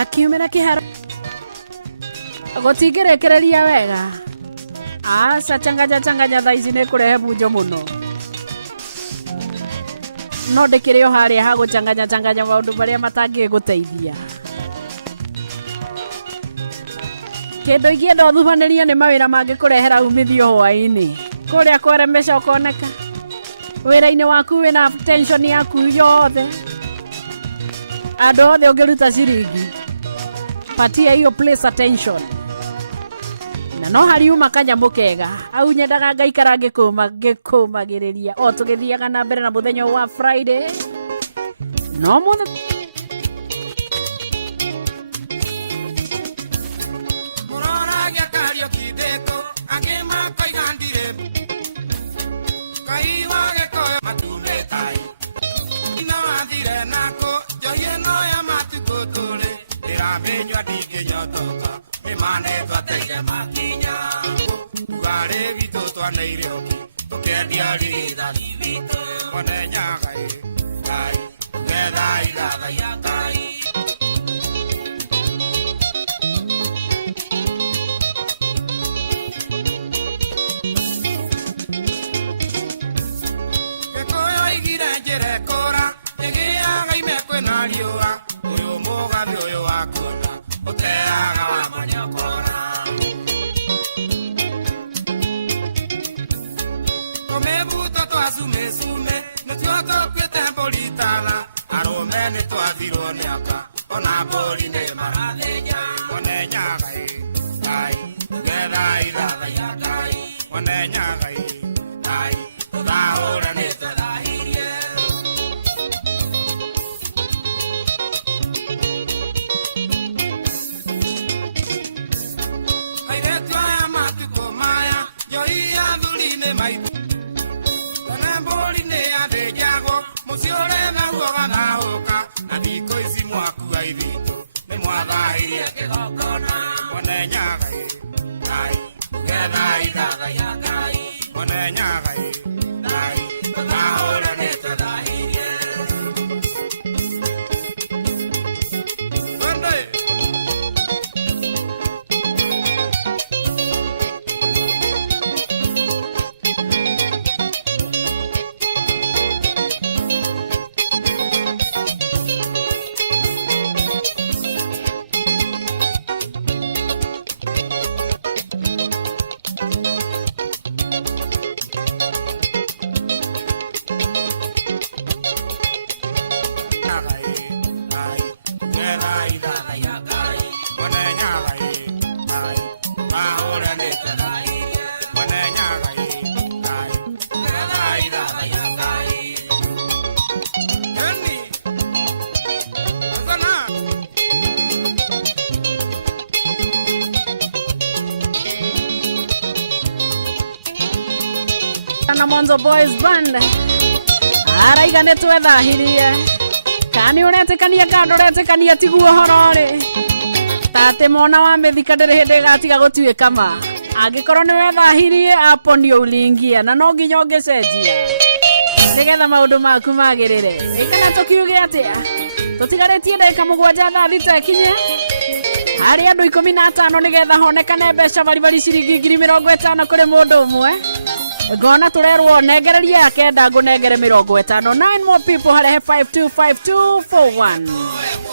akiumira kiharo gutingirekereria wega aca changanya thaici nä kå rehe bunjo må no no ndä kä rä o harä a ha gå changanya maå ndå marä a matangä gå teithia kä ndå ingä uthumanä ria nä mawä ra mangä kå rehera umithio hwainä kå rä a kwerembeca ũkoneka wä ra-inä waku wä na tension yaku yothe andå othe å ngä ruta ciringi patia hiyo place attention na no hariuma kanyamå kega au nyendaga ngaikara ngäkåmagä rä ria o tå gä thiaga na mbere na må thenya wa Friday no må Muraragia kario kideko angä makoigandire kai wage koyo matumbe tai ina wathire nako joye no ya matukutule ndiramenywa ndingĩnyotoka nĩmanetwo ateire makinya tugare witũ twaneire oki tũkendia rĩthani witũ mone nyagai ngai tugetha ithathaia ngai gĩkũyũ igire njĩra ĩkũra ĩgĩaga ime kwĩna riũa ũyũ mũgathĩ ũyũ wa kuona ũteaga wa manyakora tũmĩbuto twa sume nĩtuo tũkuĩte mbũri tana arũme nĩ twathirwo nĩ aka ona mbũri nĩ marathĩnja mone nyagai ngai getha ithathaiya ngai mone nyagai ngai tũthahũre nĩ tũthahirie airĩtu aya matukũ maya njoia thuri-inĩ maitũ tene mbũri nĩ yathĩnjagwo mũciĩ ũrĩ naguo gathahũka na thikũ ici mwakua ithitũ nĩ mwathahirie kĩgongona mone nyagai ngai getha ithathaiya ngai mone nyagai ngai tũthahũre nĩ tũthahirie na Monzo Boys Band araiga nĩ twethahirie kani ũretekania kana ũretekania tiguo horo rĩ tate mona wa mĩthika ndĩrĩ hĩndĩ ĩgatiga gũtuĩka ma angĩkorwo nĩ wethahirie hapo ndio uliingia na no nginya ũngĩcenjia nĩgetha maũndũ maku magĩrĩre ĩkana tũkiuge atĩa tũtigarĩtie ndagĩka 7 thaa thita ikinye harĩ andũ 15 nĩgetha honekane mbeca baribari ciringi 50 kũrĩ mũndũ ũmwe Gona turerwo negereria yake ndangu negere 50 9 more people hare 525241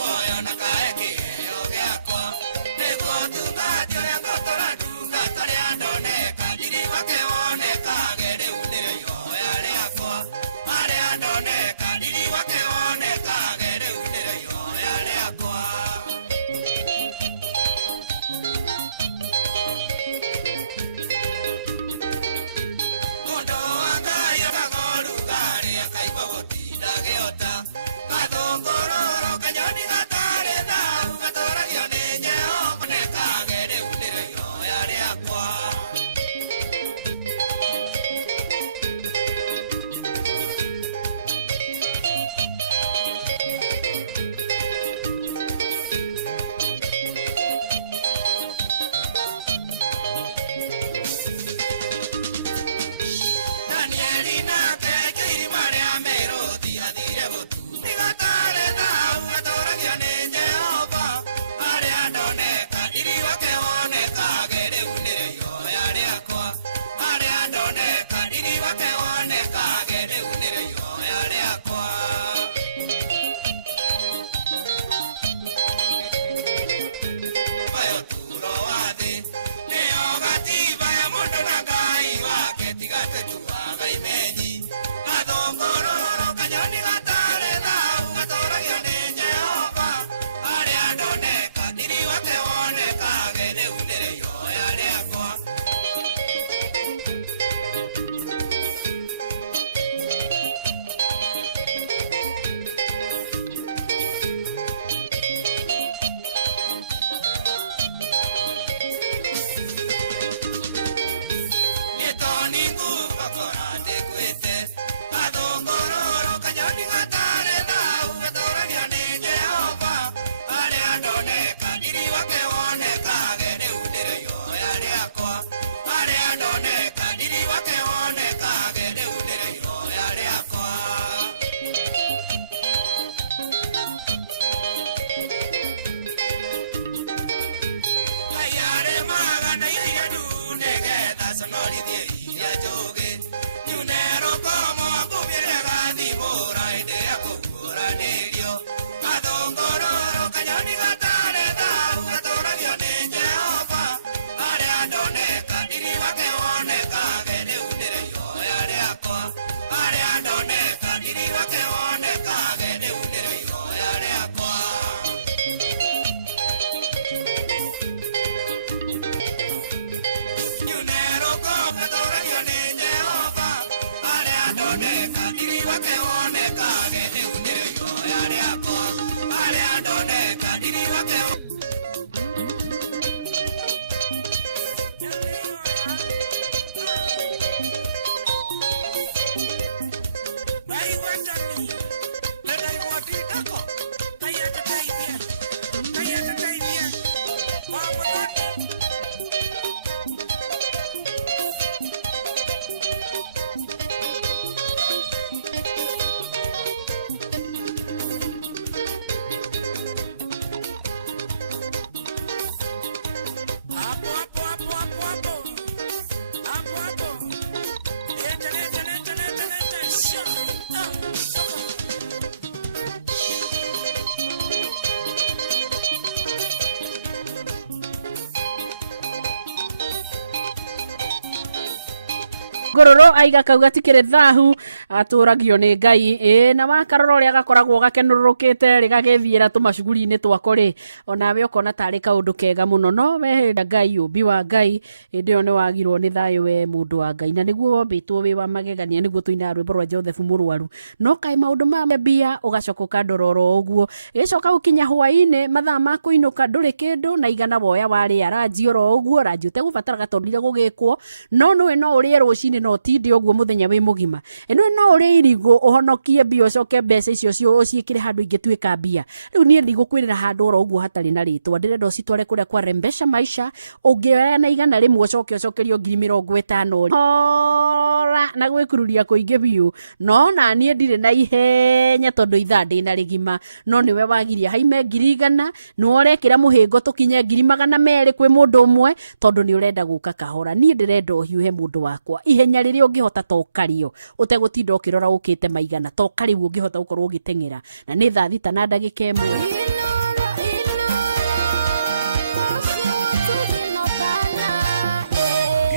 Ngororo aiga kauga tikire thahu aturagio ni Ngai na wakarora uria gakoragwo gakenururukite rigagithiira tumacuguri-ini twako ri onawe ukona tari kaundu kega muno no wehenda Ngai umbi wa Ngai ndio ni wagirwo ni thayu we mundu wa Ngai na niguo wombitwo wi wa magegania niguo tuina rwimbo rwa Joseph Murwaru no kai maundu ma mbia ugacoka ukandororo uguo icoka ukinya hwaini mathaa ma kuinuka nduri kindu na igana woya wari aranjioro uguo ranjute gubatara gatondire gugikwo no nwe no urie rucini no tindi uguo muthenya wi mugima eno no urie irigo uhonokie mbia ucoke mbeca icio cio uciikire handu ingituika mbia riu nie ndigukwirira handu oro uguo hatari na ritwa ndirenda ucitware kuria kwa Rembesha Maisha ungioya na igana rimwe ucokerio 50,000 ora na gwikururia kuingi biu no na nie ndire na ihenya tondu ithaa ndina rigima no niwe wagiria haime 100,000 no orekira muhingo tukinye 200,000 kwi mundu umwe tondu ni urenda guka kahora nie ndirenda uhiuhe mundu wakwa ihenya riria ungihota tokario utegutinda ukirora ukite maigana tokari ungihota gukorwo ugitengera na ni thaa 6 na ndagika 1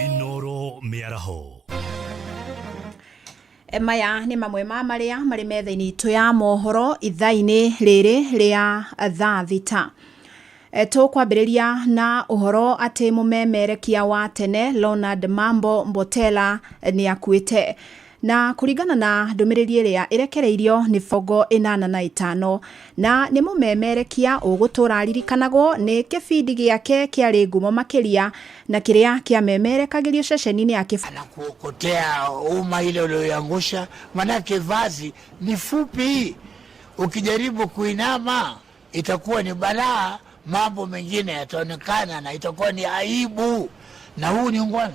Inoro Miaraho. Maya ni mamwe ma maria mari metha-ini itu ya mohoro ithaa-ini riri ria thaa 6. Tukwambiriria na uhoro ati mumemerekia wa tene Leonard Mambo Mbotela ni akuite na kuringana na ndumiriri iria irekereirio ni fogo 85 na ni mumemerekia ugutura aririkanagwo ni kibindi giake kiari ngumo makiria na kiria kia memerekagirio ceceni-ini ya kuokotea uma ile uliyoangusha, manake vazi ni fupi, ukijaribu kuinama itakuwa ni balaa, mambo mengine yataonekana na itakuwa ni aibu. Na huu ni ngwana.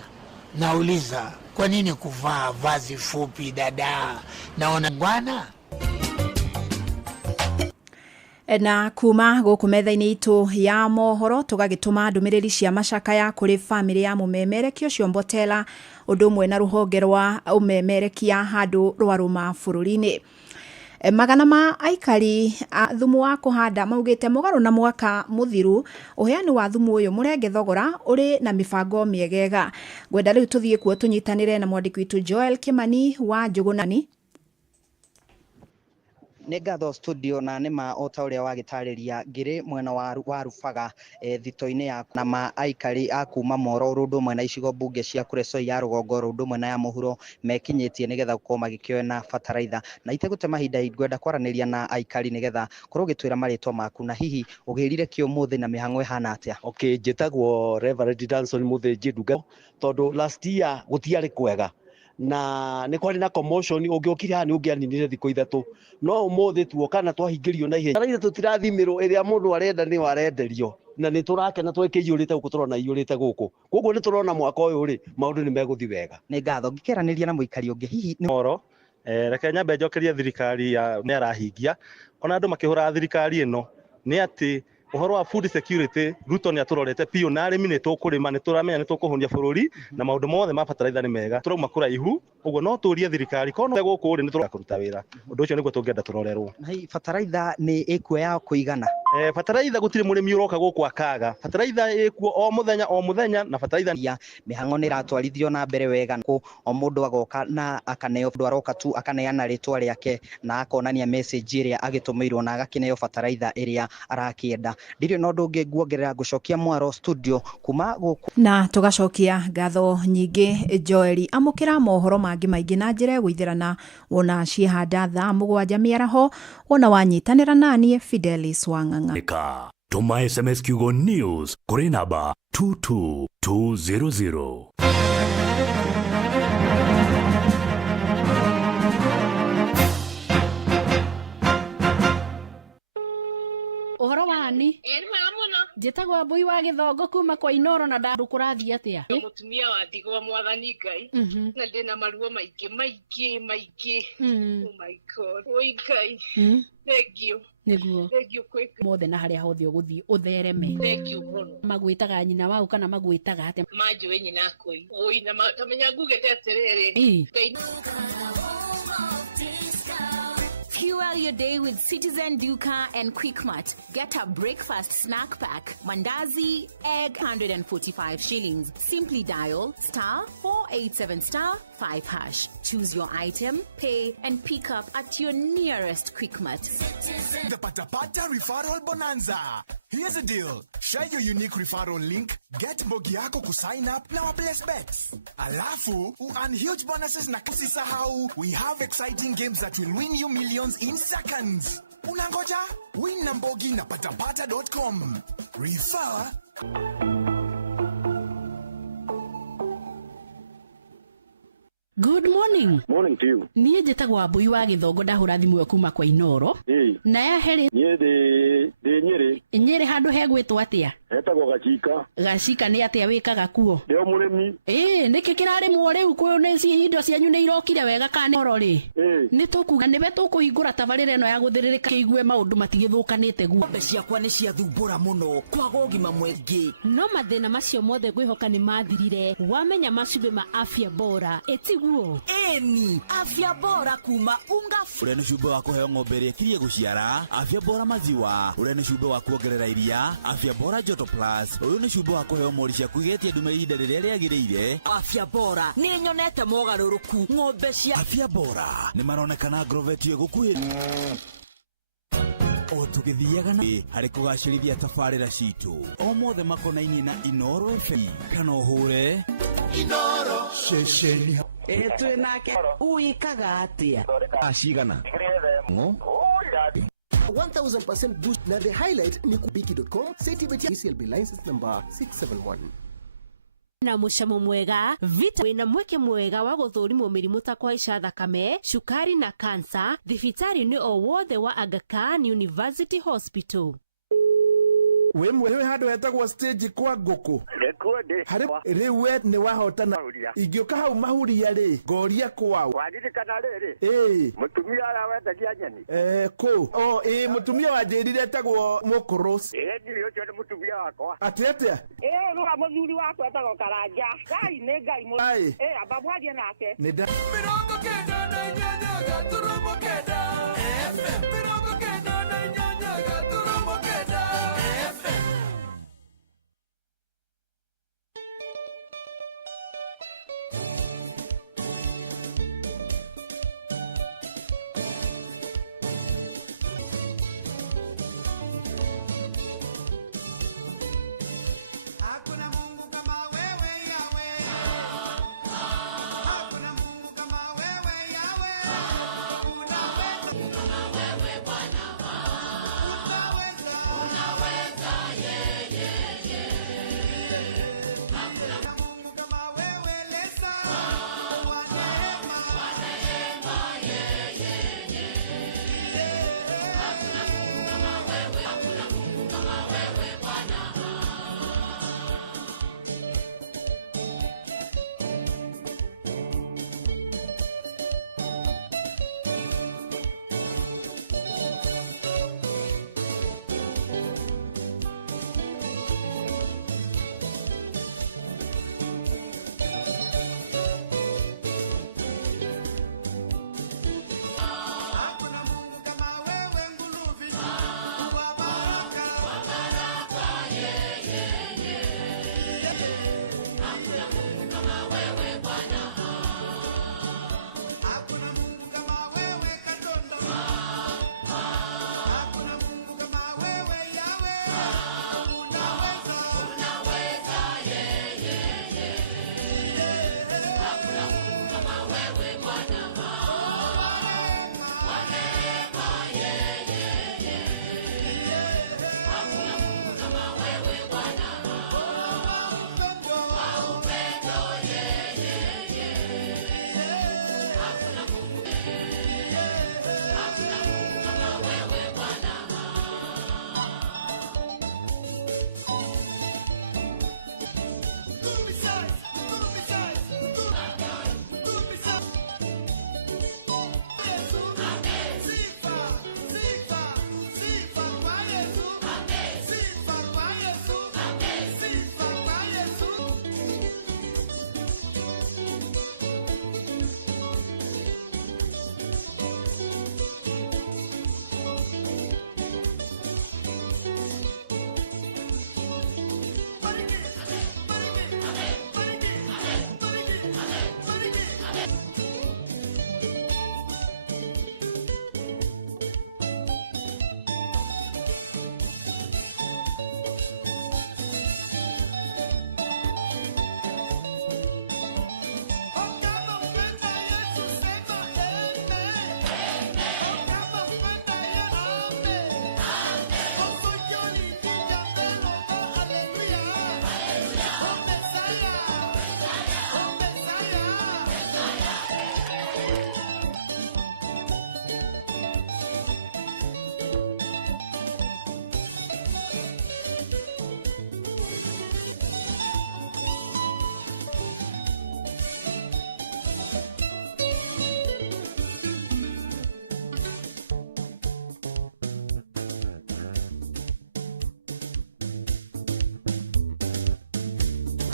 Nauliza, kwa nini kuvaa vazi fupi dada? Naona ngwana. Na kuma guku metha-ini itu ya mohoro tugagituma ndumiriri cia macakaya kuri family ya mumemerekia ucio Mbotela undu umwe na ruhonge rwa umemerekia handu rwa ruma bururi-ini. Magana ma aikari a thumu wa kuhanda maugite mugaru na mwaka muthiru uheani wa thumu uyu murenge thogora uri na mibango miegega. Gwenda riu tuthie kuo tunyitanire na mwandiki witu Joel Kimani wa Njugunani. Nĩ ngatho studio na nĩ ma o ta ũrĩa wagĩtarĩria ngĩrĩ mwena wa Rubaga thito-inĩ ya na ma aikari a kuma Moro rũndũ mwena icigo mbunge cia Kuresoi ya rũgongo rũndũ mwena ya mũhuro mekinyĩtie nĩgetha gũkorwo magĩkĩoya na bataraitha na itegũte mahinda ngwenda kwaranĩria na aikari nĩgetha korwo gĩtwĩra marĩtwa maku na hihi ũgĩrire kĩ ũmũthĩ na mĩhang'o ĩhana atĩa. Okay, njĩtagwo Reverend Danson Mũthĩnji Nduga tondũ last year gũtiarĩ kwega na nĩ kwari na commotion ũngĩokire haha nĩ ũngĩaninire thikũ ithatũ no ũmũthĩ tuoka na twahingĩrio na ihenya. Bataraitha tũtirathimirwo ĩrĩa mũndũ arenda nĩ warenderio na nĩ tũrakena twĩkĩiyũrĩte gũkũ tũrona iyũrĩte gũkũ, koguo nĩ tũrona mwaka ũyũ rĩ maũndũ nĩ megũthiĩ wega. Nĩ ngatho ngĩkĩranĩria na mũikari ũngĩ hihi Moro reke nyambe njokerie thirikari ya nĩ arahingia ona andũ makĩhũra thirikari ĩno nĩ atĩ uhoro wa food security Ruto ni aturorete pio na arimi ni tukurima ni turamenya ni tukuhunia bururi na maundu mothe ma bataraitha ni mega turauma kuraihu uguo no turie thirikari kono guku ri ni turakuruta wira undu ucio niguo tungienda turorerwo. Na hii bataraitha ni ikuoya kuigana Bataraitha gutire murimi uroka guku akaga. Bataraitha ikuo o muthenya na bataraitha ya mihango ni ratwarithio na mbere wega ko o mundu agoka na akaneo aroka tu akaneana ritwa riake na akonania message iria agitumirwo na agakineo bataraitha iria arakienda. Ndirĩ no ndungi nguongerera gucokia mwaro studio kuma guku na tugacokia ngatho nyingi Joeli amukira mohoro mangi maingi na njire gwithirana wona ciehanda thaa 7 miaraho wona wanyitanira nanie Fidelis Wang'ang'a. Tuma SMS kiugo news kuri namba 22200. Uhoro wani? Njitagwo Mbui wa Githongo kuma kwa Inoro na ndandu kurathi atia? Mutumia wa Ndigwa Mwathani Ngai na ndina maruo maingĩ. Oh my god. Oi Ngai. Thank you. Niguo. Thank you quick. Mothe na haria hothe uguthii uthereme. Thank you muno. Magwitaga nyina wau kana magwitaga atia? Manjwe nyina koi. Oi na tamenya ngugete atiriri. Fuel your day with Citizen Duka and Quickmart. Get a breakfast snack pack. Mandazi, egg, 145 shillings. Simply dial *487*5#. Choose your item, pay, and pick up at your nearest Quickmart. The Patapata Referral Bonanza. Here's the deal. Share your unique referral link, get bogi yako kusign up na place bets. Alafu, earn huge bonuses na kusisahau. We have exciting games that will win you millions in seconds. Unangoja? Win na mbogi na patapata.com. Refer. Good morning. Morning to you. Niĩ njĩtagwo Mbui wa Githongo ndahũra thimũ yo kuma kwa Inoro. Na ya heri. Niĩ ndĩ Nyeri. Nyeri handu hegwĩtwo atia? Hetagwo Gacika. Gacika nĩ atia wĩkaga kuo? Ndĩ mũrĩmi. Nĩkĩ kĩrarĩmwo rĩu kwĩ nĩ indo cianyu nĩ irokire wega kana Inoro rĩ? Nĩ tũkuga nĩwe tũkũhingũra tabarĩra ĩno ya gũthĩrĩrĩka kĩigue maũndũ matigĩthũkanĩte guo. Ng'ombe ciakwa nĩ ciathumbũra mũno kwaga ũgima mwega. No mathĩna macio mothe ngwĩhoka nĩ mathirire. Wamenya macumbĩ ma Afya Bora etiguo. Eni Afya Bora kuma unga. Ule nĩ cumbĩ wa kũheo ng'ombe ĩrĩa ĩkirie gũciara. Afya Bora maziwa. Ule nĩ cumbĩ wa kuongerera iria. Afya Bora Joto Plus. Ule nĩ cumbĩ wa kũheo mori cia kũigĩtia ndume ihinda rĩrĩa rĩagĩrĩire. Afya Bora nĩ nyonete mogarũrũku ng'ombe cia Afya Bora nĩ maronekana Agrovet gũkuhĩ. O tũgĩthiaga na harĩ kũgacĩrithia tabarĩra citũ o mothe makonainie na Inoro FM kana ũhũre Inoro ceceni. Twĩ nake uikaga atia? Acigana 1000% boost na the highlight ni kubiki.com setibeti CLB license number 671. Na mucamo mwega vita wina mweke mwega wa gũthũrimwo mĩrimũ ta kũhaica thakame, cukari na kansa thibitarĩ-inĩ o wothe wa Aga Khan University Hospital. We mwe handu hetagwo stage kwa ngũkũ harĩ rĩu we nĩ wahotana ingĩũka hau mahuria rĩ ngoria kwao waririkana rĩrĩ mũtumia ara wendagia nyeni kũ mũtumia wanjĩrire etagwo Mũkũrũs nĩ ũcio nĩ mũtumia wakwa atĩa no mũthuri wakwa etagwo Karanja Ngai nĩ Ngai mũthuri amba mwarie nake nĩ nda 98 gaturumo kenda FM 98 gaturumo kenda FM. Unaweza,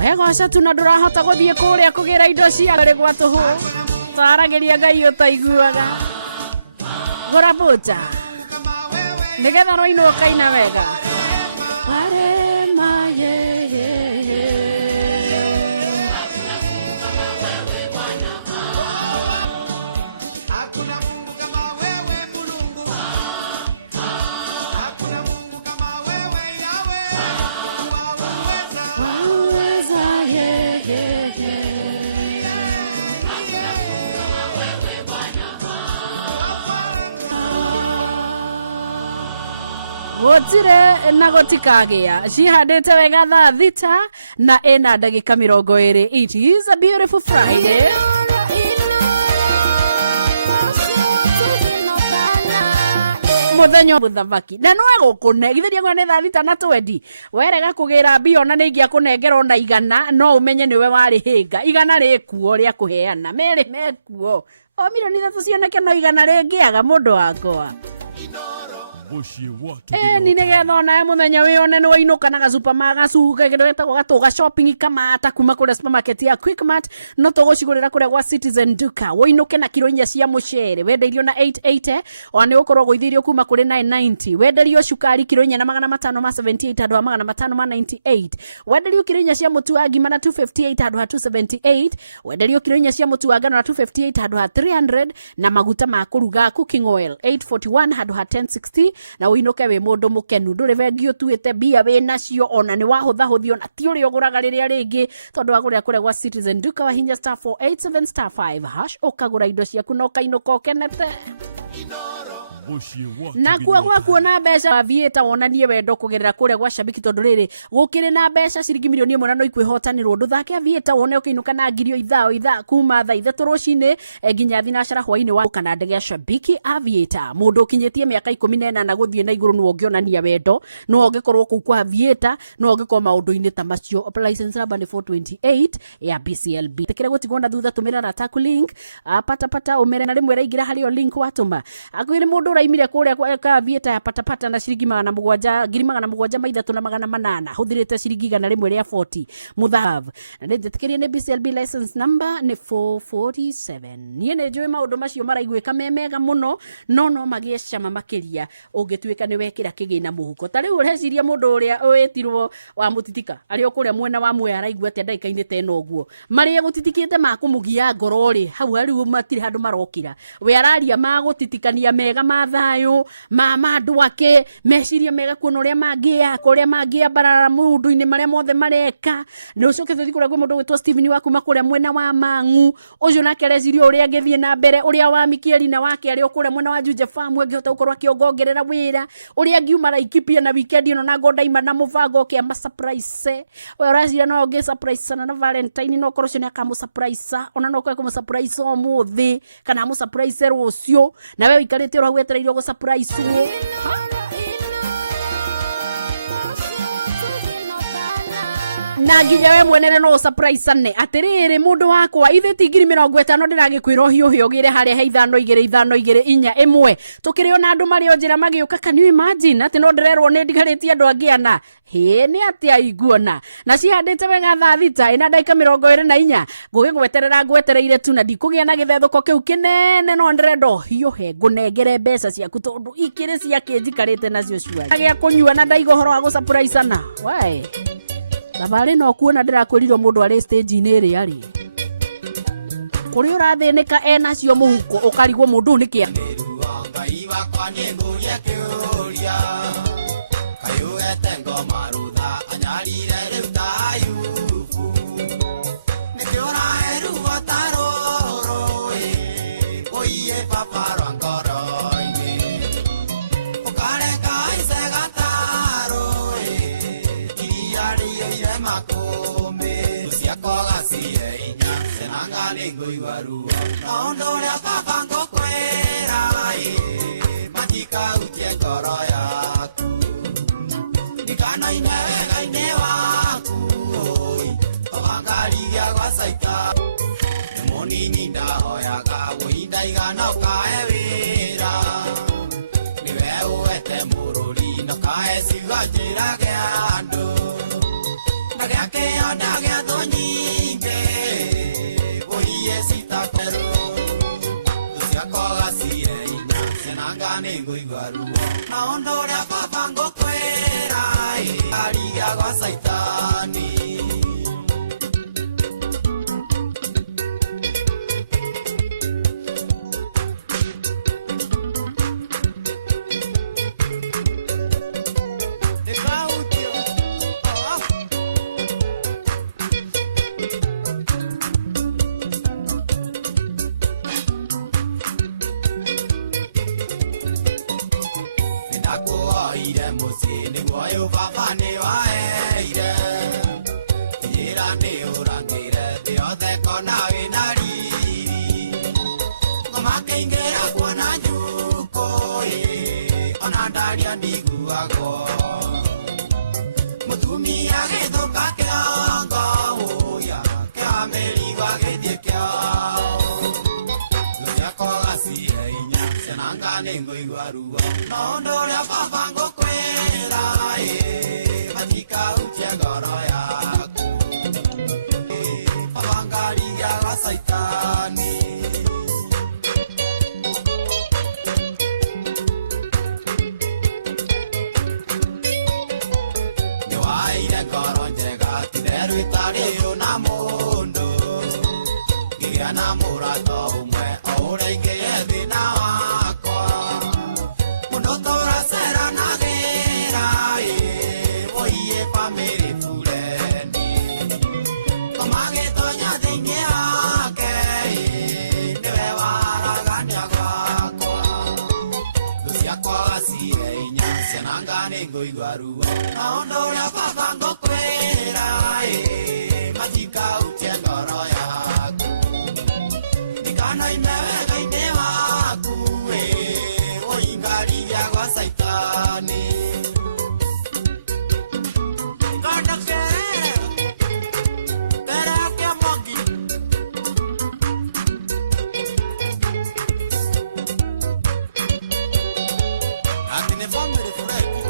Goca tu na ndurahota guthie kuria kugira indo cia ri gwa tuhu tarageria ngai utaiguaga gora bocha nigetha no ino kaina wega pare maye Gotire na gotikagia cihandite wega thaa thita na ena ndagika 20. It is a beautiful Friday. Muthenya muthamaki na no egũkũnegithĩria gwa nĩ thaa thita na 20 werega kũgĩra mbio na nĩ ingĩa kũnengerwo na igana no ũmenye nĩwe warĩ hĩnga igana rĩkuo rĩa kũheana merĩ mekuo o milioni 3 cioneke no igana rĩngĩaga mũndũ wakwa ni nigetha ona muthenya wione ni wainuka na gacupa magacuka gĩtagwo gatũga shopping kamata kuma kũrĩa supermarket ya Quickmart no tũgũcigũrĩra kũrĩa gwa Citizen Duka wainuke na kilo 4 cia mũcere wenderio na 880 ona nĩ ũkorwo gũithĩrio kuma kũrĩ 990 wenderio cukari kilo 4 na 578 handũ ha 598 wenderio kilo 4 cia mũtu wa ngima na 258 handũ ha 278 wenderio kilo 4 cia mũtu wa ngano na 258 handũ ha 300 na maguta ma kũruga cooking oil 841 handũ ha 1060 na uinuke we mundu mukenu nduri vengio tuite bia we nacio ona ni wahutha huthio na ti uri oguraga riria ringi tondu wagurira kure gwa Citizen Duka wa hinya star 487 star 5 hash ukagura indo ciaku no kainuka ukenete na kwa kuona mbeca Aviator wonanie wendo kugerera kure gwa Shabiki tondu riri gukire na mbeca ciringi milioni 1 no ikwihotanirwo nduthake Aviator wone ukiinuka na ngirio ithaa kuma thaa 3 rucini nginya thinacara hwaini wa kana ndege ya Shabiki Aviator mundu ukinyitie miaka 14 na guthie na iguru no ongionania wendo no ongekorwo ku kwa Aviator no ongekorwo maundu-ini ta macio license number ni 428 ya BCLB tekere gutigwo na thutha tumira na taku link pata umere na rimwe raigira hari o link watuma akwire mundu uraimire kuria kwa Aviator ya pata na ciringi 700 maithatũ na 800 huthirite ciringi 100 rĩa 40 muthav na ndetekerie ni BCLB license number ni 447 nie ne njui maundu macio maraiguika memega muno no magie cama makiria ungituika ni wekira kigina muhuko tari ureciria mundu uria wetirwo wa mutitika ari okuria mwena wa mwe araigua ati ndaikaine te no guo mari gutitikite makumugia ngoro ri hau ari matiri handu marokira we araria magutitikania mega mathayo mama andu ake meciria mega kuona uria mangia barara mundu-ini maria mothe mareka ni ucoke tuthi kuria gwe mundu witwa Steven wa kuma kuria mwena wa Mangu ucio nake areciria uria ngithie na mbere uria wa Mikieli na wake ari okuria mwena wa Juja Farm ngihota gukorwo akiongongerera wira uria ngiuma laikipia na weekend ino na godaima na muvango ke ama surprise we ureciria no ngi surprise na Valentine no korwo cio akamu surprise ona no kwa surprise o muthi kana mu surprise rucio na we wikarite ro gwetereirio go surprise na nginya we mwenene no surprise ane atiriri mundu wakwa ithe tingiri 50 ndiragikwira hiuhi ogire haria he 5 tukiri ona andu mari onjira magiuka can you imagine ati no ndirerwo ni ndigaritie andu angiana ni ati aiguona na cihandite wega thaa thita ina ndagika 24 ngugigwetereire tu na ndikugia na githethũko kiu kinene no ndirendo hiuhe ngunengere mbeca ciaku tondu ikiri cia kinjikarite nacio ciuari agia kunyua na ndaigo horo wa gu surprise ana we thabari no kuona ndirakwĩrirwo mundu ari stage-inĩ ĩrĩ ari kuri urathinika ena cio muhuko ukarigwo mundu ni kia ngai wakwa ni nguria kiuria kayugete ngoma rutha anyarire riu tayuku nikiora eru wataroro oiye paparo ngoro-ini ukareka isegataro iriario makome uciakoga cie inya senanga ninguiwarua naundu uria baba ngukwira matika utie ngoro yaku ndikanaine wega-inĩ waku togangaria gwa saika nĩ mũnini ndahoyaga mũhinda igana ũkahe wĩra nĩwe ũwete mũrũri na kahe ciuga njĩra gĩa andũ na gĩakĩo ndagĩathwo muoyo baba ni waeire ira ni urangire thiothe kona wina riri ngoma keingera kuona njuko ona ndaria ndiguagwo mutumia githuka kiongo uya kia merigo agithie kiao luciakogacire inya ciananga nĩ ngũigua ruo maũndũ ũrĩa baba ngũkwĩra matikahutie ngoro yaku baba ngarigaga caitani nĩwaire ngoro njega titherũ itarĩ ũna mũndũ ngĩgĩa na mũrato ũmwe o ũrĩa ingĩgĩa thĩna wakwa mũndũ tũraceranagĩra woiye bamĩrĩ bureni komagĩtonya thĩinĩ wake nĩwe waragania gwakwa thũ ciakwa gacire inya ciananga nĩ ngũigua ruo maũndũ ũrĩa baba ngũkwĩra matikahutie ngoro yaku ndikanaime wega-inĩ waku ũingaria gwa caitani mbere yake Mwangi ati nĩ bamĩrĩ bureki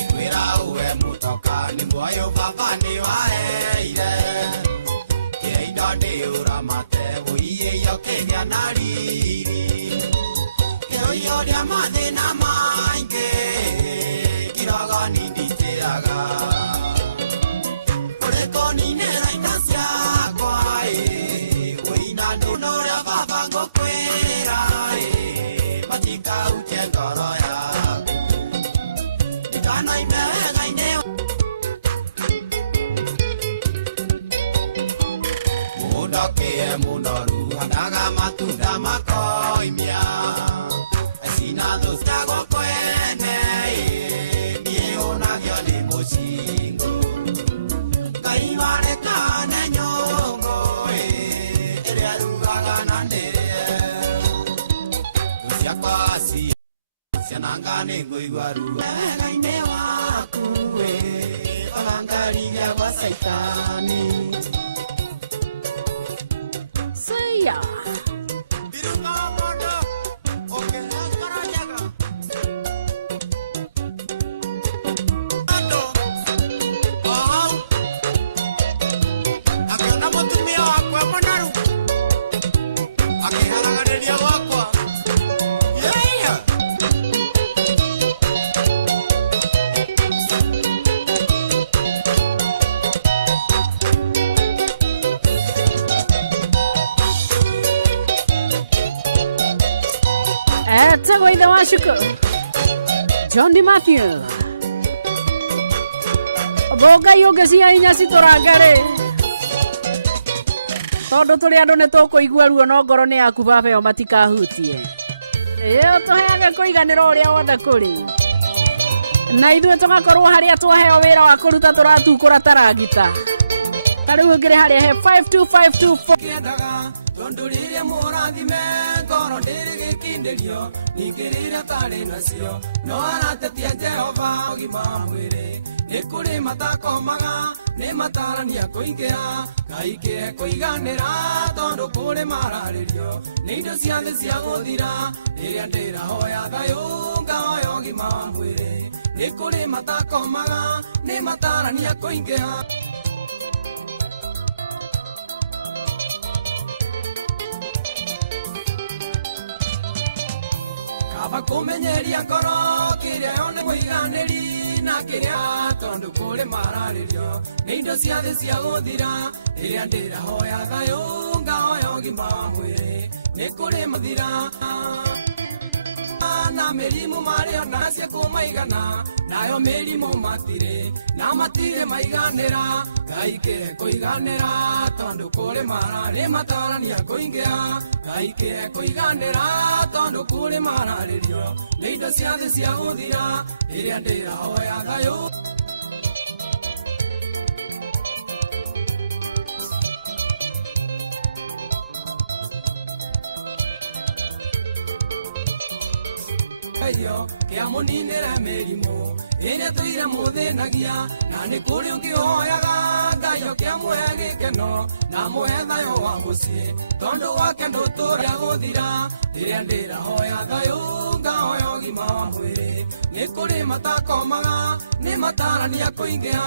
ikwĩra uwe mũtoka nĩ muoyo baba nĩ waheire kĩrĩa indo nĩ ũramate wũiyĩio kĩgĩa na riri kĩrũio rĩa mathĩna maingĩ kirogoni nditĩraga ũrĩkũninĩra indo ciakwa wũina nũndũ ũrĩa baba ngũkwĩra matikahutie ngoro yaku ndikanaime wega-inĩ mũndokie mũnoru handaga matunda makoimia cina thũ ciagwo kwene niĩ ũnagio nĩ mũcingo ngai warekane nyũngũ ĩrĩa rugaga na ndĩrĩe thũ ciakwa ciananga nĩ ngũigua ruo wega-inĩ waku ogangarigia gwa caitani Saya. Tego ithe wa Shuku John D. Matthew Ngai ũngĩcia inya citũrangare tondũ tũrĩ andũ nĩ tũkũigua ruo no ngoro nĩ yaku baba ĩyo matikahutie tũheage kũiganĩra ũrĩa wothe kũrĩ na ithuĩ tũgakorwo harĩa twaheo wĩra wa kũruta tũratukũra taragita tarĩu ngĩrĩ harĩa he 52524 tondũ rĩrĩa mũrathime ngoro ndĩrĩ gĩkindĩrio ningĩ rĩrĩa tarĩ nacio no aratetia Jehova ũgima wa mwĩrĩ nĩ kũrĩ matakomaga nĩ matarania kũingĩha Ngai kĩhe kũiganĩra tondũ kũrĩ mararĩrio nĩ indo cia thĩ cia gũthira rĩrĩa ndĩrahoya thayũ ngahoya ũgima wa mwĩrĩ nĩ kũrĩ matakomaga nĩ matarania kũingĩha kaba kũmenyeria ngoro kĩrĩa yone mũiganĩri na kĩrĩa tondũ kũrĩ mararĩrio nĩ indo cia thĩ cia gũthira rĩrĩa ndĩrahoya thayũ ngahoya ũgima wa mwĩrĩ nĩ kũrĩ mathira na mĩrimũ marĩ onacia kũmaigana nayo mĩrimũ matirĩ na matirĩ maiganĩra gaike koiganera tondu kuri marari matarania kuingia gaike koiganera tondu kuri mararirio leindo cia thi cia guthira iria ndira hoya thayo kia muninira mirimu iria tuire muthinagia na ni kuri ungihoyaga ngayo kia muhe gikeno na muhe thayo wa mucii tondu gwake nduturia guthira iria ndirahoya thayo ngahoya ũgima wa mwĩrĩ ni kuri matakomaga ni matarania kuingia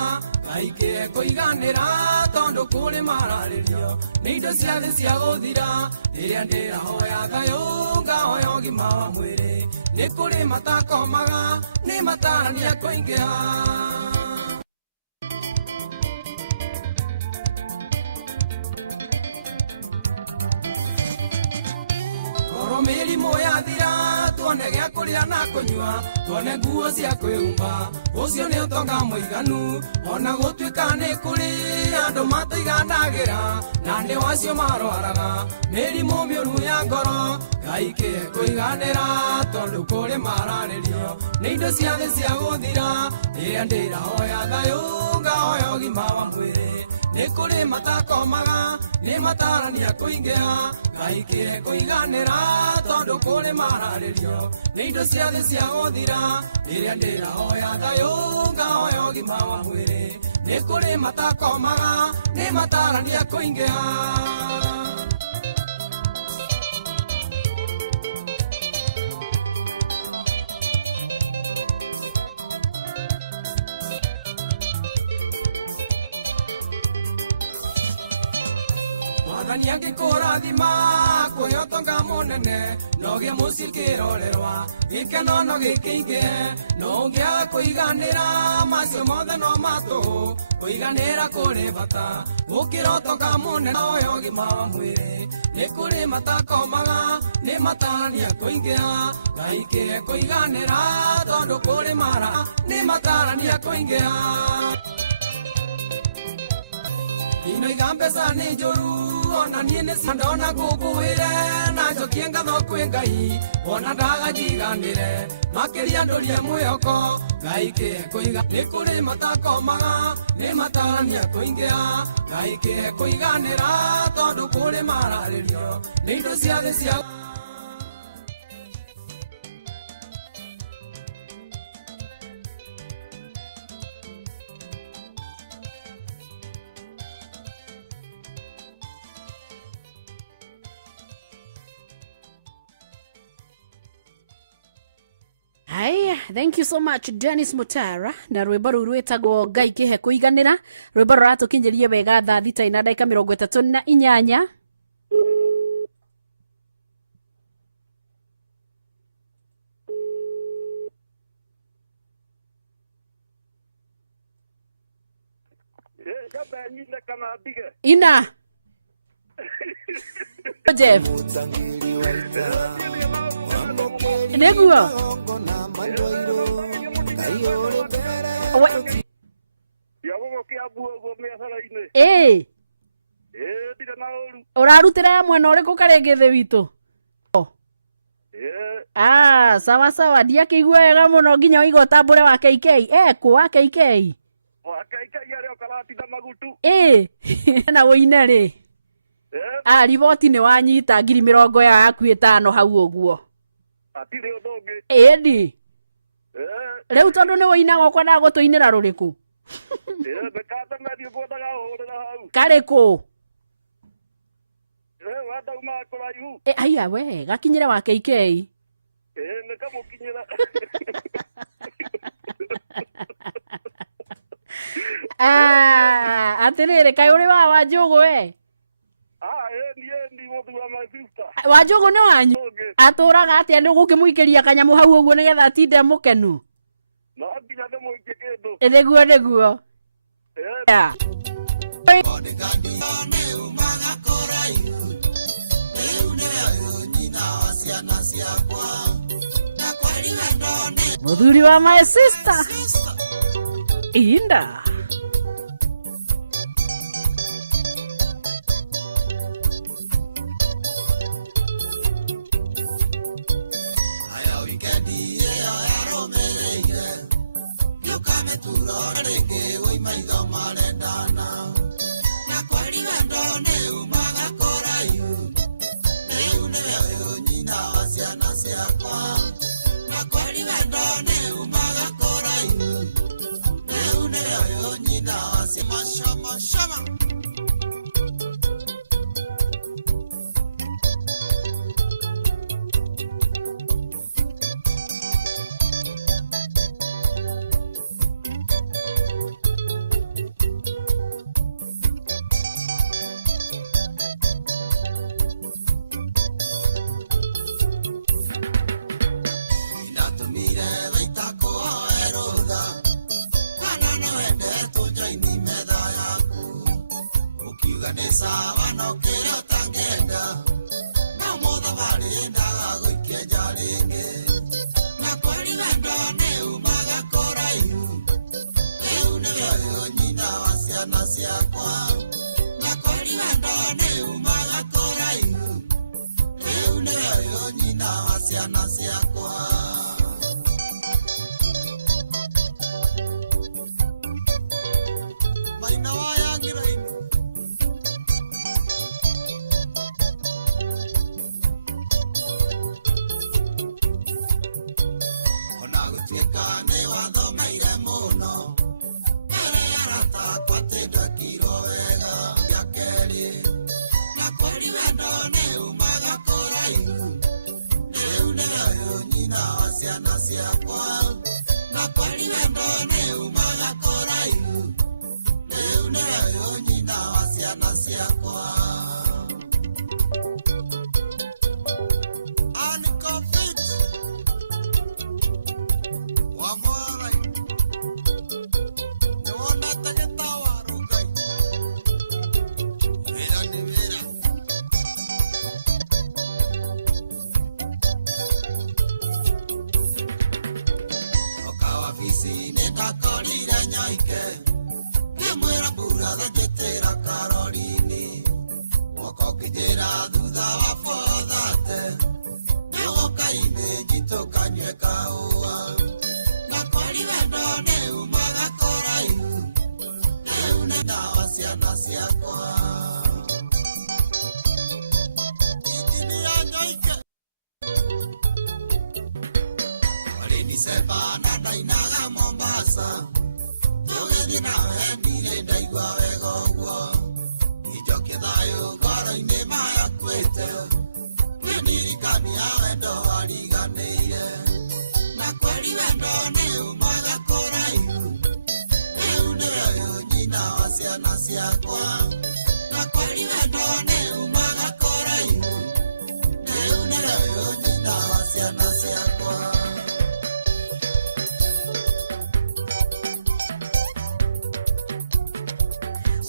aikie kuiganira tondu kuri mararirio ni indo cia thi cia guthira iria ndirahoya thayo ngahoya ũgima wa mwĩrĩ ni kuri matakomaga ni matarania kuingia mĩrimũ yathira tuone gĩa kũrĩa na kũnyua tuone nguo cia kwĩhumba ũcio nĩ ũtonga mũiganu ona gũtuĩka nĩ kũrĩ andũ mataiganagĩra na nĩ wacio marwaraga mĩrimũ mĩũru ya ngoro gaikĩe kũiganĩra tondũ kũrĩ mararĩrio nĩ indo cia thĩ cia gũthira ĩrĩa ndĩrahoya thayũ ngahoya ũgima wa mwĩrĩ nĩ kũrĩ matakomaga nĩ matarania kũingĩha gaikĩe kũiganĩra tondũ kũrĩ mararĩrio nĩ indo cia thĩ cia gũthira ĩrĩa ndĩrahoya thayũ ngahoya ũgima wa mwĩrĩ nĩ kũrĩ matakomaga nĩ matarania kũingĩha Mwathani angĩkũrathima kuoya ũtonga mũnene no gĩe mũciĩ kĩrorerwa gĩkeno no gĩkĩingĩhe no ũngĩaga kũiganĩra macio mothe no matũhũ kũiganĩra kũrĩ bata gũkĩra ũtonga mũnene oya ũgima wa mwĩrĩ nĩ kũrĩ matakomaga nĩ matarania kũingĩha gaikĩe kũiganĩra tondũ kũrĩ mara nĩ matarania kũingĩha inoiga mbeca nĩ njũru ona niĩ nĩ ndona ngũngũĩre na njokie ngatho kwĩ Ngai ona ndagajiganĩre makĩria ndũrie mwĩhoko Ngai kĩe kũiga nĩ kũrĩ matakomaga nĩ matarania kũingĩha Ngai kĩe kũiganĩra tondũ kũrĩ mararĩrio nĩ indo cia thĩ cia Haya, thank you so much Dennis Mutara na rwimbo rũu rwĩtagwo Ngai kĩhe kũiganĩra rwimbo rũratũkinyĩria wega thaa thita na ndagĩka 38 ina Jeff Neguo Ũrarutĩra mwena ũrĩkũ karĩngĩ thĩ witũ? Sawa sawa ndiakĩigua wega mũno nginya ũigua tambũre wa KK kũ wa KK arĩa ũkaratitha magutu na wũine rĩ riboti nĩ wanyita 50,000 yaku 5 hau ũguo atirĩ ũndũ ũngĩ ĩndi rĩu tondũ nĩ wũinaga ũkwendaga gũtũinĩra rũrĩkũ nĩkatemethi ũkwendaga ũhũrĩra hau karĩkũ wadauma kũraihu haiya we gakinyĩre wa KK nĩkamũkinyĩra atĩrĩrĩ kaĩ ũrĩ wa Wanjũgũ we Wanjũgũ nĩ wanyu atũraga atĩa nĩ ũgũkĩmũikĩria kanyamũ hau ũguo nĩgetha atinde mũkenu no nginya ndĩmũikie kĩndũ nĩguo mũthuri wa my sister Inda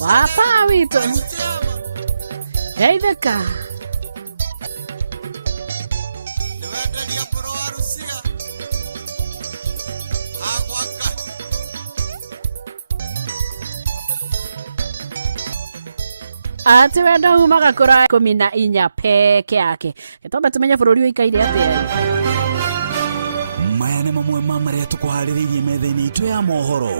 Wapa wito. Hey deka. Ati wenda humaga kura 14 peke yake. Gĩtombe tũmenye bũrũri ũikaire atĩa. Maya nĩ mamwe ma marĩa tũkũharĩrĩirie metha-inĩ itũ ya mohoro.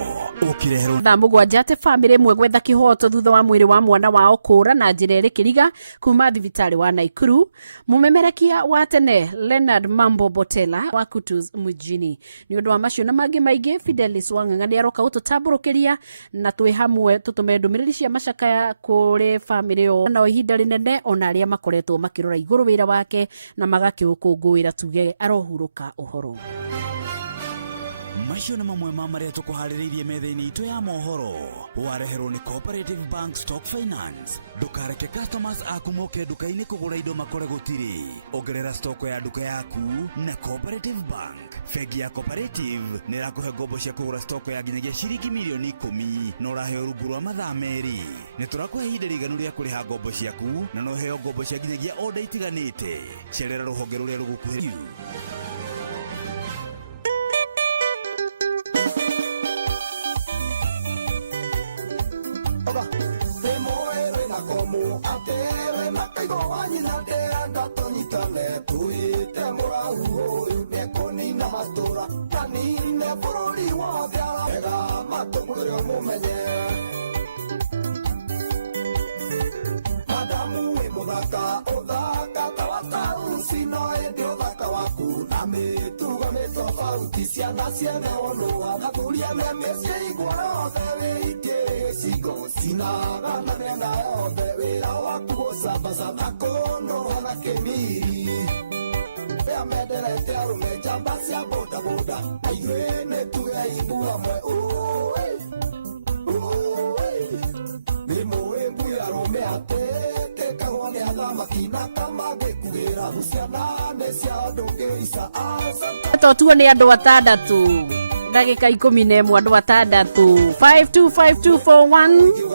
Ũkireherwo thaa mũgwanja atĩ bamĩrĩ ĩmwe gwetha kĩhoto thutha wa mwĩrĩ wa mwana wao kũũra na njĩra ĩrĩ kĩriga kuma thibitarĩ wa Naikuru. Mũmemerekia wa tene Leonard Mambo Botela wa Kutus mjini. Nĩ ũndũ wa macio na mangĩ maingĩ, Fidelis Wang'ang'a nĩ aroka gũtũtambũrũkĩria na twĩ hamwe tũtũme ndũmĩrĩri cia macakaya kũrĩ bamĩrĩ yo na ihinda rĩnene ona arĩa makoretwo makĩrora igũrũ wĩra wake na magakĩũkũngũĩra tuge arohurũka ũhoro. Macio nĩ mamwe ma marĩa tũkũharĩrĩirie metha-inĩ itũ ya mohoro. Wareherwo nĩ Cooperative Bank Stock Finance. Ndũkareke customers aku moke nduka-inĩ kũgũra indo makore gũtirĩ. Ongerera stoko ya nduka yaku na Cooperative Bank. Bengi ya Cooperative nĩ ĩrakũhe ngombo cia kũgũra stoko ya nginyagia ciringi mirioni 10 na ũraheo rungu rwa mathaa merĩ. Nĩ tũrakũhe ihinda rĩiganu rĩa kũrĩha ngombo ciaku na no ũheo ngombo cia nginyagia oda itiganĩte. Cerera rũhonge rũrĩa rũgũkuhĩrĩirie. maruti ciana ciene ono agakuria memecia igoro the wiki sigo sinaga na nena othe wira waku gũcambacamba kũndũ na kĩmiri rĩa menderete arũme njamba cia bodaboda aithũĩ nĩ tuge ibu hamwe nĩ mũĩ mbui arũme atĩ kĩkagwo nĩ athamaki na kamangĩkuĩra ciana nĩ cia ndũngĩica Totuo nĩ andũ atandatũ ndagĩka 11 andũ atandatũ 525241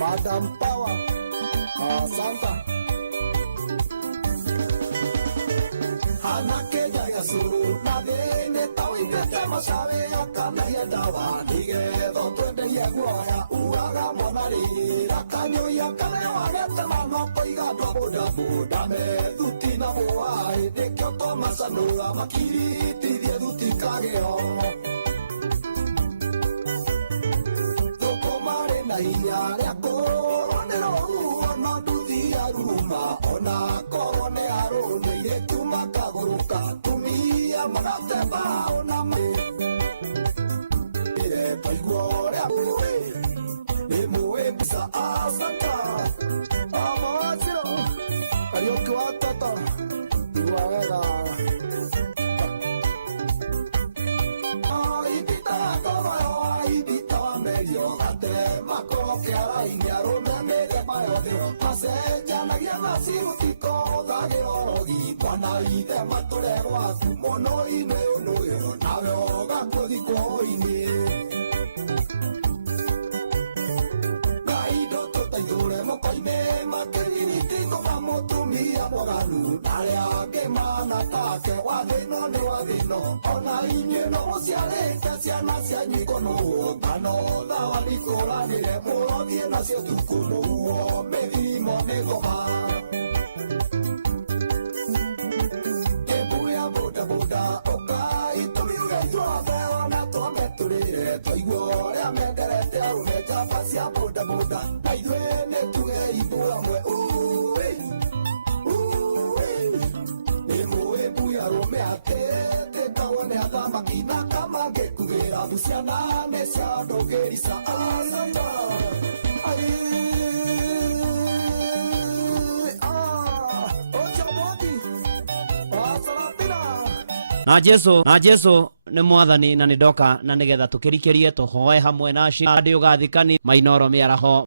Madam Power, Santa. Hana Kenya ya suru na dene tawi kete masawe ya kana ya dawa dige do twende ya guaya uaga monari rakanyo ya kana wa gete mano koiga do boda boda me dutina boa de kyoto masanura makiri tidie duti kageo dokomare na iya ya korone ro no duti aruma ona korone arone ile tumaka tumia manate bao na me ile paigore awe ni muwe bisa asaka amaziro ayo kwatata tuwega ai bita koro ai bita medio ate mako que ara ingaro me de payo de pase ya na ya na sirutiko dage orogi pana ide matolero aku mono ine no ero nawe oga kodiko ine gaido tota yore mo koime makeri tiko vamo tumia mogalu dale age mana take wadino ona ine no siale kasia na sia nyikono bano da walikora ni le mo die na sia tukuno me mo me goma Luciana Mesa Dogerisa Asanda na Jesu nĩ mwathani na nĩ ndoka na nĩgetha tũkĩrikĩrie tũhoe hamwe na cio radio gathikani mainoro mĩaraho